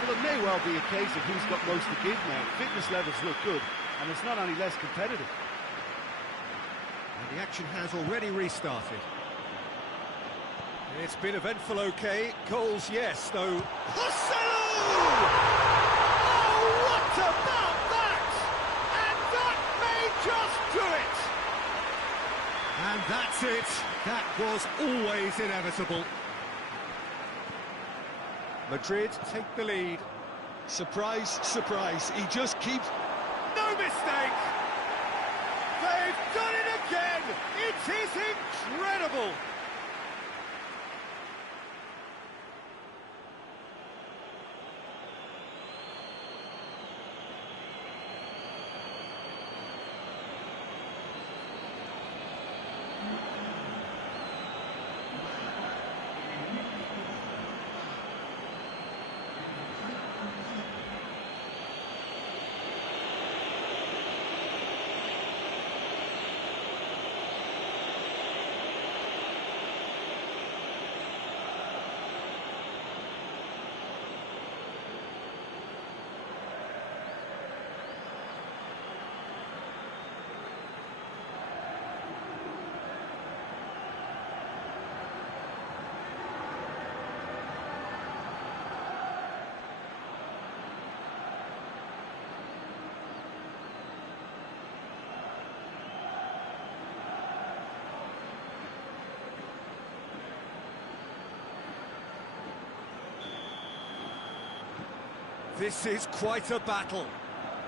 Well, it may well be a case of who's got most to give now. Fitness levels look good, and it's not any less competitive. And the action has already restarted. It's been eventful, okay. Goals, yes, though. Joselu! Oh, what about that? And that may just do it! And that's it. That was always inevitable. Madrid take the lead. Surprise, surprise, he just keeps... No mistake! They've done it again! It is incredible! This is quite a battle.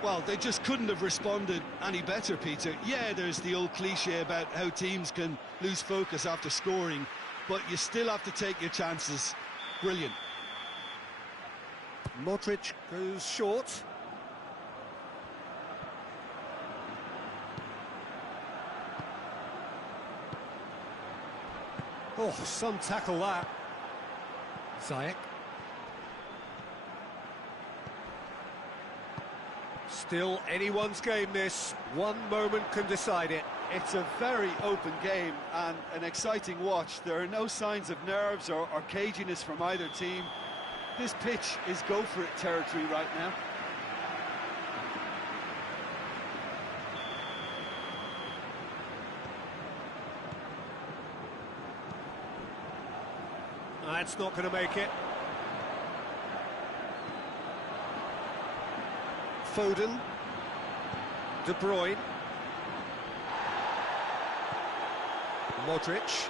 Well, they just couldn't have responded any better, Peter. Yeah, there's the old cliche about how teams can lose focus after scoring, but you still have to take your chances. Brilliant. Modric goes short. Oh, some tackle that. Ziyech. Still anyone's game this. One moment can decide it. It's a very open game and an exciting watch. There are no signs of nerves or caginess from either team. This pitch is go-for-it territory right now. That's not going to make it. Foden. De Bruyne. Modric.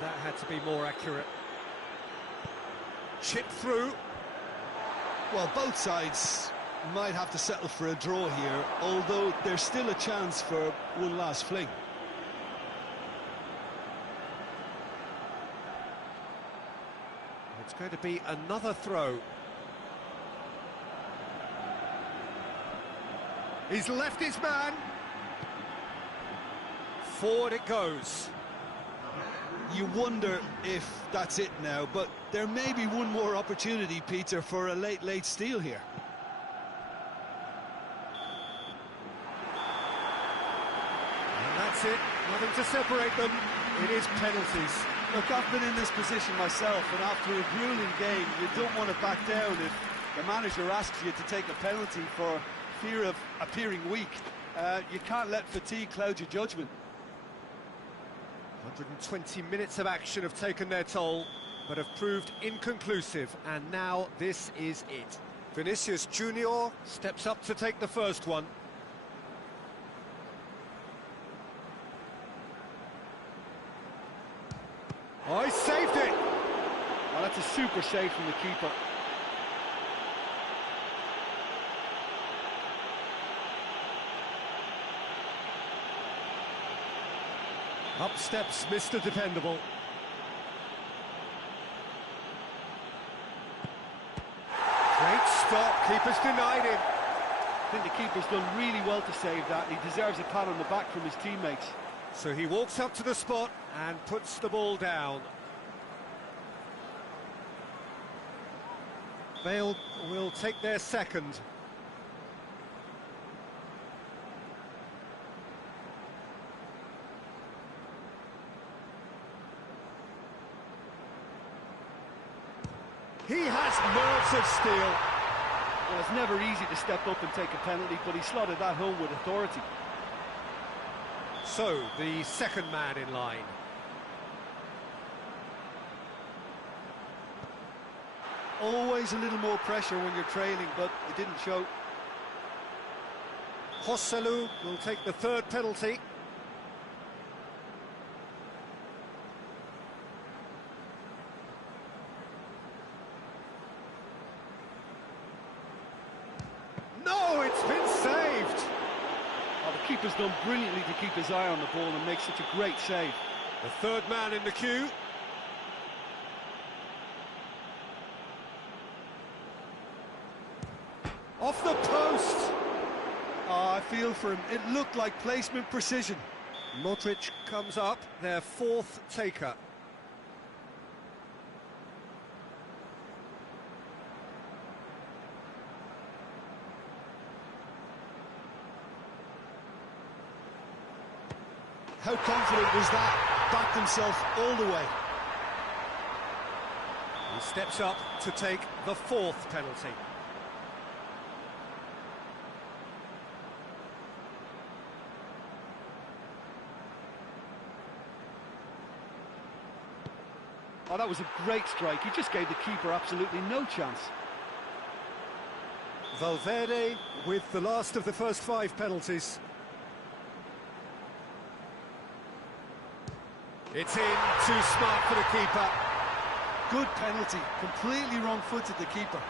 That had to be more accurate. Chip through. Well, both sides might have to settle for a draw here, although there's still a chance for one last fling. It's going to be another throw. He's left his man. Forward it goes. You wonder if that's it now, but there may be one more opportunity, Peter, for a late steal here. And that's it. Nothing to separate them. It is penalties. Look, I've been in this position myself, and after a grueling game, you don't want to back down if the manager asks you to take a penalty for fear of appearing weak. You can't let fatigue cloud your judgment. 120 minutes of action have taken their toll, but have proved inconclusive, and now this is it. Vinicius Junior steps up to take the first one. Oh, he saved it! Well, that's a super save from the keeper. Up steps Mr. Dependable. Great stop, keeper's denied him. I think the keeper's done really well to save that. He deserves a pat on the back from his teammates. So he walks up to the spot and puts the ball down. Bale will take their second. He has nerves of steel. Well, it's never easy to step up and take a penalty, but he slotted that home with authority. So, the second man in line. Always a little more pressure when you're trailing, but it didn't show. Joselu will take the third penalty. No, it's been saved! Oh, the keeper's done brilliantly to keep his eye on the ball and make such a great save. The third man in the queue. Off the post! Oh, I feel for him. It looked like placement precision. Modric comes up, their fourth taker. How confident was that? Backed himself all the way. He steps up to take the fourth penalty. Oh, that was a great strike. He just gave the keeper absolutely no chance. Valverde with the last of the first 5 penalties. It's in, too smart for the keeper. Good penalty, completely wrong-footed the keeper.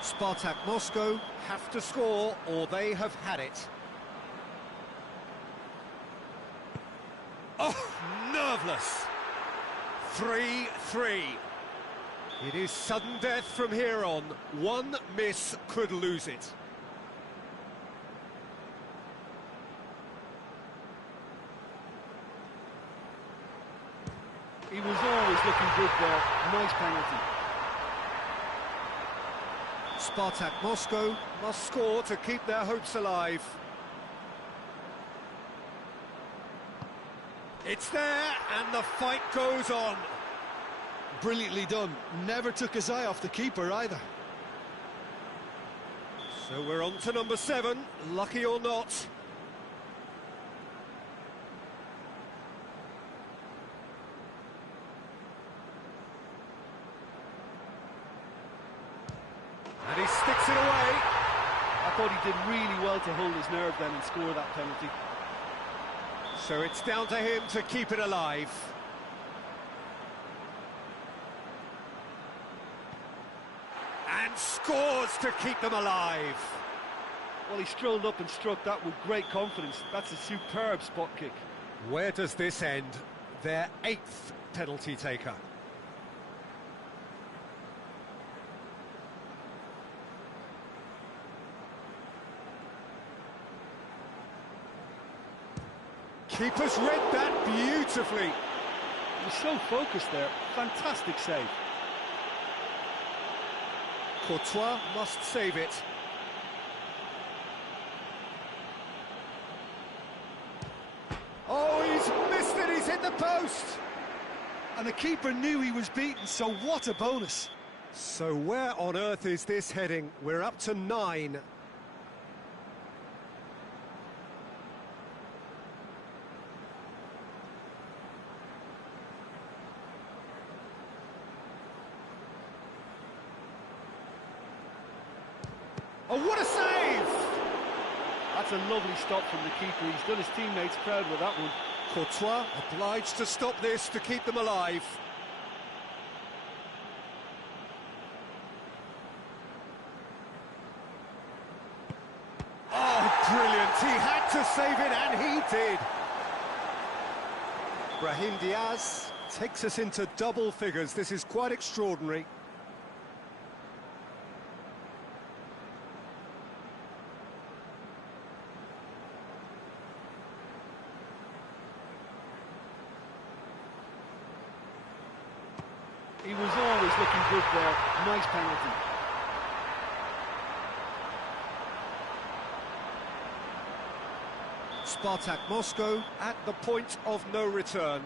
SPARTAK Moscow have to score or they have had it. Oh, nerveless. 3-3. It is sudden death from here on. One miss could lose it. He was always looking good there. Nice penalty. SPARTAK Moscow must score to keep their hopes alive. It's there, and the fight goes on. Brilliantly done. Never took his eye off the keeper either. So we're on to number 7, lucky or not. And he sticks it away. I thought he did really well to hold his nerve then and score that penalty. So it's down to him to keep it alive. And scores to keep them alive. Well, he strolled up and struck that with great confidence. That's a superb spot kick. Where does this end? Their 8th penalty taker. Keeper's read that beautifully. He was so focused there. Fantastic save. Courtois must save it. Oh, he's missed it, he's hit the post! And the keeper knew he was beaten, so what a bonus. So where on earth is this heading? We're up to 9. Oh, what a save! That's a lovely stop from the keeper. He's done his teammates proud with that one. Courtois obliged to stop this to keep them alive. Oh, brilliant! He had to save it, and he did! Brahim Diaz takes us into double figures. This is quite extraordinary. He was always looking good there. Nice penalty. SPARTAK Moscow at the point of no return.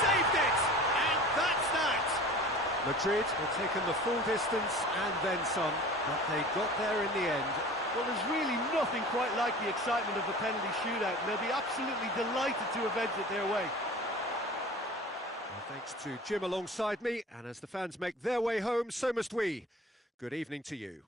Saved it! And that's that! Madrid have taken the full distance and then some, but they got there in the end. Well, there's really nothing quite like the excitement of the penalty shootout. They'll be absolutely delighted to have edged it their way. Well, thanks to Jim alongside me, and as the fans make their way home, so must we. Good evening to you.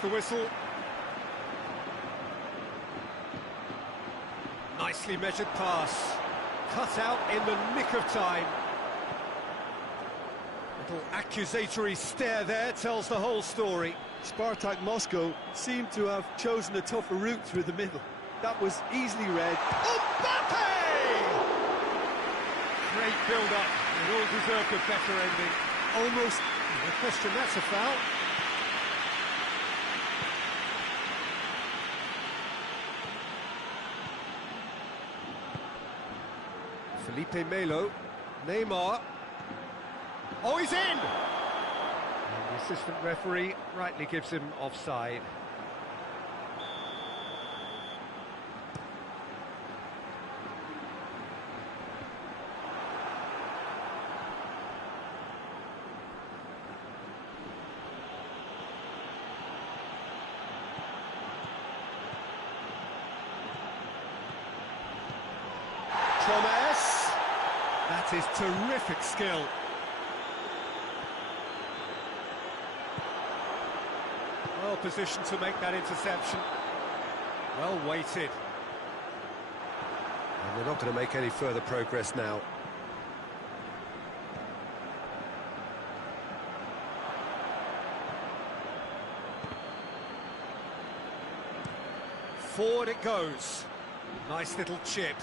blows the whistle. Nicely measured pass. Cut out in the nick of time. Little accusatory stare there tells the whole story. SPARTAK Moscow seemed to have chosen a tougher route through the middle. That was easily read. Mbappe! Great build-up. It all deserved a better ending. Almost. No question, that's a foul. Felipe Melo, Neymar. Oh, he's in! And the assistant referee rightly gives him offside. Thomas. That is terrific skill. Well positioned to make that interception. Well weighted. And they're not going to make any further progress now. Forward it goes. Nice little chip.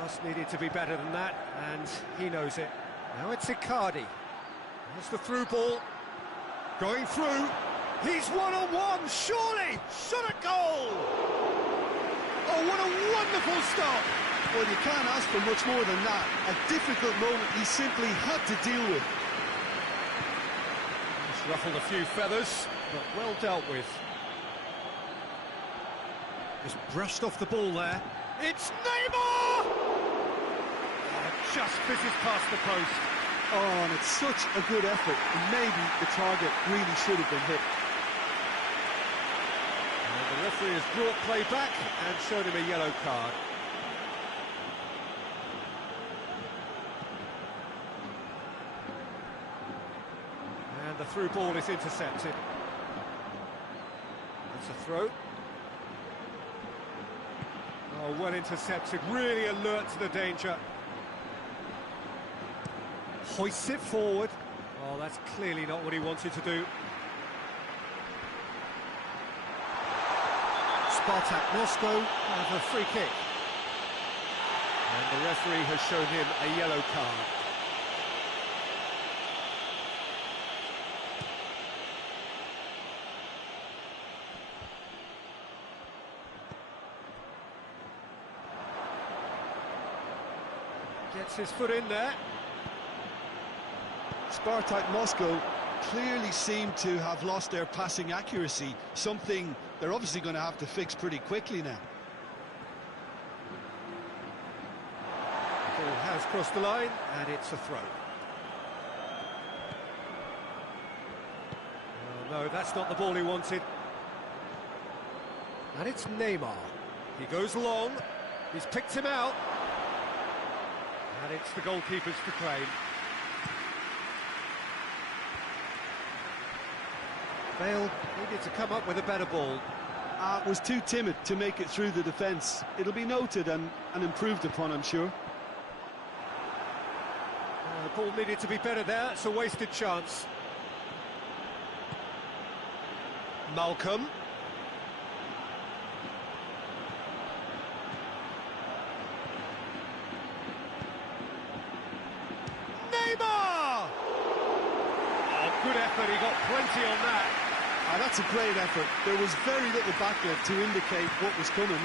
Pass needed to be better than that, and he knows it. Now it's Icardi. There's the through ball. Going through. He's one-on-one, surely! Shot a goal! Oh, what a wonderful stop! Well, you can't ask for much more than that. A difficult moment he simply had to deal with. Just ruffled a few feathers, but well dealt with. Just brushed off the ball there. It's Neymar! Just fizzes past the post. Oh, and it's such a good effort. And maybe the target really should have been hit. And the referee has brought play back and shown him a yellow card. And the through ball is intercepted. That's a throw. Oh, well intercepted, really alert to the danger. Hoists it forward. Oh, that's clearly not what he wanted to do. SPARTAK Moscow have a free kick. And the referee has shown him a yellow card. Gets his foot in there. SPARTAK Moscow clearly seem to have lost their passing accuracy, something they're obviously going to have to fix pretty quickly now. The ball has crossed the line, and it's a throw. Oh, no, that's not the ball he wanted. And it's Neymar. He goes long. He's picked him out. And it's the goalkeeper's to claim. Bale needed to come up with a better ball. Was too timid to make it through the defence. It'll be noted and improved upon, I'm sure. The ball needed to be better there. It's a wasted chance. Malcolm. Neymar! Oh, good effort. He got plenty on that. That's a great effort. There was very little backlift to indicate what was coming.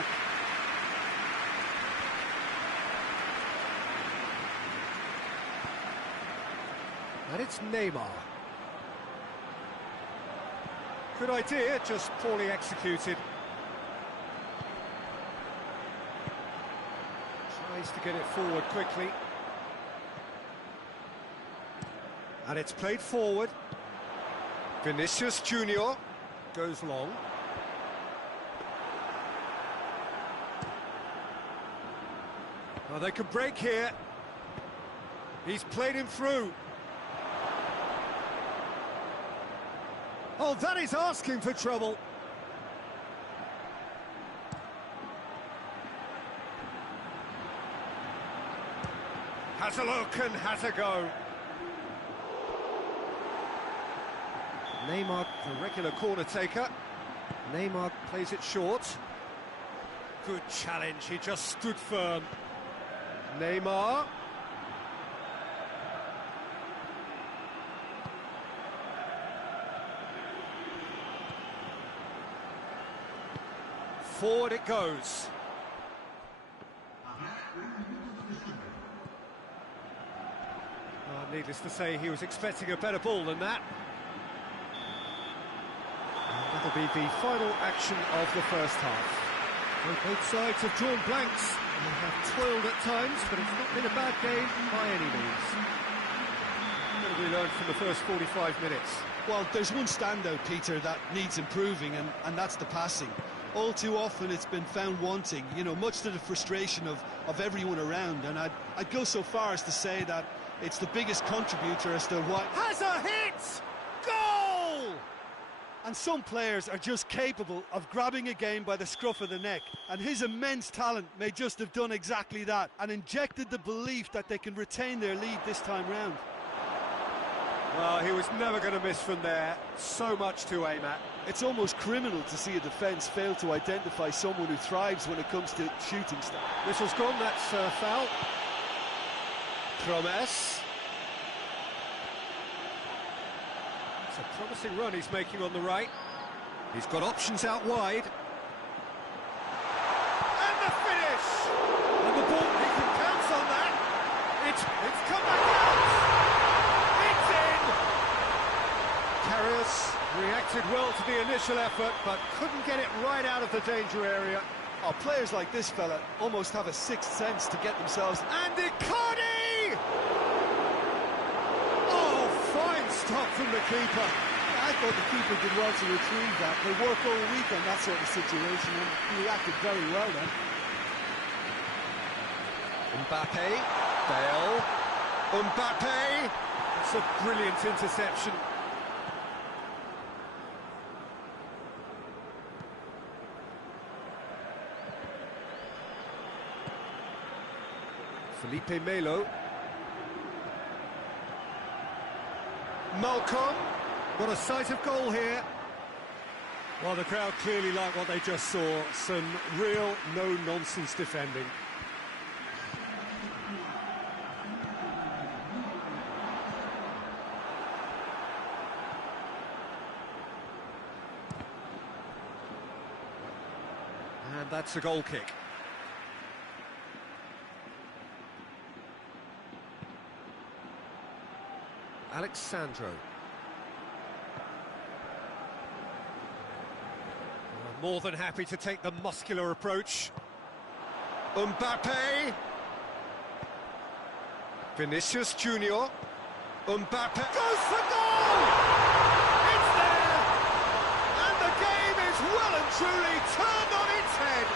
And it's Neymar. Good idea, just poorly executed. Tries to get it forward quickly. And it's played forward. Vinicius Junior goes long. Oh, they can break here. He's played him through. Oh, that is asking for trouble. Has a look and has a go. Neymar, the regular corner taker. Neymar plays it short. Good challenge, he just stood firm. Neymar. Forward it goes. Oh, needless to say, he was expecting a better ball than that. That'll be the final action of the first half. Well, both sides have drawn blanks and have toiled at times, but it's not been a bad game by any means. What have we learned from the first 45 minutes? Well, there's one standout, Peter, that needs improving, and that's the passing. All too often it's been found wanting, you know, much to the frustration of everyone around, and I'd go so far as to say that it's the biggest contributor as to why... Has a hit! Goal! And some players are just capable of grabbing a game by the scruff of the neck, and his immense talent may just have done exactly that and injected the belief that they can retain their lead this time round. Well, he was never going to miss from there. So much to aim at. It's almost criminal to see a defence fail to identify someone who thrives when it comes to shooting stuff. Whistle's gone, that's foul. Promes. It's a promising run he's making on the right. He's got options out wide. And the finish! And the ball, he can pounce on that. It's come back out. Karius reacted well to the initial effort, but couldn't get it right out of the danger area. Oh, players like this fella almost have a sixth sense to get themselves... And Icardi! stop from the keeper. I thought the keeper did well to retrieve that. They work all week on that sort of situation, and he reacted very well then. Mbappe, Bale, Mbappe. It's a brilliant interception. Felipe Melo. Malcolm. Got a sight of goal here. Well, the crowd clearly like what they just saw. Some real no-nonsense defending. And that's a goal kick. Alexandro. More than happy to take the muscular approach. Mbappe. Vinicius Junior. Mbappe goes for goal! It's there! And the game is well and truly turned on its head.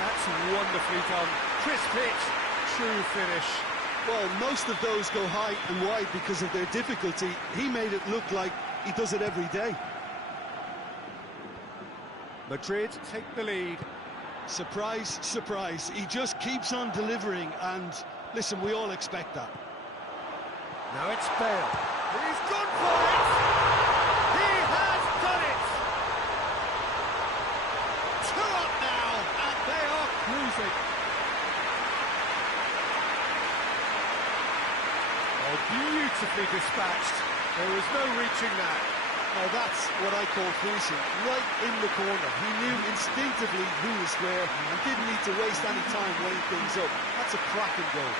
That's wonderfully done. Crisp hit, true finish. Well, most of those go high and wide because of their difficulty. He made it look like he does it every day. Madrid take the lead. Surprise, surprise. He just keeps on delivering, and listen, we all expect that. Now it's Bale. He's gone for it! He has done it! 2 up now, and they are cruising. Oh, beautifully dispatched. There was no reaching that. Now that's what I call finishing, right in the corner. He knew instinctively who was where and didn't need to waste any time weighing things up. That's a cracking goal.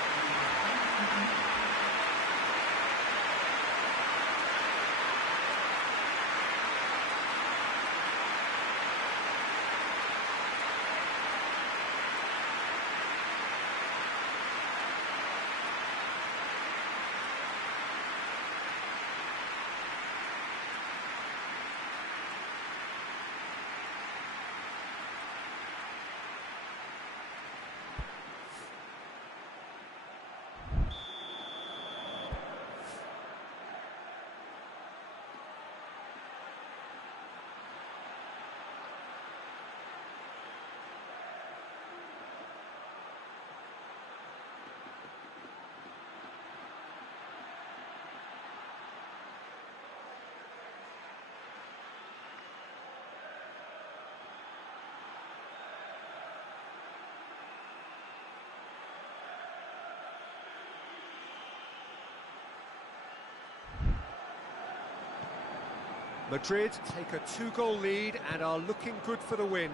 Madrid take a 2-goal lead and are looking good for the win.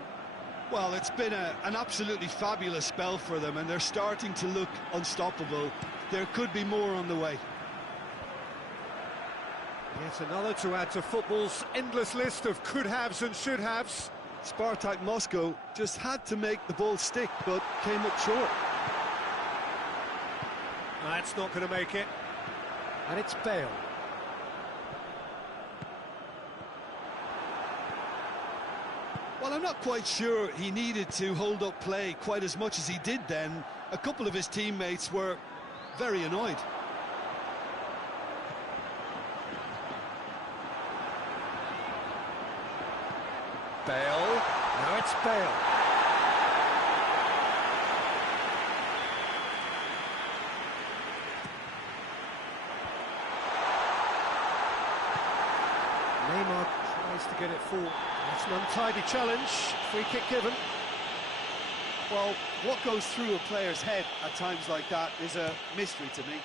Well, it's been an absolutely fabulous spell for them, and they're starting to look unstoppable. There could be more on the way. Yet another to add to football's endless list of could-haves and should-haves. SPARTAK Moscow just had to make the ball stick, but came up short. That's not going to make it. And it's Bale. Well, I'm not quite sure he needed to hold up play quite as much as he did then. A couple of his teammates were very annoyed. Bale. Now it's Bale. Neymar tries to get it forward. That's an untidy challenge. Free kick given. Well, what goes through a player's head at times like that is a mystery to me.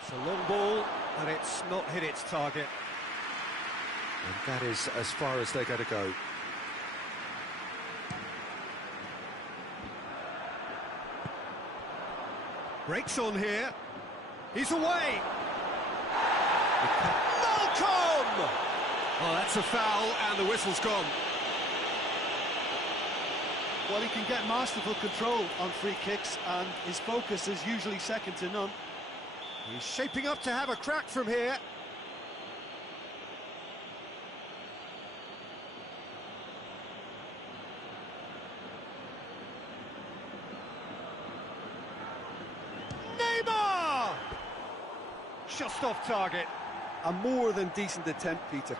It's a long ball, and it's not hit its target. And that is as far as they're going to go. Breaks on here. He's away. Malcolm! Oh, that's a foul, and the whistle's gone. Well, he can get masterful control on free kicks, and his focus is usually second to none. He's shaping up to have a crack from here. Neymar! Just off target. A more than decent attempt, Peter.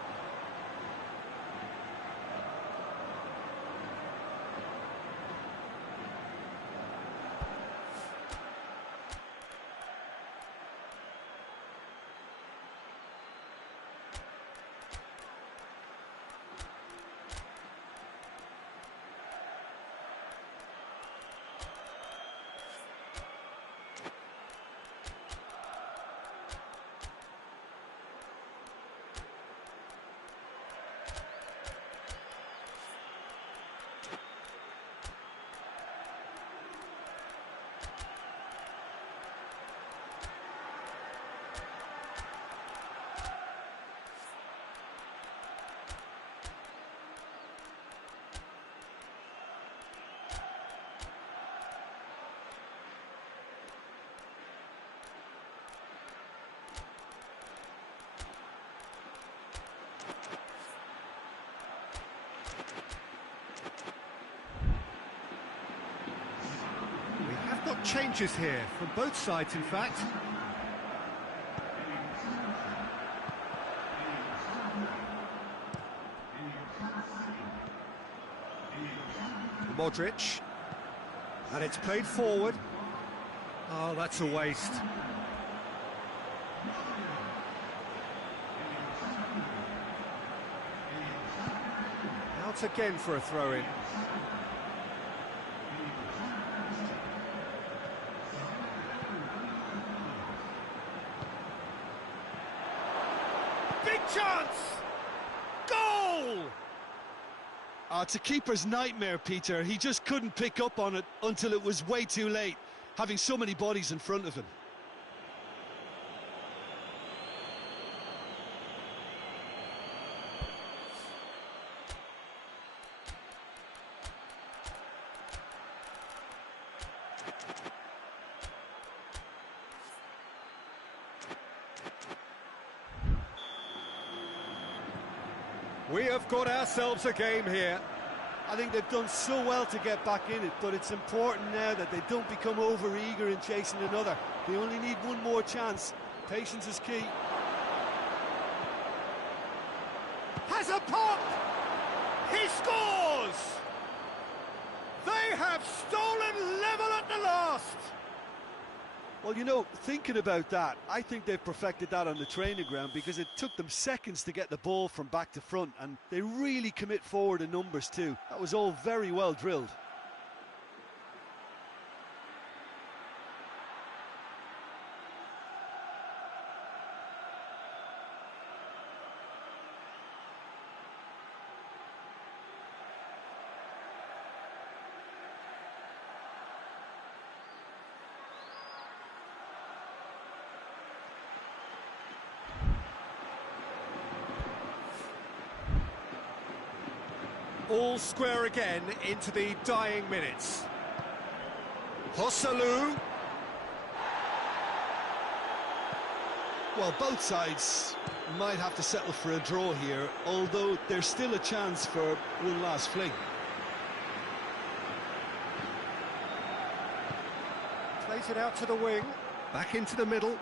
Got changes here from both sides, in fact. Modric, and it's played forward. Oh, that's a waste. Out again for a throw-in. Big chance! Goal! It's a keeper's nightmare, Peter. He just couldn't pick up on it until it was way too late, having so many bodies in front of him. We have got ourselves a game here. I think they've done so well to get back in it, but it's important now that they don't become over-eager in chasing another. They only need one more chance. Patience is key. Has a pop! He scores! They have stolen level at the last! Well, you know, thinking about that, I think they've perfected that on the training ground because it took them seconds to get the ball from back to front, and they really commit forward in numbers too. That was all very well drilled. All square again into the dying minutes. Joselu. Well, both sides might have to settle for a draw here, although there's still a chance for one last fling. Plays it out to the wing, back into the middle.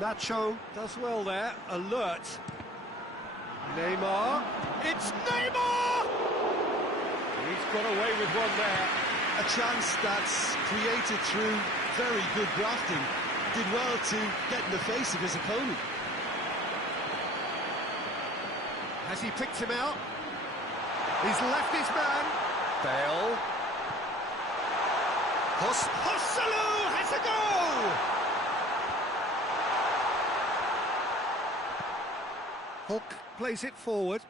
Nacho does well there, alert. Neymar. It's Neymar! He's got away with one there. A chance that's created through very good grafting. Did well to get in the face of his opponent. Has he picked him out? He's left his man. Bale. Joselu has a goal! Hulk plays it forward.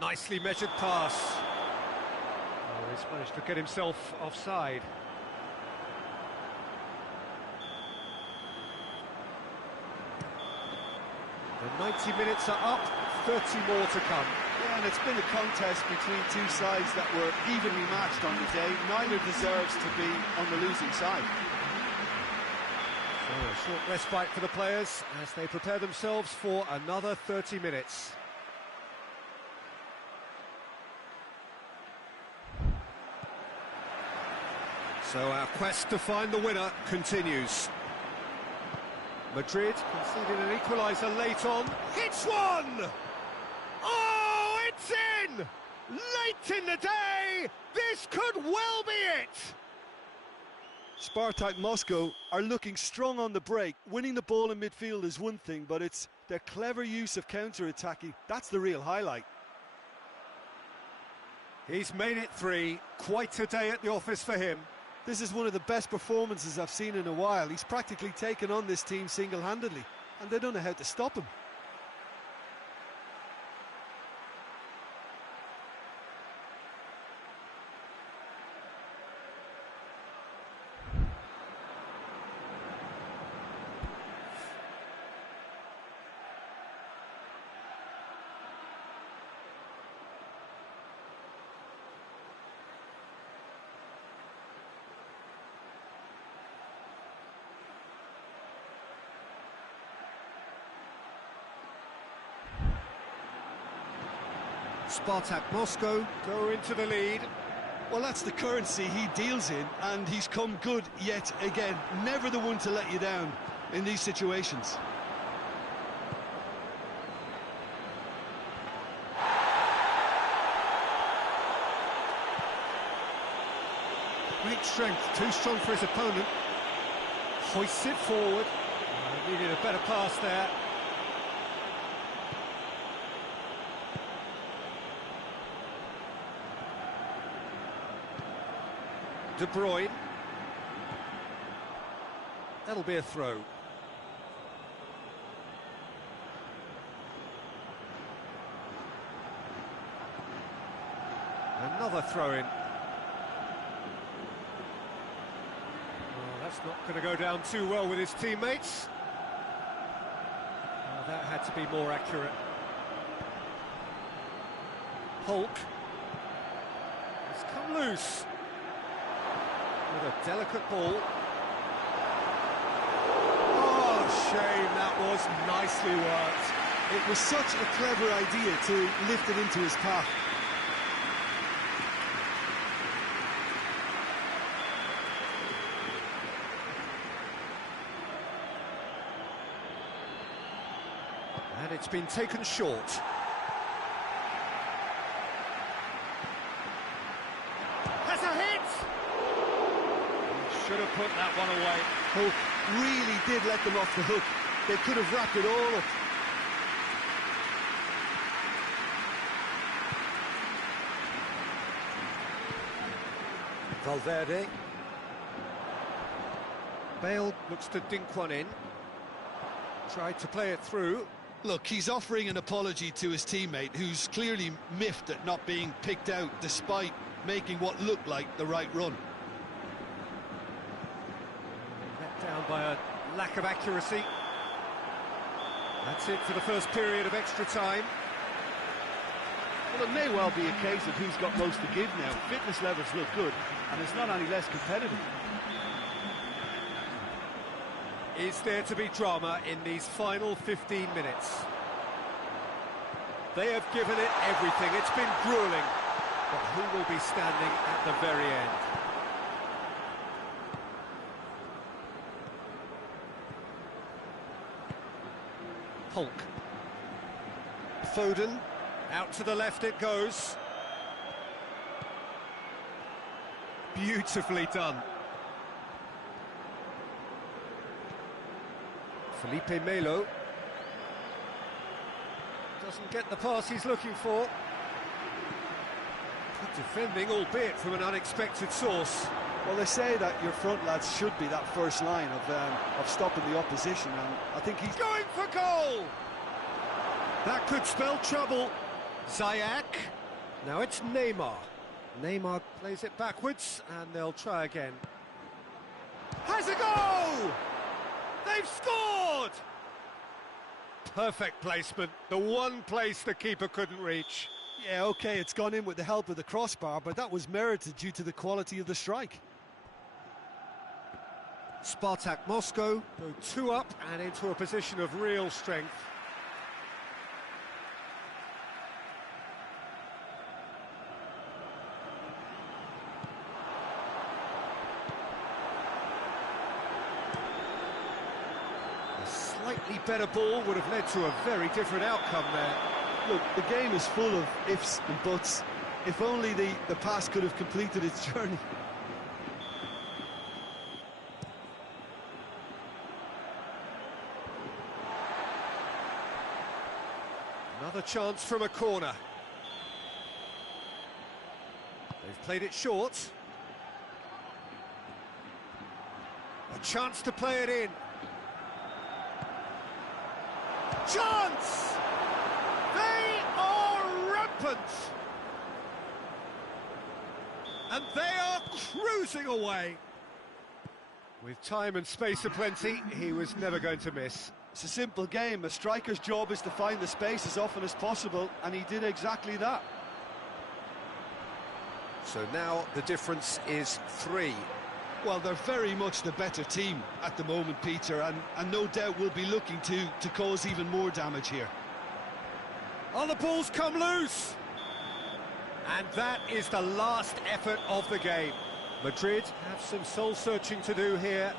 Nicely measured pass. Oh, he's managed to get himself offside. The 90 minutes are up, 30 more to come. Yeah, And it's been a contest between two sides that were evenly matched on the day. Neither deserves to be on the losing side. So a short respite for the players as they prepare themselves for another 30 minutes. So our quest to find the winner continues. Madrid conceded an equaliser late on. Hits one! Oh, it's in! Late in the day, this could well be it! SPARTAK Moscow are looking strong on the break. Winning the ball in midfield is one thing, but it's their clever use of counter-attacking. That's the real highlight. He's made it 3. Quite a day at the office for him. This is one of the best performances I've seen in a while. He's practically taken on this team single-handedly, and they don't know how to stop him. SPARTAK Moscow go into the lead. Well, that's the currency he deals in, and he's come good yet again. Never the one to let you down in these situations. Great strength, too strong for his opponent. Hoists it forward. Needed a better pass there. De Bruyne. That'll be a throw. Another throw-in. That's not going to go down too well with his teammates. That had to be more accurate. Hulk. It's come loose. With a delicate ball. Oh, shame, that was nicely worked. It was such a clever idea to lift it into his path. And it's been taken short. Has a hit! Should have put that one away. Hulk really did let them off the hook. They could have wrapped it all up. Valverde. Bale looks to dink one in. Tried to play it through. Look, he's offering an apology to his teammate, who's clearly miffed at not being picked out despite making what looked like the right run. Let down by a lack of accuracy. That's it for the first period of extra time. Well, it may well be a case of who's got most to give now. Fitness levels look good, and it's not any less competitive. Is there to be drama in these final 15 minutes? They have given it everything. It's been grueling. But who will be standing at the very end? Hulk. Foden. Out to the left it goes. Beautifully done. Felipe Melo. Doesn't get the pass he's looking for. Good defending, albeit from an unexpected source. Well, they say that your front lads should be that first line of stopping the opposition, and I think he's Going for goal! That could spell trouble. Ziyech. Now it's Neymar. Neymar plays it backwards, and they'll try again. Has a goal! They've scored! Perfect placement. The one place the keeper couldn't reach. Yeah, OK, it's gone in with the help of the crossbar, but that was merited due to the quality of the strike. SPARTAK Moscow go 2 up and into a position of real strength. A slightly better ball would have led to a very different outcome there. Look, the game is full of ifs and buts. If only the pass could have completed its journey. Another chance from a corner. They've played it short. A chance to play it in. Chance! They are rampant! And they are cruising away. With time and space aplenty, he was never going to miss. It's a simple game. A striker's job is to find the space as often as possible, and he did exactly that. So now the difference is 3. Well, they're very much the better team at the moment, Peter, and no doubt will be looking to cause even more damage here. Oh, the ball's come loose! And that is the last effort of the game. Madrid have some soul-searching to do here.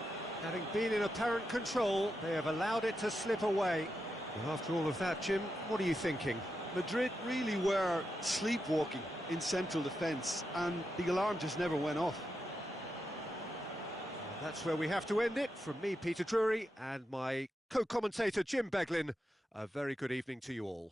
Having been in apparent control, they have allowed it to slip away. Well, after all of that, Jim, what are you thinking? Madrid really were sleepwalking in central defence, and the alarm just never went off. Well, that's where we have to end it. From me, Peter Drury, and my co-commentator, Jim Beglin, a very good evening to you all.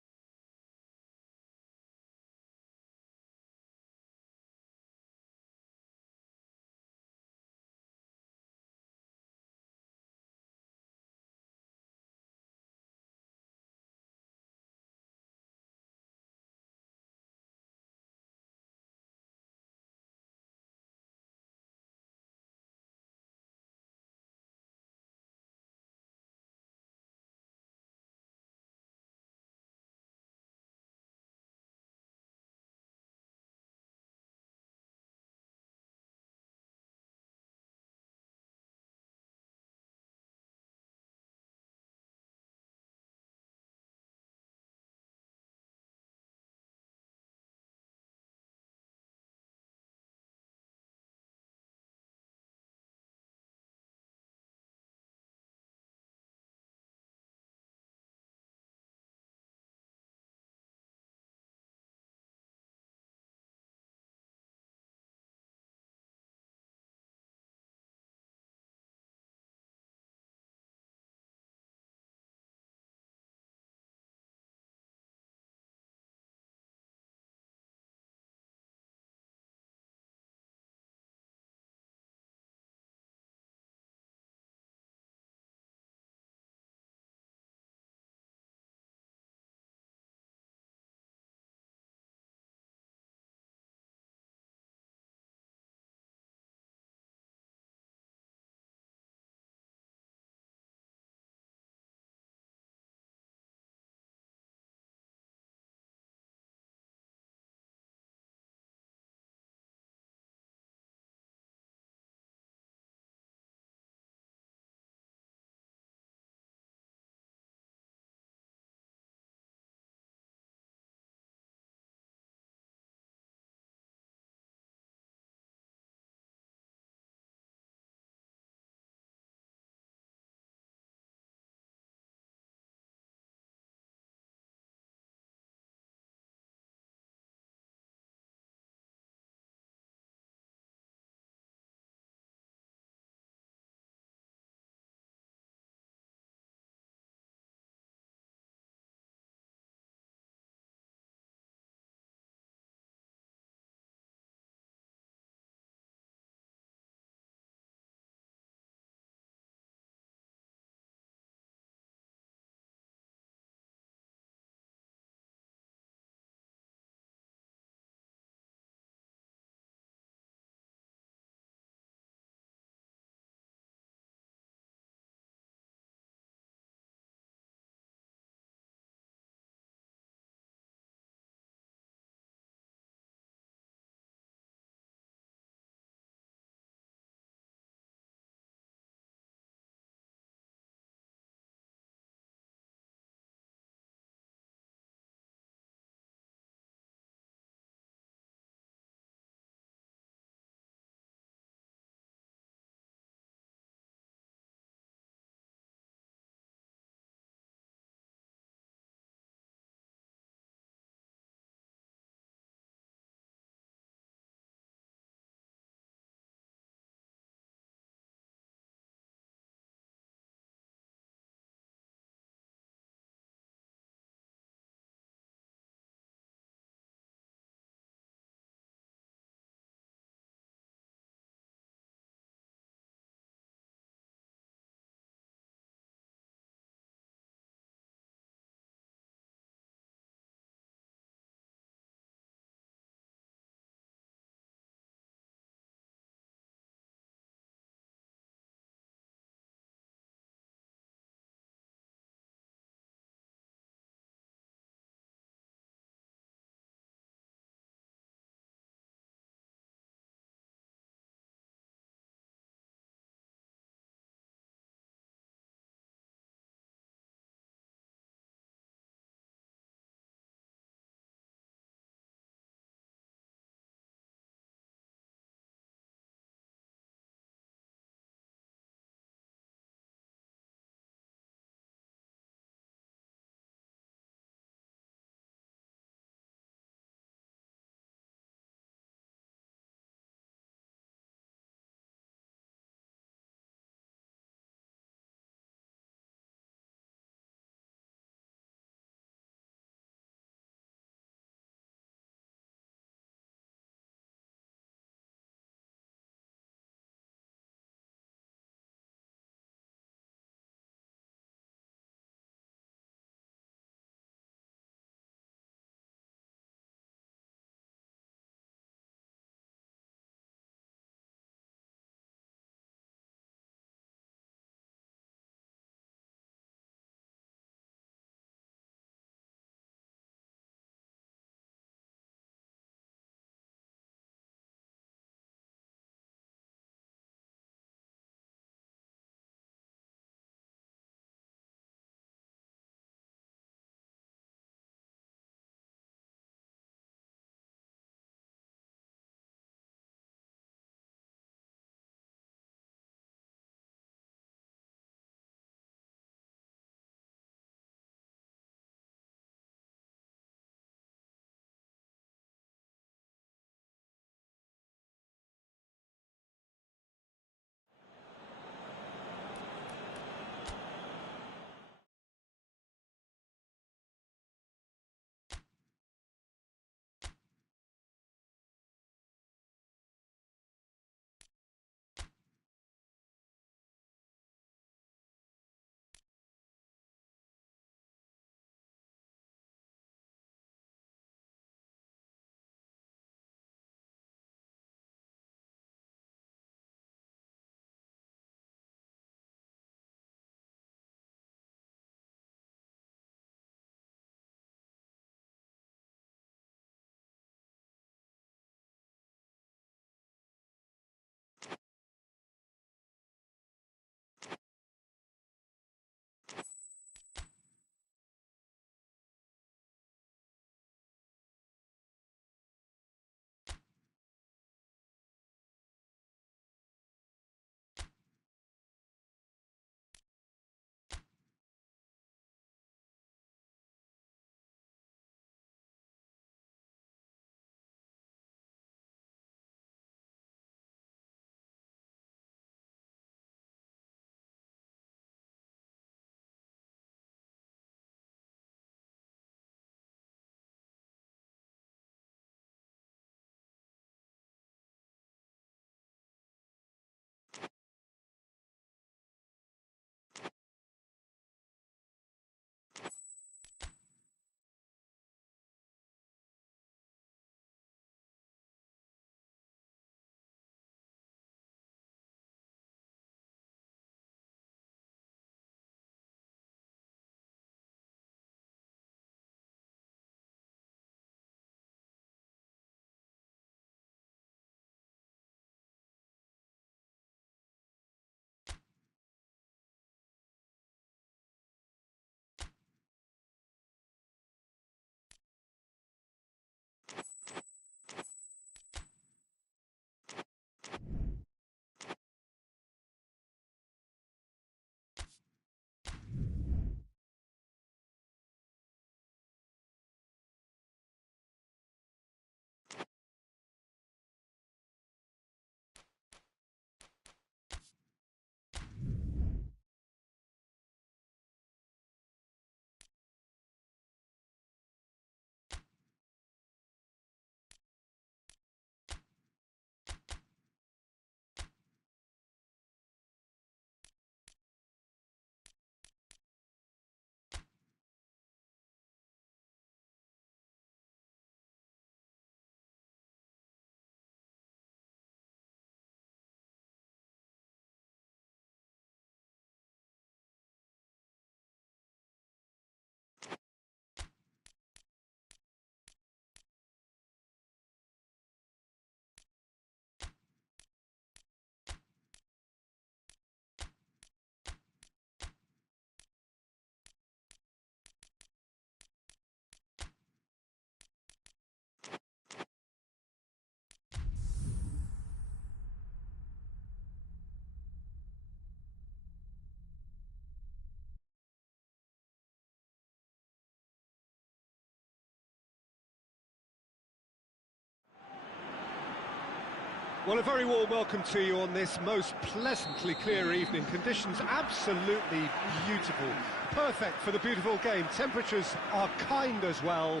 Well, a very warm welcome to you on this most pleasantly clear evening. Conditions absolutely beautiful. Perfect for the beautiful game. Temperatures are kind as well.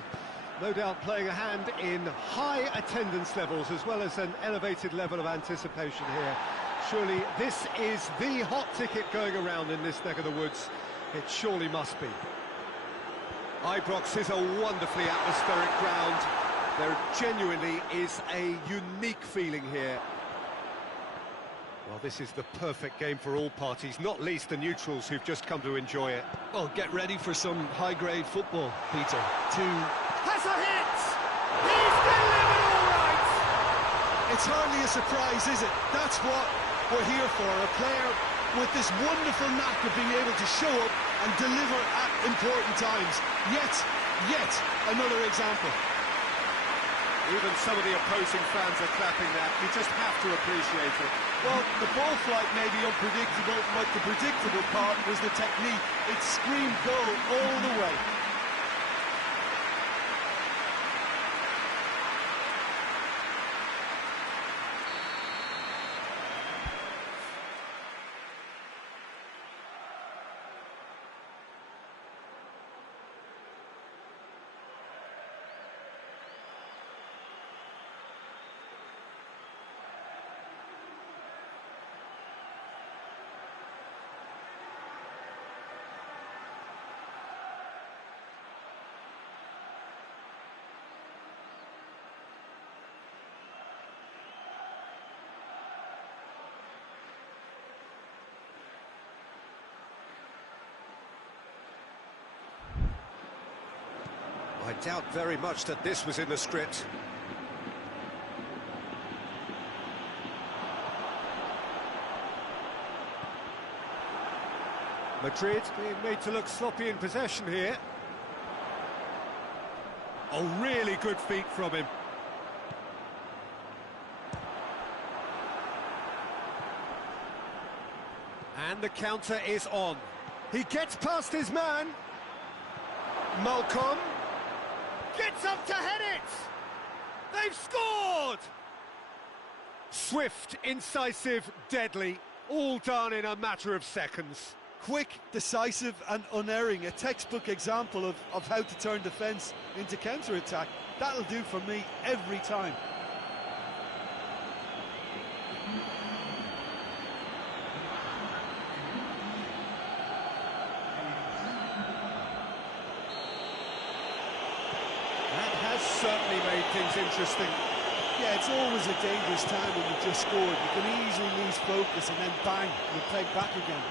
No doubt playing a hand in high attendance levels as well as an elevated level of anticipation here. Surely this is the hot ticket going around in this neck of the woods. It surely must be. Ibrox is a wonderfully atmospheric ground. There genuinely is a unique feeling here. Well, this is the perfect game for all parties, not least the neutrals who've just come to enjoy it. Well, get ready for some high-grade football, Peter. Has a hit! He's delivered all right! It's hardly a surprise, is it? That's what we're here for, a player with this wonderful knack of being able to show up and deliver at important times. Yet another example. Even some of the opposing fans are clapping that. You just have to appreciate it. Well, the ball flight may be unpredictable, but the predictable part was the technique. It screamed goal all the way. I doubt very much that this was in the script. Madrid being made to look sloppy in possession here. Oh, really good feet from him. And the counter is on. He gets past his man. Malcolm. Gets up to head it! They've scored! Swift, incisive, deadly, all done in a matter of seconds. Quick, decisive and unerring, a textbook example of how to turn defence into counter-attack. That'll do for me every time. Certainly made things interesting. Yeah, it's always a dangerous time when you've just scored. You can easily lose focus and then bang, you're played back again.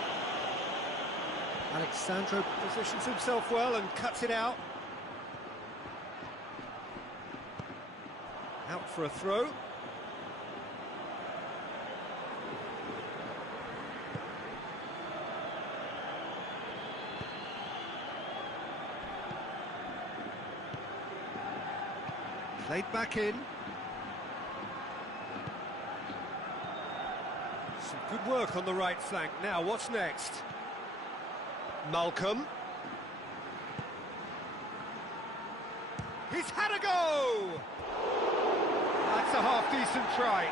Alexandro positions himself well and cuts it out. Out for a throw. Played back in. Some good work on the right flank. Now, what's next? Malcolm. He's had a go! That's a half-decent try.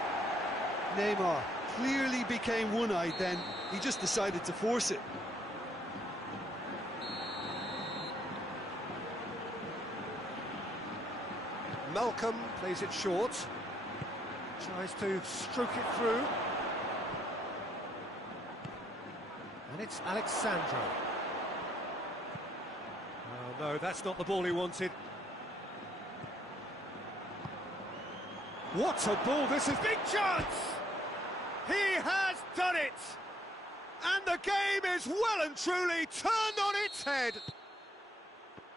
Neymar clearly became one-eyed then. He just decided to force it. Malcolm plays it short, tries to stroke it through, and it's Alexandro. Oh no, that's not the ball he wanted. What a ball this is! Big chance! He has done it! And the game is well and truly turned on its head.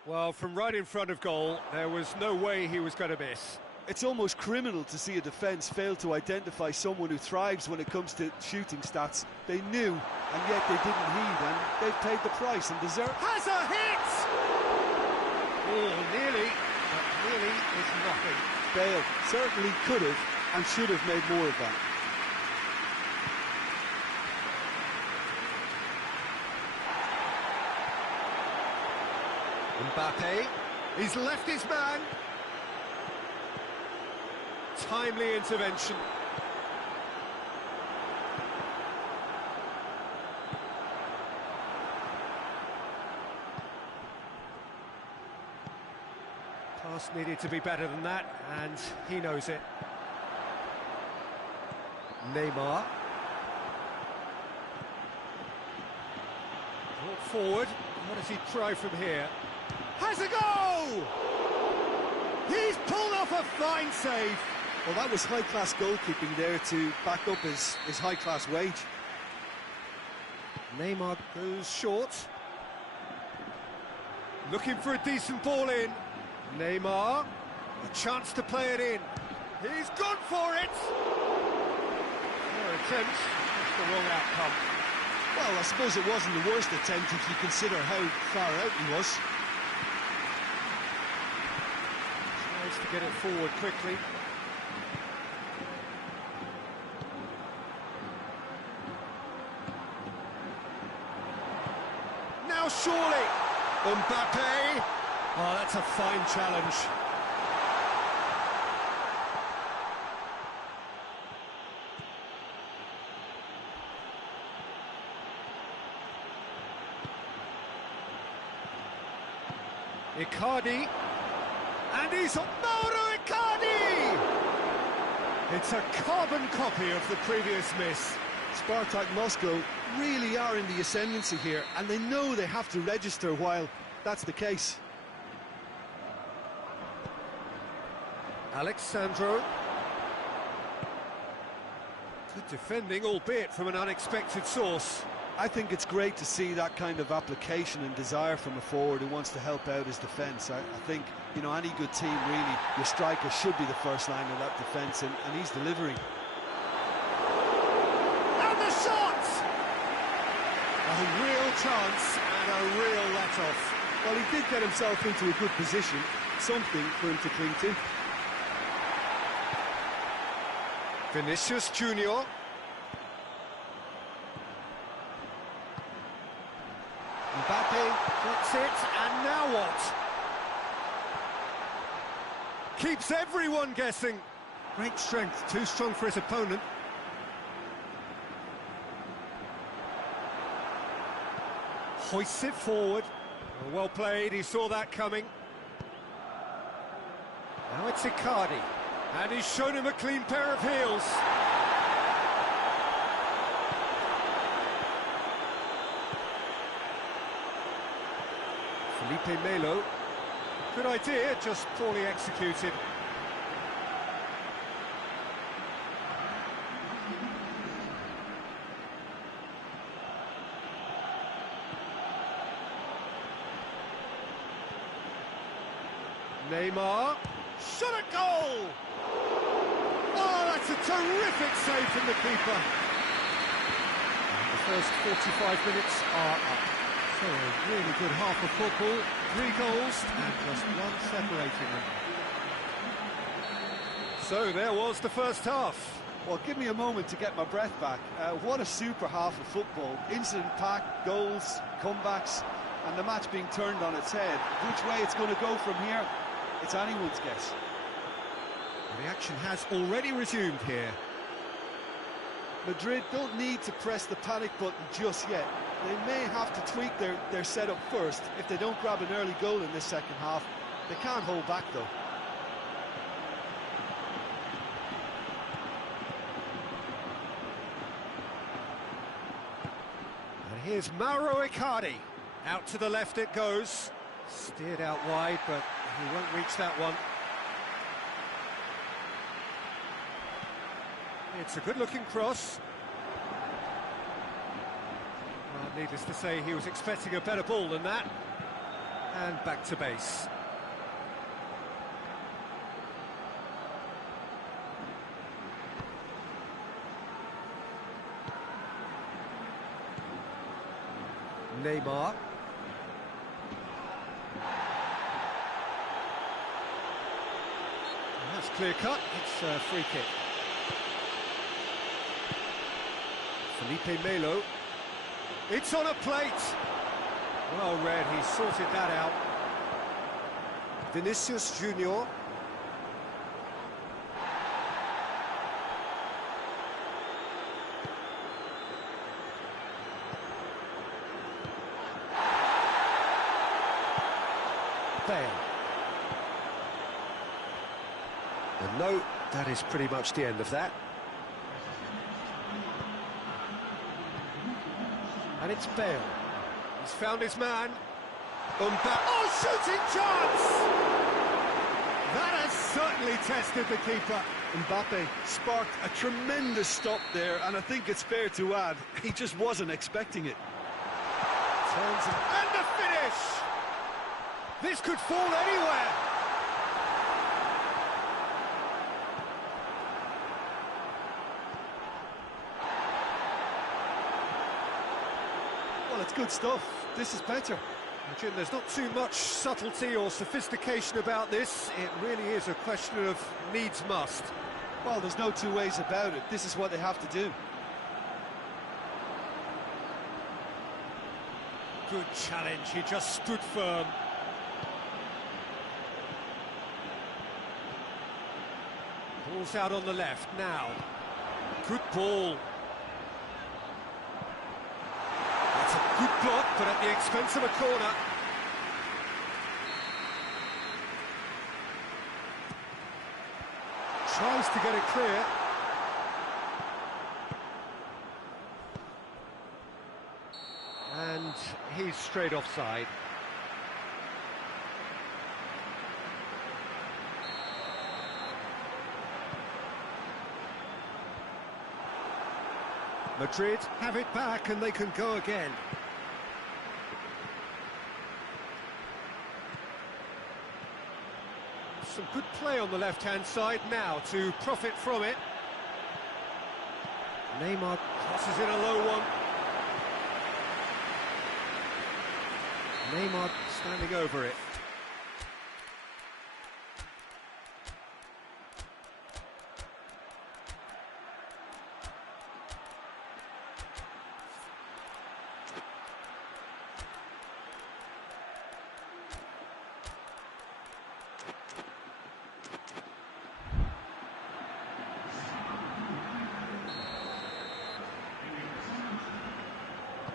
Well, from right in front of goal, there was no way he was going to miss. It's almost criminal to see a defence fail to identify someone who thrives when it comes to shooting stats. They knew, and yet they didn't heed, and they've paid the price and deserve. Has a hit! Oh, nearly, but nearly is nothing. Bale certainly could have and should have made more of that. Mbappe, he's left his man. Timely intervention. Pass needed to be better than that, and he knows it. Neymar. Brought forward. What does he try from here? Has a go! He's pulled off a fine save. Well, that was high-class goalkeeping there to back up his high-class wage. Neymar goes short. Looking for a decent ball in. Neymar, a chance to play it in. He's gone for it! Their attempt, just the wrong outcome. Well, I suppose it wasn't the worst attempt if you consider how far out he was. Tries to get it forward quickly. Now surely! Mbappe! Oh, that's a fine challenge. Icardi, and he's on Mauro Icardi! It's a carbon copy of the previous miss. SPARTAK Moscow really are in the ascendancy here, and they know they have to register while that's the case. Alexandro. Good defending, albeit from an unexpected source. I think it's great to see that kind of application and desire from a forward who wants to help out his defence. I think, you know, any good team, really, your striker should be the first line of that defence, and he's delivering. And the shot! A real chance and a real let-off. Well, he did get himself into a good position, something for him to cling to. Vinicius Junior. Mbappe gets it, and now what? Keeps everyone guessing. Great strength, too strong for his opponent. Hoists it forward. Well played, he saw that coming. Now it's Icardi, and he's shown him a clean pair of heels. Felipe Melo. Good idea, just poorly executed. Neymar. Shot a goal! Oh, that's a terrific save from the keeper. The first 45 minutes are up. So a really good half of football, 3 goals and just one separating them. So there was the first half. Well, give me a moment to get my breath back. What a super half of football. Incident-packed, goals, comebacks, and the match being turned on its head. Which way it's going to go from here, it's anyone's guess. The action has already resumed here. Madrid don't need to press the panic button just yet. They may have to tweak their setup first if they don't grab an early goal in this second half. They can't hold back, though. And here's Mauro Icardi. Out to the left it goes. Steered out wide, but he won't reach that one. It's a good-looking cross. Well, needless to say, he was expecting a better ball than that. And back to base. Neymar. That's clear-cut. It's a free kick. Felipe Melo. It's on a plate. Well read, he sorted that out. Vinicius Junior. Bale. And no, that is pretty much the end of that. And it's Bale. He's found his man. Oh, shooting chance! That has certainly tested the keeper. Mbappe sparked a tremendous stop there, and I think it's fair to add, he just wasn't expecting it. Turns it, and the finish! This could fall anywhere. Well, it's good stuff. This is better. Jim, there's not too much subtlety or sophistication about this. It really is a question of needs must. Well, there's no two ways about it. This is what they have to do. Good challenge, he just stood firm. Ball's out on the left now. Good ball. That's a good block, but at the expense of a corner. Tries to get it clear. And he's straight offside. Madrid have it back and they can go again. Some good play on the left-hand side now to profit from it. Neymar Crosses in a low one. Neymar standing over it.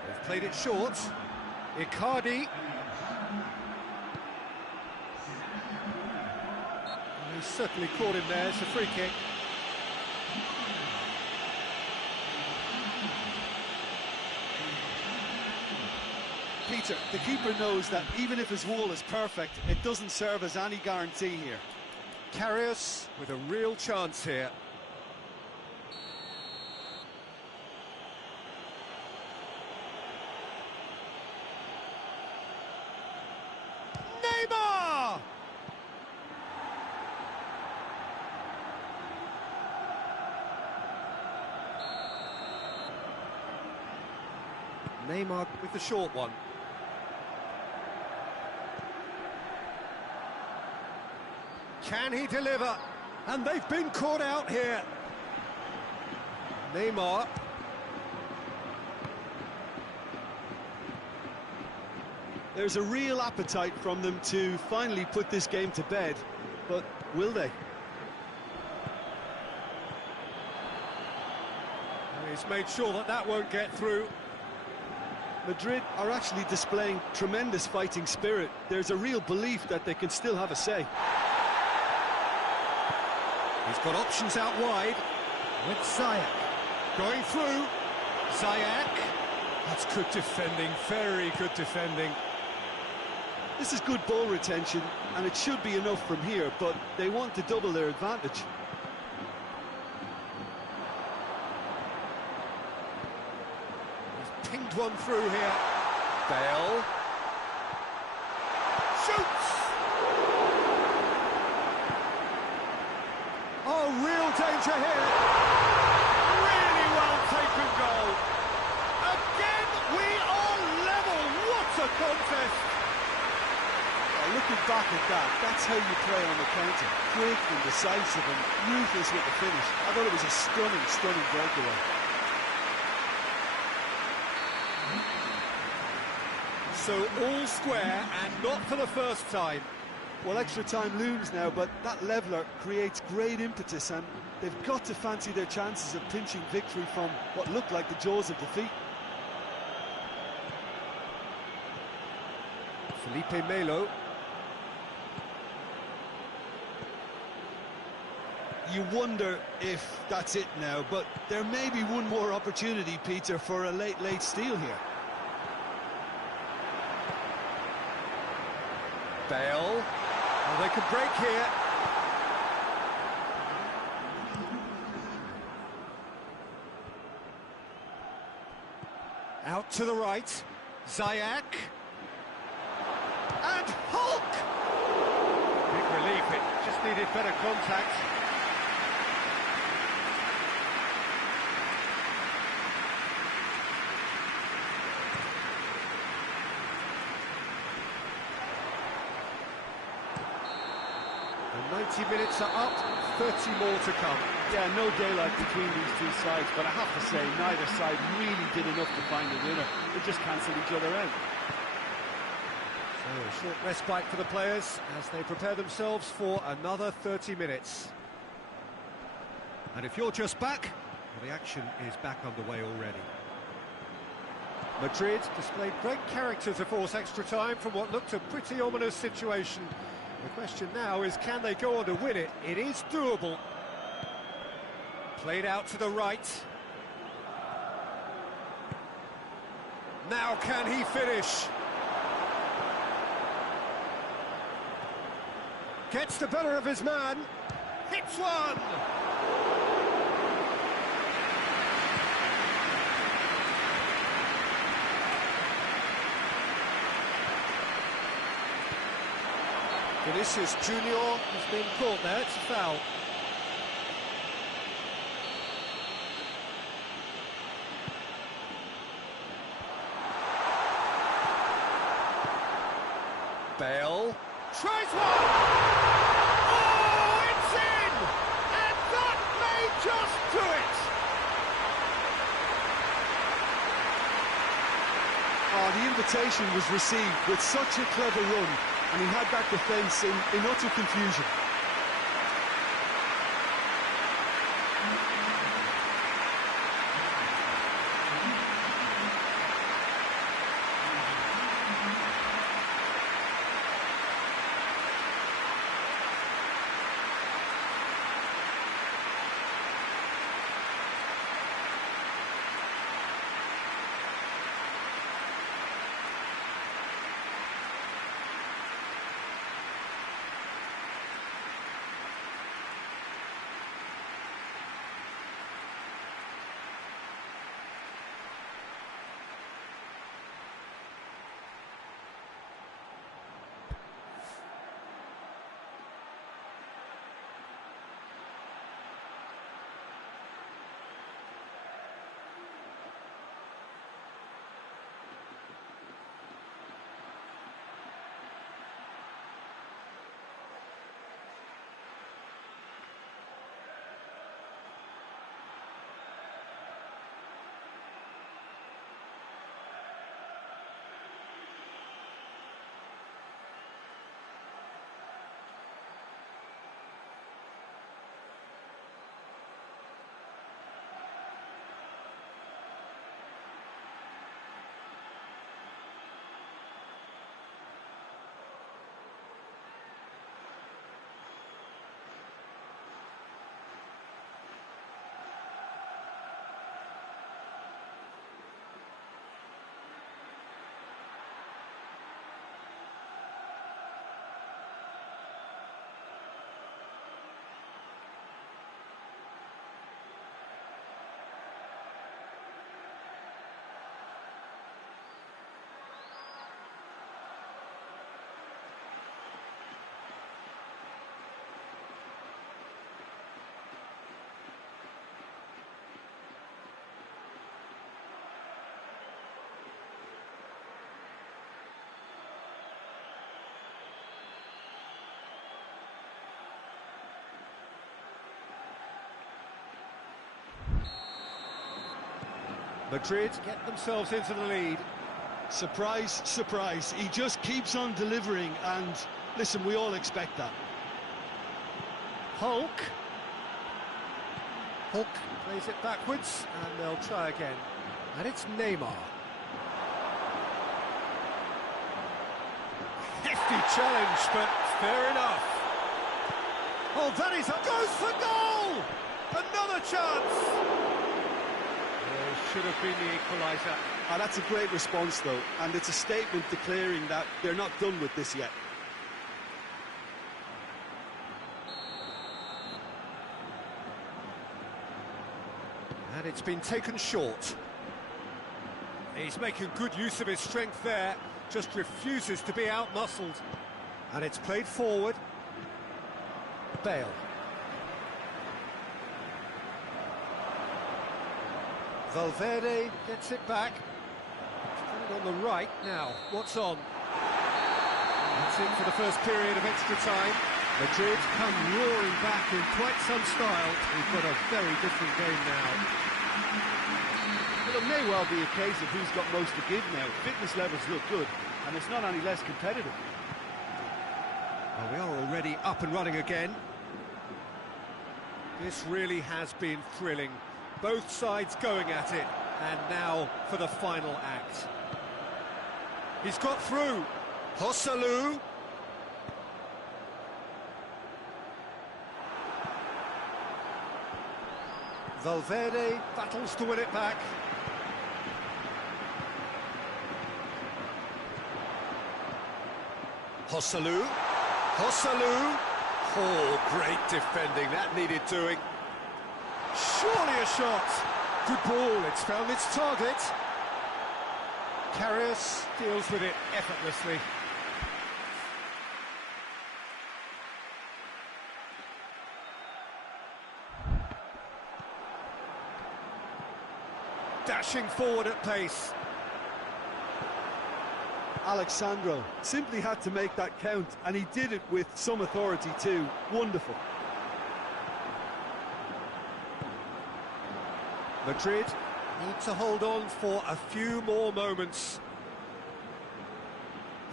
They've played it short. Icardi. He's certainly caught him there. It's a free kick. Peter, the keeper knows that even if his wall is perfect, it doesn't serve as any guarantee here. Karius with a real chance here. Neymar! Neymar With the short one. Can he deliver? And they've been caught out here. Neymar. There's a real appetite from them to finally put this game to bed, but will they? He's made sure that that won't get through. Madrid are actually displaying tremendous fighting spirit. There's a real belief that they can still have a say. He's got options out wide with Ziyech. Going through. Ziyech. That's good defending, very good defending. This is good ball retention, and it should be enough from here, but they want to double their advantage. He's pinged one through here. Bale. Shoots! Oh, real danger here. Really well taken goal. Again, we are level. What a contest. Looking back at that, that's how you play on the counter. Quick and decisive and ruthless with the finish. I thought it was a stunning, stunning breakaway. So all square, and not for the first time. Well, extra time looms now, but that leveller creates great impetus, and they've got to fancy their chances of pinching victory from what looked like the jaws of defeat. Felipe Melo. you wonder if that's it now, but there may be one more opportunity, Peter, for a late steal here. Bale. Oh, they could break here. Out to the right. Ziyech. And Hulk! Big relief, it just needed better contact. And 90 minutes are up, 30 more to come. Yeah, no daylight between these two sides, but I have to say, neither side really did enough to find a winner. They just cancelled each other out. So, a short respite for the players as they prepare themselves for another 30 minutes. And if you're just back, well, the action is back underway already. Madrid displayed great character to force extra time from what looked a pretty ominous situation. The question now is, can they go on to win it? It is doable. Played out to the right. Now can he finish? Gets the better of his man. Hits one! Vinicius Junior has been caught there, it's a foul. Bale tries one! Oh, it's in! And that may just do it! Oh, the invitation was received with such a clever run, and he had that defence in utter confusion. Madrid get themselves into the lead. Surprise, surprise. He just keeps on delivering, and listen, we all expect that. Hulk plays it backwards, and they'll try again. And it's Neymar. Hefty challenge, but fair enough. Oh, that is goes for goal! Another chance! Should have been the equaliser. That's a great response, though, and it's a statement declaring that they're not done with this yet. And it's been taken short. He's making good use of his strength there, just refuses to be out-muscled. And it's played forward. Bale. Valverde gets it back. It's on the right now. What's on? That's it for the first period of extra time. Madrid come roaring back in quite some style. We've got a very different game now. Well, it may well be a case of who's got most to give now. Fitness levels look good, and it's not any less competitive. Well, we are already up and running again. This really has been thrilling. Both sides going at it, and now for the final act. He's got through. Joselu. Valverde battles to win it back. Joselu. Joselu. Oh, great defending. That needed doing. Surely a shot. Good ball. It's found its target. Karius deals with it effortlessly. Dashing forward at pace. Alexandro simply had to make that count, and he did it with some authority too. Wonderful. Madrid need to hold on for a few more moments.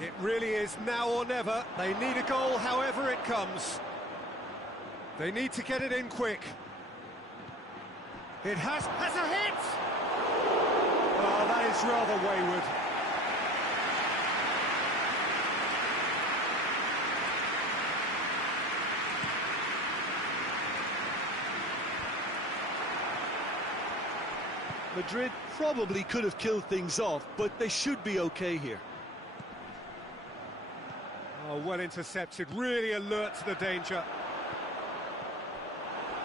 It really is now or never. They need a goal however it comes. They need to get it in quick. It has a hit! Oh, that is rather wayward. Madrid probably could have killed things off, but they should be okay here. Oh, well intercepted, really alert to the danger.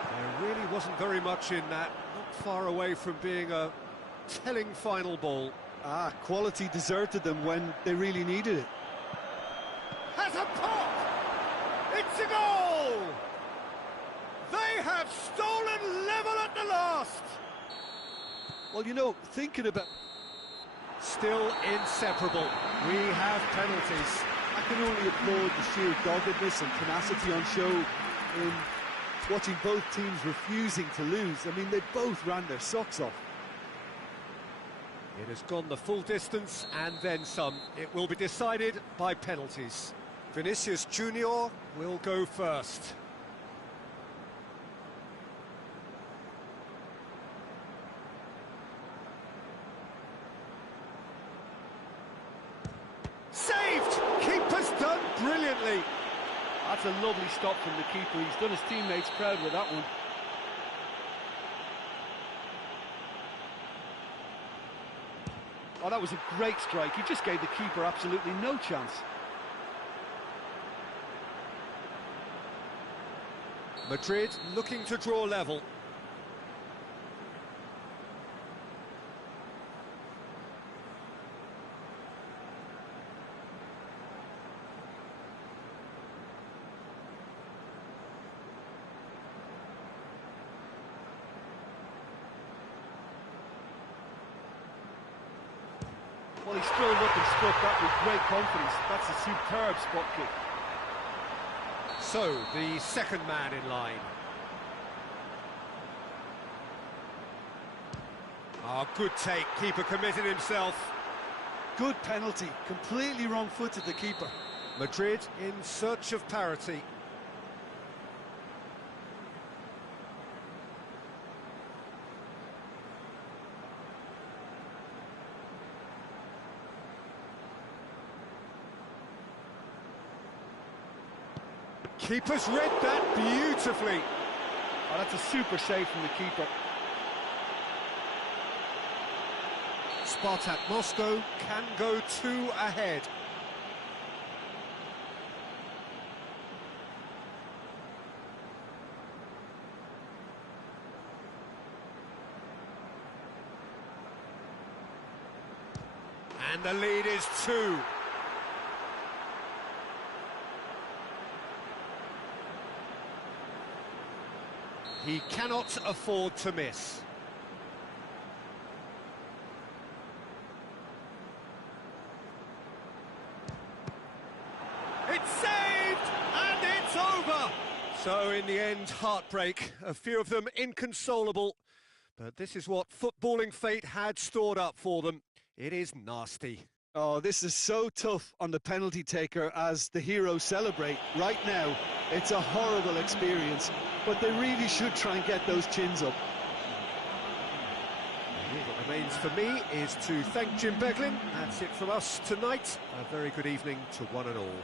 There really wasn't very much in that, not far away from being a telling final ball. Quality deserted them when they really needed it. Has a pop! It's a goal! They have stolen level at the last! Well, you know, thinking about... Still inseparable. We have penalties. I can only applaud the sheer doggedness and tenacity on show in watching both teams refusing to lose. I mean, they both ran their socks off. It has gone the full distance and then some. It will be decided by penalties. Vinicius Junior will go first. Saved! Keeper's done brilliantly. That's a lovely stop from the keeper. He's done his teammates proud with that one. Oh, that was a great strike. He just gave the keeper absolutely no chance. Madrid looking to draw level. Well, he strolled up and struck that with great confidence. That's a superb spot kick. So, the second man in line. Oh, good take. Keeper committed himself. Good penalty. Completely wrong-footed, the keeper. Madrid in search of parity. Keeper's read that beautifully. Oh, that's a super save from the keeper. Spartak Moscow can go 2 ahead. And the lead is 2. He cannot afford to miss. It's saved, and it's over. So in the end, heartbreak, a few of them inconsolable. But this is what footballing fate had stored up for them. It is nasty. Oh, this is so tough on the penalty taker as the heroes celebrate. Right now, it's a horrible experience, but they really should try and get those chins up. What remains for me is to thank Jim Beglin. That's it from us tonight. A very good evening to one and all.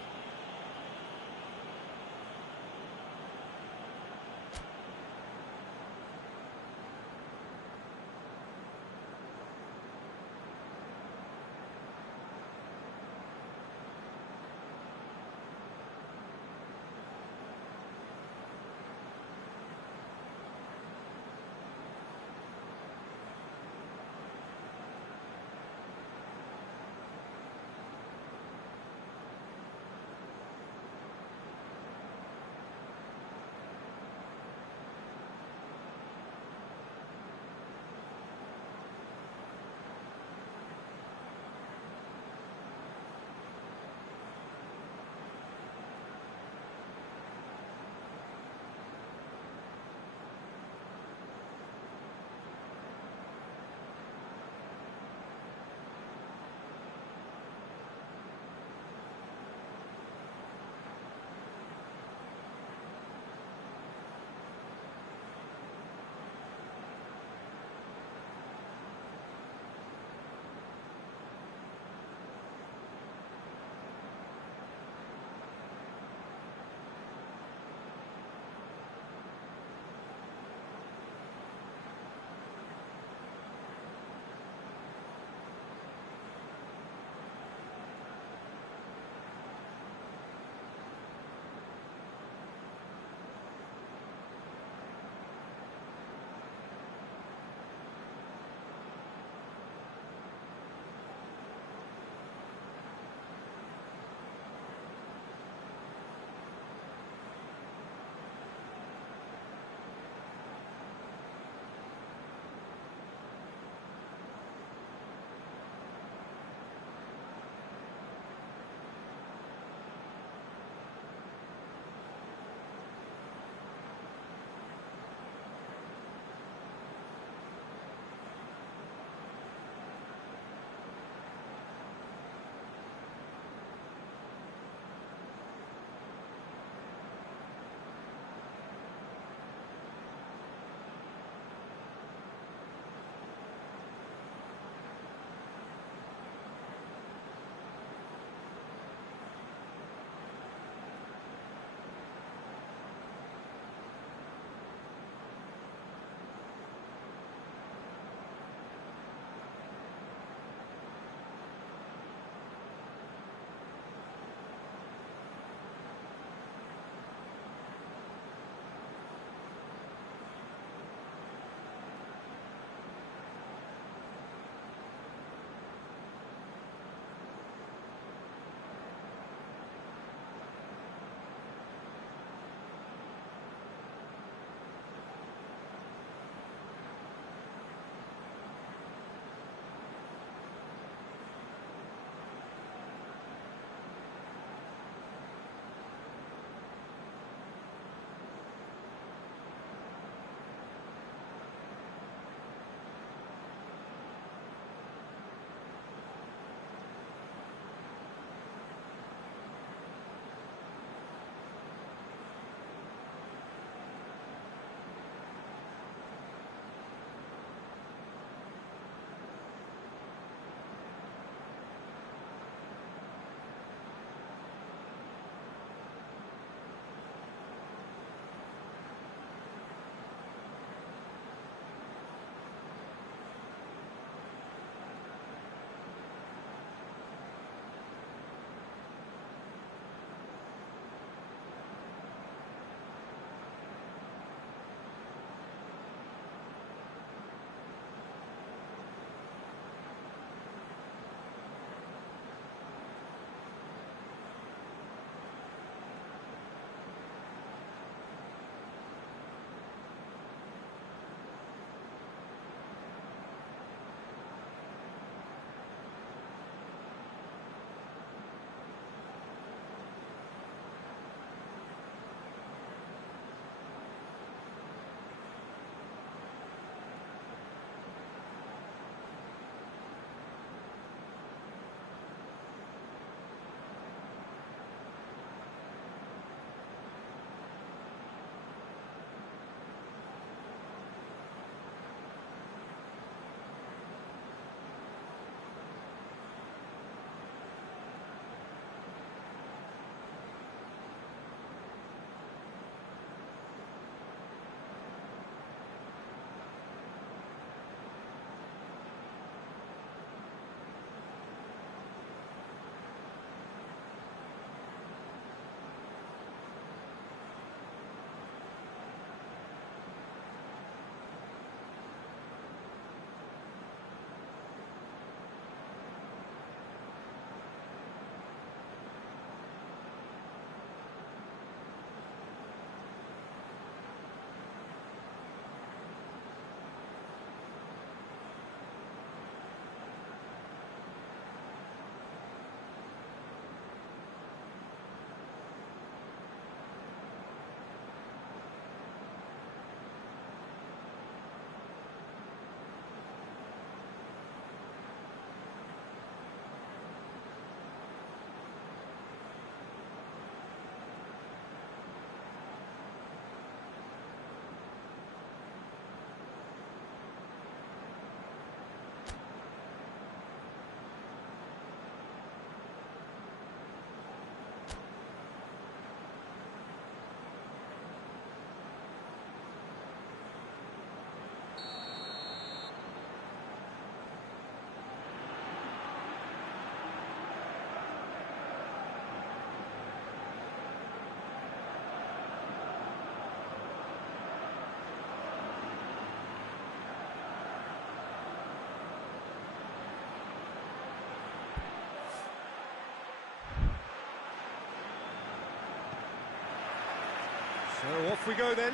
So off we go then.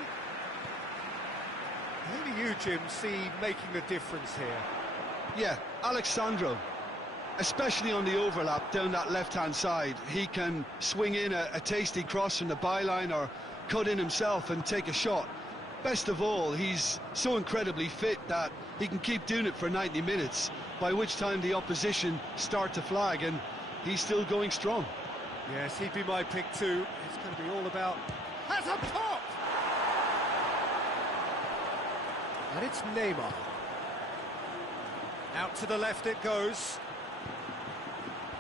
Who do you, Jim, see making the difference here? Yeah, Alexandro, especially on the overlap down that left-hand side. He can swing in a tasty cross from the byline or cut in himself and take a shot. Best of all, he's so incredibly fit that he can keep doing it for 90 minutes, by which time the opposition start to flag, and he's still going strong. Yes, he'd be my pick too. It's going to be all about... Has a pop! And it's Neymar. Out to the left it goes.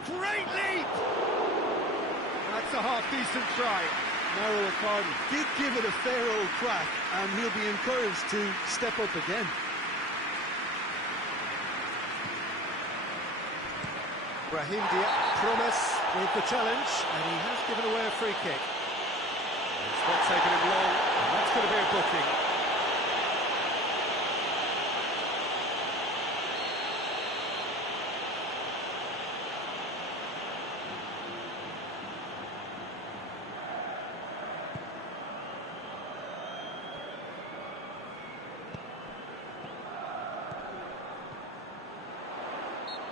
Great leap! That's a half-decent try. Mauro Icardi did give it a fair old crack, and he'll be encouraged to step up again. Brahim Diaz, promise with the challenge, and he has given away a free kick. It's not taken him long, and that's going to be a booking.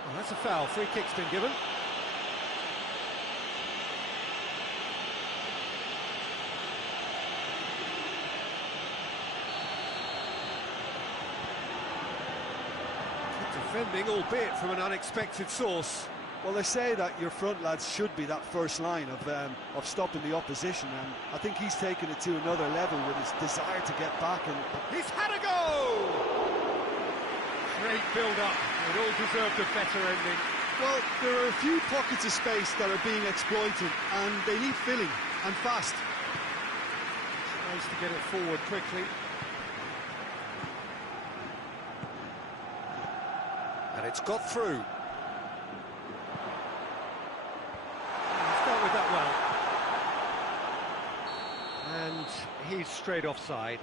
Well, that's a foul. Free kick's been given. Good defending, albeit from an unexpected source. Well, they say that your front lads should be that first line of stopping the opposition, and I think he's taken it to another level with his desire to get back. And He's had a go! Great build-up. It all deserved a better ending. well, there are a few pockets of space that are being exploited, and they need filling, and fast. Tries to get it forward quickly. And it's got through. He's dealt with that well. And he's straight offside.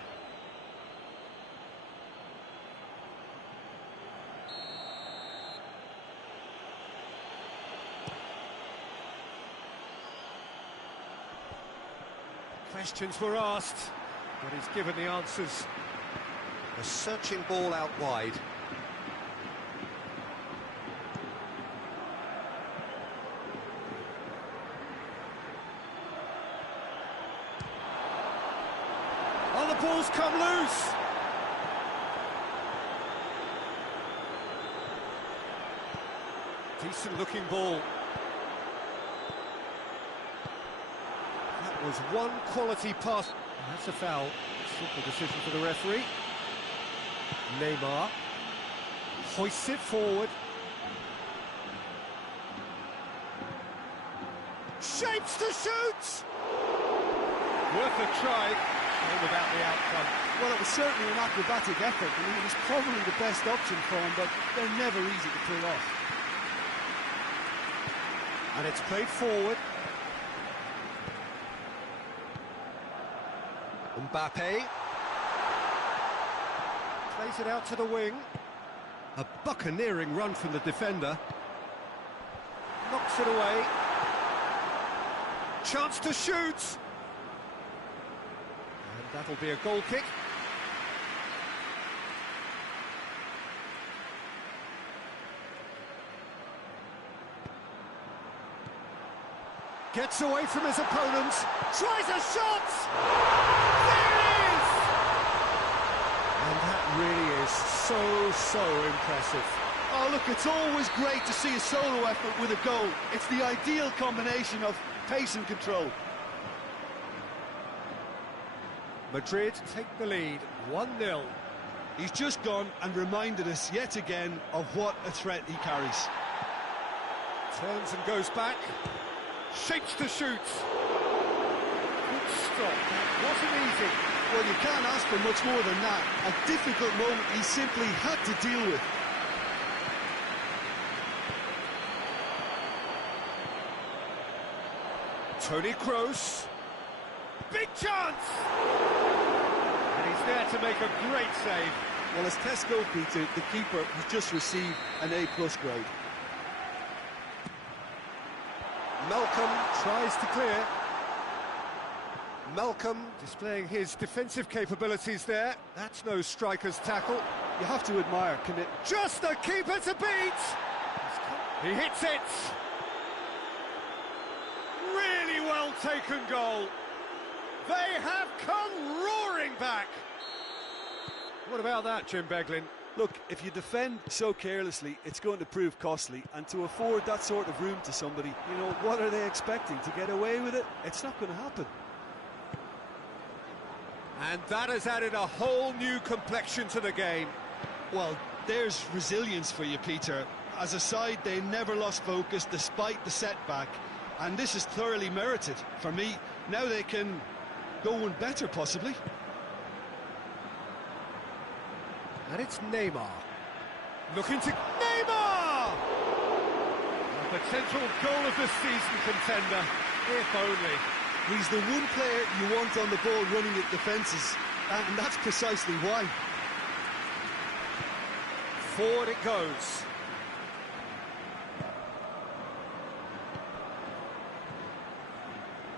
Questions were asked, but he's given the answers. A searching ball out wide. Oh, the ball's come loose! Decent looking ball. That was one quality pass. That's a foul. Simple decision for the referee. Neymar hoists it forward. Shapes to shoot! Worth a try, all without the outcome. Well, it was certainly an acrobatic effort. I mean, it was probably the best option for him, but they're never easy to pull off. And it's played forward. Mbappe plays it out to the wing. A buccaneering run from the defender. Knocks it away. Chance to shoot. And that'll be a goal kick. Gets away from his opponent. Tries a shot! There it is! And that really is so impressive. Oh, look, it's always great to see a solo effort with a goal. It's the ideal combination of pace and control. Madrid take the lead, 1-0. He's just gone and reminded us yet again of what a threat he carries. Turns and goes back. Shapes to shoot. Good stop. That wasn't easy. Well, you can't ask for much more than that. A difficult moment he simply had to deal with. Toni Kroos. Big chance! And he's there to make a great save. Well, as Tesco, Peter, the keeper has just received an A+ grade. Malcolm tries to clear. Malcolm displaying his defensive capabilities there. That's no striker's tackle. You have to admire commitment. Just the keeper to beat! He hits it! Really well taken goal. They have come roaring back. What about that, Jim Beglin? Look, if you defend so carelessly, it's going to prove costly, and to afford that sort of room to somebody, you know, what are they expecting? To get away with it? It's not going to happen. And that has added a whole new complexion to the game. Well, there's resilience for you, Peter. As a side, they never lost focus despite the setback, and this is thoroughly merited. For me, now they can go one better, possibly. And it's Neymar. Looking to Neymar! A potential goal of the season contender, if only. He's the one player you want on the ball running at defences, and that's precisely why. Forward it goes.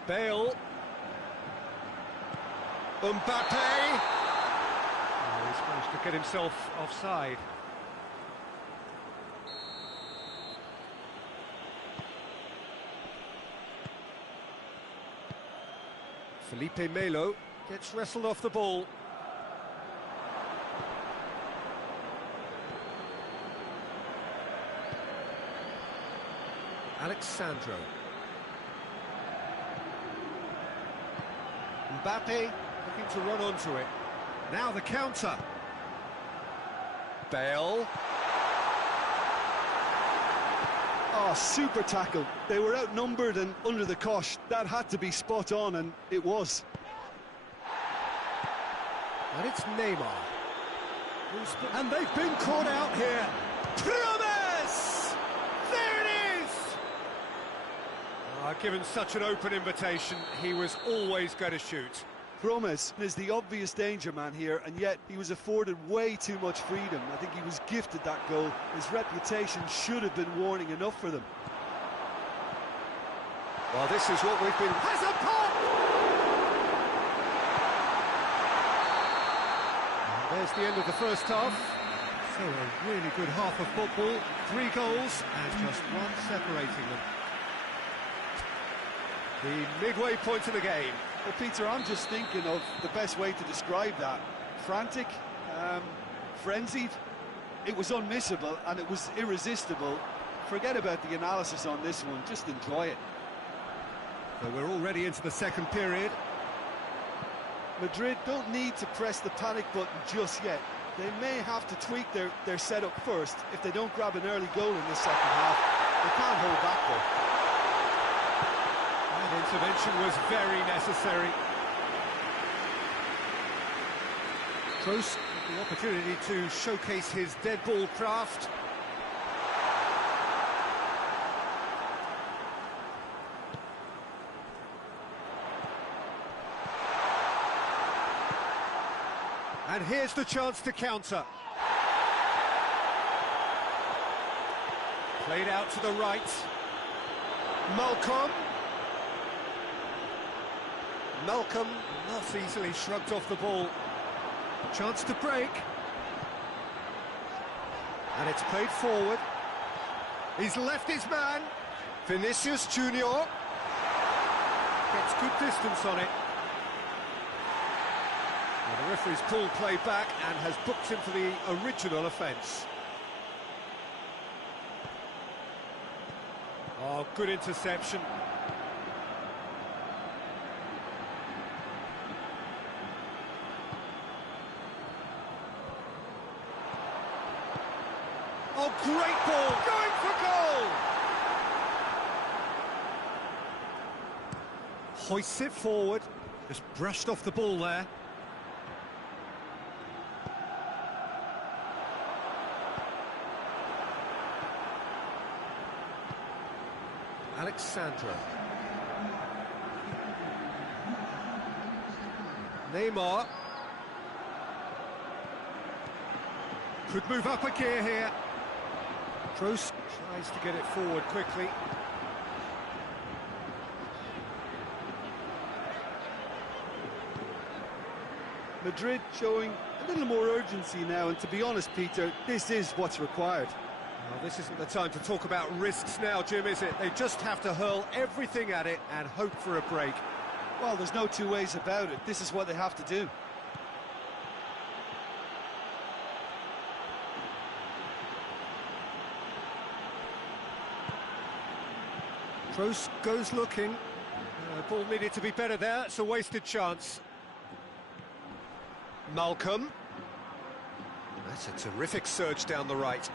Bale. Mbappe. Oh, he's managed to get himself offside. Felipe Melo gets wrestled off the ball. Alexandro. Mbappe looking to run onto it. Now the counter. Bale. Oh, super tackle. They were outnumbered and under the cosh. That had to be spot on, and it was. And it's Neymar. And they've been caught out here. Promise! There it is! Given such an open invitation, he was always going to shoot. Promes is the obvious danger man here, and yet he was afforded way too much freedom. I think he was gifted that goal. His reputation should have been warning enough for them. Well, this is what we've been... Has a pop! And there's the end of the first half. So a really good half of football. 3 goals and just one separating them. The midway point of the game. Well, Peter, I'm just thinking of the best way to describe that. Frantic, frenzied. It was unmissable and it was irresistible. Forget about the analysis on this one, just enjoy it. So we're already into the second period. Madrid don't need to press the panic button just yet. They may have to tweak their setup first if they don't grab an early goal in the second half. They can't hold back though. That intervention was very necessary. Kroos with the opportunity to showcase his dead ball craft. And here's the chance to counter. Played out to the right. Malcolm not easily shrugged off the ball. Chance to break. And it's played forward. He's left his man. Vinicius Junior gets good distance on it. Well, the referee's pulled play back and has booked him for the original offence. Oh, good interception. Oh, great ball, going for goal! Hoists it forward, just brushed off the ball there. Alexandro. Neymar. Could move up a gear here. Kroos tries to get it forward quickly. Madrid showing a little more urgency now, and to be honest, Peter, this is what's required. Well, this isn't the time to talk about risks now, Jim, is it? They just have to hurl everything at it and hope for a break. Well, there's no two ways about it. This is what they have to do. Kroos goes looking. Ball needed to be better there. It's a wasted chance. Malcolm. That's a terrific surge down the right.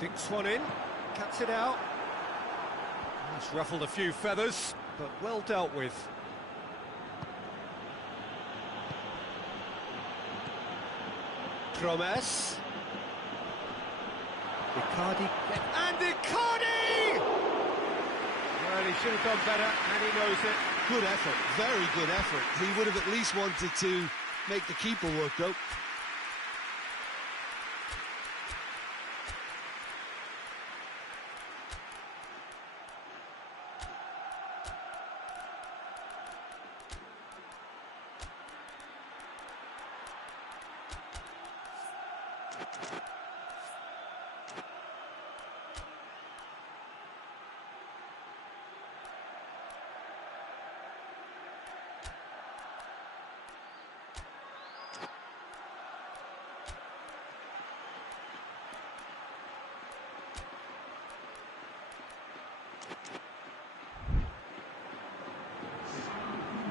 Dinks one in, cuts it out. It's ruffled a few feathers, but well dealt with. Promes. Icardi. And Icardi! Well, he should have done better, and he knows it. Good effort, very good effort. He would have at least wanted to make the keeper work, though.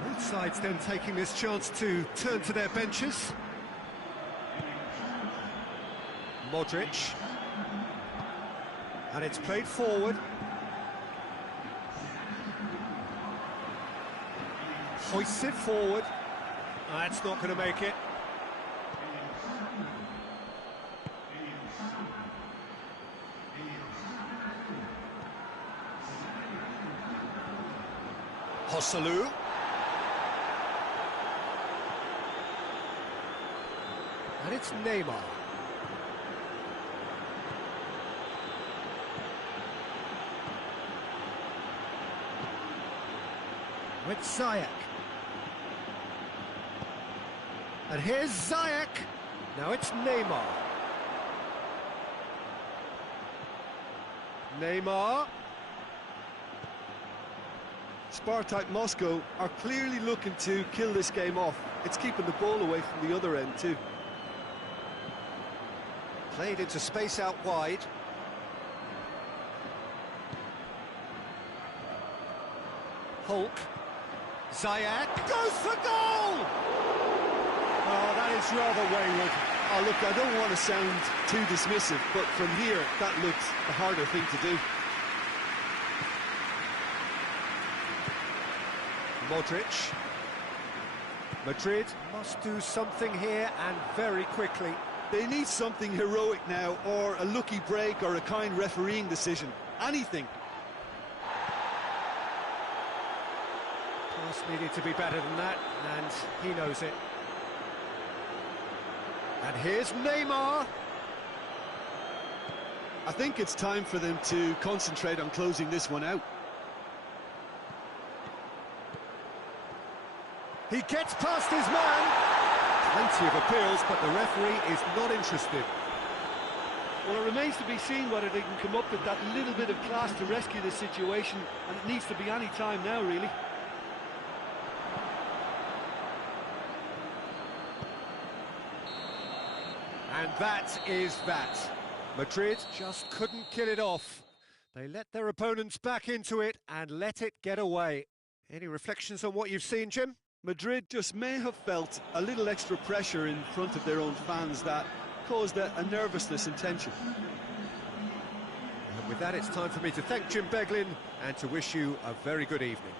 Both sides then taking this chance to turn to their benches. Modric. And it's played forward. Hoists it forward. That's not going to make it. Joselu. And it's Neymar. With Ziyech. And here's Ziyech. Now it's Neymar. Neymar. SPARTAK Moscow are clearly looking to kill this game off. It's keeping the ball away from the other end too. Played into space out wide. Hulk. Ziyech goes for goal! Oh, that is rather wayward. Oh, look, I don't want to sound too dismissive, but from here, that looks the harder thing to do. Modric. Madrid must do something here, and very quickly. They need something heroic now, or a lucky break, or a kind refereeing decision. Anything. Pass needed to be better than that, and he knows it. And here's Neymar. I think it's time for them to concentrate on closing this one out. He gets past his man. Plenty of appeals, but the referee is not interested. Well, it remains to be seen whether they can come up with that little bit of class to rescue this situation, and it needs to be any time now, really. And that is that. Madrid just couldn't kill it off. They let their opponents back into it and let it get away. Any reflections on what you've seen, Jim? Madrid just may have felt a little extra pressure in front of their own fans that caused a nervousness and tension. And with that, it's time for me to thank Jim Beglin and to wish you a very good evening.